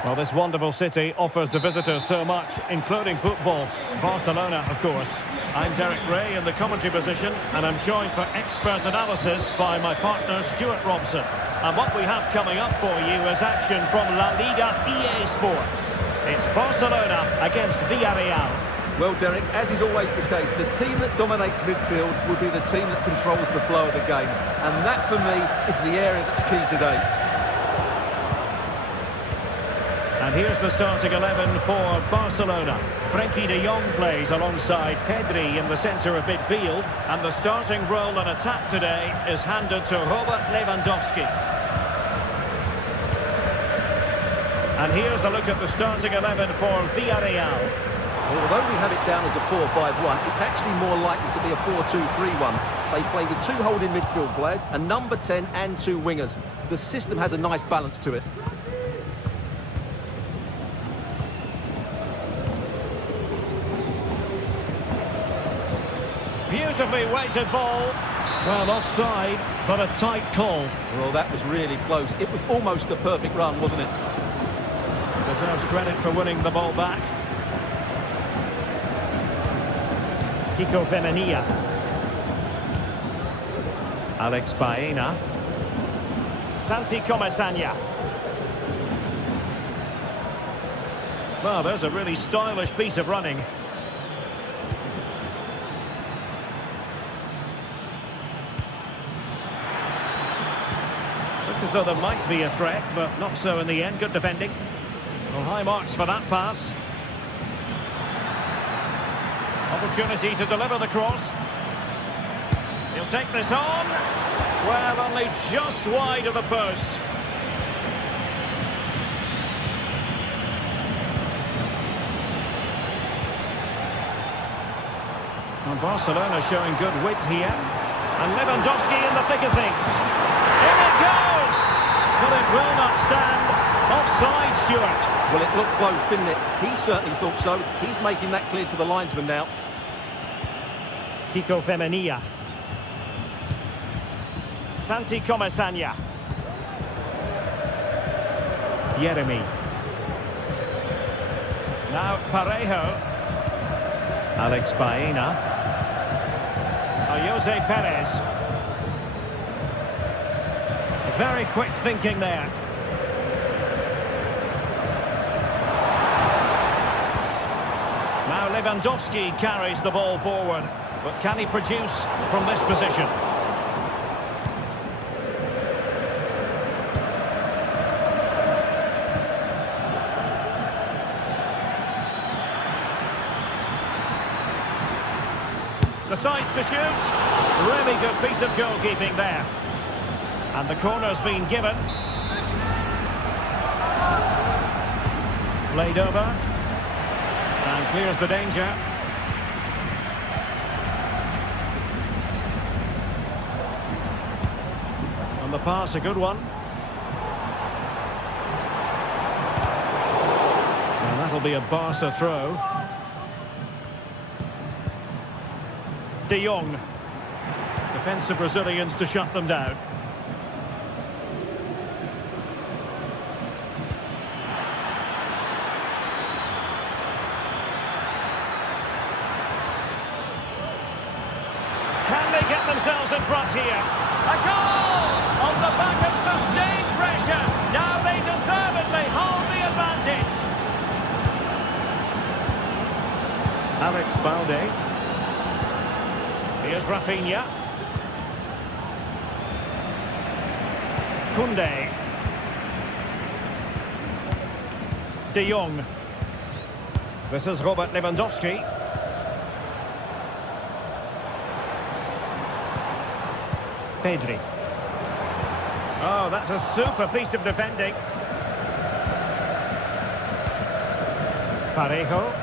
Well, this wonderful city offers the visitors so much, including football. Barcelona, of course. I'm Derek Ray in the commentary position, and I'm joined for expert analysis by my partner, Stuart Robson. And what we have coming up for you is action from La Liga EA Sports. It's Barcelona against Villarreal. Well, Derek, as is always the case, the team that dominates midfield will be the team that controls the flow of the game. And that, for me, is the area that's key today. And here's the starting 11 for Barcelona. Frenkie de Jong plays alongside Pedri in the centre of midfield. And the starting role in attack today is handed to Robert Lewandowski. And here's a look at the starting 11 for Villarreal. Although we have it down as a 4-5-1, it's actually more likely to be a 4-2-3-1. They play with two holding midfield players, a number 10 and two wingers. The system has a nice balance to it. Beautifully weighted ball. Well, offside, but a tight call. Well, that was really close. It was almost a perfect run, wasn't it? Deserves credit for winning the ball back. Kiko Femenia. Alex Baena. Santi Comesaña. Well, there's a really stylish piece of running. Looked as though there might be a threat, but not so in the end. Good defending. Well, high marks for that pass. Opportunity to deliver the cross. He'll take this on. Well, only just wide of the post. And Barcelona showing good width here. And Lewandowski in the thick of things. Here it goes! Well, it will not stand. Offside, Stuart. Well, it looked close, didn't it? He certainly thought so. He's making that clear to the linesman now. Kiko Femenia. Santi Comesaña. Yeremi. Now Parejo. Alex Baena. Jose Perez. Very quick thinking there. Now Lewandowski carries the ball forward. But can he produce from this position? Decides to shoot. Really good piece of goalkeeping there. And the corner's been given. Played over. And clears the danger. And the pass, a good one. And that'll be a Barca throw. De Jong. Defensive Brazilians to shut them down. Can they get themselves in front here? A goal! On the back of sustained pressure. Now they deservedly hold the advantage. Alex Balde. Here's Rafinha. Koundé. De Jong. This is Robert Lewandowski. Pedri. Oh, that's a super piece of defending. Parejo.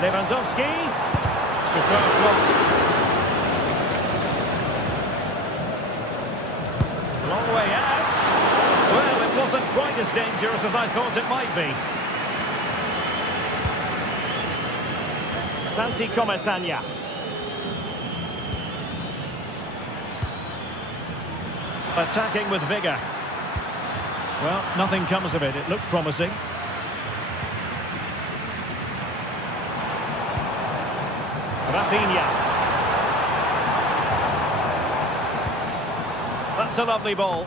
Lewandowski. Long way out. Well, quite as dangerous as I thought it might be. Santi Comesanya. Attacking with vigour. Well, nothing comes of it. It looked promising. Rafinha. That's a lovely ball.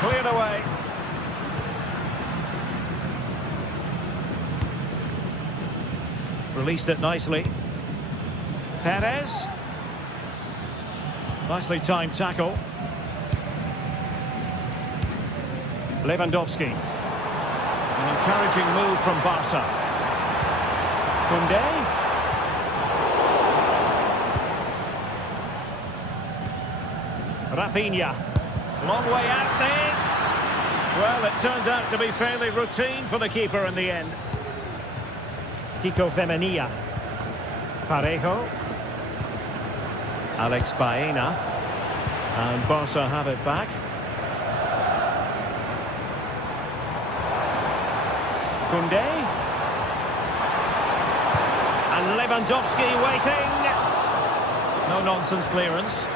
Cleared away. Released it nicely. Perez. Nicely timed tackle. Lewandowski. An encouraging move from Barca. Koundé. Rafinha. Long way out this. Well, it turns out to be fairly routine for the keeper in the end. Kiko Femenia. Parejo. Alex Baena. And Barca have it back. Koundé. And Lewandowski waiting. No nonsense clearance.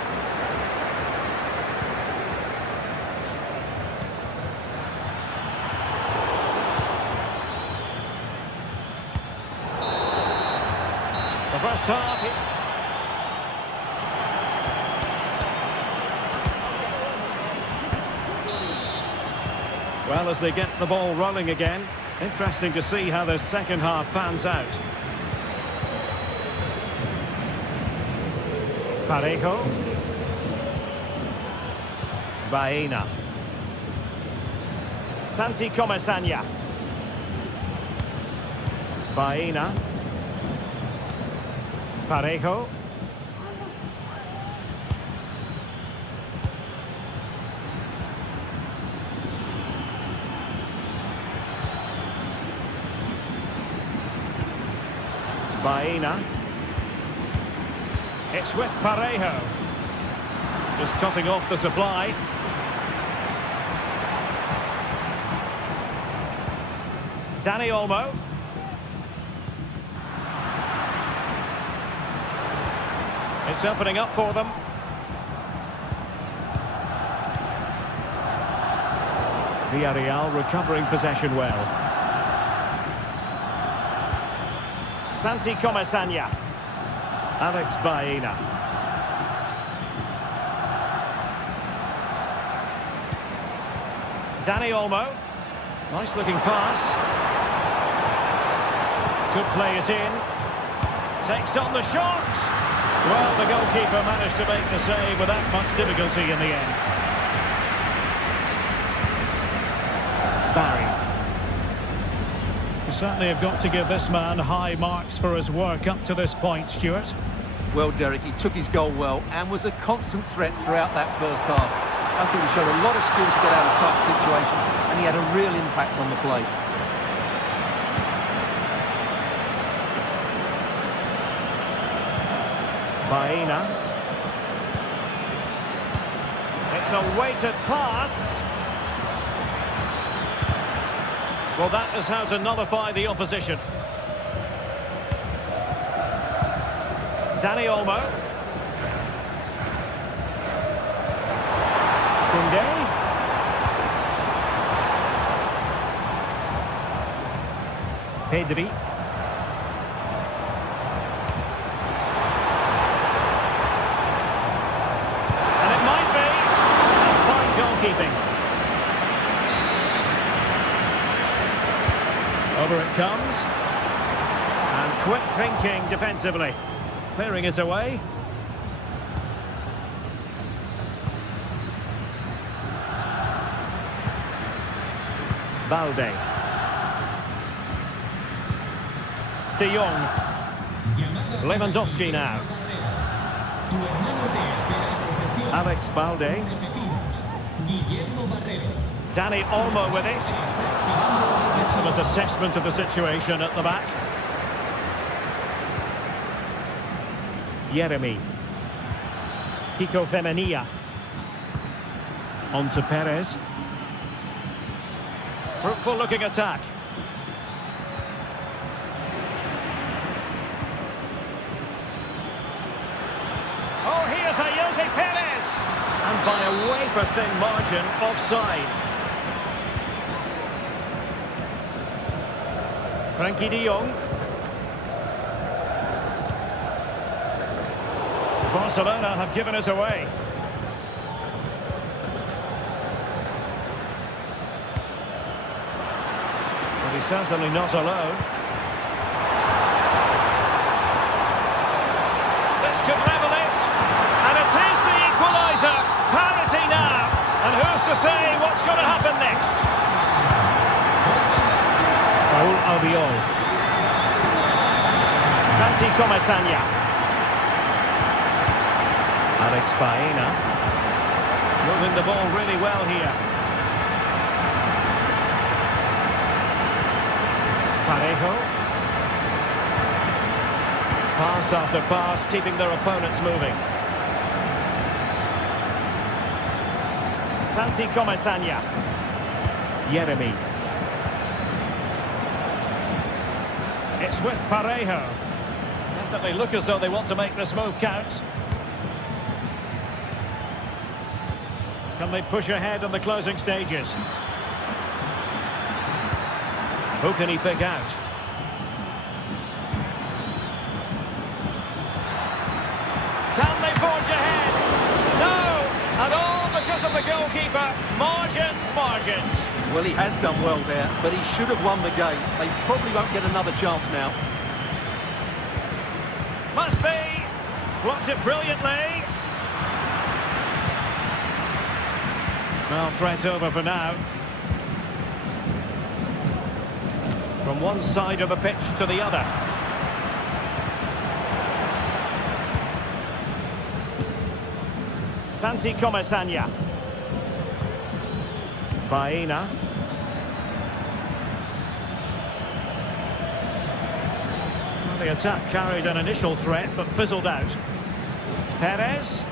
The first half. Well, as they get the ball rolling again, interesting to see how the second half pans out. Parejo. Baena. Santi Comesanya. Baena. Parejo. Baena. It's with Parejo. Just cutting off the supply. Dani Olmo. It's opening up for them. Villarreal recovering possession well. Santi Comesanya. Alex Baena. Dani Olmo. Nice looking pass. Could play it in. Takes on the shot. Well, the goalkeeper managed to make the save without much difficulty in the end. Barry. You certainly have got to give this man high marks for his work up to this point, Stuart. Well, Derek, he took his goal well and was a constant threat throughout that first half. I think he showed a lot of skill to get out of tight situations, and he had a real impact on the play. Baena. It's a weighted pass. Well, that is how to nullify the opposition. Dani Olmo. Koundé. Pedri. And it might be. Fine goalkeeping. Over it comes. And quick thinking defensively. Clearing it away. Balde. De Jong. Lewandowski now. Alex Balde. Dani Olmo with it. Excellent assessment of the situation at the back. Jeremy. Kiko Femenia. On to Perez. Fruitful looking attack. Oh, here's a Jose Perez. And by a wafer-thin margin, offside. Frankie de Jong. Barcelona have given us away. But he's certainly not alone. This could level it. And it is the equaliser. Parity now. And who's to say what's going to happen next? Raúl Albiol. Santi Comesaña. Alex Baena. Moving the ball really well here. Parejo. Pass after pass, keeping their opponents moving. Santi Comesaña. Yeremy. It's with Parejo. Definitely look as though they want to make this move count. Can they push ahead in the closing stages? Who can he pick out? Can they forge ahead? No! And all because of the goalkeeper. Margins. Well, he has done well there, but he should have won the game. They probably won't get another chance now. Must be. Blocked it brilliantly. Well, threat over for now. From one side of the pitch to the other. Santi Comesaña. Baena. Well, the attack carried an initial threat, but fizzled out. Perez.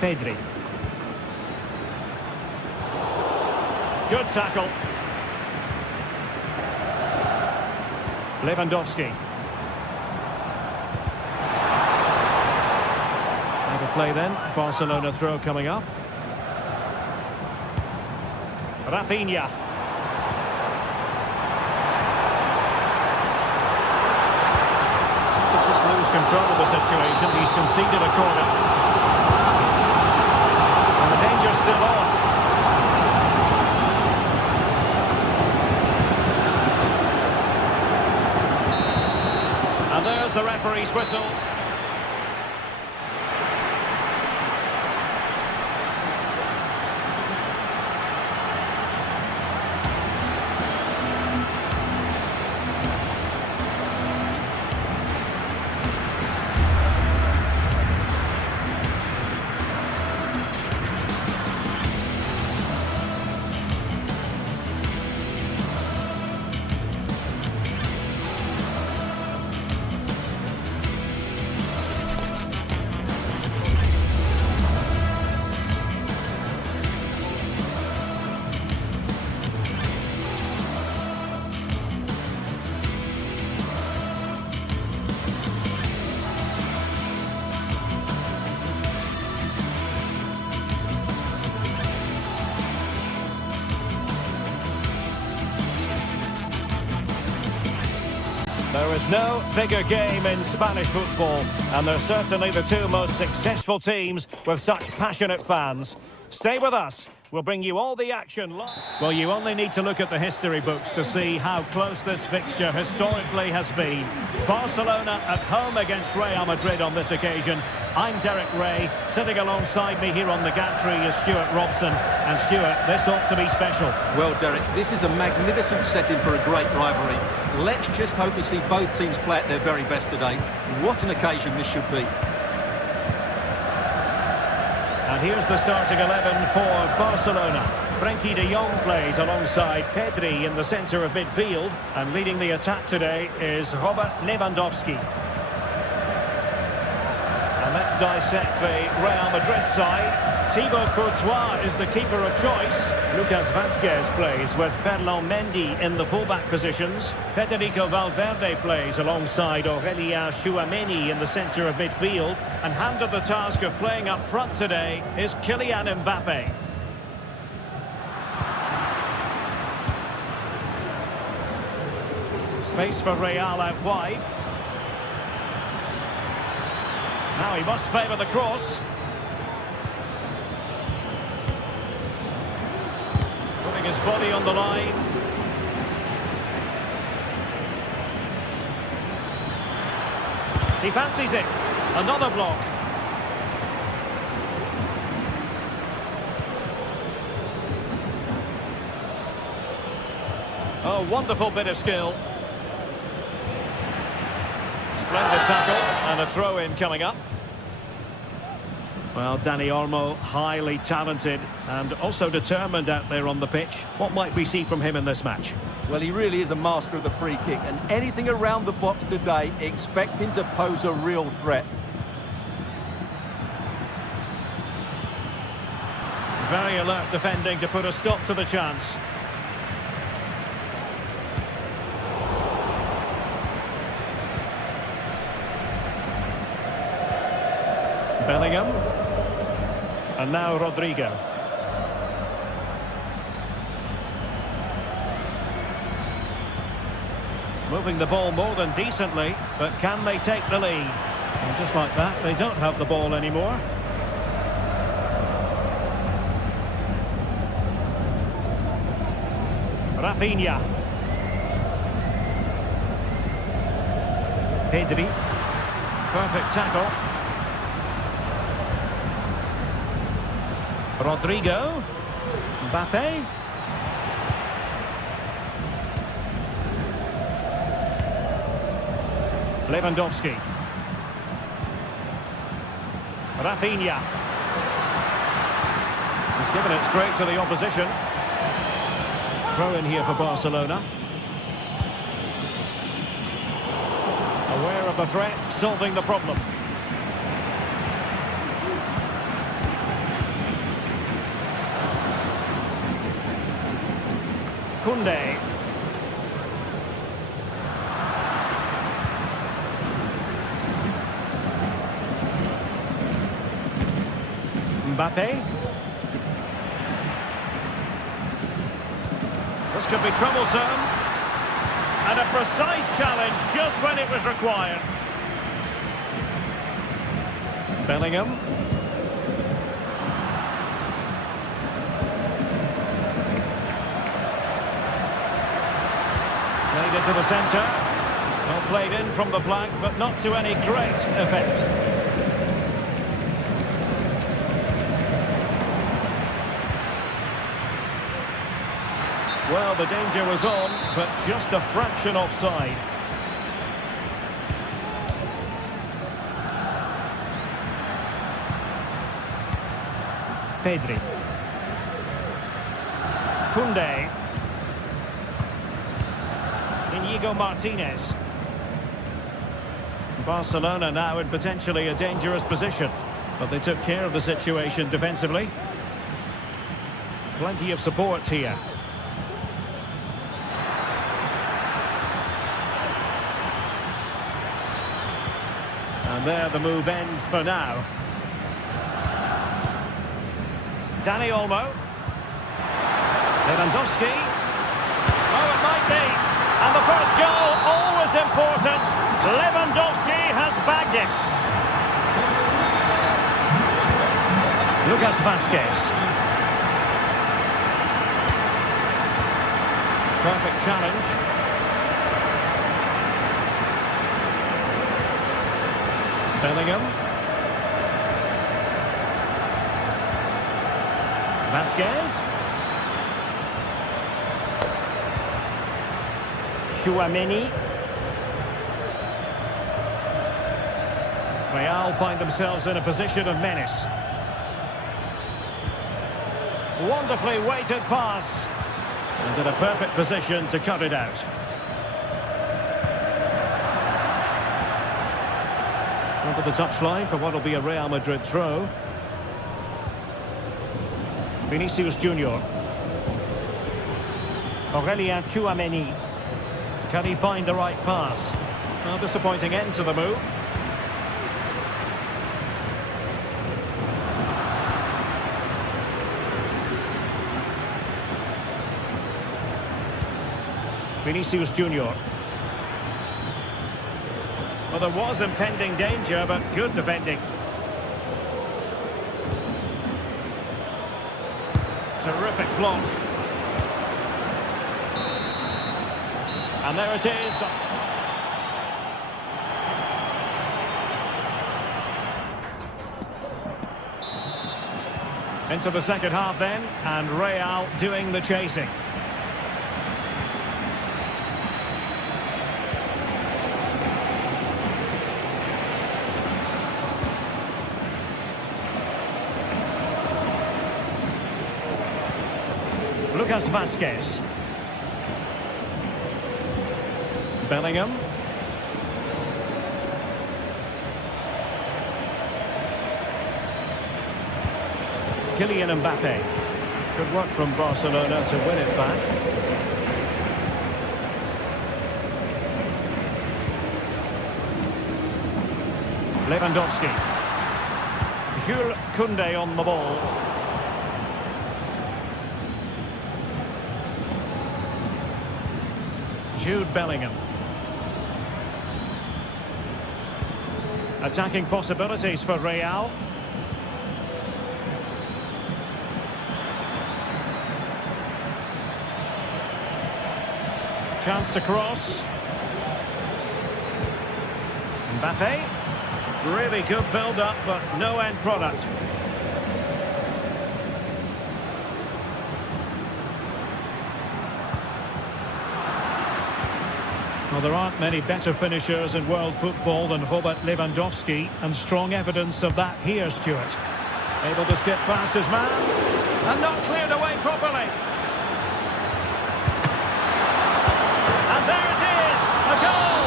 Pedri. Good tackle. Lewandowski. Out of play then. Barcelona throw coming up. Rafinha. Just lose control of the situation. He's conceded a corner. And the danger's still on. And there's the referee's whistle. There is no bigger game in Spanish football, and they're certainly the two most successful teams with such passionate fans. Stay with us. We'll bring you all the action. Well, you only need to look at the history books to see how close this fixture historically has been. Barcelona at home against Real Madrid on this occasion. I'm Derek Ray. Sitting alongside me here on the gantry is Stuart Robson. And Stuart, this ought to be special. Well, Derek, this is a magnificent setting for a great rivalry. Let's just hope we see both teams play at their very best today. What an occasion this should be. And here's the starting 11 for Barcelona. Frankie de Jong plays alongside Pedri in the centre of midfield. And leading the attack today is Robert Lewandowski. And let's dissect the Real Madrid side. Thibaut Courtois is the keeper of choice. Lucas Vazquez plays with Ferland Mendy in the fullback positions. Federico Valverde plays alongside Aurélien Tchouameni in the centre of midfield. And handed the task of playing up front today is Kylian Mbappe. Space for Real out wide. Now he must favour the cross. Putting his body on the line. He fancies it. Another block. Oh, wonderful bit of skill. Splendid tackle and a throw-in coming up. Well, Dani Olmo, highly talented and also determined out there on the pitch. What might we see from him in this match? Well, he really is a master of the free kick, and anything around the box today, expect him to pose a real threat. Very alert defending to put a stop to the chance. Bellingham. And now Rodrigo. Moving the ball more than decently, but can they take the lead? And just like that, they don't have the ball anymore. Rafinha. Pedri. Perfect tackle. Rodrigo. Mbappe. Lewandowski. Rafinha. He's given it straight to the opposition. Throw in here for Barcelona. Aware of the threat, solving the problem. Koundé. Mbappe. This could be troublesome. And a precise challenge just when it was required. Bellingham. Played into the centre. Well played in from the flank, but not to any great effect. Well, the danger was on, but just a fraction offside. Pedri. Koundé. Inigo Martinez. Barcelona now in potentially a dangerous position, but they took care of the situation defensively. Plenty of support here. And there the move ends for now. Dani Olmo. Lewandowski. Oh, it might be. And the first goal, always important. Lewandowski has bagged it. Lucas Vazquez. Perfect challenge. Bellingham. Vazquez. Tchouameni. Real find themselves in a position of menace. Wonderfully weighted pass. And in a perfect position to cut it out. Over the touchline for what will be a Real Madrid throw. Vinicius Junior. Aurelien Tchouameni. Can he find the right pass? Well, disappointing end to the move. Vinicius Junior. Well, there was impending danger, but good defending. Terrific block. And there it is. Into the second half then, and Real doing the chasing. Lucas Vazquez. Bellingham. Kylian Mbappe. Good work from Barcelona to win it back. Lewandowski. Jules Koundé on the ball. Jude Bellingham. Attacking possibilities for Real. Chance to cross. Mbappe. Really good build-up, but no end product. Well, there aren't many better finishers in world football than Robert Lewandowski, and strong evidence of that here, Stuart. Able to skip past his man, and not cleared away properly. And there it is, a goal!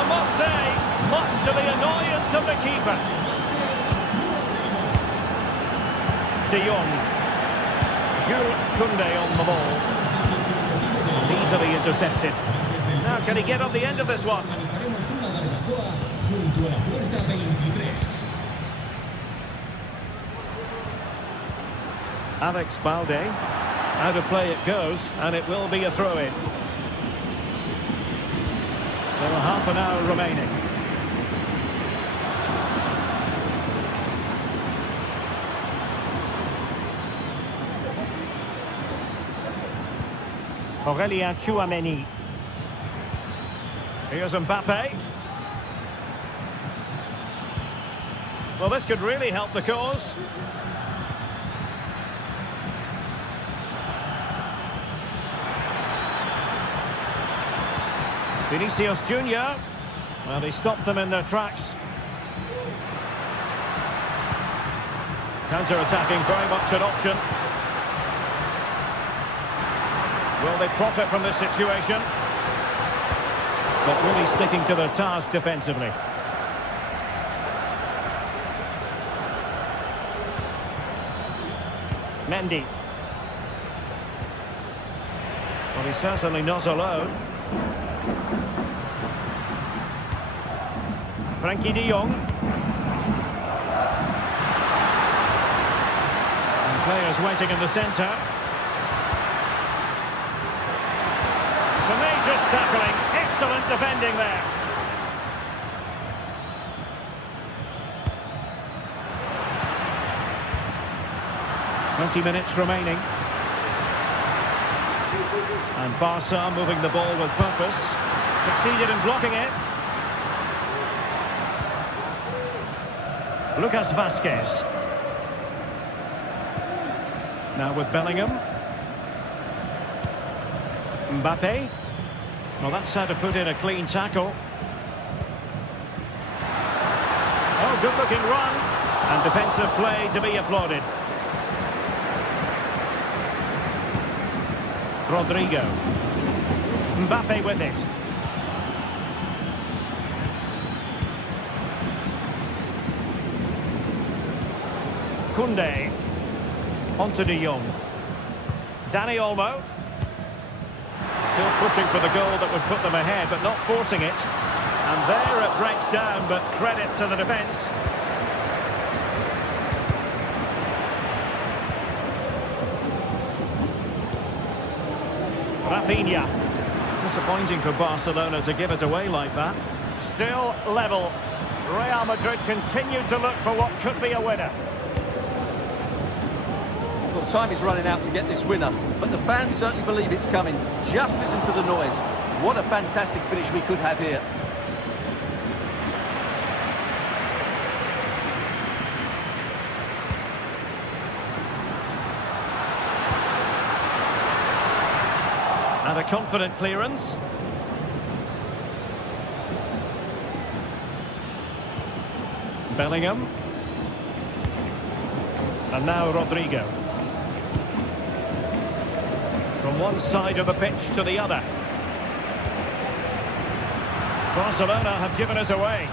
I must say, much to the annoyance of the keeper. De Jong. Jules Koundé on the ball. Easily intercepted. Now, can he get on the end of this one? Alex Balde. Out of play it goes, and it will be a throw-in. So half an hour remaining. Aurelien Tchouameni. Here's Mbappe. Well, this could really help the cause. Vinicius Junior. Well, he stopped them in their tracks. Counter-attacking, very much an option. Will they profit from this situation? But really sticking to their task defensively. Mendy. Well, he's certainly not alone. Frankie de Jong. And players waiting in the centre. Tenacious tackling. Excellent defending there. "20 minutes remaining. And Barca moving the ball with purpose. Succeeded in blocking it. Lucas Vazquez. Now with Bellingham. Mbappe. Well, that's how to put in a clean tackle. Oh, good-looking run. And defensive play to be applauded. Rodrigo. Mbappe with it. Koundé. On to De Jong. Dani Olmo. Still pushing for the goal that would put them ahead, but not forcing it. And there it breaks down, but credit to the defence. Rafinha. Disappointing for Barcelona to give it away like that. Still level. Real Madrid continue to look for what could be a winner. Well, time is running out to get this winner, but the fans certainly believe it's coming. Just listen to the noise. What a fantastic finish we could have here. And a confident clearance. Bellingham. And now Rodrigo. From one side of the pitch to the other. Barcelona have given us away.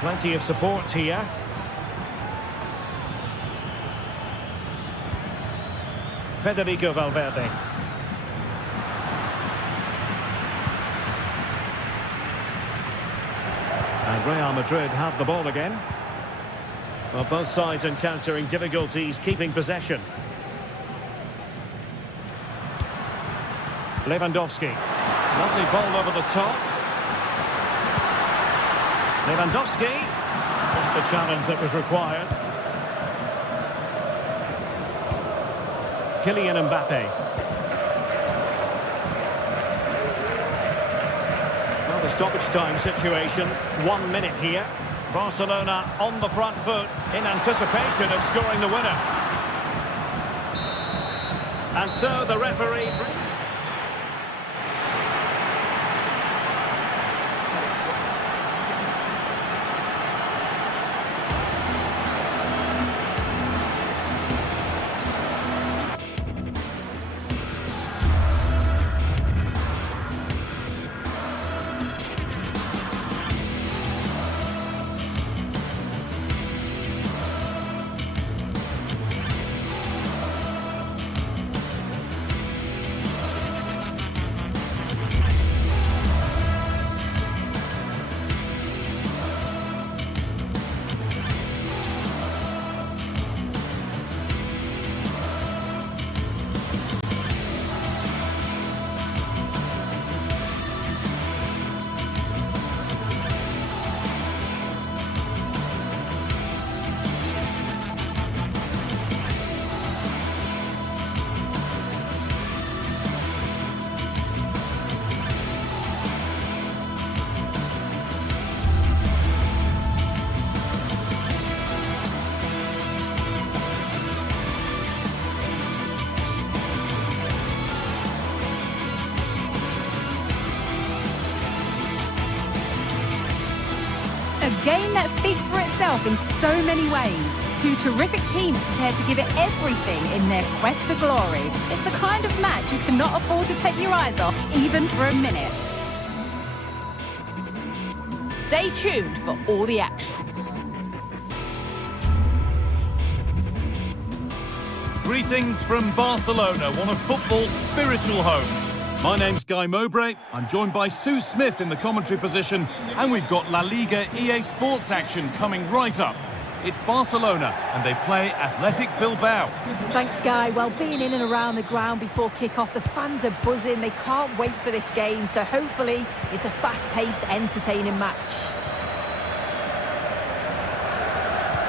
Plenty of support here. Federico Valverde. And Real Madrid have the ball again. Well, both sides encountering difficulties keeping possession. Lewandowski. Lovely ball over the top. Lewandowski. Just the challenge that was required. Kylian Mbappe. Well, the stoppage time situation. 1 minute here. Barcelona on the front foot in anticipation of scoring the winner. And so the referee... A game that speaks for itself in so many ways. Two terrific teams prepared to give it everything in their quest for glory. It's the kind of match you cannot afford to take your eyes off, even for a minute. Stay tuned for all the action. Greetings from Barcelona, one of football's spiritual homes. My name's Guy Mowbray. I'm joined by Sue Smith in the commentary position, and we've got La Liga EA Sports action coming right up. It's Barcelona, and they play Athletic Bilbao. Thanks, Guy. Well, being in and around the ground before kick-off, the fans are buzzing. They can't wait for this game, so hopefully it's a fast-paced, entertaining match.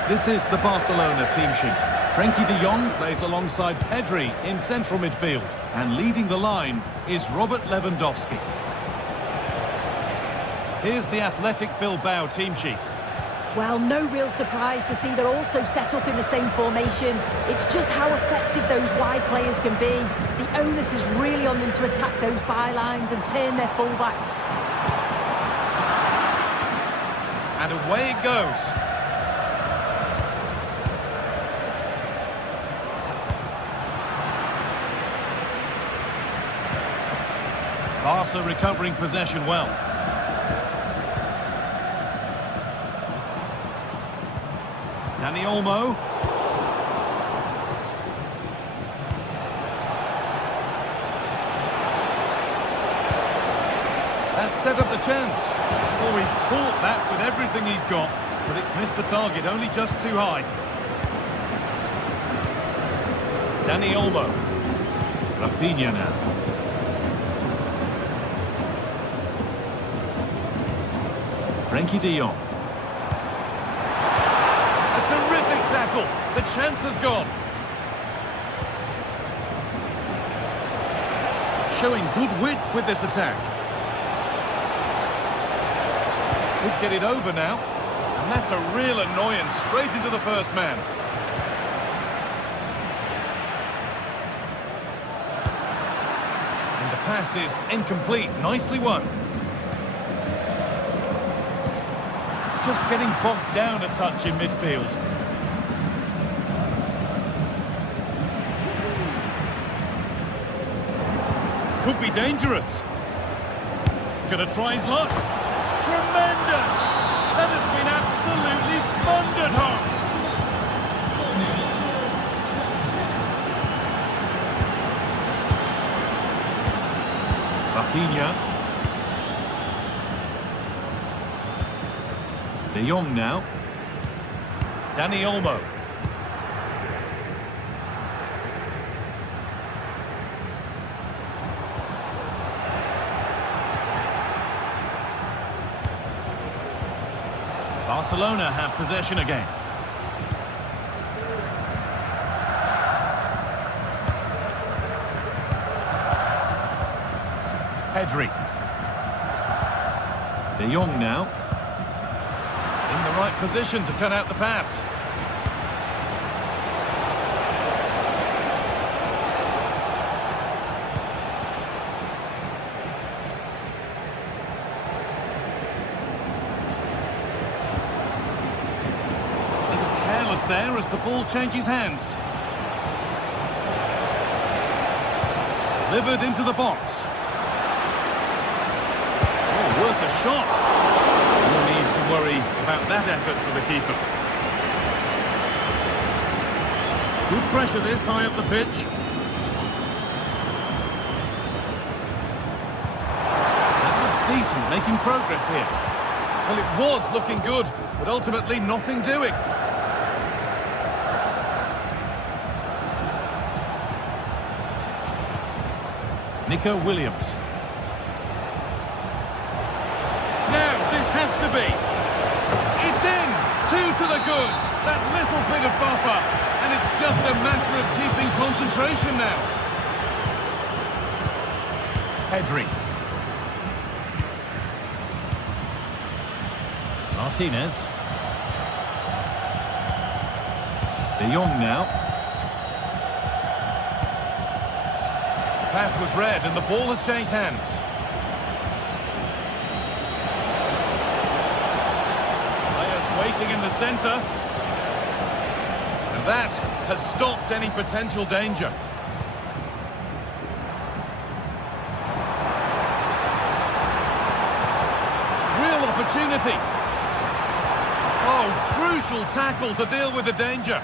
This is the Barcelona team sheet. Frenkie de Jong plays alongside Pedri in central midfield, and leading the line is Robert Lewandowski. Here's the Athletic Bilbao team sheet. Well, no real surprise to see they're also set up in the same formation. It's just how effective those wide players can be. The onus is really on them to attack those bylines and turn their fullbacks. And away it goes. Barca recovering possession well. Dani Olmo. That set up the chance. Oh, he's caught that with everything he's got, but it's missed the target, only just too high. Dani Olmo. Rafinha now. Frenkie de Jong. A terrific tackle. The chance has gone. Showing good wit with this attack. Could get it over now. And that's a real annoyance, straight into the first man. And the pass is incomplete. Nicely won. Just getting bogged down a touch in midfield. Could be dangerous. Gonna try his luck. Tremendous! That has been absolutely thundered home. Rafinha. De Jong now. Dani Olmo. Barcelona have possession again. Pedri. De Jong now. In the right position to cut out the pass. There as the ball changes hands. Delivered into the box. Oh, worth a shot. No need to worry about that effort for the keeper. Good pressure this high up the pitch. That looks decent, making progress here. Well, it was looking good, but ultimately nothing doing. Nico Williams. Now, this has to be. It's in! 2 to the good. That little bit of buffer. And it's just a matter of keeping concentration now. Pedri. Martinez. De Jong now. Pass was read and the ball has changed hands. Players waiting in the centre. And that has stopped any potential danger. Real opportunity. Oh, crucial tackle to deal with the danger.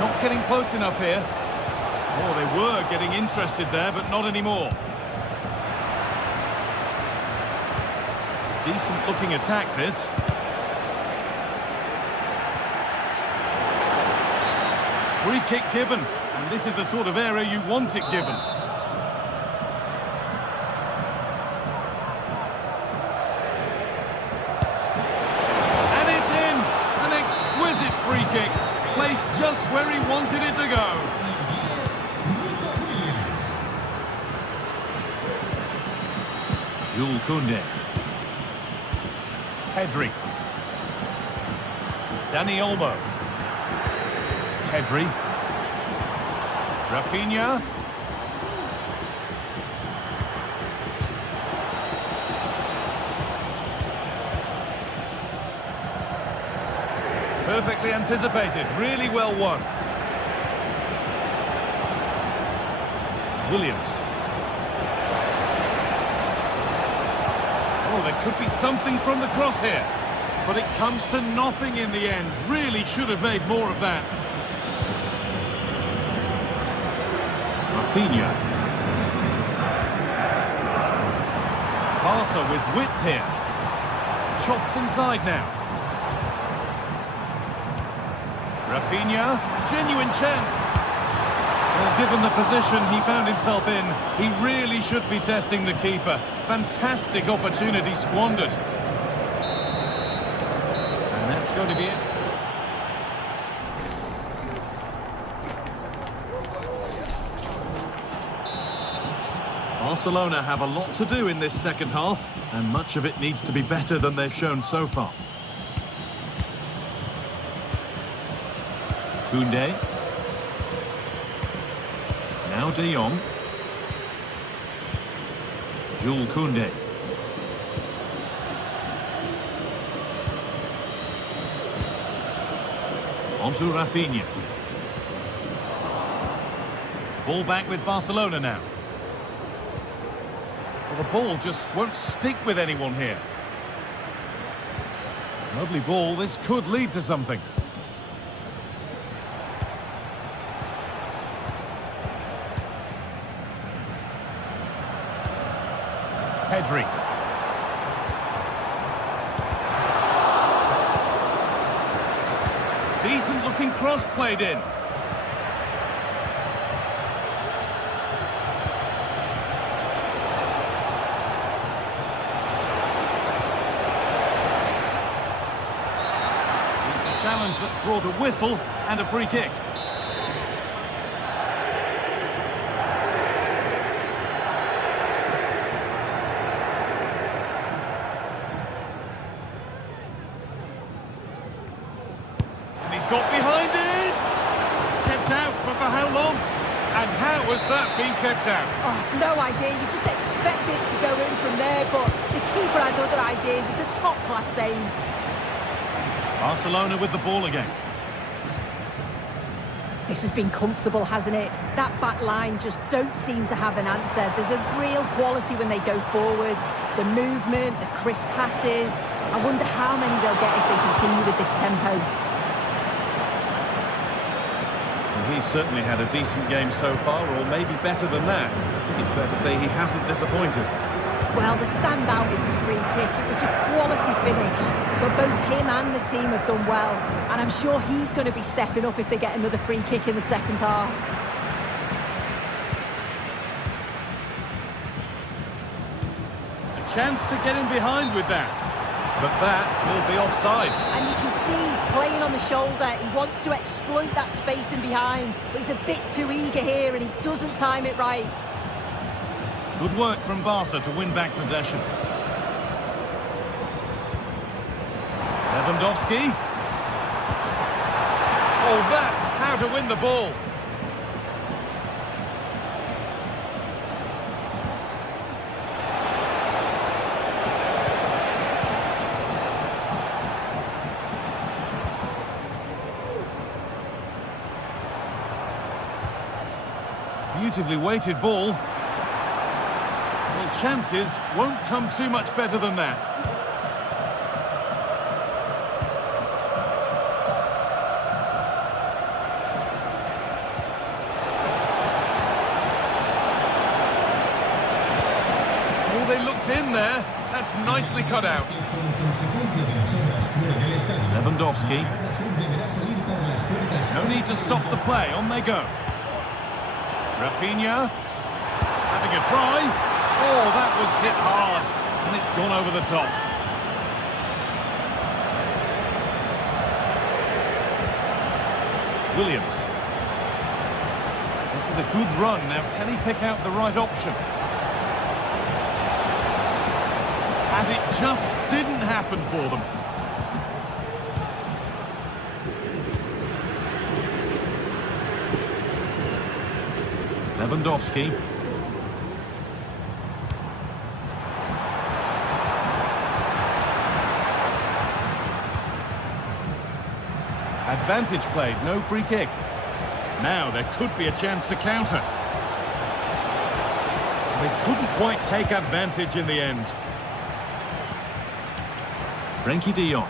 Not getting close enough here. Oh, they were getting interested there, but not anymore. Decent looking attack, this. Free kick given, and this is the sort of area you want it given. And it's in! An exquisite free kick. Placed just where he wanted it to go. Jules Koundé. Pedri. Dani Olmo. Pedri. Rafinha. Perfectly anticipated, really well won. Williams. Oh, there could be something from the cross here. But it comes to nothing in the end. Really should have made more of that. Rafinha. Barca with width here. Chops inside now. Rafinha, genuine chance. Well, given the position he found himself in, he really should be testing the keeper. Fantastic opportunity squandered. And that's going to be it. Barcelona have a lot to do in this second half, and much of it needs to be better than they've shown so far. Koundé. Now De Jong. Jules Koundé. Onto Rafinha. Ball back with Barcelona now. Well, the ball just won't stick with anyone here. Lovely ball. This could lead to something. Pedri. Decent looking cross played in. It's a challenge that's brought a whistle and a free kick. Got behind it! Kept out, but for how long? And how was that being kept out? Oh, no idea. You just expect it to go in from there, but the keeper had other ideas. It's a top-class save. Barcelona with the ball again. This has been comfortable, hasn't it? That back line just don't seem to have an answer. There's a real quality when they go forward. The movement, the crisp passes. I wonder how many they'll get if they continue with this tempo. He's certainly had a decent game so far, or maybe better than that. I think it's fair to say he hasn't disappointed. Well, the standout is his free kick. It was a quality finish, but both him and the team have done well, and I'm sure he's going to be stepping up if they get another free kick in the second half. A chance to get in behind with that, but that will be offside. And you can see he's playing on the shoulder. He wants to exploit that space in behind, but he's a bit too eager here and he doesn't time it right. Good work from Barca to win back possession. Lewandowski. Oh, that's how to win the ball. Beautifully weighted ball. Well, chances won't come too much better than that. Oh, they looked in there. That's nicely cut out. Lewandowski. No need to stop the play. On they go. Rafinha, having a try. Oh, that was hit hard, and it's gone over the top. Williams. This is a good run. Now, can he pick out the right option? And it just didn't happen for them. Lewandowski. Advantage played, no free kick. Now there could be a chance to counter. They couldn't quite take advantage in the end. Frenkie de Jong.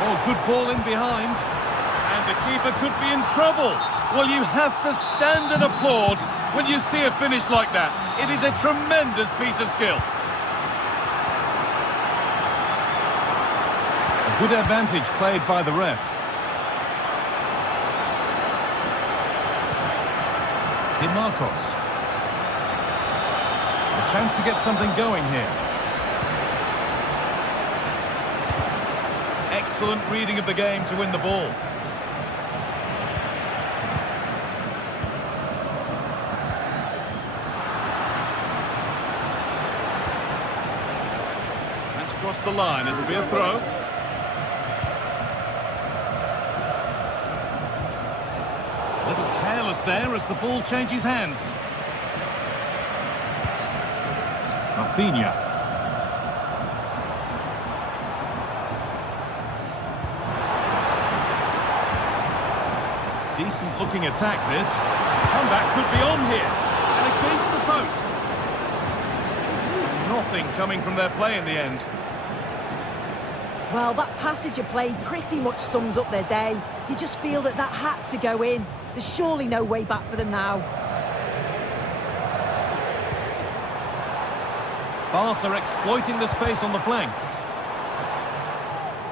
Oh, good ball in behind. And the keeper could be in trouble. Well, you have to stand and applaud when you see a finish like that. It is a tremendous piece of skill. A good advantage played by the ref. Marcos. A chance to get something going here. Excellent reading of the game to win the ball. That's crossed the line. It'll be a throw. There as the ball changes hands. Rafinha. Decent looking attack this. Comeback could be on here. And against the post. Nothing coming from their play in the end. Well, that passage of play pretty much sums up their day. You just feel that had to go in. There's surely no way back for them now. Barca exploiting the space on the flank.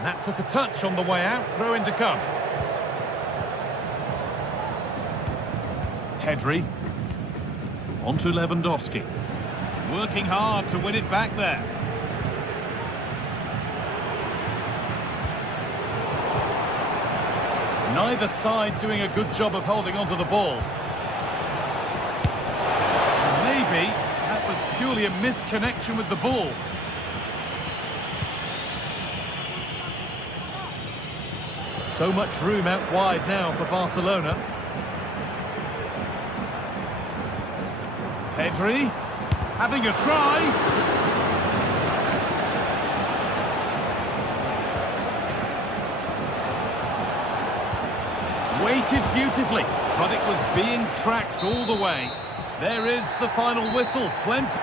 That took a touch on the way out. Throw in to come. Pedri. On to Lewandowski. Working hard to win it back there. Neither side doing a good job of holding onto the ball. Maybe that was purely a misconnection with the ball. So much room out wide now for Barcelona. Pedri having a try. Weighted beautifully, but it was being tracked all the way. There is the final whistle. Plenty.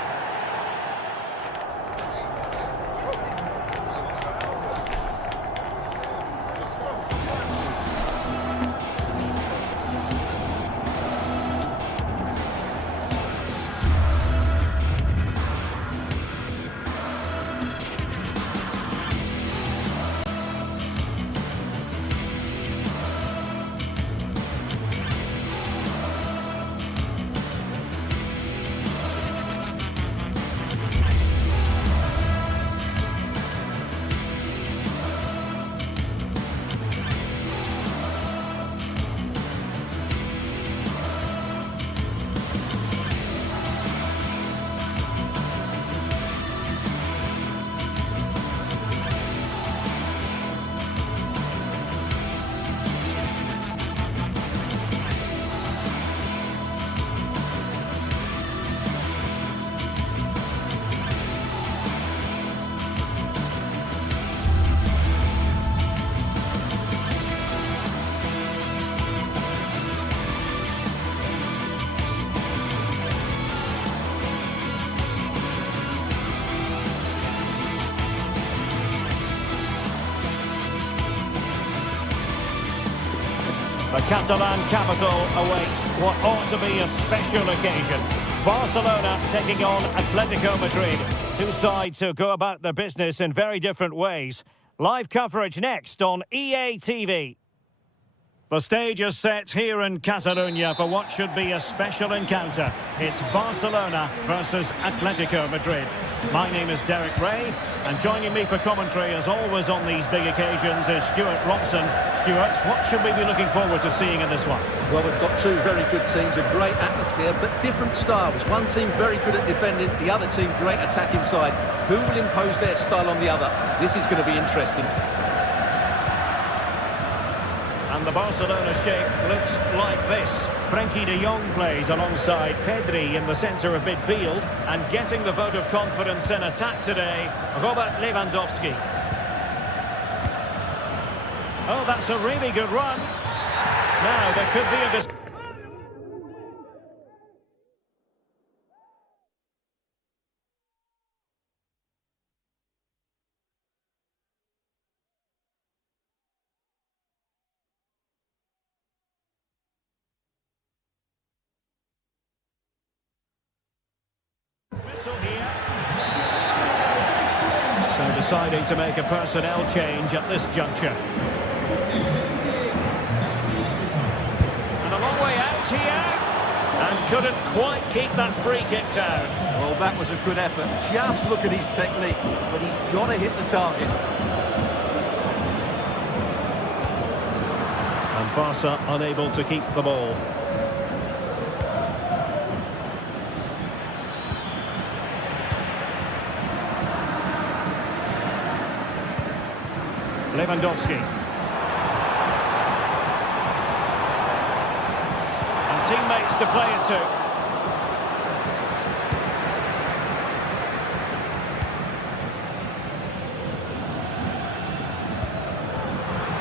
The Catalan capital awaits what ought to be a special occasion. Barcelona taking on Atletico Madrid. Two sides who go about their business in very different ways. Live coverage next on EA TV. The stage is set here in Catalonia for what should be a special encounter. It's Barcelona versus Atletico Madrid. My name is Derek Ray, and joining me for commentary, as always on these big occasions, is Stuart Robson. Stuart, what should we be looking forward to seeing in this one? Well, we've got two very good teams, a great atmosphere, but different styles. One team very good at defending, the other team great attack inside. Who will impose their style on the other? This is going to be interesting. And the Barcelona shape looks like this. Frenkie de Jong plays alongside Pedri in the centre of midfield, and getting the vote of confidence in attack today, Robert Lewandowski. Oh, that's a really good run. Now, there could be a... deciding to make a personnel change at this juncture. And a long way out here. And couldn't quite keep that free kick down. Well, that was a good effort. Just look at his technique. But he's got to hit the target. And Barca unable to keep the ball. Lewandowski. And teammates to play it to.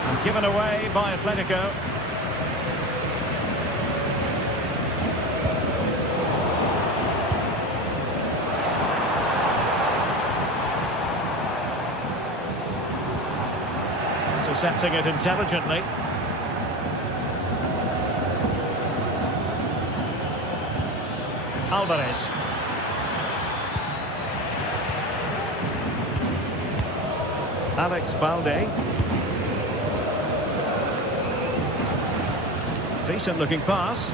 And given away by Atletico. Intercepting it intelligently. Alvarez. Alex Balde. Decent looking pass.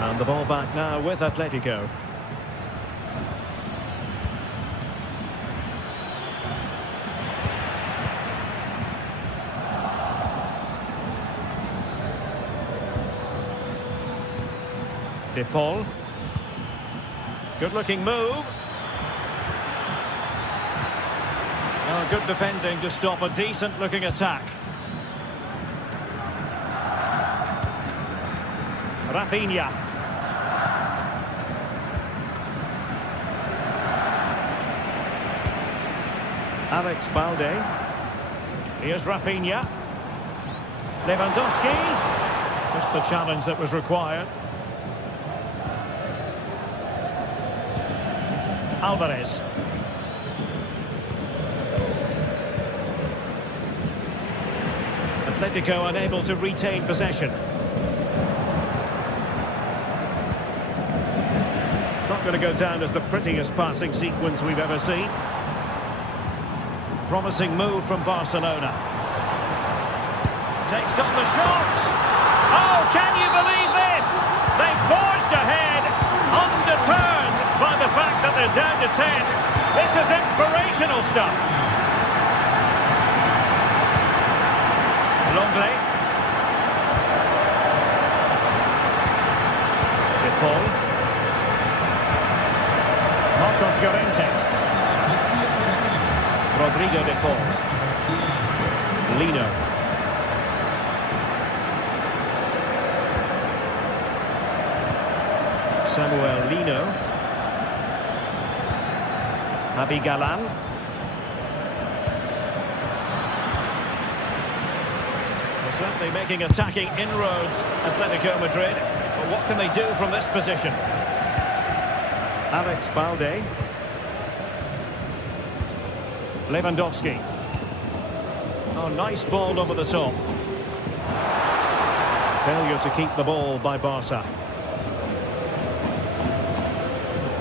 And the ball back now with Atletico. De Paul. Good looking move. Oh, good defending to stop a decent looking attack. Rafinha. Alex Balde. Here's Rafinha. Lewandowski. Just the challenge that was required. Alvarez. Atletico unable to retain possession. It's not going to go down as the prettiest passing sequence we've ever seen. Promising move from Barcelona. Takes on the shot. Oh, can you believe this? They forged ahead, undeterred by the fact that they're down to 10. This is inspirational stuff. Longley. De Paul. Marcos Llorente. Rodrigo De Paul. Lino. Samuel Lino. Javi Galan. Certainly making attacking inroads, Atletico Madrid. But what can they do from this position? Alex Balde. Lewandowski. Oh, nice ball over the top. Failure to keep the ball by Barca.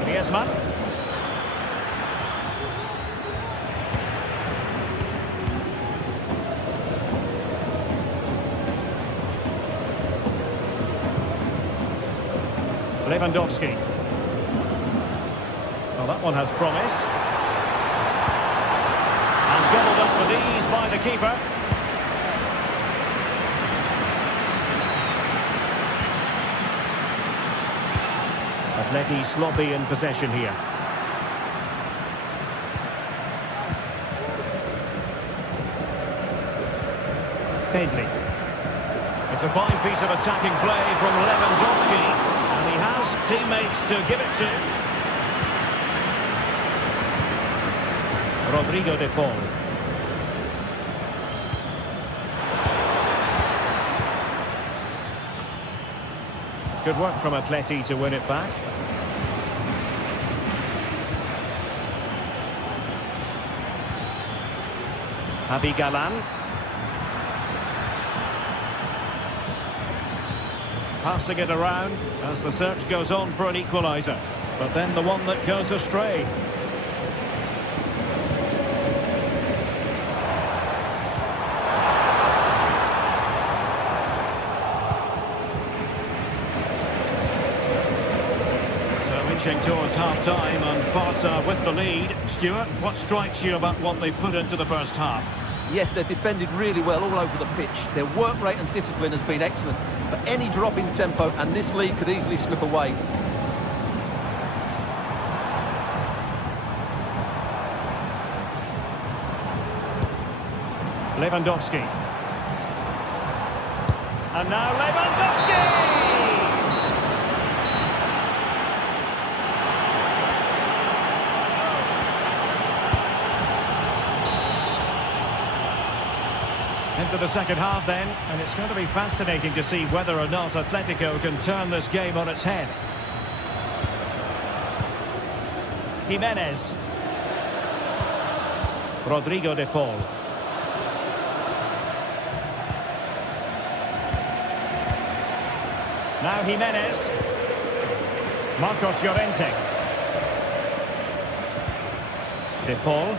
Griezmann. Lewandowski. Well, that one has promise. And gobbled up with ease by the keeper. Atleti sloppy in possession here. Pedri. It's a fine piece of attacking play from Lewandowski. And he has teammates to give it to. Rodrigo De Paul. Good work from Atleti to win it back. Javi Galan. Passing it around as the search goes on for an equaliser. But then the one that goes astray. inching towards half-time and Barca with the lead. Stuart, what strikes you about what they put into the first half? Yes, they've defended really well all over the pitch. Their work rate and discipline has been excellent. But any drop in tempo and this lead could easily slip away. Lewandowski. And now Lewandowski! Into the second half then, and it's going to be fascinating to see whether or not Atletico can turn this game on its head. Jimenez. Rodrigo de Paul. Now Jimenez. Marcos Llorente. De Paul.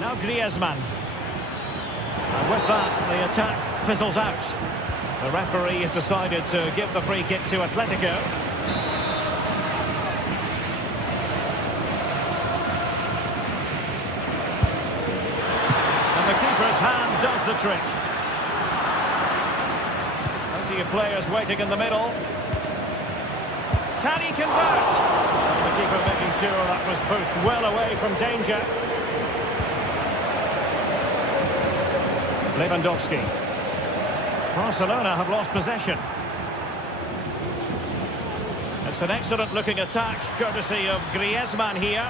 Now Griezmann. And with that, the attack fizzles out. The referee has decided to give the free kick to Atletico. And the keeper's hand does the trick. Plenty of players waiting in the middle. Can he convert? And the keeper making sure that was pushed well away from danger. Lewandowski. Barcelona have lost possession. It's an excellent looking attack, courtesy of Griezmann here.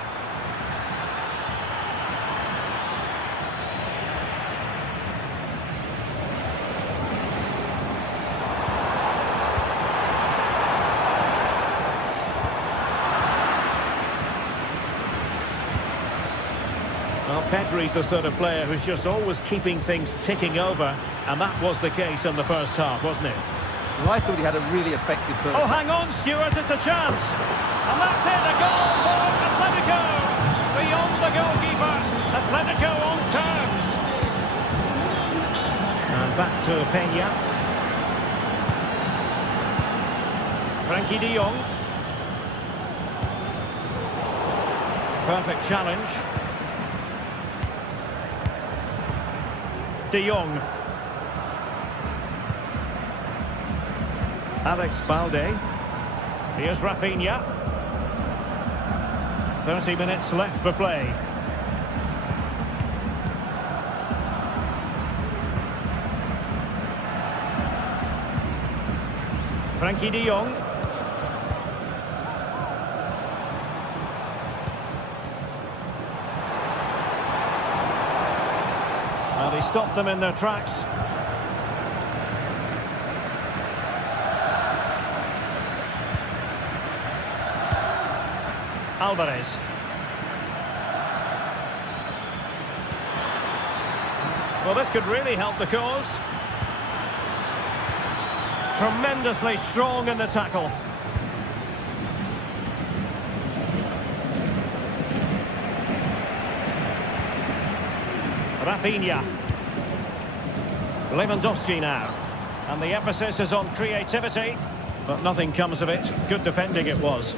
Well, Pedri's the sort of player who's just always keeping things ticking over, and that was the case in the first half, wasn't it? Well, I thought he had a really effective first. Oh, hang on, Stuart, it's a chance. And that's it, a goal for Atletico. Beyond the goalkeeper, Atletico on terms. And back to Peña. Frankie de Jong. Perfect challenge. De Jong. Alex Balde. Here's Rafinha. 30 minutes left for play. Frankie de Jong. Well, they stopped them in their tracks. Alvarez. Well, this could really help the cause. Tremendously strong in the tackle. Rafinha. Lewandowski now. And the emphasis is on creativity, but nothing comes of it. Good defending it was.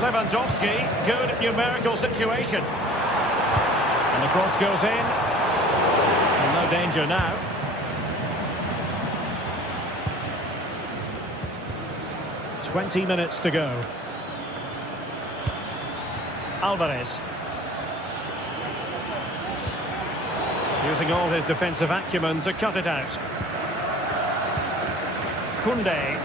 Lewandowski, good numerical situation. And the cross goes in. And no danger now. "20 minutes to go. Alvarez. Using all his defensive acumen to cut it out. Koundé.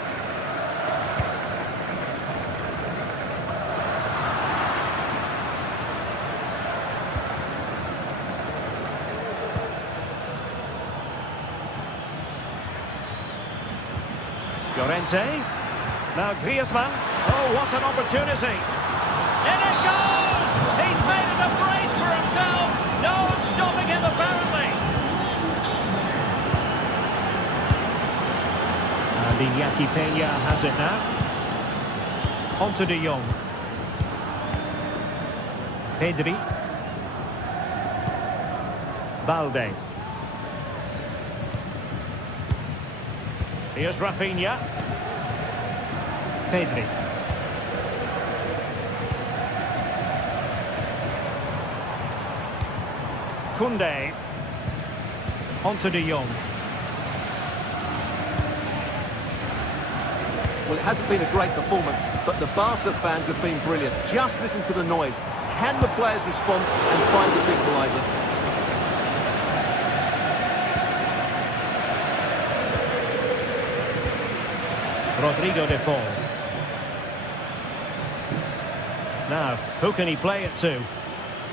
Llorente. Now Griezmann. Oh, what an opportunity. In it goes! He's made it a brace for himself. No stopping him, apparently. And Iñaki Peña has it now. On to De Jong. Pedri. Balde. Here's Rafinha. Pedri. Koundé. Onto De Jong. Well, it hasn't been a great performance, but the Barca fans have been brilliant. Just listen to the noise. Can the players respond and find this equaliser? Rodrigo de Paul. Now, who can he play it to?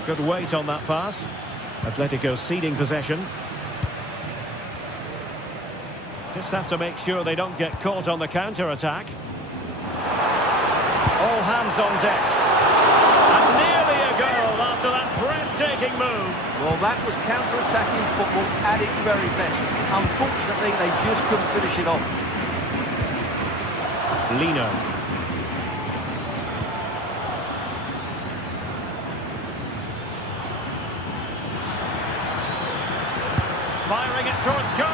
Good weight on that pass. Atletico ceding possession. Just have to make sure they don't get caught on the counter-attack. All hands on deck. And nearly a goal after that breathtaking move. Well, that was counter-attacking football at its very best. Unfortunately, they just couldn't finish it off. Lino. Firing it towards goal.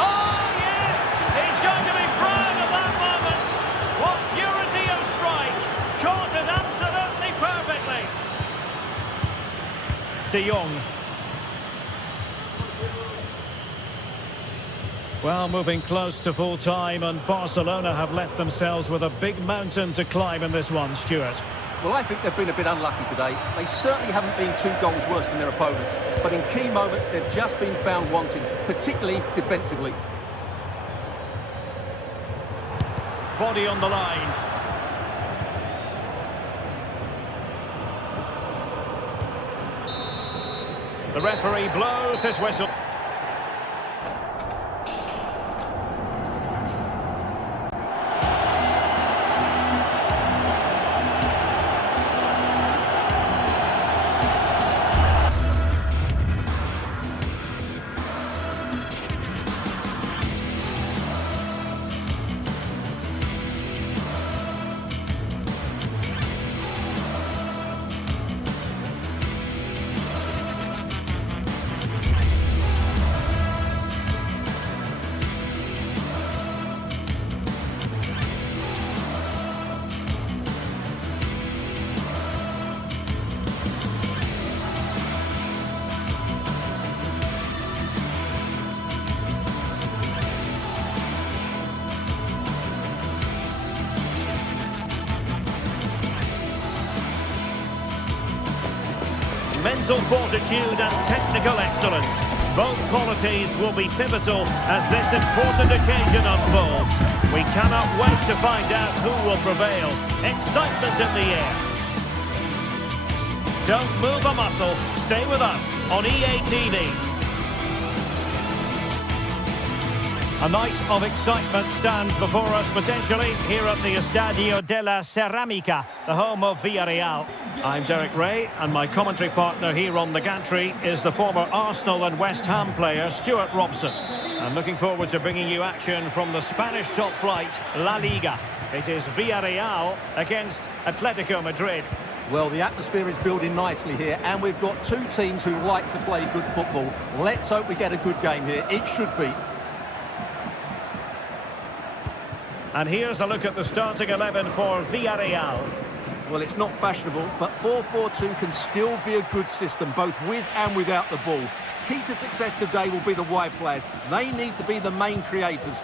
Oh, yes! He's going to be proud of that moment. What purity of strike. Caught it absolutely perfectly. De Jong. Well, moving close to full time, and Barcelona have left themselves with a big mountain to climb in this one, Stuart. Well, I think they've been a bit unlucky today. They certainly haven't been 2 goals worse than their opponents. But in key moments, they've just been found wanting, particularly defensively. Body on the line. The referee blows his whistle. Mental fortitude and technical excellence. Both qualities will be pivotal as this important occasion unfolds. We cannot wait to find out who will prevail. Excitement in the air. Don't move a muscle. Stay with us on EA TV. A night of excitement stands before us potentially here at the Estadio de la Cerámica, the home of Villarreal. I'm Derek Ray, and my commentary partner here on the gantry is the former Arsenal and West Ham player Stuart Robson. I'm looking forward to bringing you action from the Spanish top flight, La Liga. It is Villarreal against Atletico Madrid. Well, the atmosphere is building nicely here, and we've got 2 teams who like to play good football. Let's hope we get a good game here. It should be. And here's a look at the starting 11 for Villarreal. Well, it's not fashionable, but 4-4-2 can still be a good system, both with and without the ball. Key to success today will be the wide players. They need to be the main creators.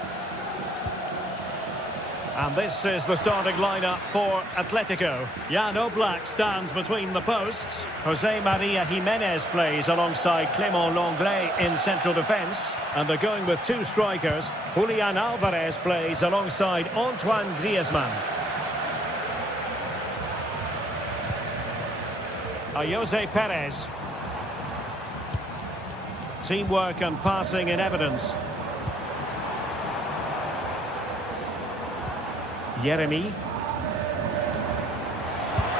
And this is the starting lineup for Atletico. Jan Oblak stands between the posts. Jose Maria Jimenez plays alongside Clément Lenglet in central defence. And they're going with 2 strikers. Julian Alvarez plays alongside Antoine Griezmann. Jose Perez. Teamwork and passing in evidence. Yeremy.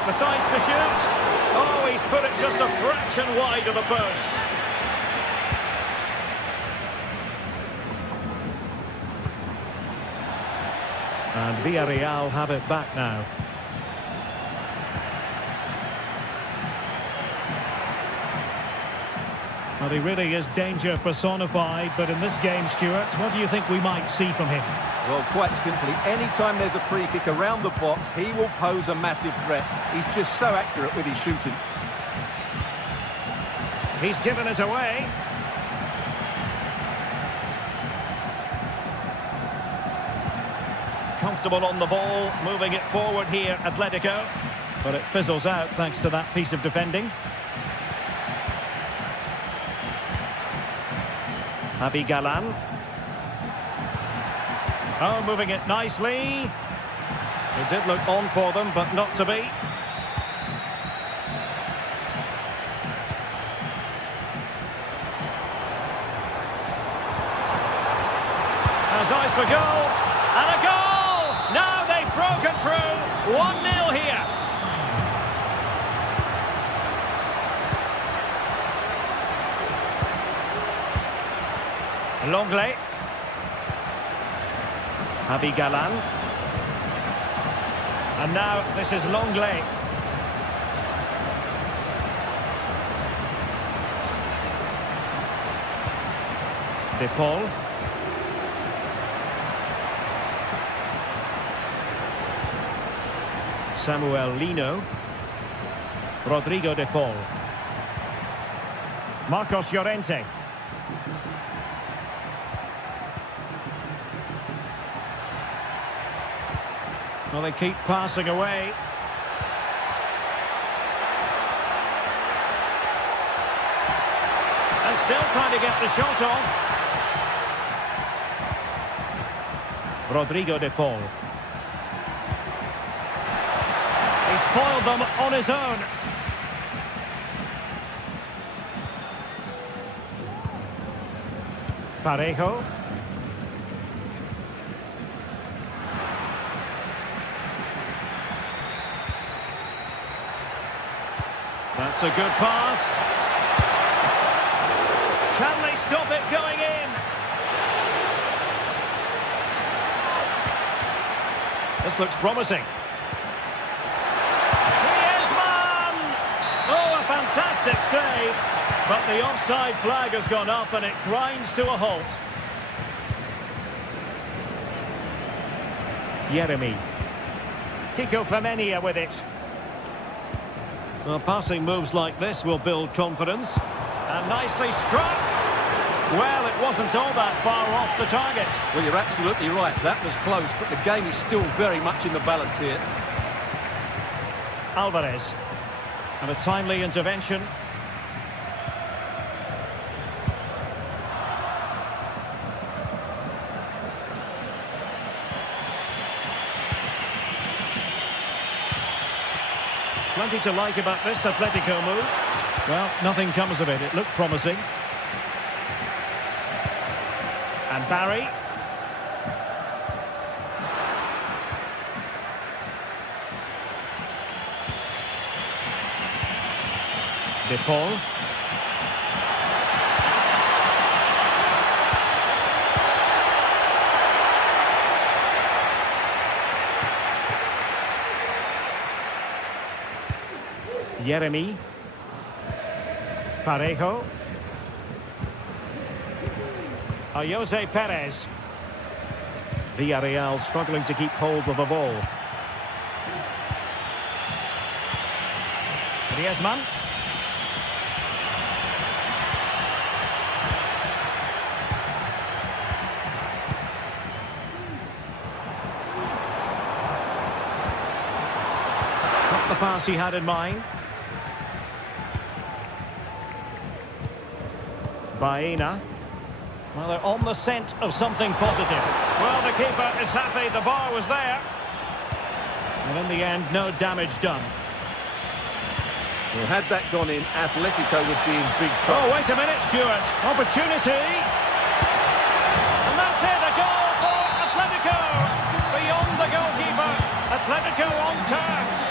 Decides to shoot. Oh, he's put it just a fraction wide of the post. And Villarreal have it back now. Well, he really is danger personified, but in this game, Stuart, what do you think we might see from him? Well, quite simply, anytime there's a free kick around the box, he will pose a massive threat. He's just so accurate with his shooting. He's given it away. Comfortable on the ball, moving it forward here, Atletico. But it fizzles out thanks to that piece of defending. Javi Galan. Oh, moving it nicely. It did look on for them, but not to be. Has eyes for goal. And a goal! Now they've broken through. 1-0 here. Longley. Javi Galan. And now this is Longley. De Paul. Samuel Lino. Rodrigo De Paul. Marcos Llorente. Well, they keep passing away. And still trying to get the shot off. Rodrigo De Paul. He's foiled them on his own. Parejo. That's a good pass. Can they stop it going in? This looks promising. Griezmann! Oh, a fantastic save. But the offside flag has gone up and it grinds to a halt. Yeremy. Kiko Femenia with it. Well, passing moves like this will build confidence. And nicely struck. Well, it wasn't all that far off the target. Well, you're absolutely right. That was close, but the game is still very much in the balance here. Alvarez. And a timely intervention. Plenty to like about this Atletico move. Well, nothing comes of it. It looked promising. And Barry. De Paul. Yeremy. Parejo. Jose Perez. Villarreal struggling to keep hold of the ball. Griezmann. Not the pass he had in mind. Baena. Well, they're on the scent of something positive. Well, the keeper is happy. The bar was there. And in the end, no damage done. Well, had that gone in, Atletico would be in big trouble. Oh, wait a minute, Stuart. Opportunity. And that's it, a goal for Atletico. Beyond the goalkeeper. Atletico on terms.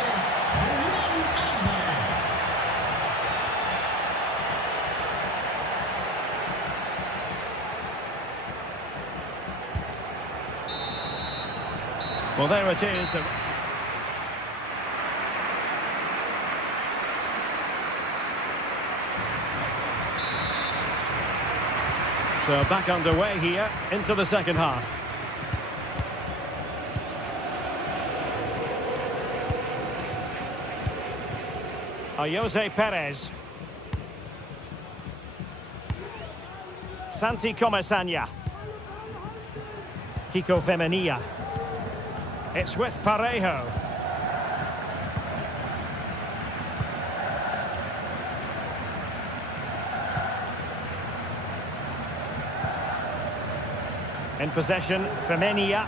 Well, there it is. So back underway here into the second half. Jose Perez. Santi Comesaña. Kiko Femenia. It's with Parejo. In possession, Femenia.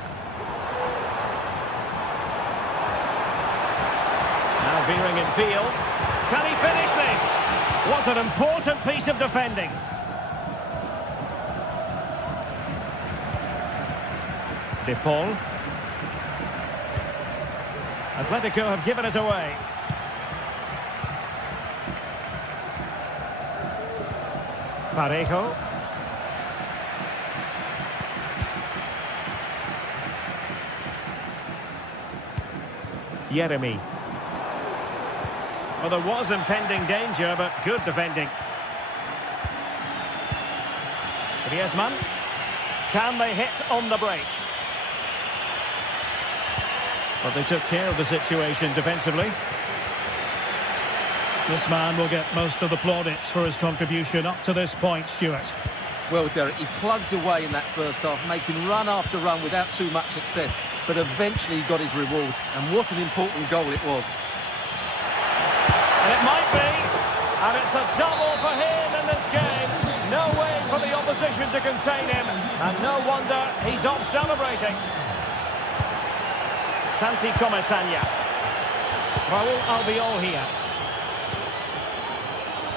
Now veering in field. Can he finish this? What an important piece of defending. De Paul. Atletico have given us away. Parejo. Yeremy. Well, there was impending danger, but good defending. Griezmann. Can they hit on the break? But they took care of the situation defensively. This man will get most of the plaudits for his contribution up to this point, Stuart. Well, Derek, he plugged away in that first half, making run after run without too much success. But eventually he got his reward. And what an important goal it was. And it might be. And it's a double for him in this game. No way for the opposition to contain him. And no wonder he's off celebrating. Santi Comesaña. Raúl Albiol here.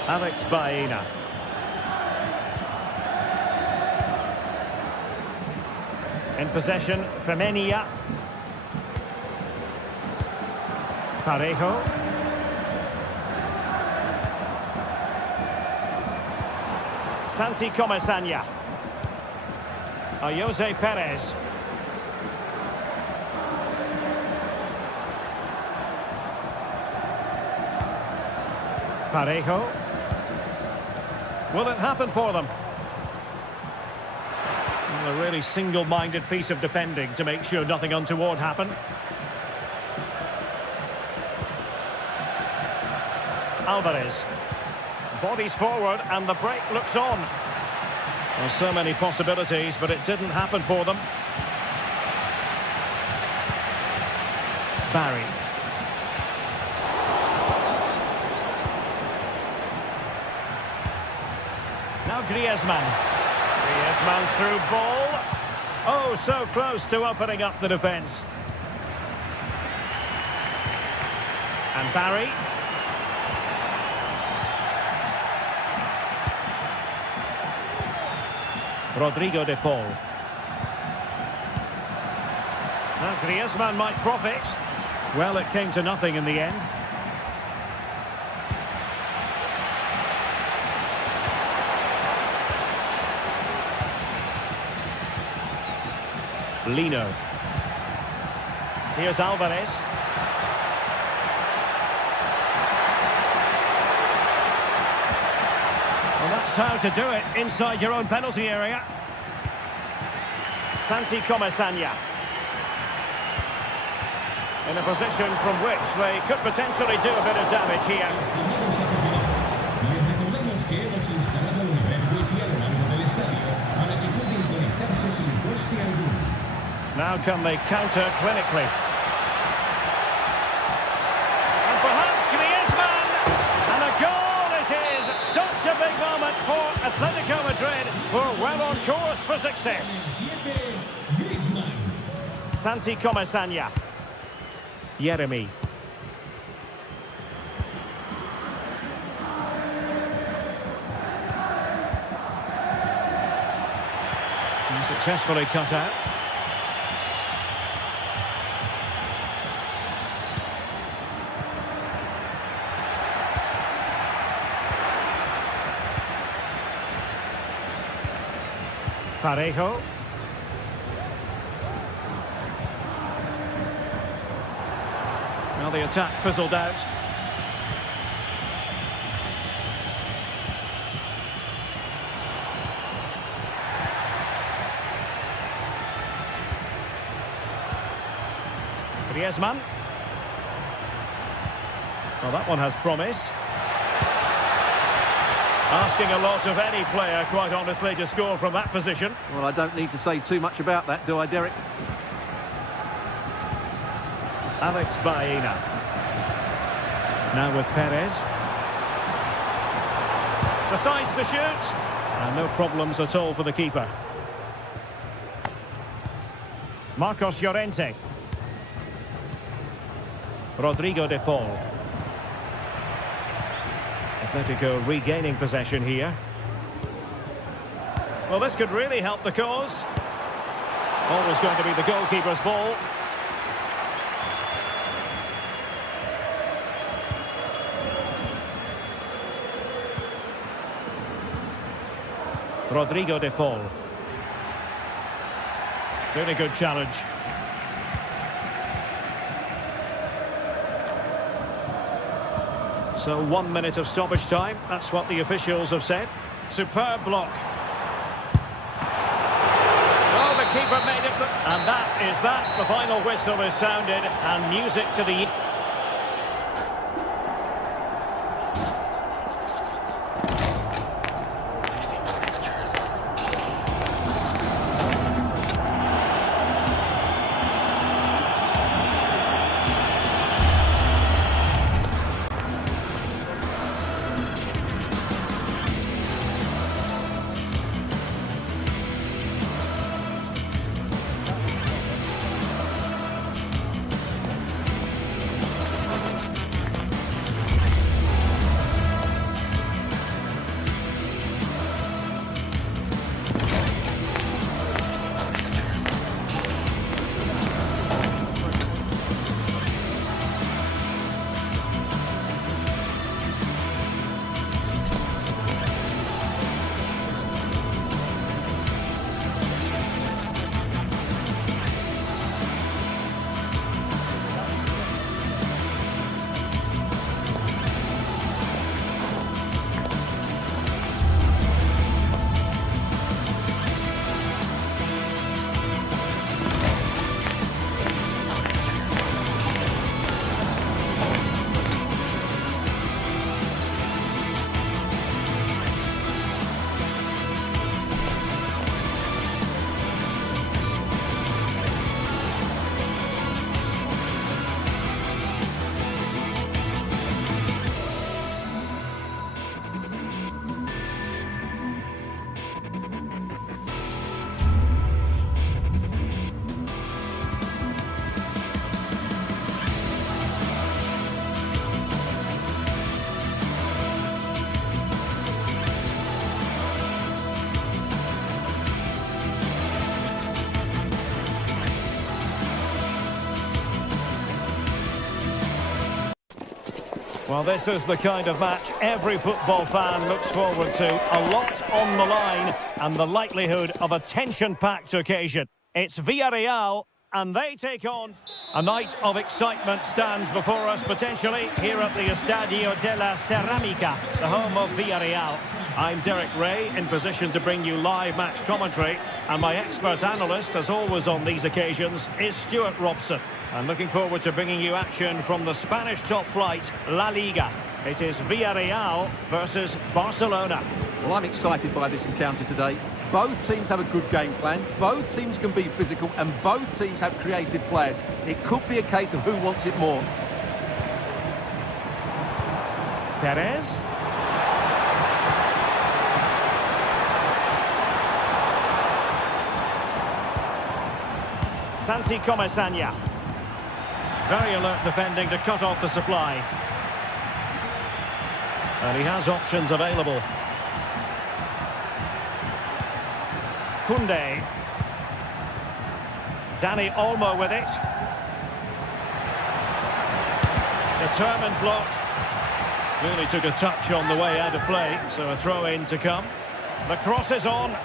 Alex Baena. In possession, Femenia. Parejo. Santi Comesaña. Jose Perez. Parejo. Will it happen for them? Well, a really single-minded piece of defending to make sure nothing untoward happened. Alvarez. Bodies forward and the break looks on. Well, so many possibilities, but it didn't happen for them. Barry. Now Griezmann. Griezmann through ball. Oh, so close to opening up the defence. And Barry. Rodrigo de Paul. Now Griezmann might profit. Well, it came to nothing in the end. Lino. Here's Alvarez. Well, that's how to do it inside your own penalty area. Santi Comesaña. In a position from which they could potentially do a bit of damage here. Now can they counter clinically? And perhaps Griezmann! And a goal it is! Such a big moment for Atletico Madrid, who are well on course for success. Santi Comesaña. Yeremy. Successfully cut out. Parejo. Well, the attack fizzled out. Griezmann. Well, that one has promise. Asking a lot of any player, quite honestly, to score from that position. Well, I don't need to say too much about that, do I, Derek? Alex Baena. Now with Perez. Decides to shoot. And no problems at all for the keeper. Marcos Llorente. Rodrigo de Paul. Atletico regaining possession here. Well, this could really help the cause. Always going to be the goalkeeper's ball. Rodrigo de Paul. Very good challenge. So 1 minute of stoppage time. That's what the officials have said. Superb block. Oh, the keeper made it. And that is that. The final whistle is sounded. And music to the... Well, this is the kind of match every football fan looks forward to. A lot on the line and the likelihood of a tension-packed occasion. It's Villarreal, and they take on. A night of excitement stands before us potentially here at the Estadio de la Cerámica, the home of Villarreal. I'm Derek Ray, in position to bring you live match commentary, and my expert analyst, as always on these occasions, is Stuart Robson. I'm looking forward to bringing you action from the Spanish top flight, La Liga. It is Villarreal versus Barcelona. Well, I'm excited by this encounter today. Both teams have a good game plan, both teams can be physical, and both teams have creative players. It could be a case of who wants it more. Perez. Santi Comesaña. Very alert defending to cut off the supply. And he has options available. Koundé. Dani Olmo with it. Determined block. Really took a touch on the way out of play, so a throw-in to come. The cross is on.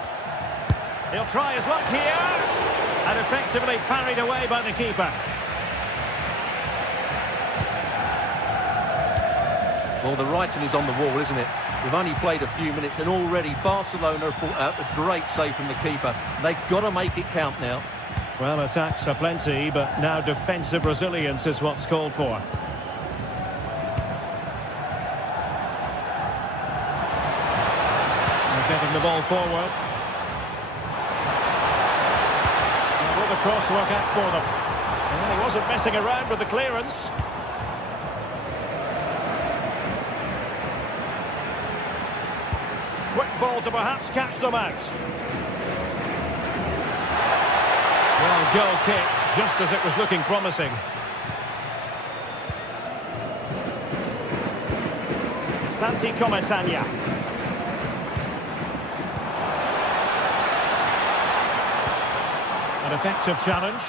He'll try his luck here. And effectively parried away by the keeper. Well, the writing is on the wall, isn't it? We've only played a few minutes and already Barcelona have brought out a great save from the keeper. They've got to make it count now. Well, attacks are plenty, but now defensive resilience is what's called for. They're getting the ball forward. And will the cross work out for them? And he wasn't messing around with the clearance. Quick ball to perhaps catch them out. Well, goal kick, just as it was looking promising. Santi Comesania. An effective challenge.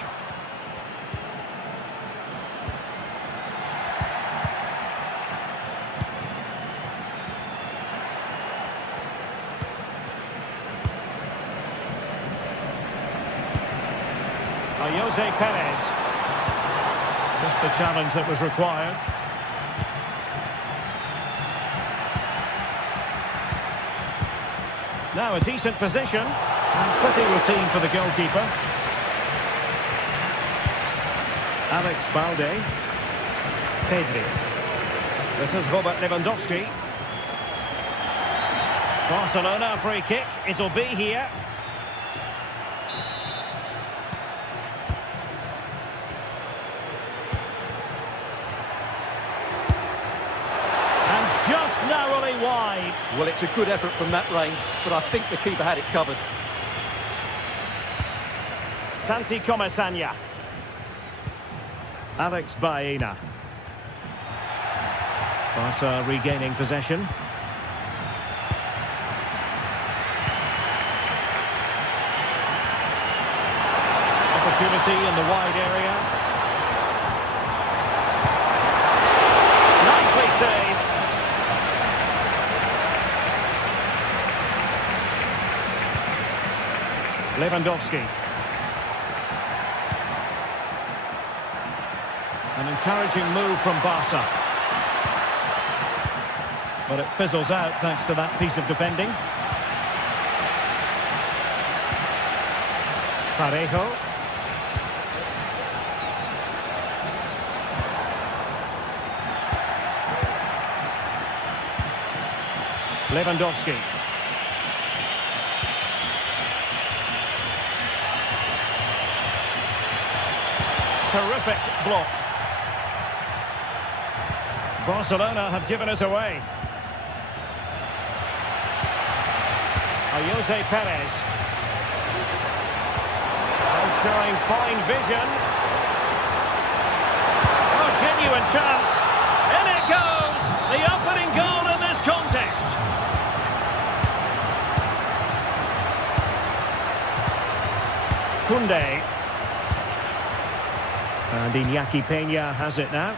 Jose Perez. Just the challenge that was required. Now a decent position. And pretty routine for the goalkeeper. Alex Balde. Pedri. This is Robert Lewandowski. Barcelona free kick. It'll be here. Just narrowly wide. Well, it's a good effort from that range, but I think the keeper had it covered. Santi Comesania. Alex Baena. Barca regaining possession. Opportunity in the wide area. Nicely saved. Lewandowski. An encouraging move from Barca. But it fizzles out thanks to that piece of defending. Parejo. Lewandowski. Terrific block. Barcelona have given us away. Jose Perez. Showing fine vision. Oh, genuine chance. In it goes. The opening goal in this contest. Koundé. And Iñaki Peña has it now.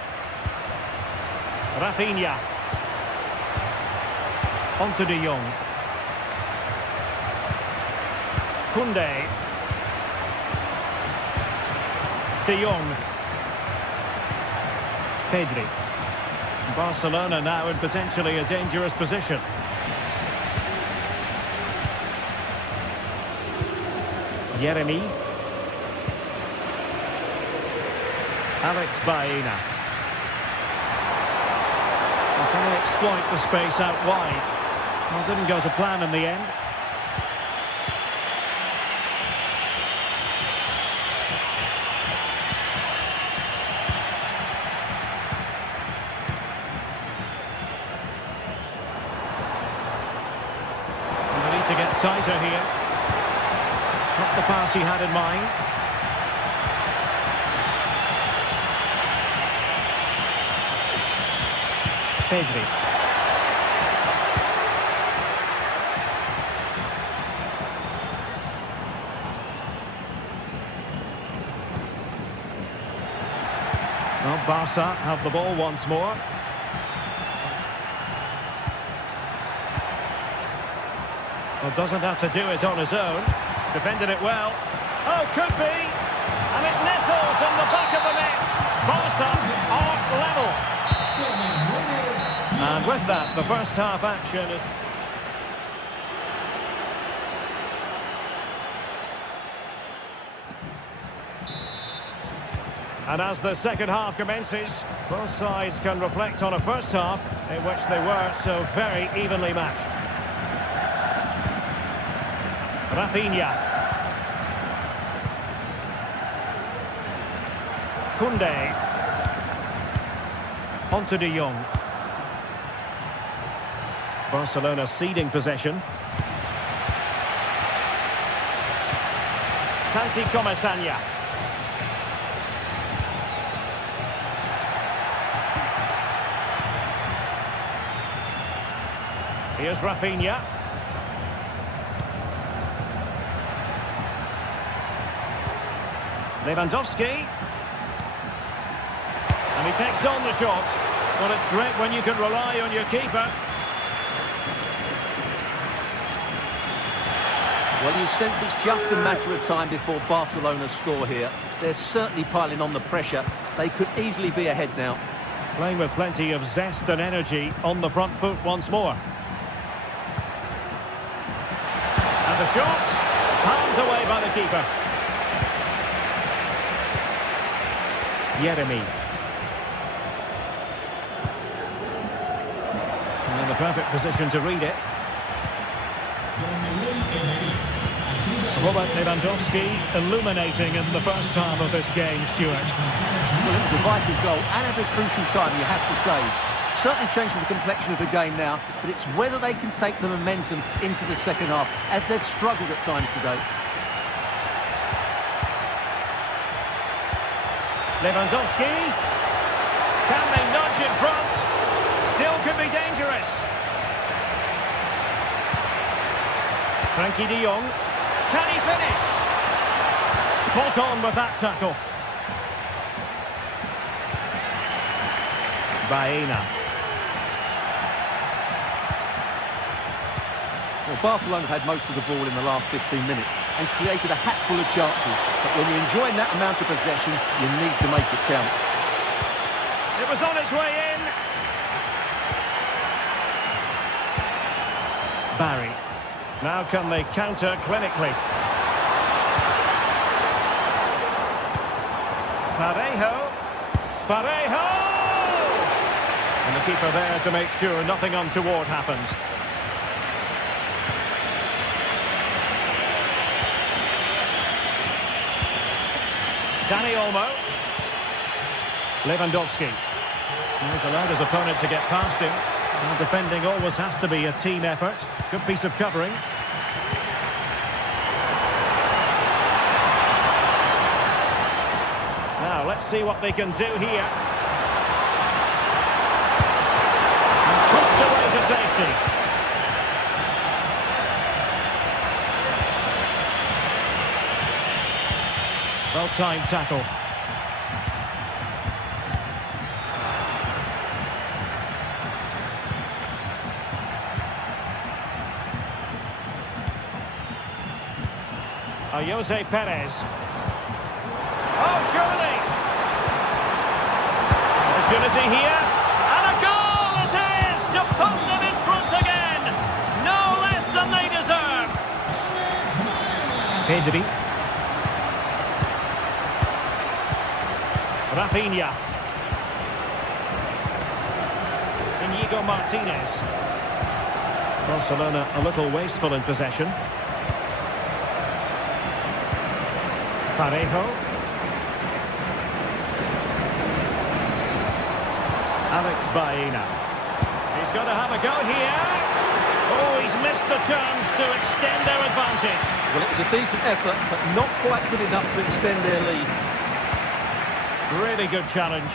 Rafinha. On to De Jong. Koundé. De Jong. Pedri. Barcelona now in potentially a dangerous position. Yeremy. Alex Baena. Can they exploit the space out wide? Well, didn't go to plan in the end. And they need to get tighter here. Not the pass he had in mind. Pedri. Well, Barca have the ball once more. Well, doesn't have to do it on his own. Defended it well. Oh, could be. And it nestles in the back of the net. Barca are level. And with that, the first half action is... And as the second half commences, both sides can reflect on a first half in which they were so very evenly matched. Rafinha. Koundé. Onto De Jong. Barcelona ceding possession. Santi Comesaña. Here's Rafinha. Lewandowski. And he takes on the shot. Well, it's great when you can rely on your keeper. Well, you sense it's just a matter of time before Barcelona score here. They're certainly piling on the pressure. They could easily be ahead now. Playing with plenty of zest and energy on the front foot once more. And the shot, palmed away by the keeper. Yeremy. And in the perfect position to read it. Robert Lewandowski illuminating in the first half of this game, Stuart. Well, it was a vital goal and at a crucial time, you have to say. Certainly changes the complexion of the game now, but it's whether they can take the momentum into the second half, as they've struggled at times today. Lewandowski. Can they nudge in front? Still could be dangerous. Frankie de Jong. Can he finish? Spot on with that tackle. Baena. Well, Barcelona have had most of the ball in the last 15 minutes and created a hatful of chances. But when you're enjoying that amount of possession, you need to make it count. It was on its way in. Barry. Now can they counter clinically? Parejo. Parejo! And the keeper there to make sure nothing untoward happened. Dani Olmo. Lewandowski. He's allowed his opponent to get past him. And defending always has to be a team effort. Good piece of covering. Now, let's see what they can do here. And pushed away to safety. Well-timed tackle. Jose Perez. Oh, surely! Opportunity here. And a goal it is to put them in front again. No less than they deserve. Pedri. Rafinha. Inigo Martinez. Barcelona a little wasteful in possession. Parejo. Alex Baena. He's going to have a go here. Oh, he's missed the chance to extend their advantage. Well, it was a decent effort, but not quite good enough to extend their lead. Really good challenge.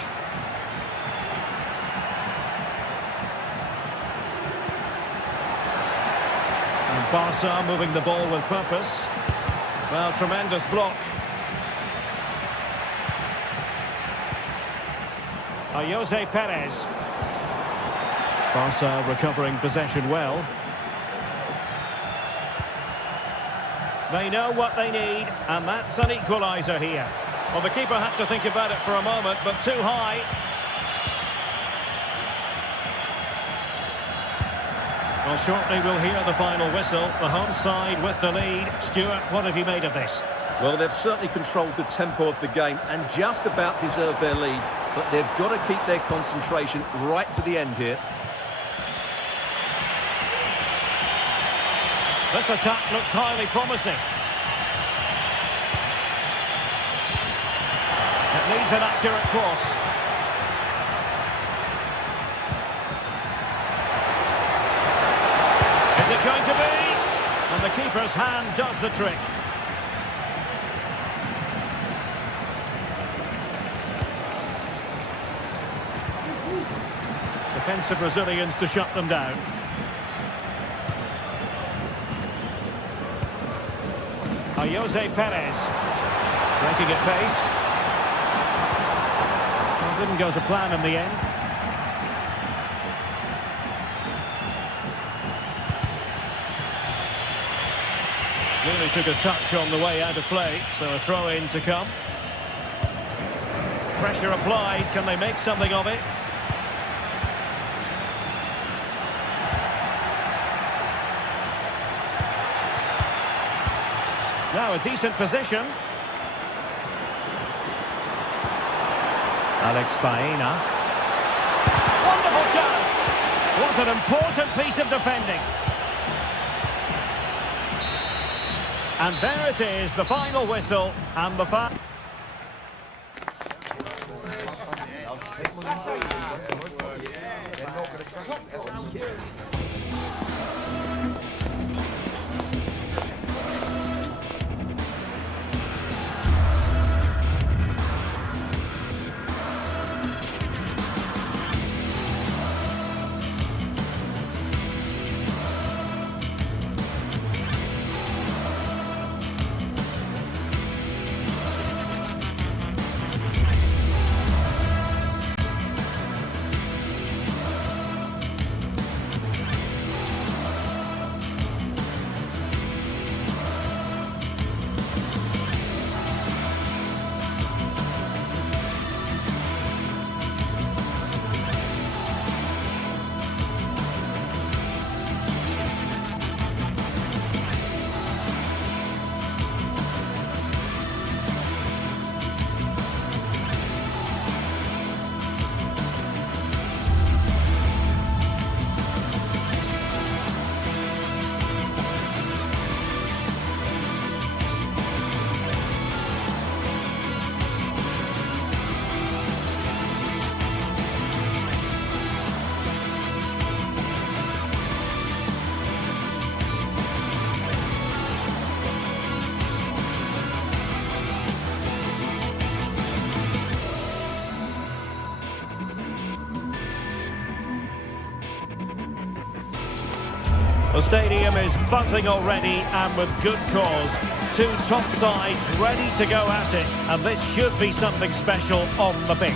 And Barca moving the ball with purpose. Well, tremendous block. Jose Perez. Barca recovering possession well. They know what they need, and that's an equaliser here. Well, the keeper had to think about it for a moment, but too high. Well, shortly we'll hear the final whistle. The home side with the lead. Stuart, what have you made of this? Well, they've certainly controlled the tempo of the game and just about deserved their lead. But they've got to keep their concentration right to the end here. This attack looks highly promising. It needs an accurate cross. Is it going to be? And the keeper's hand does the trick. Defensive Brazilians to shut them down. Jose Perez breaking at pace. Well, didn't go to plan in the end. Really took a touch on the way out of play, so a throw in to come. Pressure applied, can they make something of it? Now a decent position. Alex Baena. Wonderful chance. What an important piece of defending. And there it is, the final whistle and the foul. The stadium is buzzing already, and with good cause. Two top sides ready to go at it, and this should be something special on the pitch.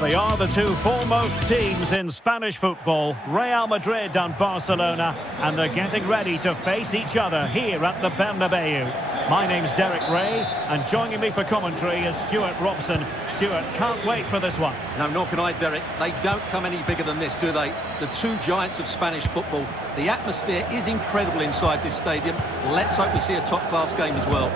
They are the two foremost teams in Spanish football, Real Madrid and Barcelona, and they're getting ready to face each other here at the Bernabeu. My name's Derek Ray, and joining me for commentary is Stuart Robson. Stuart, can't wait for this one. No, nor can I, Derek. They don't come any bigger than this, do they? The two giants of Spanish football. The atmosphere is incredible inside this stadium. Let's hope we see a top-class game as well.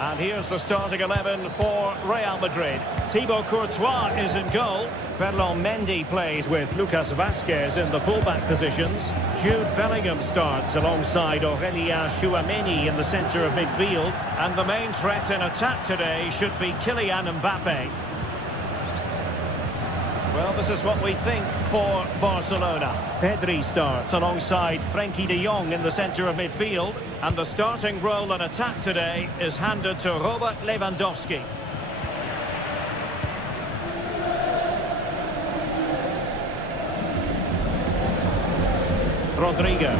And here's the starting 11 for Real Madrid. Thibaut Courtois is in goal. Ferland Mendy plays with Lucas Vazquez in the fullback positions. Jude Bellingham starts alongside Aurélien Tchouameni in the centre of midfield. And the main threat in attack today should be Kylian Mbappe. Well, this is what we think for Barcelona. Pedri starts alongside Frenkie de Jong in the centre of midfield. And the starting role in attack today is handed to Robert Lewandowski. Rodrigo.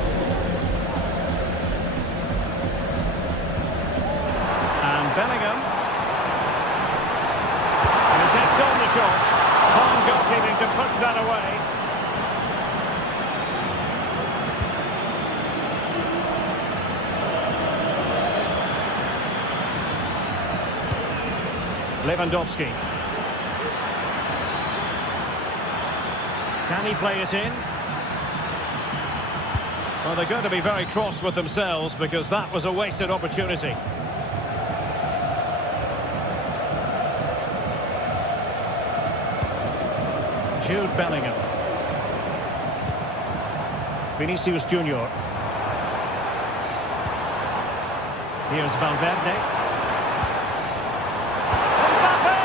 And Bellingham. And he takes on the shot. Palm goalkeeping to push that away. Lewandowski. Can he play it in? Well, they're going to be very cross with themselves because that was a wasted opportunity. Jude Bellingham. Vinicius Junior. Here's Valverde. Mbappe!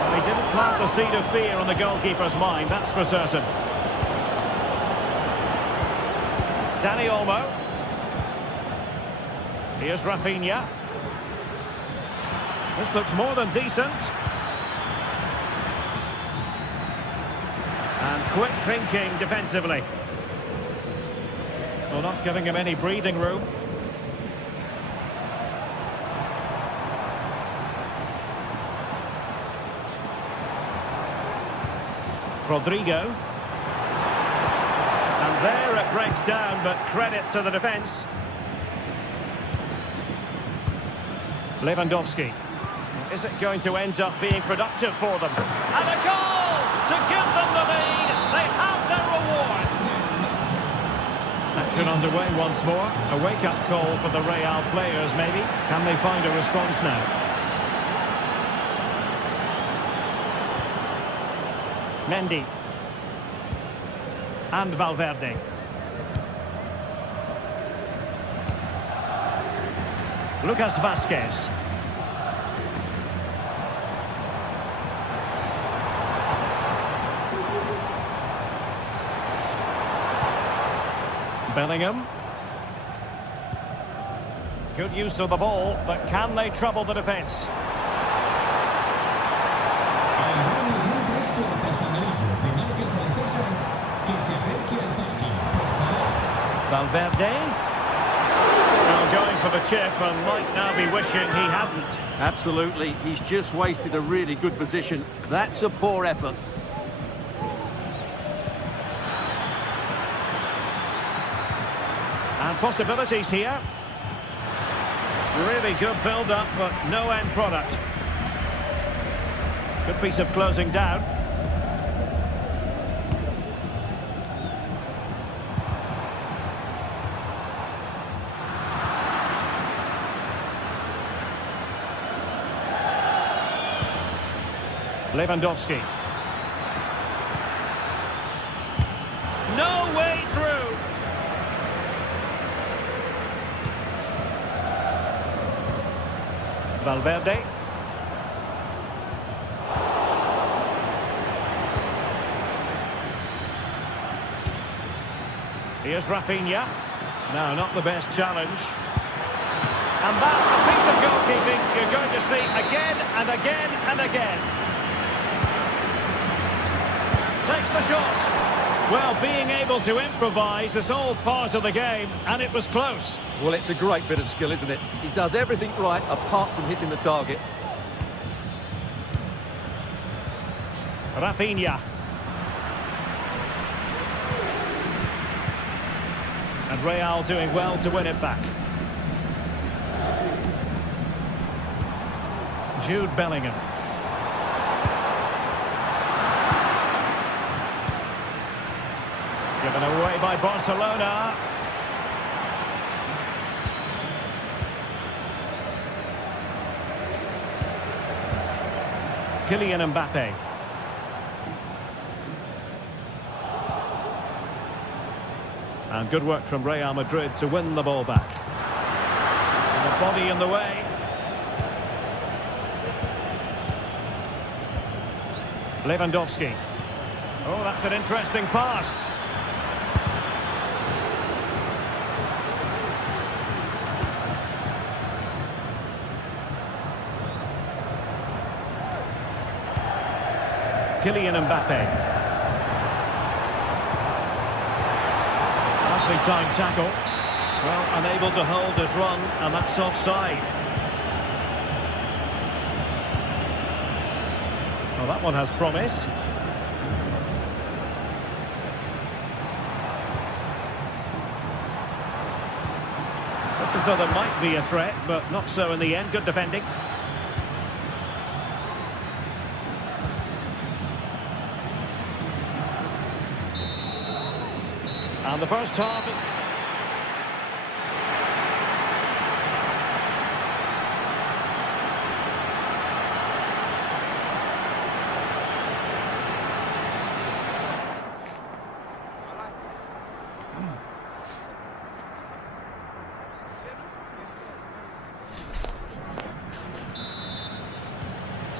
Well, he didn't plant the seed of fear on the goalkeeper's mind, that's for certain. Dani Olmo. Here's Rafinha. This looks more than decent. And quick thinking defensively. Well, not giving him any breathing room. Rodrigo. And there it breaks down, but credit to the defence. Lewandowski. Is it going to end up being productive for them? And a goal to give them the lead. They have their reward. Action underway once more. A wake-up call for the Real players, maybe. Can they find a response now? Mendy. And Valverde. Lucas Vázquez. Bellingham. Good use of the ball, but can they trouble the defence? Valverde. Now going for the chip and might now be wishing he hadn't. Absolutely, he's just wasted a really good position. That's a poor effort. And possibilities here. Really good build-up, but no end product. Good piece of closing down. Lewandowski. No way through. Valverde. Here's Rafinha. No, not the best challenge. And that's a piece of goalkeeping you're going to see again and again and again. Takes the shot. Well, being able to improvise is all part of the game, and it was close. Well, it's a great bit of skill, isn't it? He does everything right apart from hitting the target. Rafinha. And Real doing well to win it back. Jude Bellingham. Given away by Barcelona. Kylian Mbappe. And good work from Real Madrid to win the ball back. And the body in the way. Lewandowski. Oh, that's an interesting pass. Kylian Mbappe. Nicely timed tackle. Well, unable to hold his run, and that's offside. Well, that one has promise. Looked as though there might be a threat, but not so in the end. Good defending. And the first half...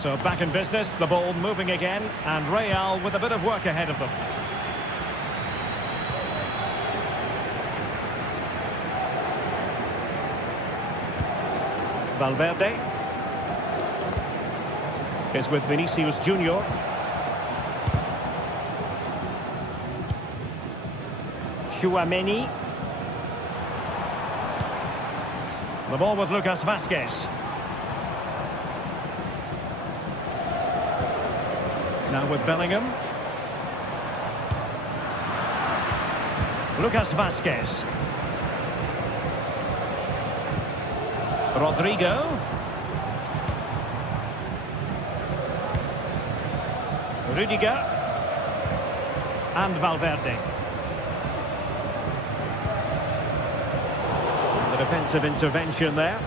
So back in business, the ball moving again, and Real with a bit of work ahead of them. Valverde is with Vinicius Junior. Tchouaméni. The ball with Lucas Vázquez. Now with Bellingham. Lucas Vázquez. Rodrigo. Rudiger. And Valverde. The defensive intervention there.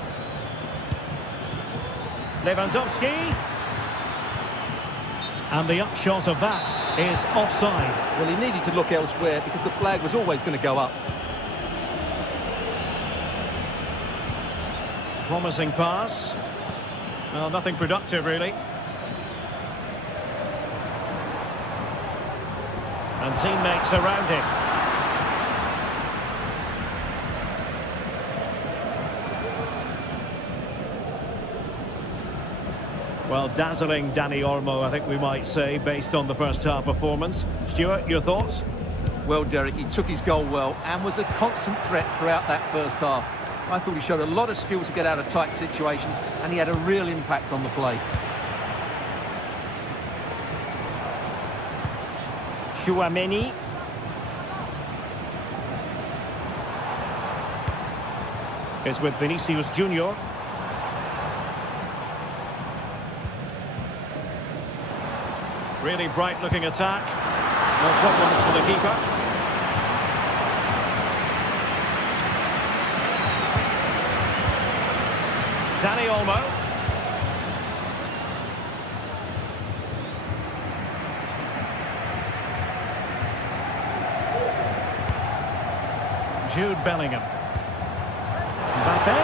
Lewandowski. And the upshot of that is offside. Well, he needed to look elsewhere because the flag was always going to go up. Promising pass. Well, nothing productive, really. And teammates around him. Well, dazzling Dani Olmo, I think we might say, based on the first half performance. Stuart, your thoughts? Well, Derek, he took his goal well and was a constant threat throughout that first half. I thought he showed a lot of skill to get out of tight situations, and he had a real impact on the play. Tchouaméni. Is with Vinicius Junior. Really bright-looking attack. No problems for the keeper. Dani Olmo. Jude Bellingham. Mbappe.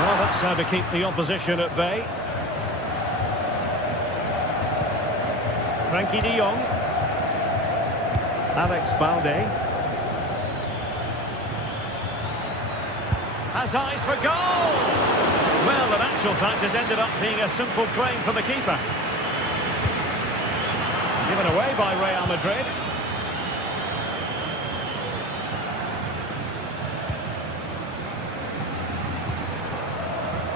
Well, that's how to keep the opposition at bay. Frankie de Jong. Alex Balde. Has eyes for goal! Well, in actual fact, it ended up being a simple claim for the keeper. Given away by Real Madrid.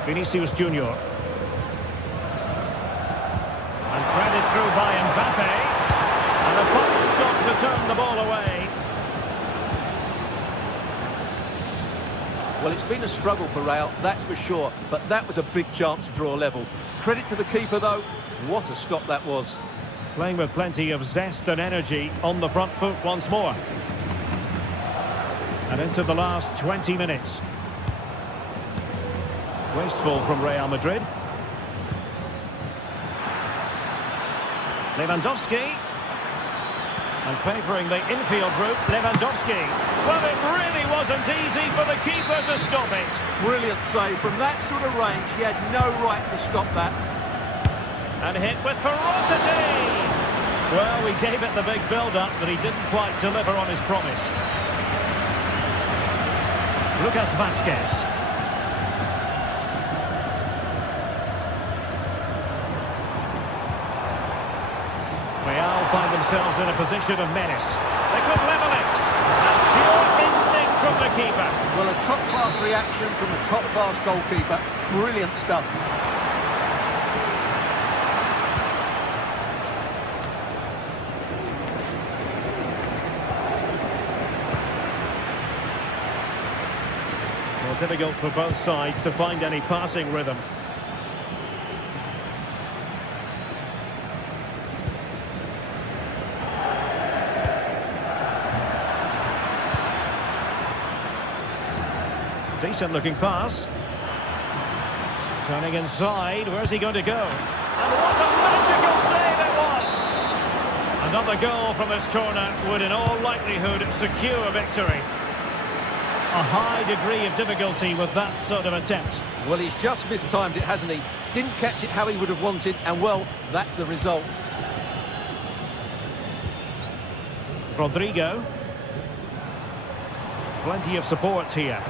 Vinicius Junior. And threaded through by Mbappe. And a puck stop to turn the ball away. Well, it's been a struggle for Real, that's for sure, but that was a big chance to draw level. Credit to the keeper, though. What a stop that was. Playing with plenty of zest and energy on the front foot once more. And into the last 20 minutes. Wasteful from Real Madrid. Lewandowski. And favouring the infield route, Lewandowski. Well, it really wasn't easy for the keeper to stop it. Brilliant save. From that sort of range, he had no right to stop that. And hit with ferocity. Well, we gave it the big build-up, but he didn't quite deliver on his promise. Lucas Vázquez. Real find themselves in a position of menace. They could level it. And pure instinct from the keeper. Well, a top-class reaction from a top-class goalkeeper. Brilliant stuff. Well, difficult for both sides to find any passing rhythm. Decent looking pass. Turning inside, where's he going to go? And what a magical save it was! Another goal from this corner would in all likelihood secure victory. A high degree of difficulty with that sort of attempt. Well, he's just mistimed it, hasn't he? Didn't catch it how he would have wanted, and well, that's the result. Rodrigo. Plenty of support here.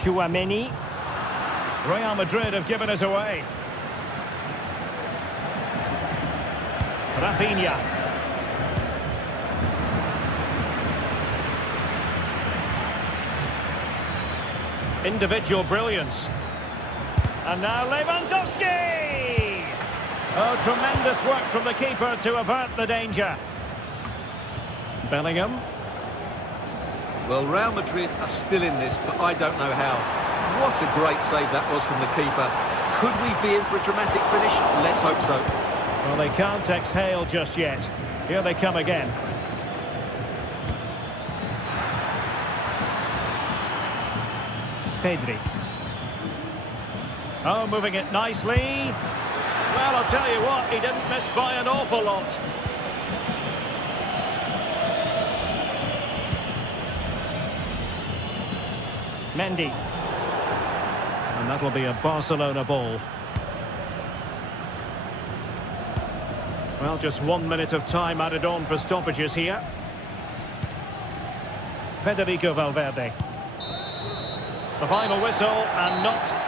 Chouameni. Real Madrid have given us away. Rafinha. Individual brilliance. And now Lewandowski! Oh, tremendous work from the keeper to avert the danger. Bellingham. Well, Real Madrid are still in this, but I don't know how. What a great save that was from the keeper. Could we be in for a dramatic finish? Let's hope so. Well, they can't exhale just yet. Here they come again. Pedri. Oh, moving it nicely. Well, I'll tell you what, he didn't miss by an awful lot. Mendy. And that'll be a Barcelona ball. Well, just 1 minute of time added on for stoppages here. Federico Valverde. The final whistle and not...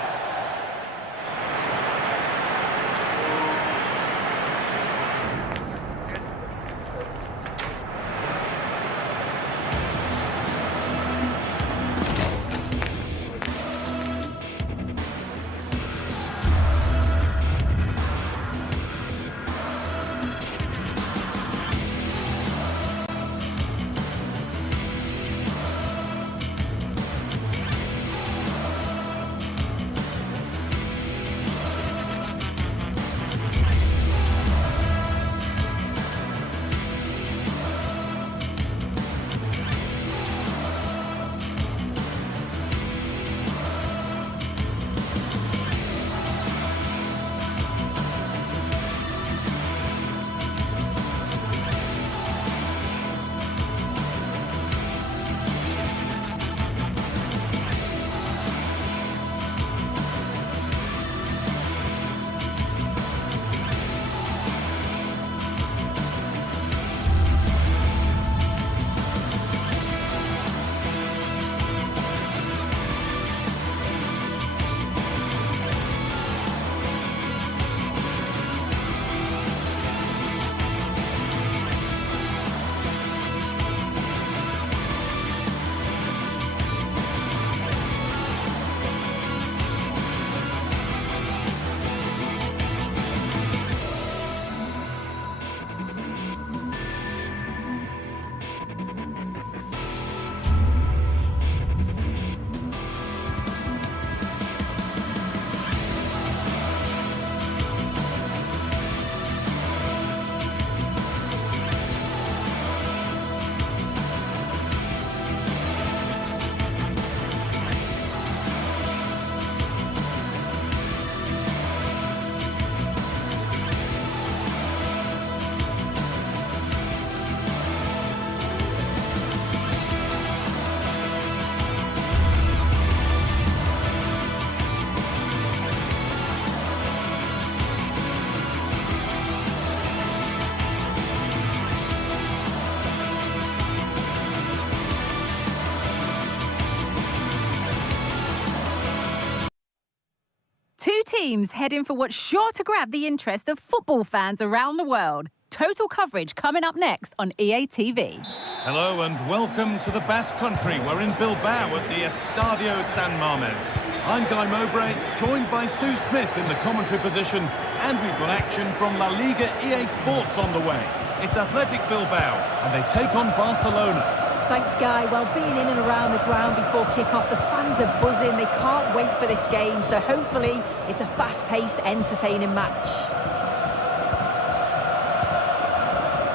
Two teams heading for what's sure to grab the interest of football fans around the world. Total coverage coming up next on EA TV. Hello and welcome to the Basque Country. We're in Bilbao at the Estadio San Mamés. I'm Guy Mowbray, joined by Sue Smith in the commentary position, and we've got action from La Liga EA Sports on the way. It's Athletic Bilbao, and they take on Barcelona. Thanks, Guy. Well, being in and around the ground before kick-off, the fans are buzzing. They can't wait for this game, so hopefully it's a fast-paced, entertaining match.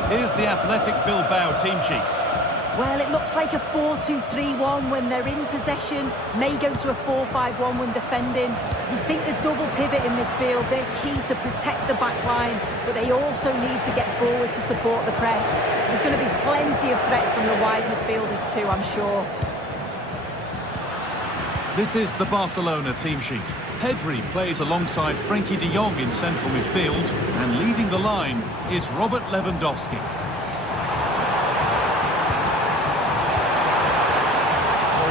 Here's the Athletic Bilbao team sheet. Well, it looks like a 4-2-3-1 when they're in possession, may go to a 4-5-1 when defending. You think the double pivot in midfield, they're key to protect the back line, but they also need to get forward to support the press. There's going to be plenty of threat from the wide midfielders too, I'm sure. This is the Barcelona team sheet. Pedri plays alongside Frenkie de Jong in central midfield, and leading the line is Robert Lewandowski.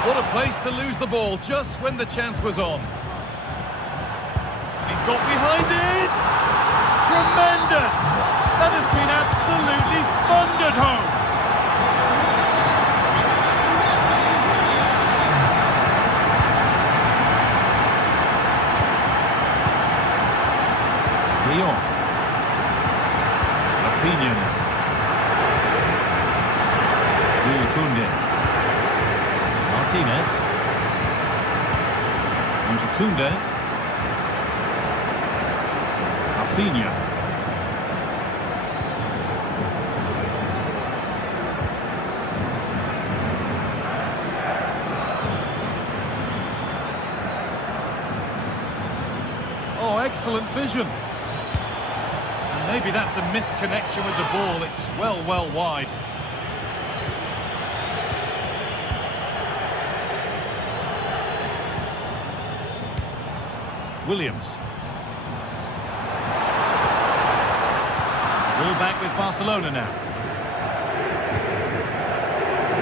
What a place to lose the ball just when the chance was on. He's got behind it! Tremendous! That has been absolutely thundered home! Leon. Rafinha. Kunde. Martinez. On to Kunde. Rafinha. Oh, excellent vision. And maybe that's a misconnection with the ball. It's well wide. Williams. Ball back with Barcelona now.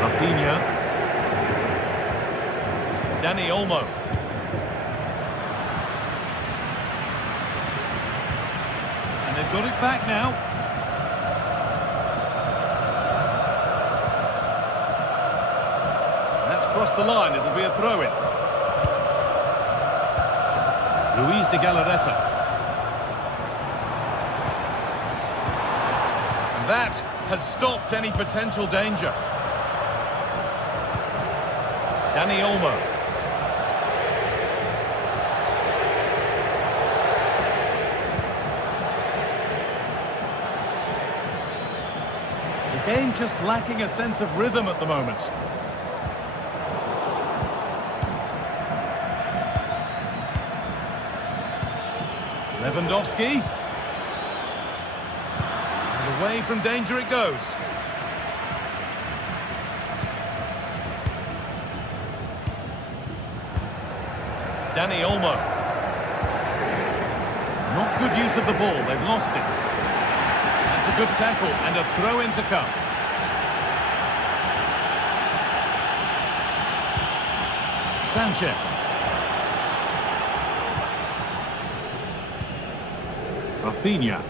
Rafinha. Dani Olmo. And they've got it back now. That's crossed the line. It'll be a throw-in. Luis de Galarreta. That has stopped any potential danger. Dani Olmo. The game just lacking a sense of rhythm at the moment. Lewandowski. And away from danger it goes. Dani Olmo. Not good use of the ball, they've lost it. That's a good tackle and a throw-in to come. Sanchez. Rafinha.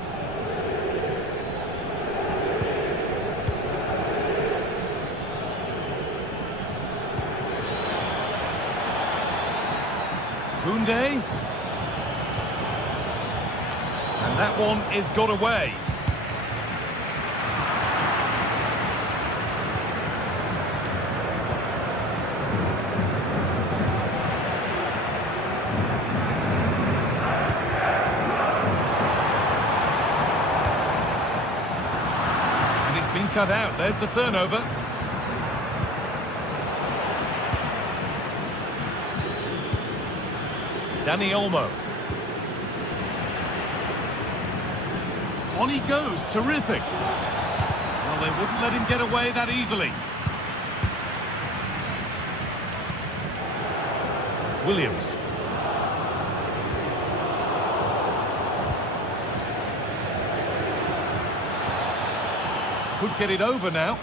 Kunde. And that one is got away. Cut out, there's the turnover. Dani Olmo. On he goes, terrific. Well, they wouldn't let him get away that easily. Williams. Could get it over now.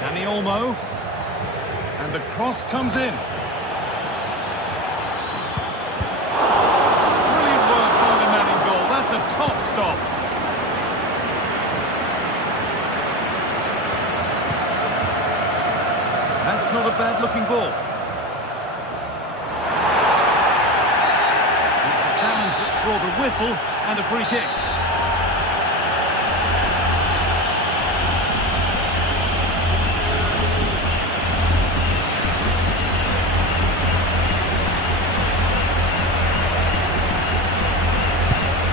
Dani Olmo. And the cross comes in. Brilliant work by the man in goal. That's a top stop. That's not a bad looking ball. Brought a whistle and a free kick.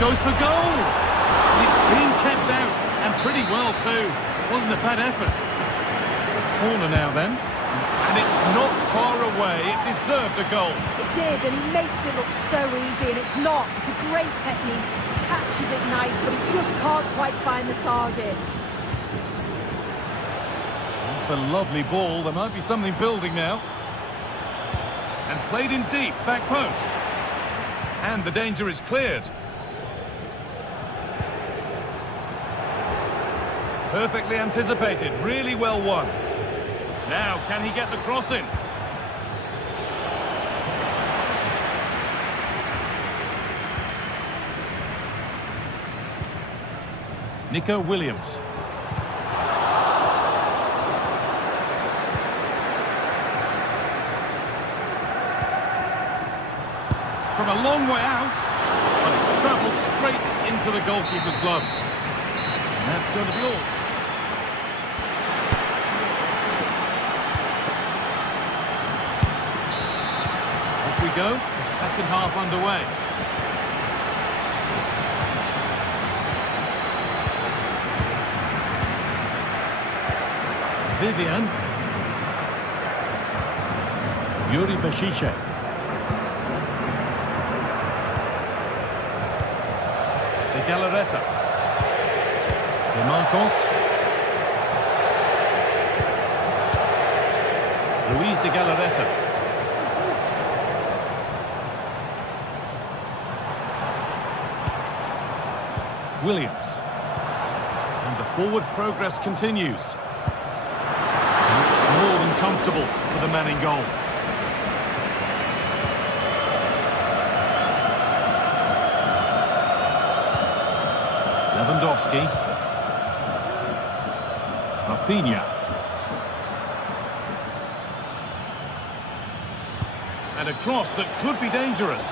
goes for goal. It's been kept out, and pretty well too. Wasn't a bad effort. Corner now then. And it's not far away. It deserved a goal. It did, and he makes it look so easy, and it's not. It's a great technique. Catches it nice, but he just can't quite find the target. It's a lovely ball. There might be something building now. And played in deep, back post. And the danger is cleared. Perfectly anticipated, really well won. Now, can he get the cross in? Nico Williams. From a long way out, but it's travelled straight into the goalkeeper's gloves. And that's going to be all. Off we go, the second half underway. Vivian. Yuri Beshiche. De Galarreta. De Marcos. Luis de Galarreta. Williams. And the forward progress continues. More than comfortable for the man in goal. Lewandowski. Rafinha. And a cross that could be dangerous.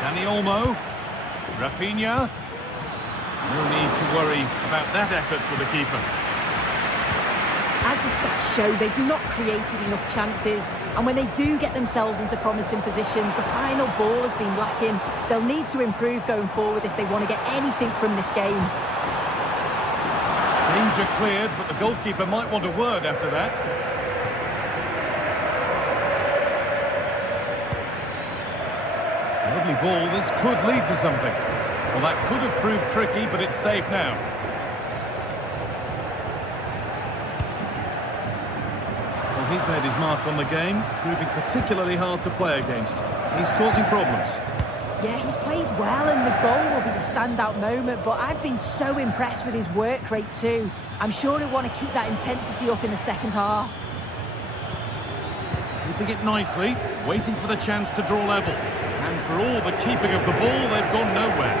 Dani Olmo. Rafinha. No need to worry about that effort for the keeper. As the stats show, they've not created enough chances, and when they do get themselves into promising positions, the final ball has been lacking. They'll need to improve going forward if they want to get anything from this game. Danger cleared, but the goalkeeper might want a word after that. Lovely ball, this could lead to something. Well, that could have proved tricky, but it's safe now. Well, he's made his mark on the game, proving particularly hard to play against. He's causing problems. Yeah, he's played well, and the goal will be the standout moment, but I've been so impressed with his work rate too. I'm sure he'll want to keep that intensity up in the second half. Keeping it nicely, waiting for the chance to draw level. And for all the keeping of the ball, they've gone nowhere.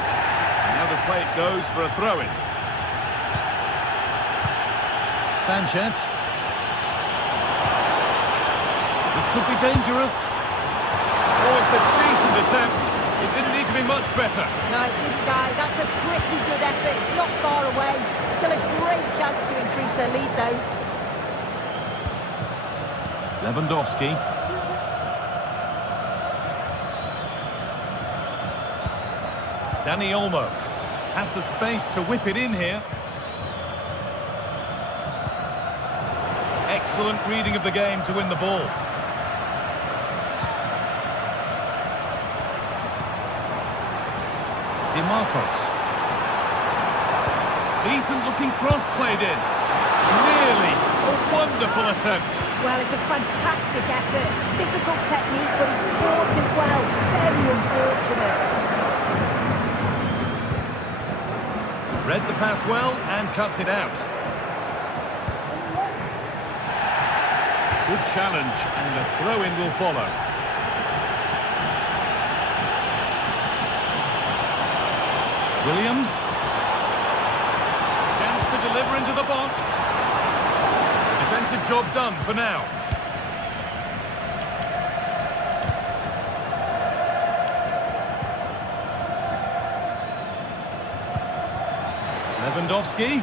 And now the play it goes for a throw-in. Sanchez. This could be dangerous. Oh, it's a decent attempt. It didn't need to be much better. No, it didn't, guys. That's a pretty good effort. It's not far away. Still a great chance to increase their lead, though. Lewandowski. Dani Olmo has the space to whip it in here. Excellent reading of the game to win the ball. De Marcos. Decent looking cross played in. Nearly a wonderful attempt. Well, it's a fantastic effort. Difficult technique, but he's caught it well. Very unfortunate. Read the pass well and cuts it out. Good challenge, and a throw-in will follow. Williams. Chance to deliver into the box. Defensive job done for now. Lewandowski.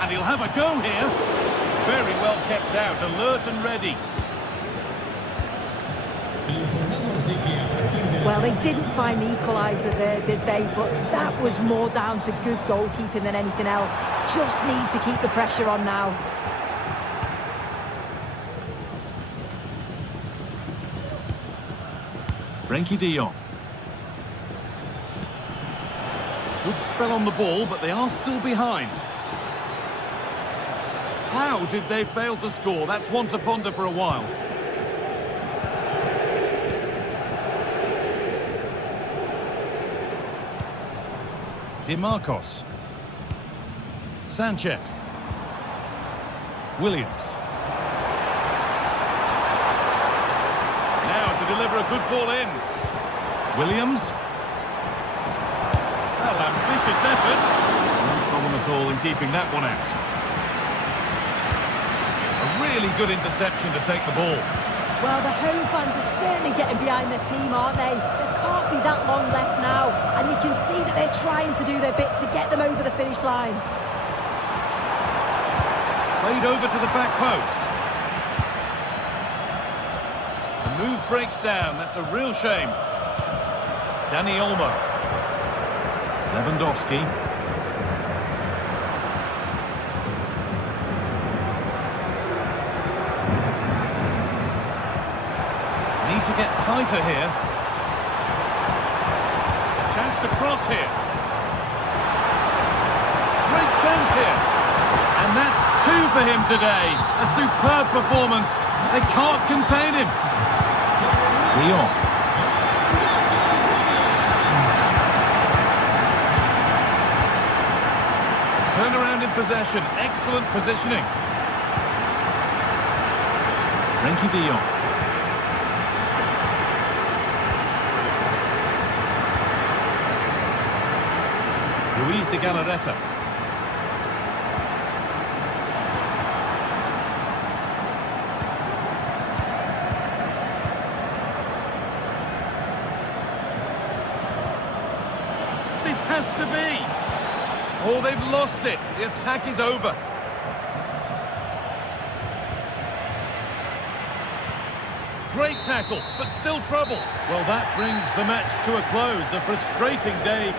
And he'll have a go here. very well kept out, alert and ready. Well, they didn't find the equaliser there, did they? But that was more down to good goalkeeping than anything else. Just need to keep the pressure on now. Frenkie de Jong. Good spell on the ball, but they are still behind. How did they fail to score? That's one to ponder for a while. DeMarcos. Sanchez. Williams. Now to deliver a good ball in. Williams. Well, ambitious effort. No problem at all in keeping that one out. A really good interception to take the ball. Well, the home fans are certainly getting behind their team, aren't they? There can't be that long left now. And you can see that they're trying to do their bit to get them over the finish line. Played over to the back post. The move breaks down. That's a real shame. Dani Olmo. Lewandowski. Need to get tighter here. Chance to cross here. Great chance here. And that's two for him today. A superb performance. They can't contain him. Lyon. Turnaround in possession. Excellent positioning. Frenkie de Jong. Luis de Galarreta. This has to be. Oh, they've lost it. The attack is over. Great tackle, but still trouble. Well, that brings the match to a close. A frustrating day.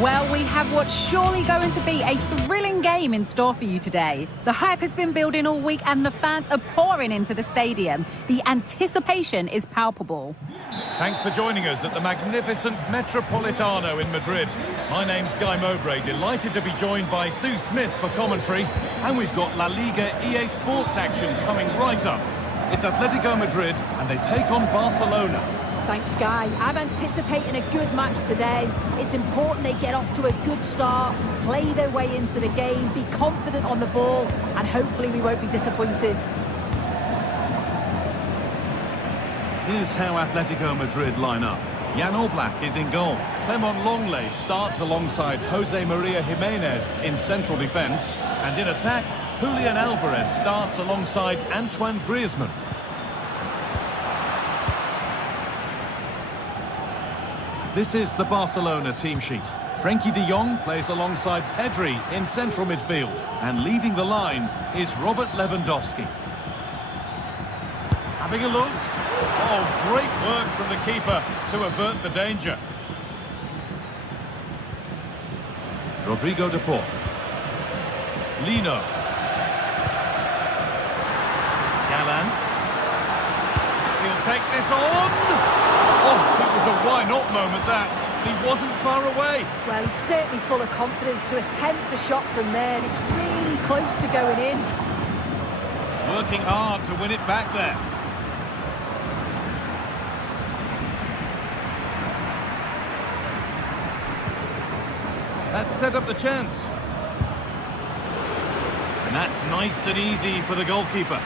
Well, we have what's surely going to be a thrilling game in store for you today. The hype has been building all week and the fans are pouring into the stadium. The anticipation is palpable. Thanks for joining us at the magnificent Metropolitano in Madrid. My name's Guy Mowbray, delighted to be joined by Sue Smith for commentary. And we've got La Liga EA Sports action coming right up. It's Atletico Madrid and they take on Barcelona. Thanks, Guy. I'm anticipating a good match today. It's important they get off to a good start, play their way into the game, be confident on the ball, and hopefully we won't be disappointed. Here's how Atletico Madrid line up. Jan Oblak is in goal. Clement Longley starts alongside Jose Maria Jimenez in central defence. And in attack, Julian Alvarez starts alongside Antoine Griezmann. This is the Barcelona team sheet. Frenkie de Jong plays alongside Pedri in central midfield. And leading the line is Robert Lewandowski. Having a look. Oh, great work from the keeper to avert the danger. Rodrigo de Paul. Lino. Galán. He'll take this on. Oh, it was a why-not moment, that. He wasn't far away. Well, he's certainly full of confidence to attempt a shot from there, and it's really close to going in. Working hard to win it back there. That set up the chance. And that's nice and easy for the goalkeeper.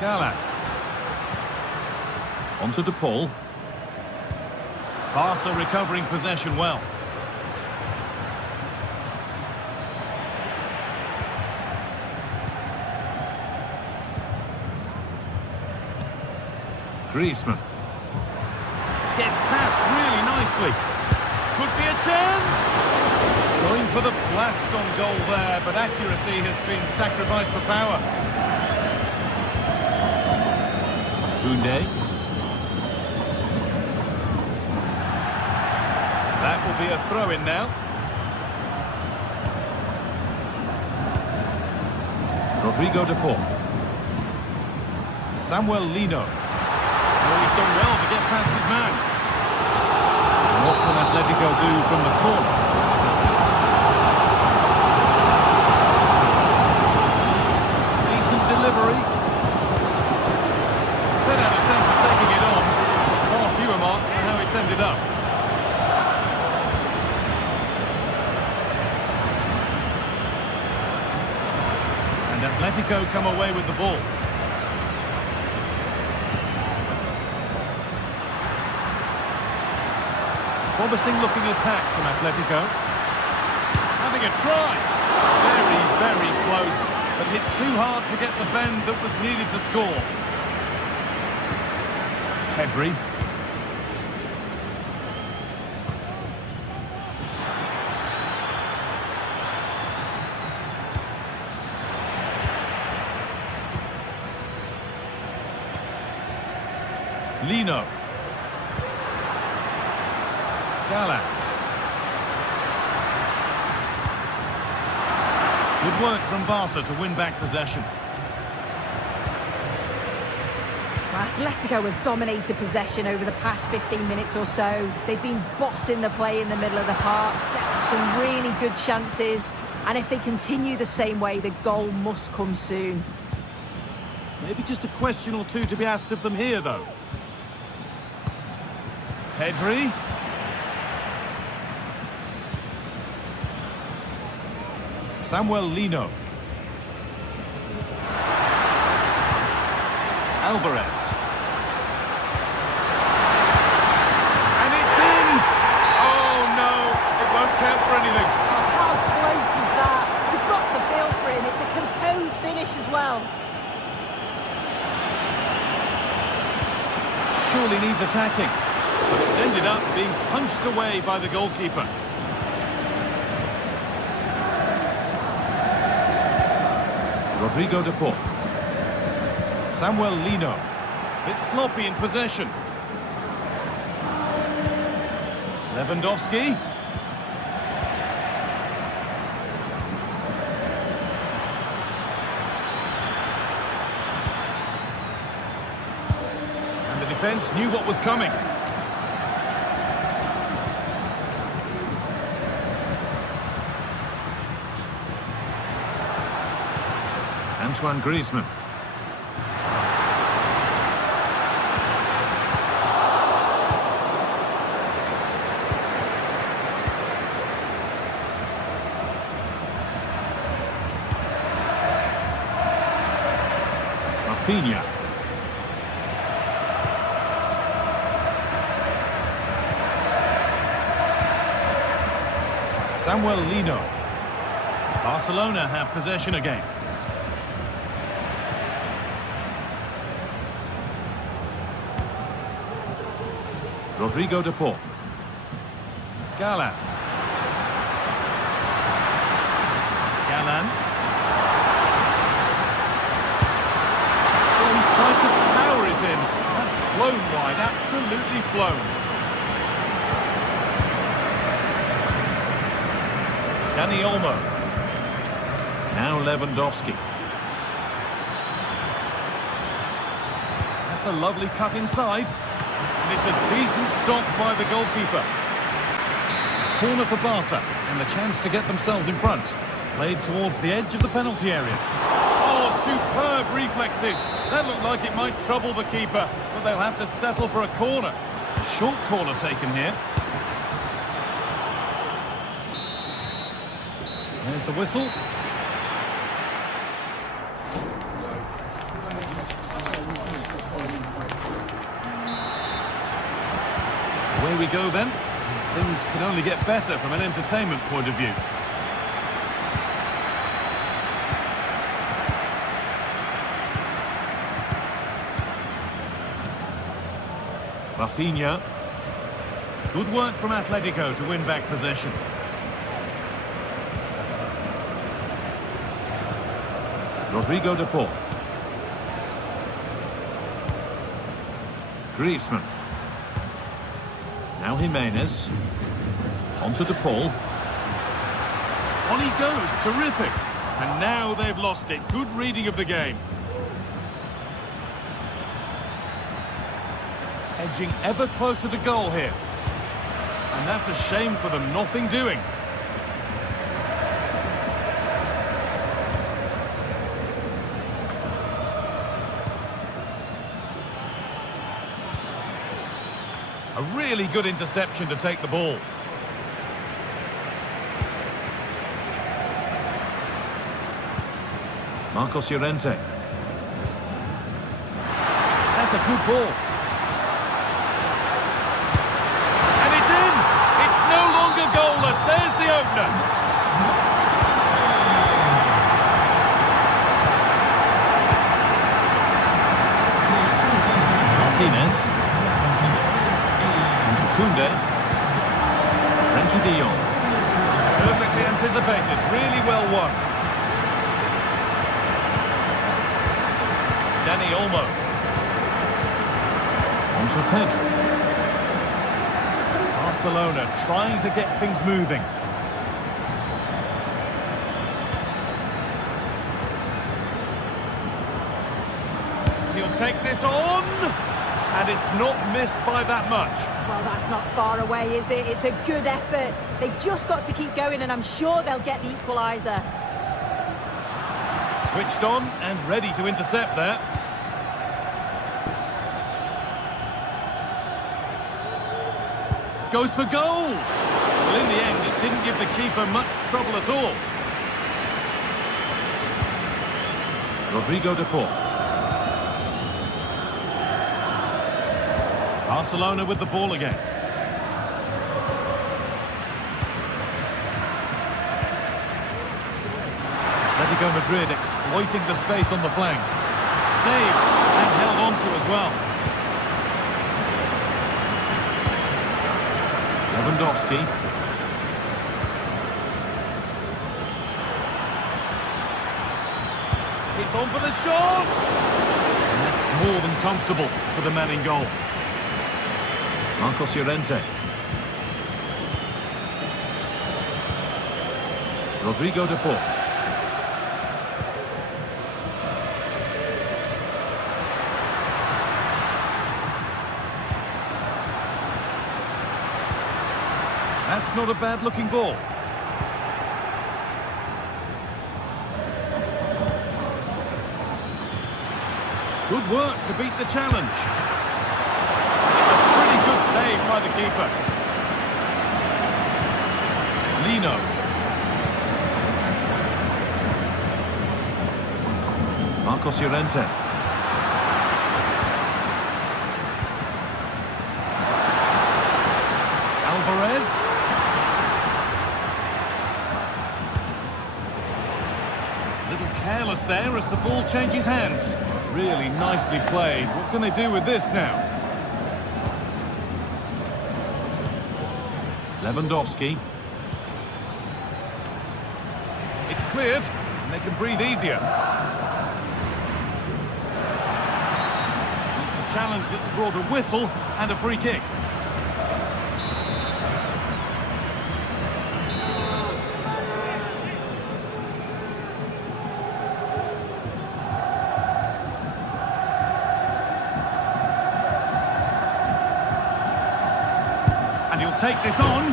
Gala. Onto De Paul. Barca recovering possession well. Griezmann. Gets past really nicely. Could be a chance. Going for the blast on goal there, but accuracy has been sacrificed for power. Koundé. That will be a throw-in now. Rodrigo De Paul. Samuel Lino. Oh, he's done well to get past his man. What can Atletico do from the corner? Decent delivery. 10 out of 10 for taking it on. Far fewer marks for how it's ended up. And Atletico come away with the ball. Promising looking attack from Atletico. Having a try. Very, very close. But hit too hard to get the bend that was needed to score. Pedri. Lino. Gala. Good work from Barca to win back possession. Atletico have dominated possession over the past 15 minutes or so. They've been bossing the play in the middle of the park, set up some really good chances, and if they continue the same way, the goal must come soon. Maybe just a question or two to be asked of them here, though. Pedri. Samuel Lino. Alvarez. And it's in! Oh no, it won't count for anything. How close is that? You've got to feel for him. It's a composed finish as well. Surely needs attacking, but it's ended up being punched away by the goalkeeper. Rodrigo De Paul. Samuel Lino. Bit sloppy in possession. Lewandowski. And the defence knew what was coming. Antoine Griezmann. Rafinha. Samuel Lino. Barcelona have possession again. Rodrigo De Paul. Gala. Galan. Well, he tried to power it in. That's flown wide, absolutely flown. Dani Olmo. Now Lewandowski. That's a lovely cut inside. And it's a decent stop by the goalkeeper. Corner for Barca, and the chance to get themselves in front. Played towards the edge of the penalty area. Oh, superb reflexes. That looked like it might trouble the keeper, but they'll have to settle for a corner. A short corner taken here. There's the whistle. Away we go then. Things can only get better from an entertainment point of view. Rafinha. Good work from Atletico to win back possession. Rodrigo de Paul. Griezmann. Now Jimenez. Onto de Paul. On he goes, terrific. And now they've lost it. Good reading of the game. Edging ever closer to goal here. And that's a shame for them, nothing doing. A really good interception to take the ball. Marcos Llorente. That's a good ball. And it's in! It's no longer goalless. There's the opener. Martinez. Kunde. Frankie de Jong. Perfectly anticipated. Really well won. Dani Olmo. On to Pedro. Barcelona trying to get things moving. He'll take this on. And it's not missed by that much. Well, that's not far away, is it? It's a good effort. They've just got to keep going, and I'm sure they'll get the equaliser. Switched on and ready to intercept there. Goes for goal. Well, in the end, it didn't give the keeper much trouble at all. Rodrigo de Paul. Barcelona with the ball again. Atletico Madrid exploiting the space on the flank. Saved and held on to as well. Lewandowski. It's on for the shot! And that's more than comfortable for the man in goal. Marcos Llorente. Rodrigo de Paul. That's not a bad-looking ball. Good work to beat the challenge. Good save by the keeper. Lino. Marcos Llorente. Alvarez. A little careless there as the ball changes hands. Really nicely played. What can they do with this now? Lewandowski. It's cleared, and they can breathe easier. It's a challenge that's brought a whistle and a free kick. And he'll take this on.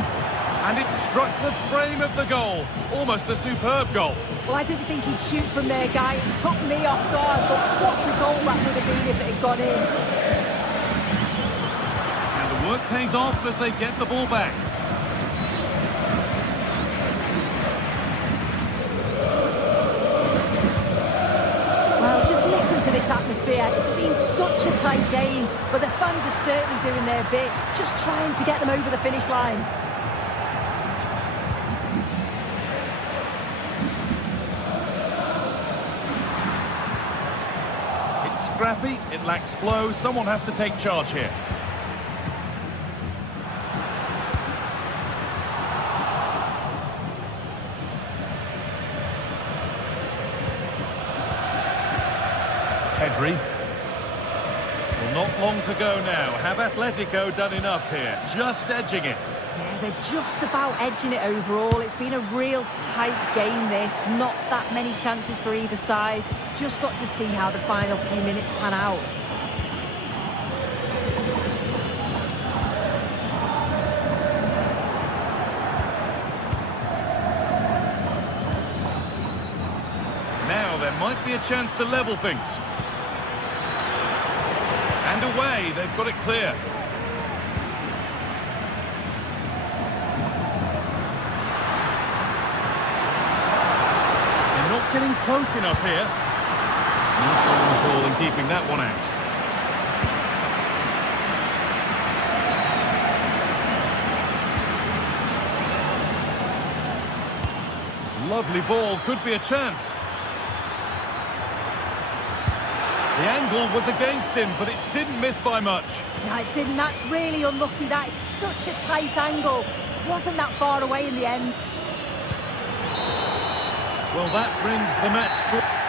And it struck the frame of the goal. Almost a superb goal. Well, I didn't think he'd shoot from there, Guy. It took me off guard, but what a goal that would have been if it had gone in. And the work pays off as they get the ball back. Well, just listen to this atmosphere. It's been such a tight game, but the fans are certainly doing their bit, just trying to get them over the finish line. Scrappy, it lacks flow, someone has to take charge here. Pedri. Well, not long to go now. Have Atletico done enough here? Just edging it. Yeah, they're just about edging it overall. It's been a real tight game, this. Not that many chances for either side. Just got to see how the final few minutes pan out. Now there might be a chance to level things. And away, they've got it clear. Not getting close enough here. Not going at all in keeping that one out. Lovely ball, could be a chance. The angle was against him, but it didn't miss by much. No, it didn't. That's really unlucky. That is such a tight angle. Wasn't that far away in the end. Well, that brings the match to...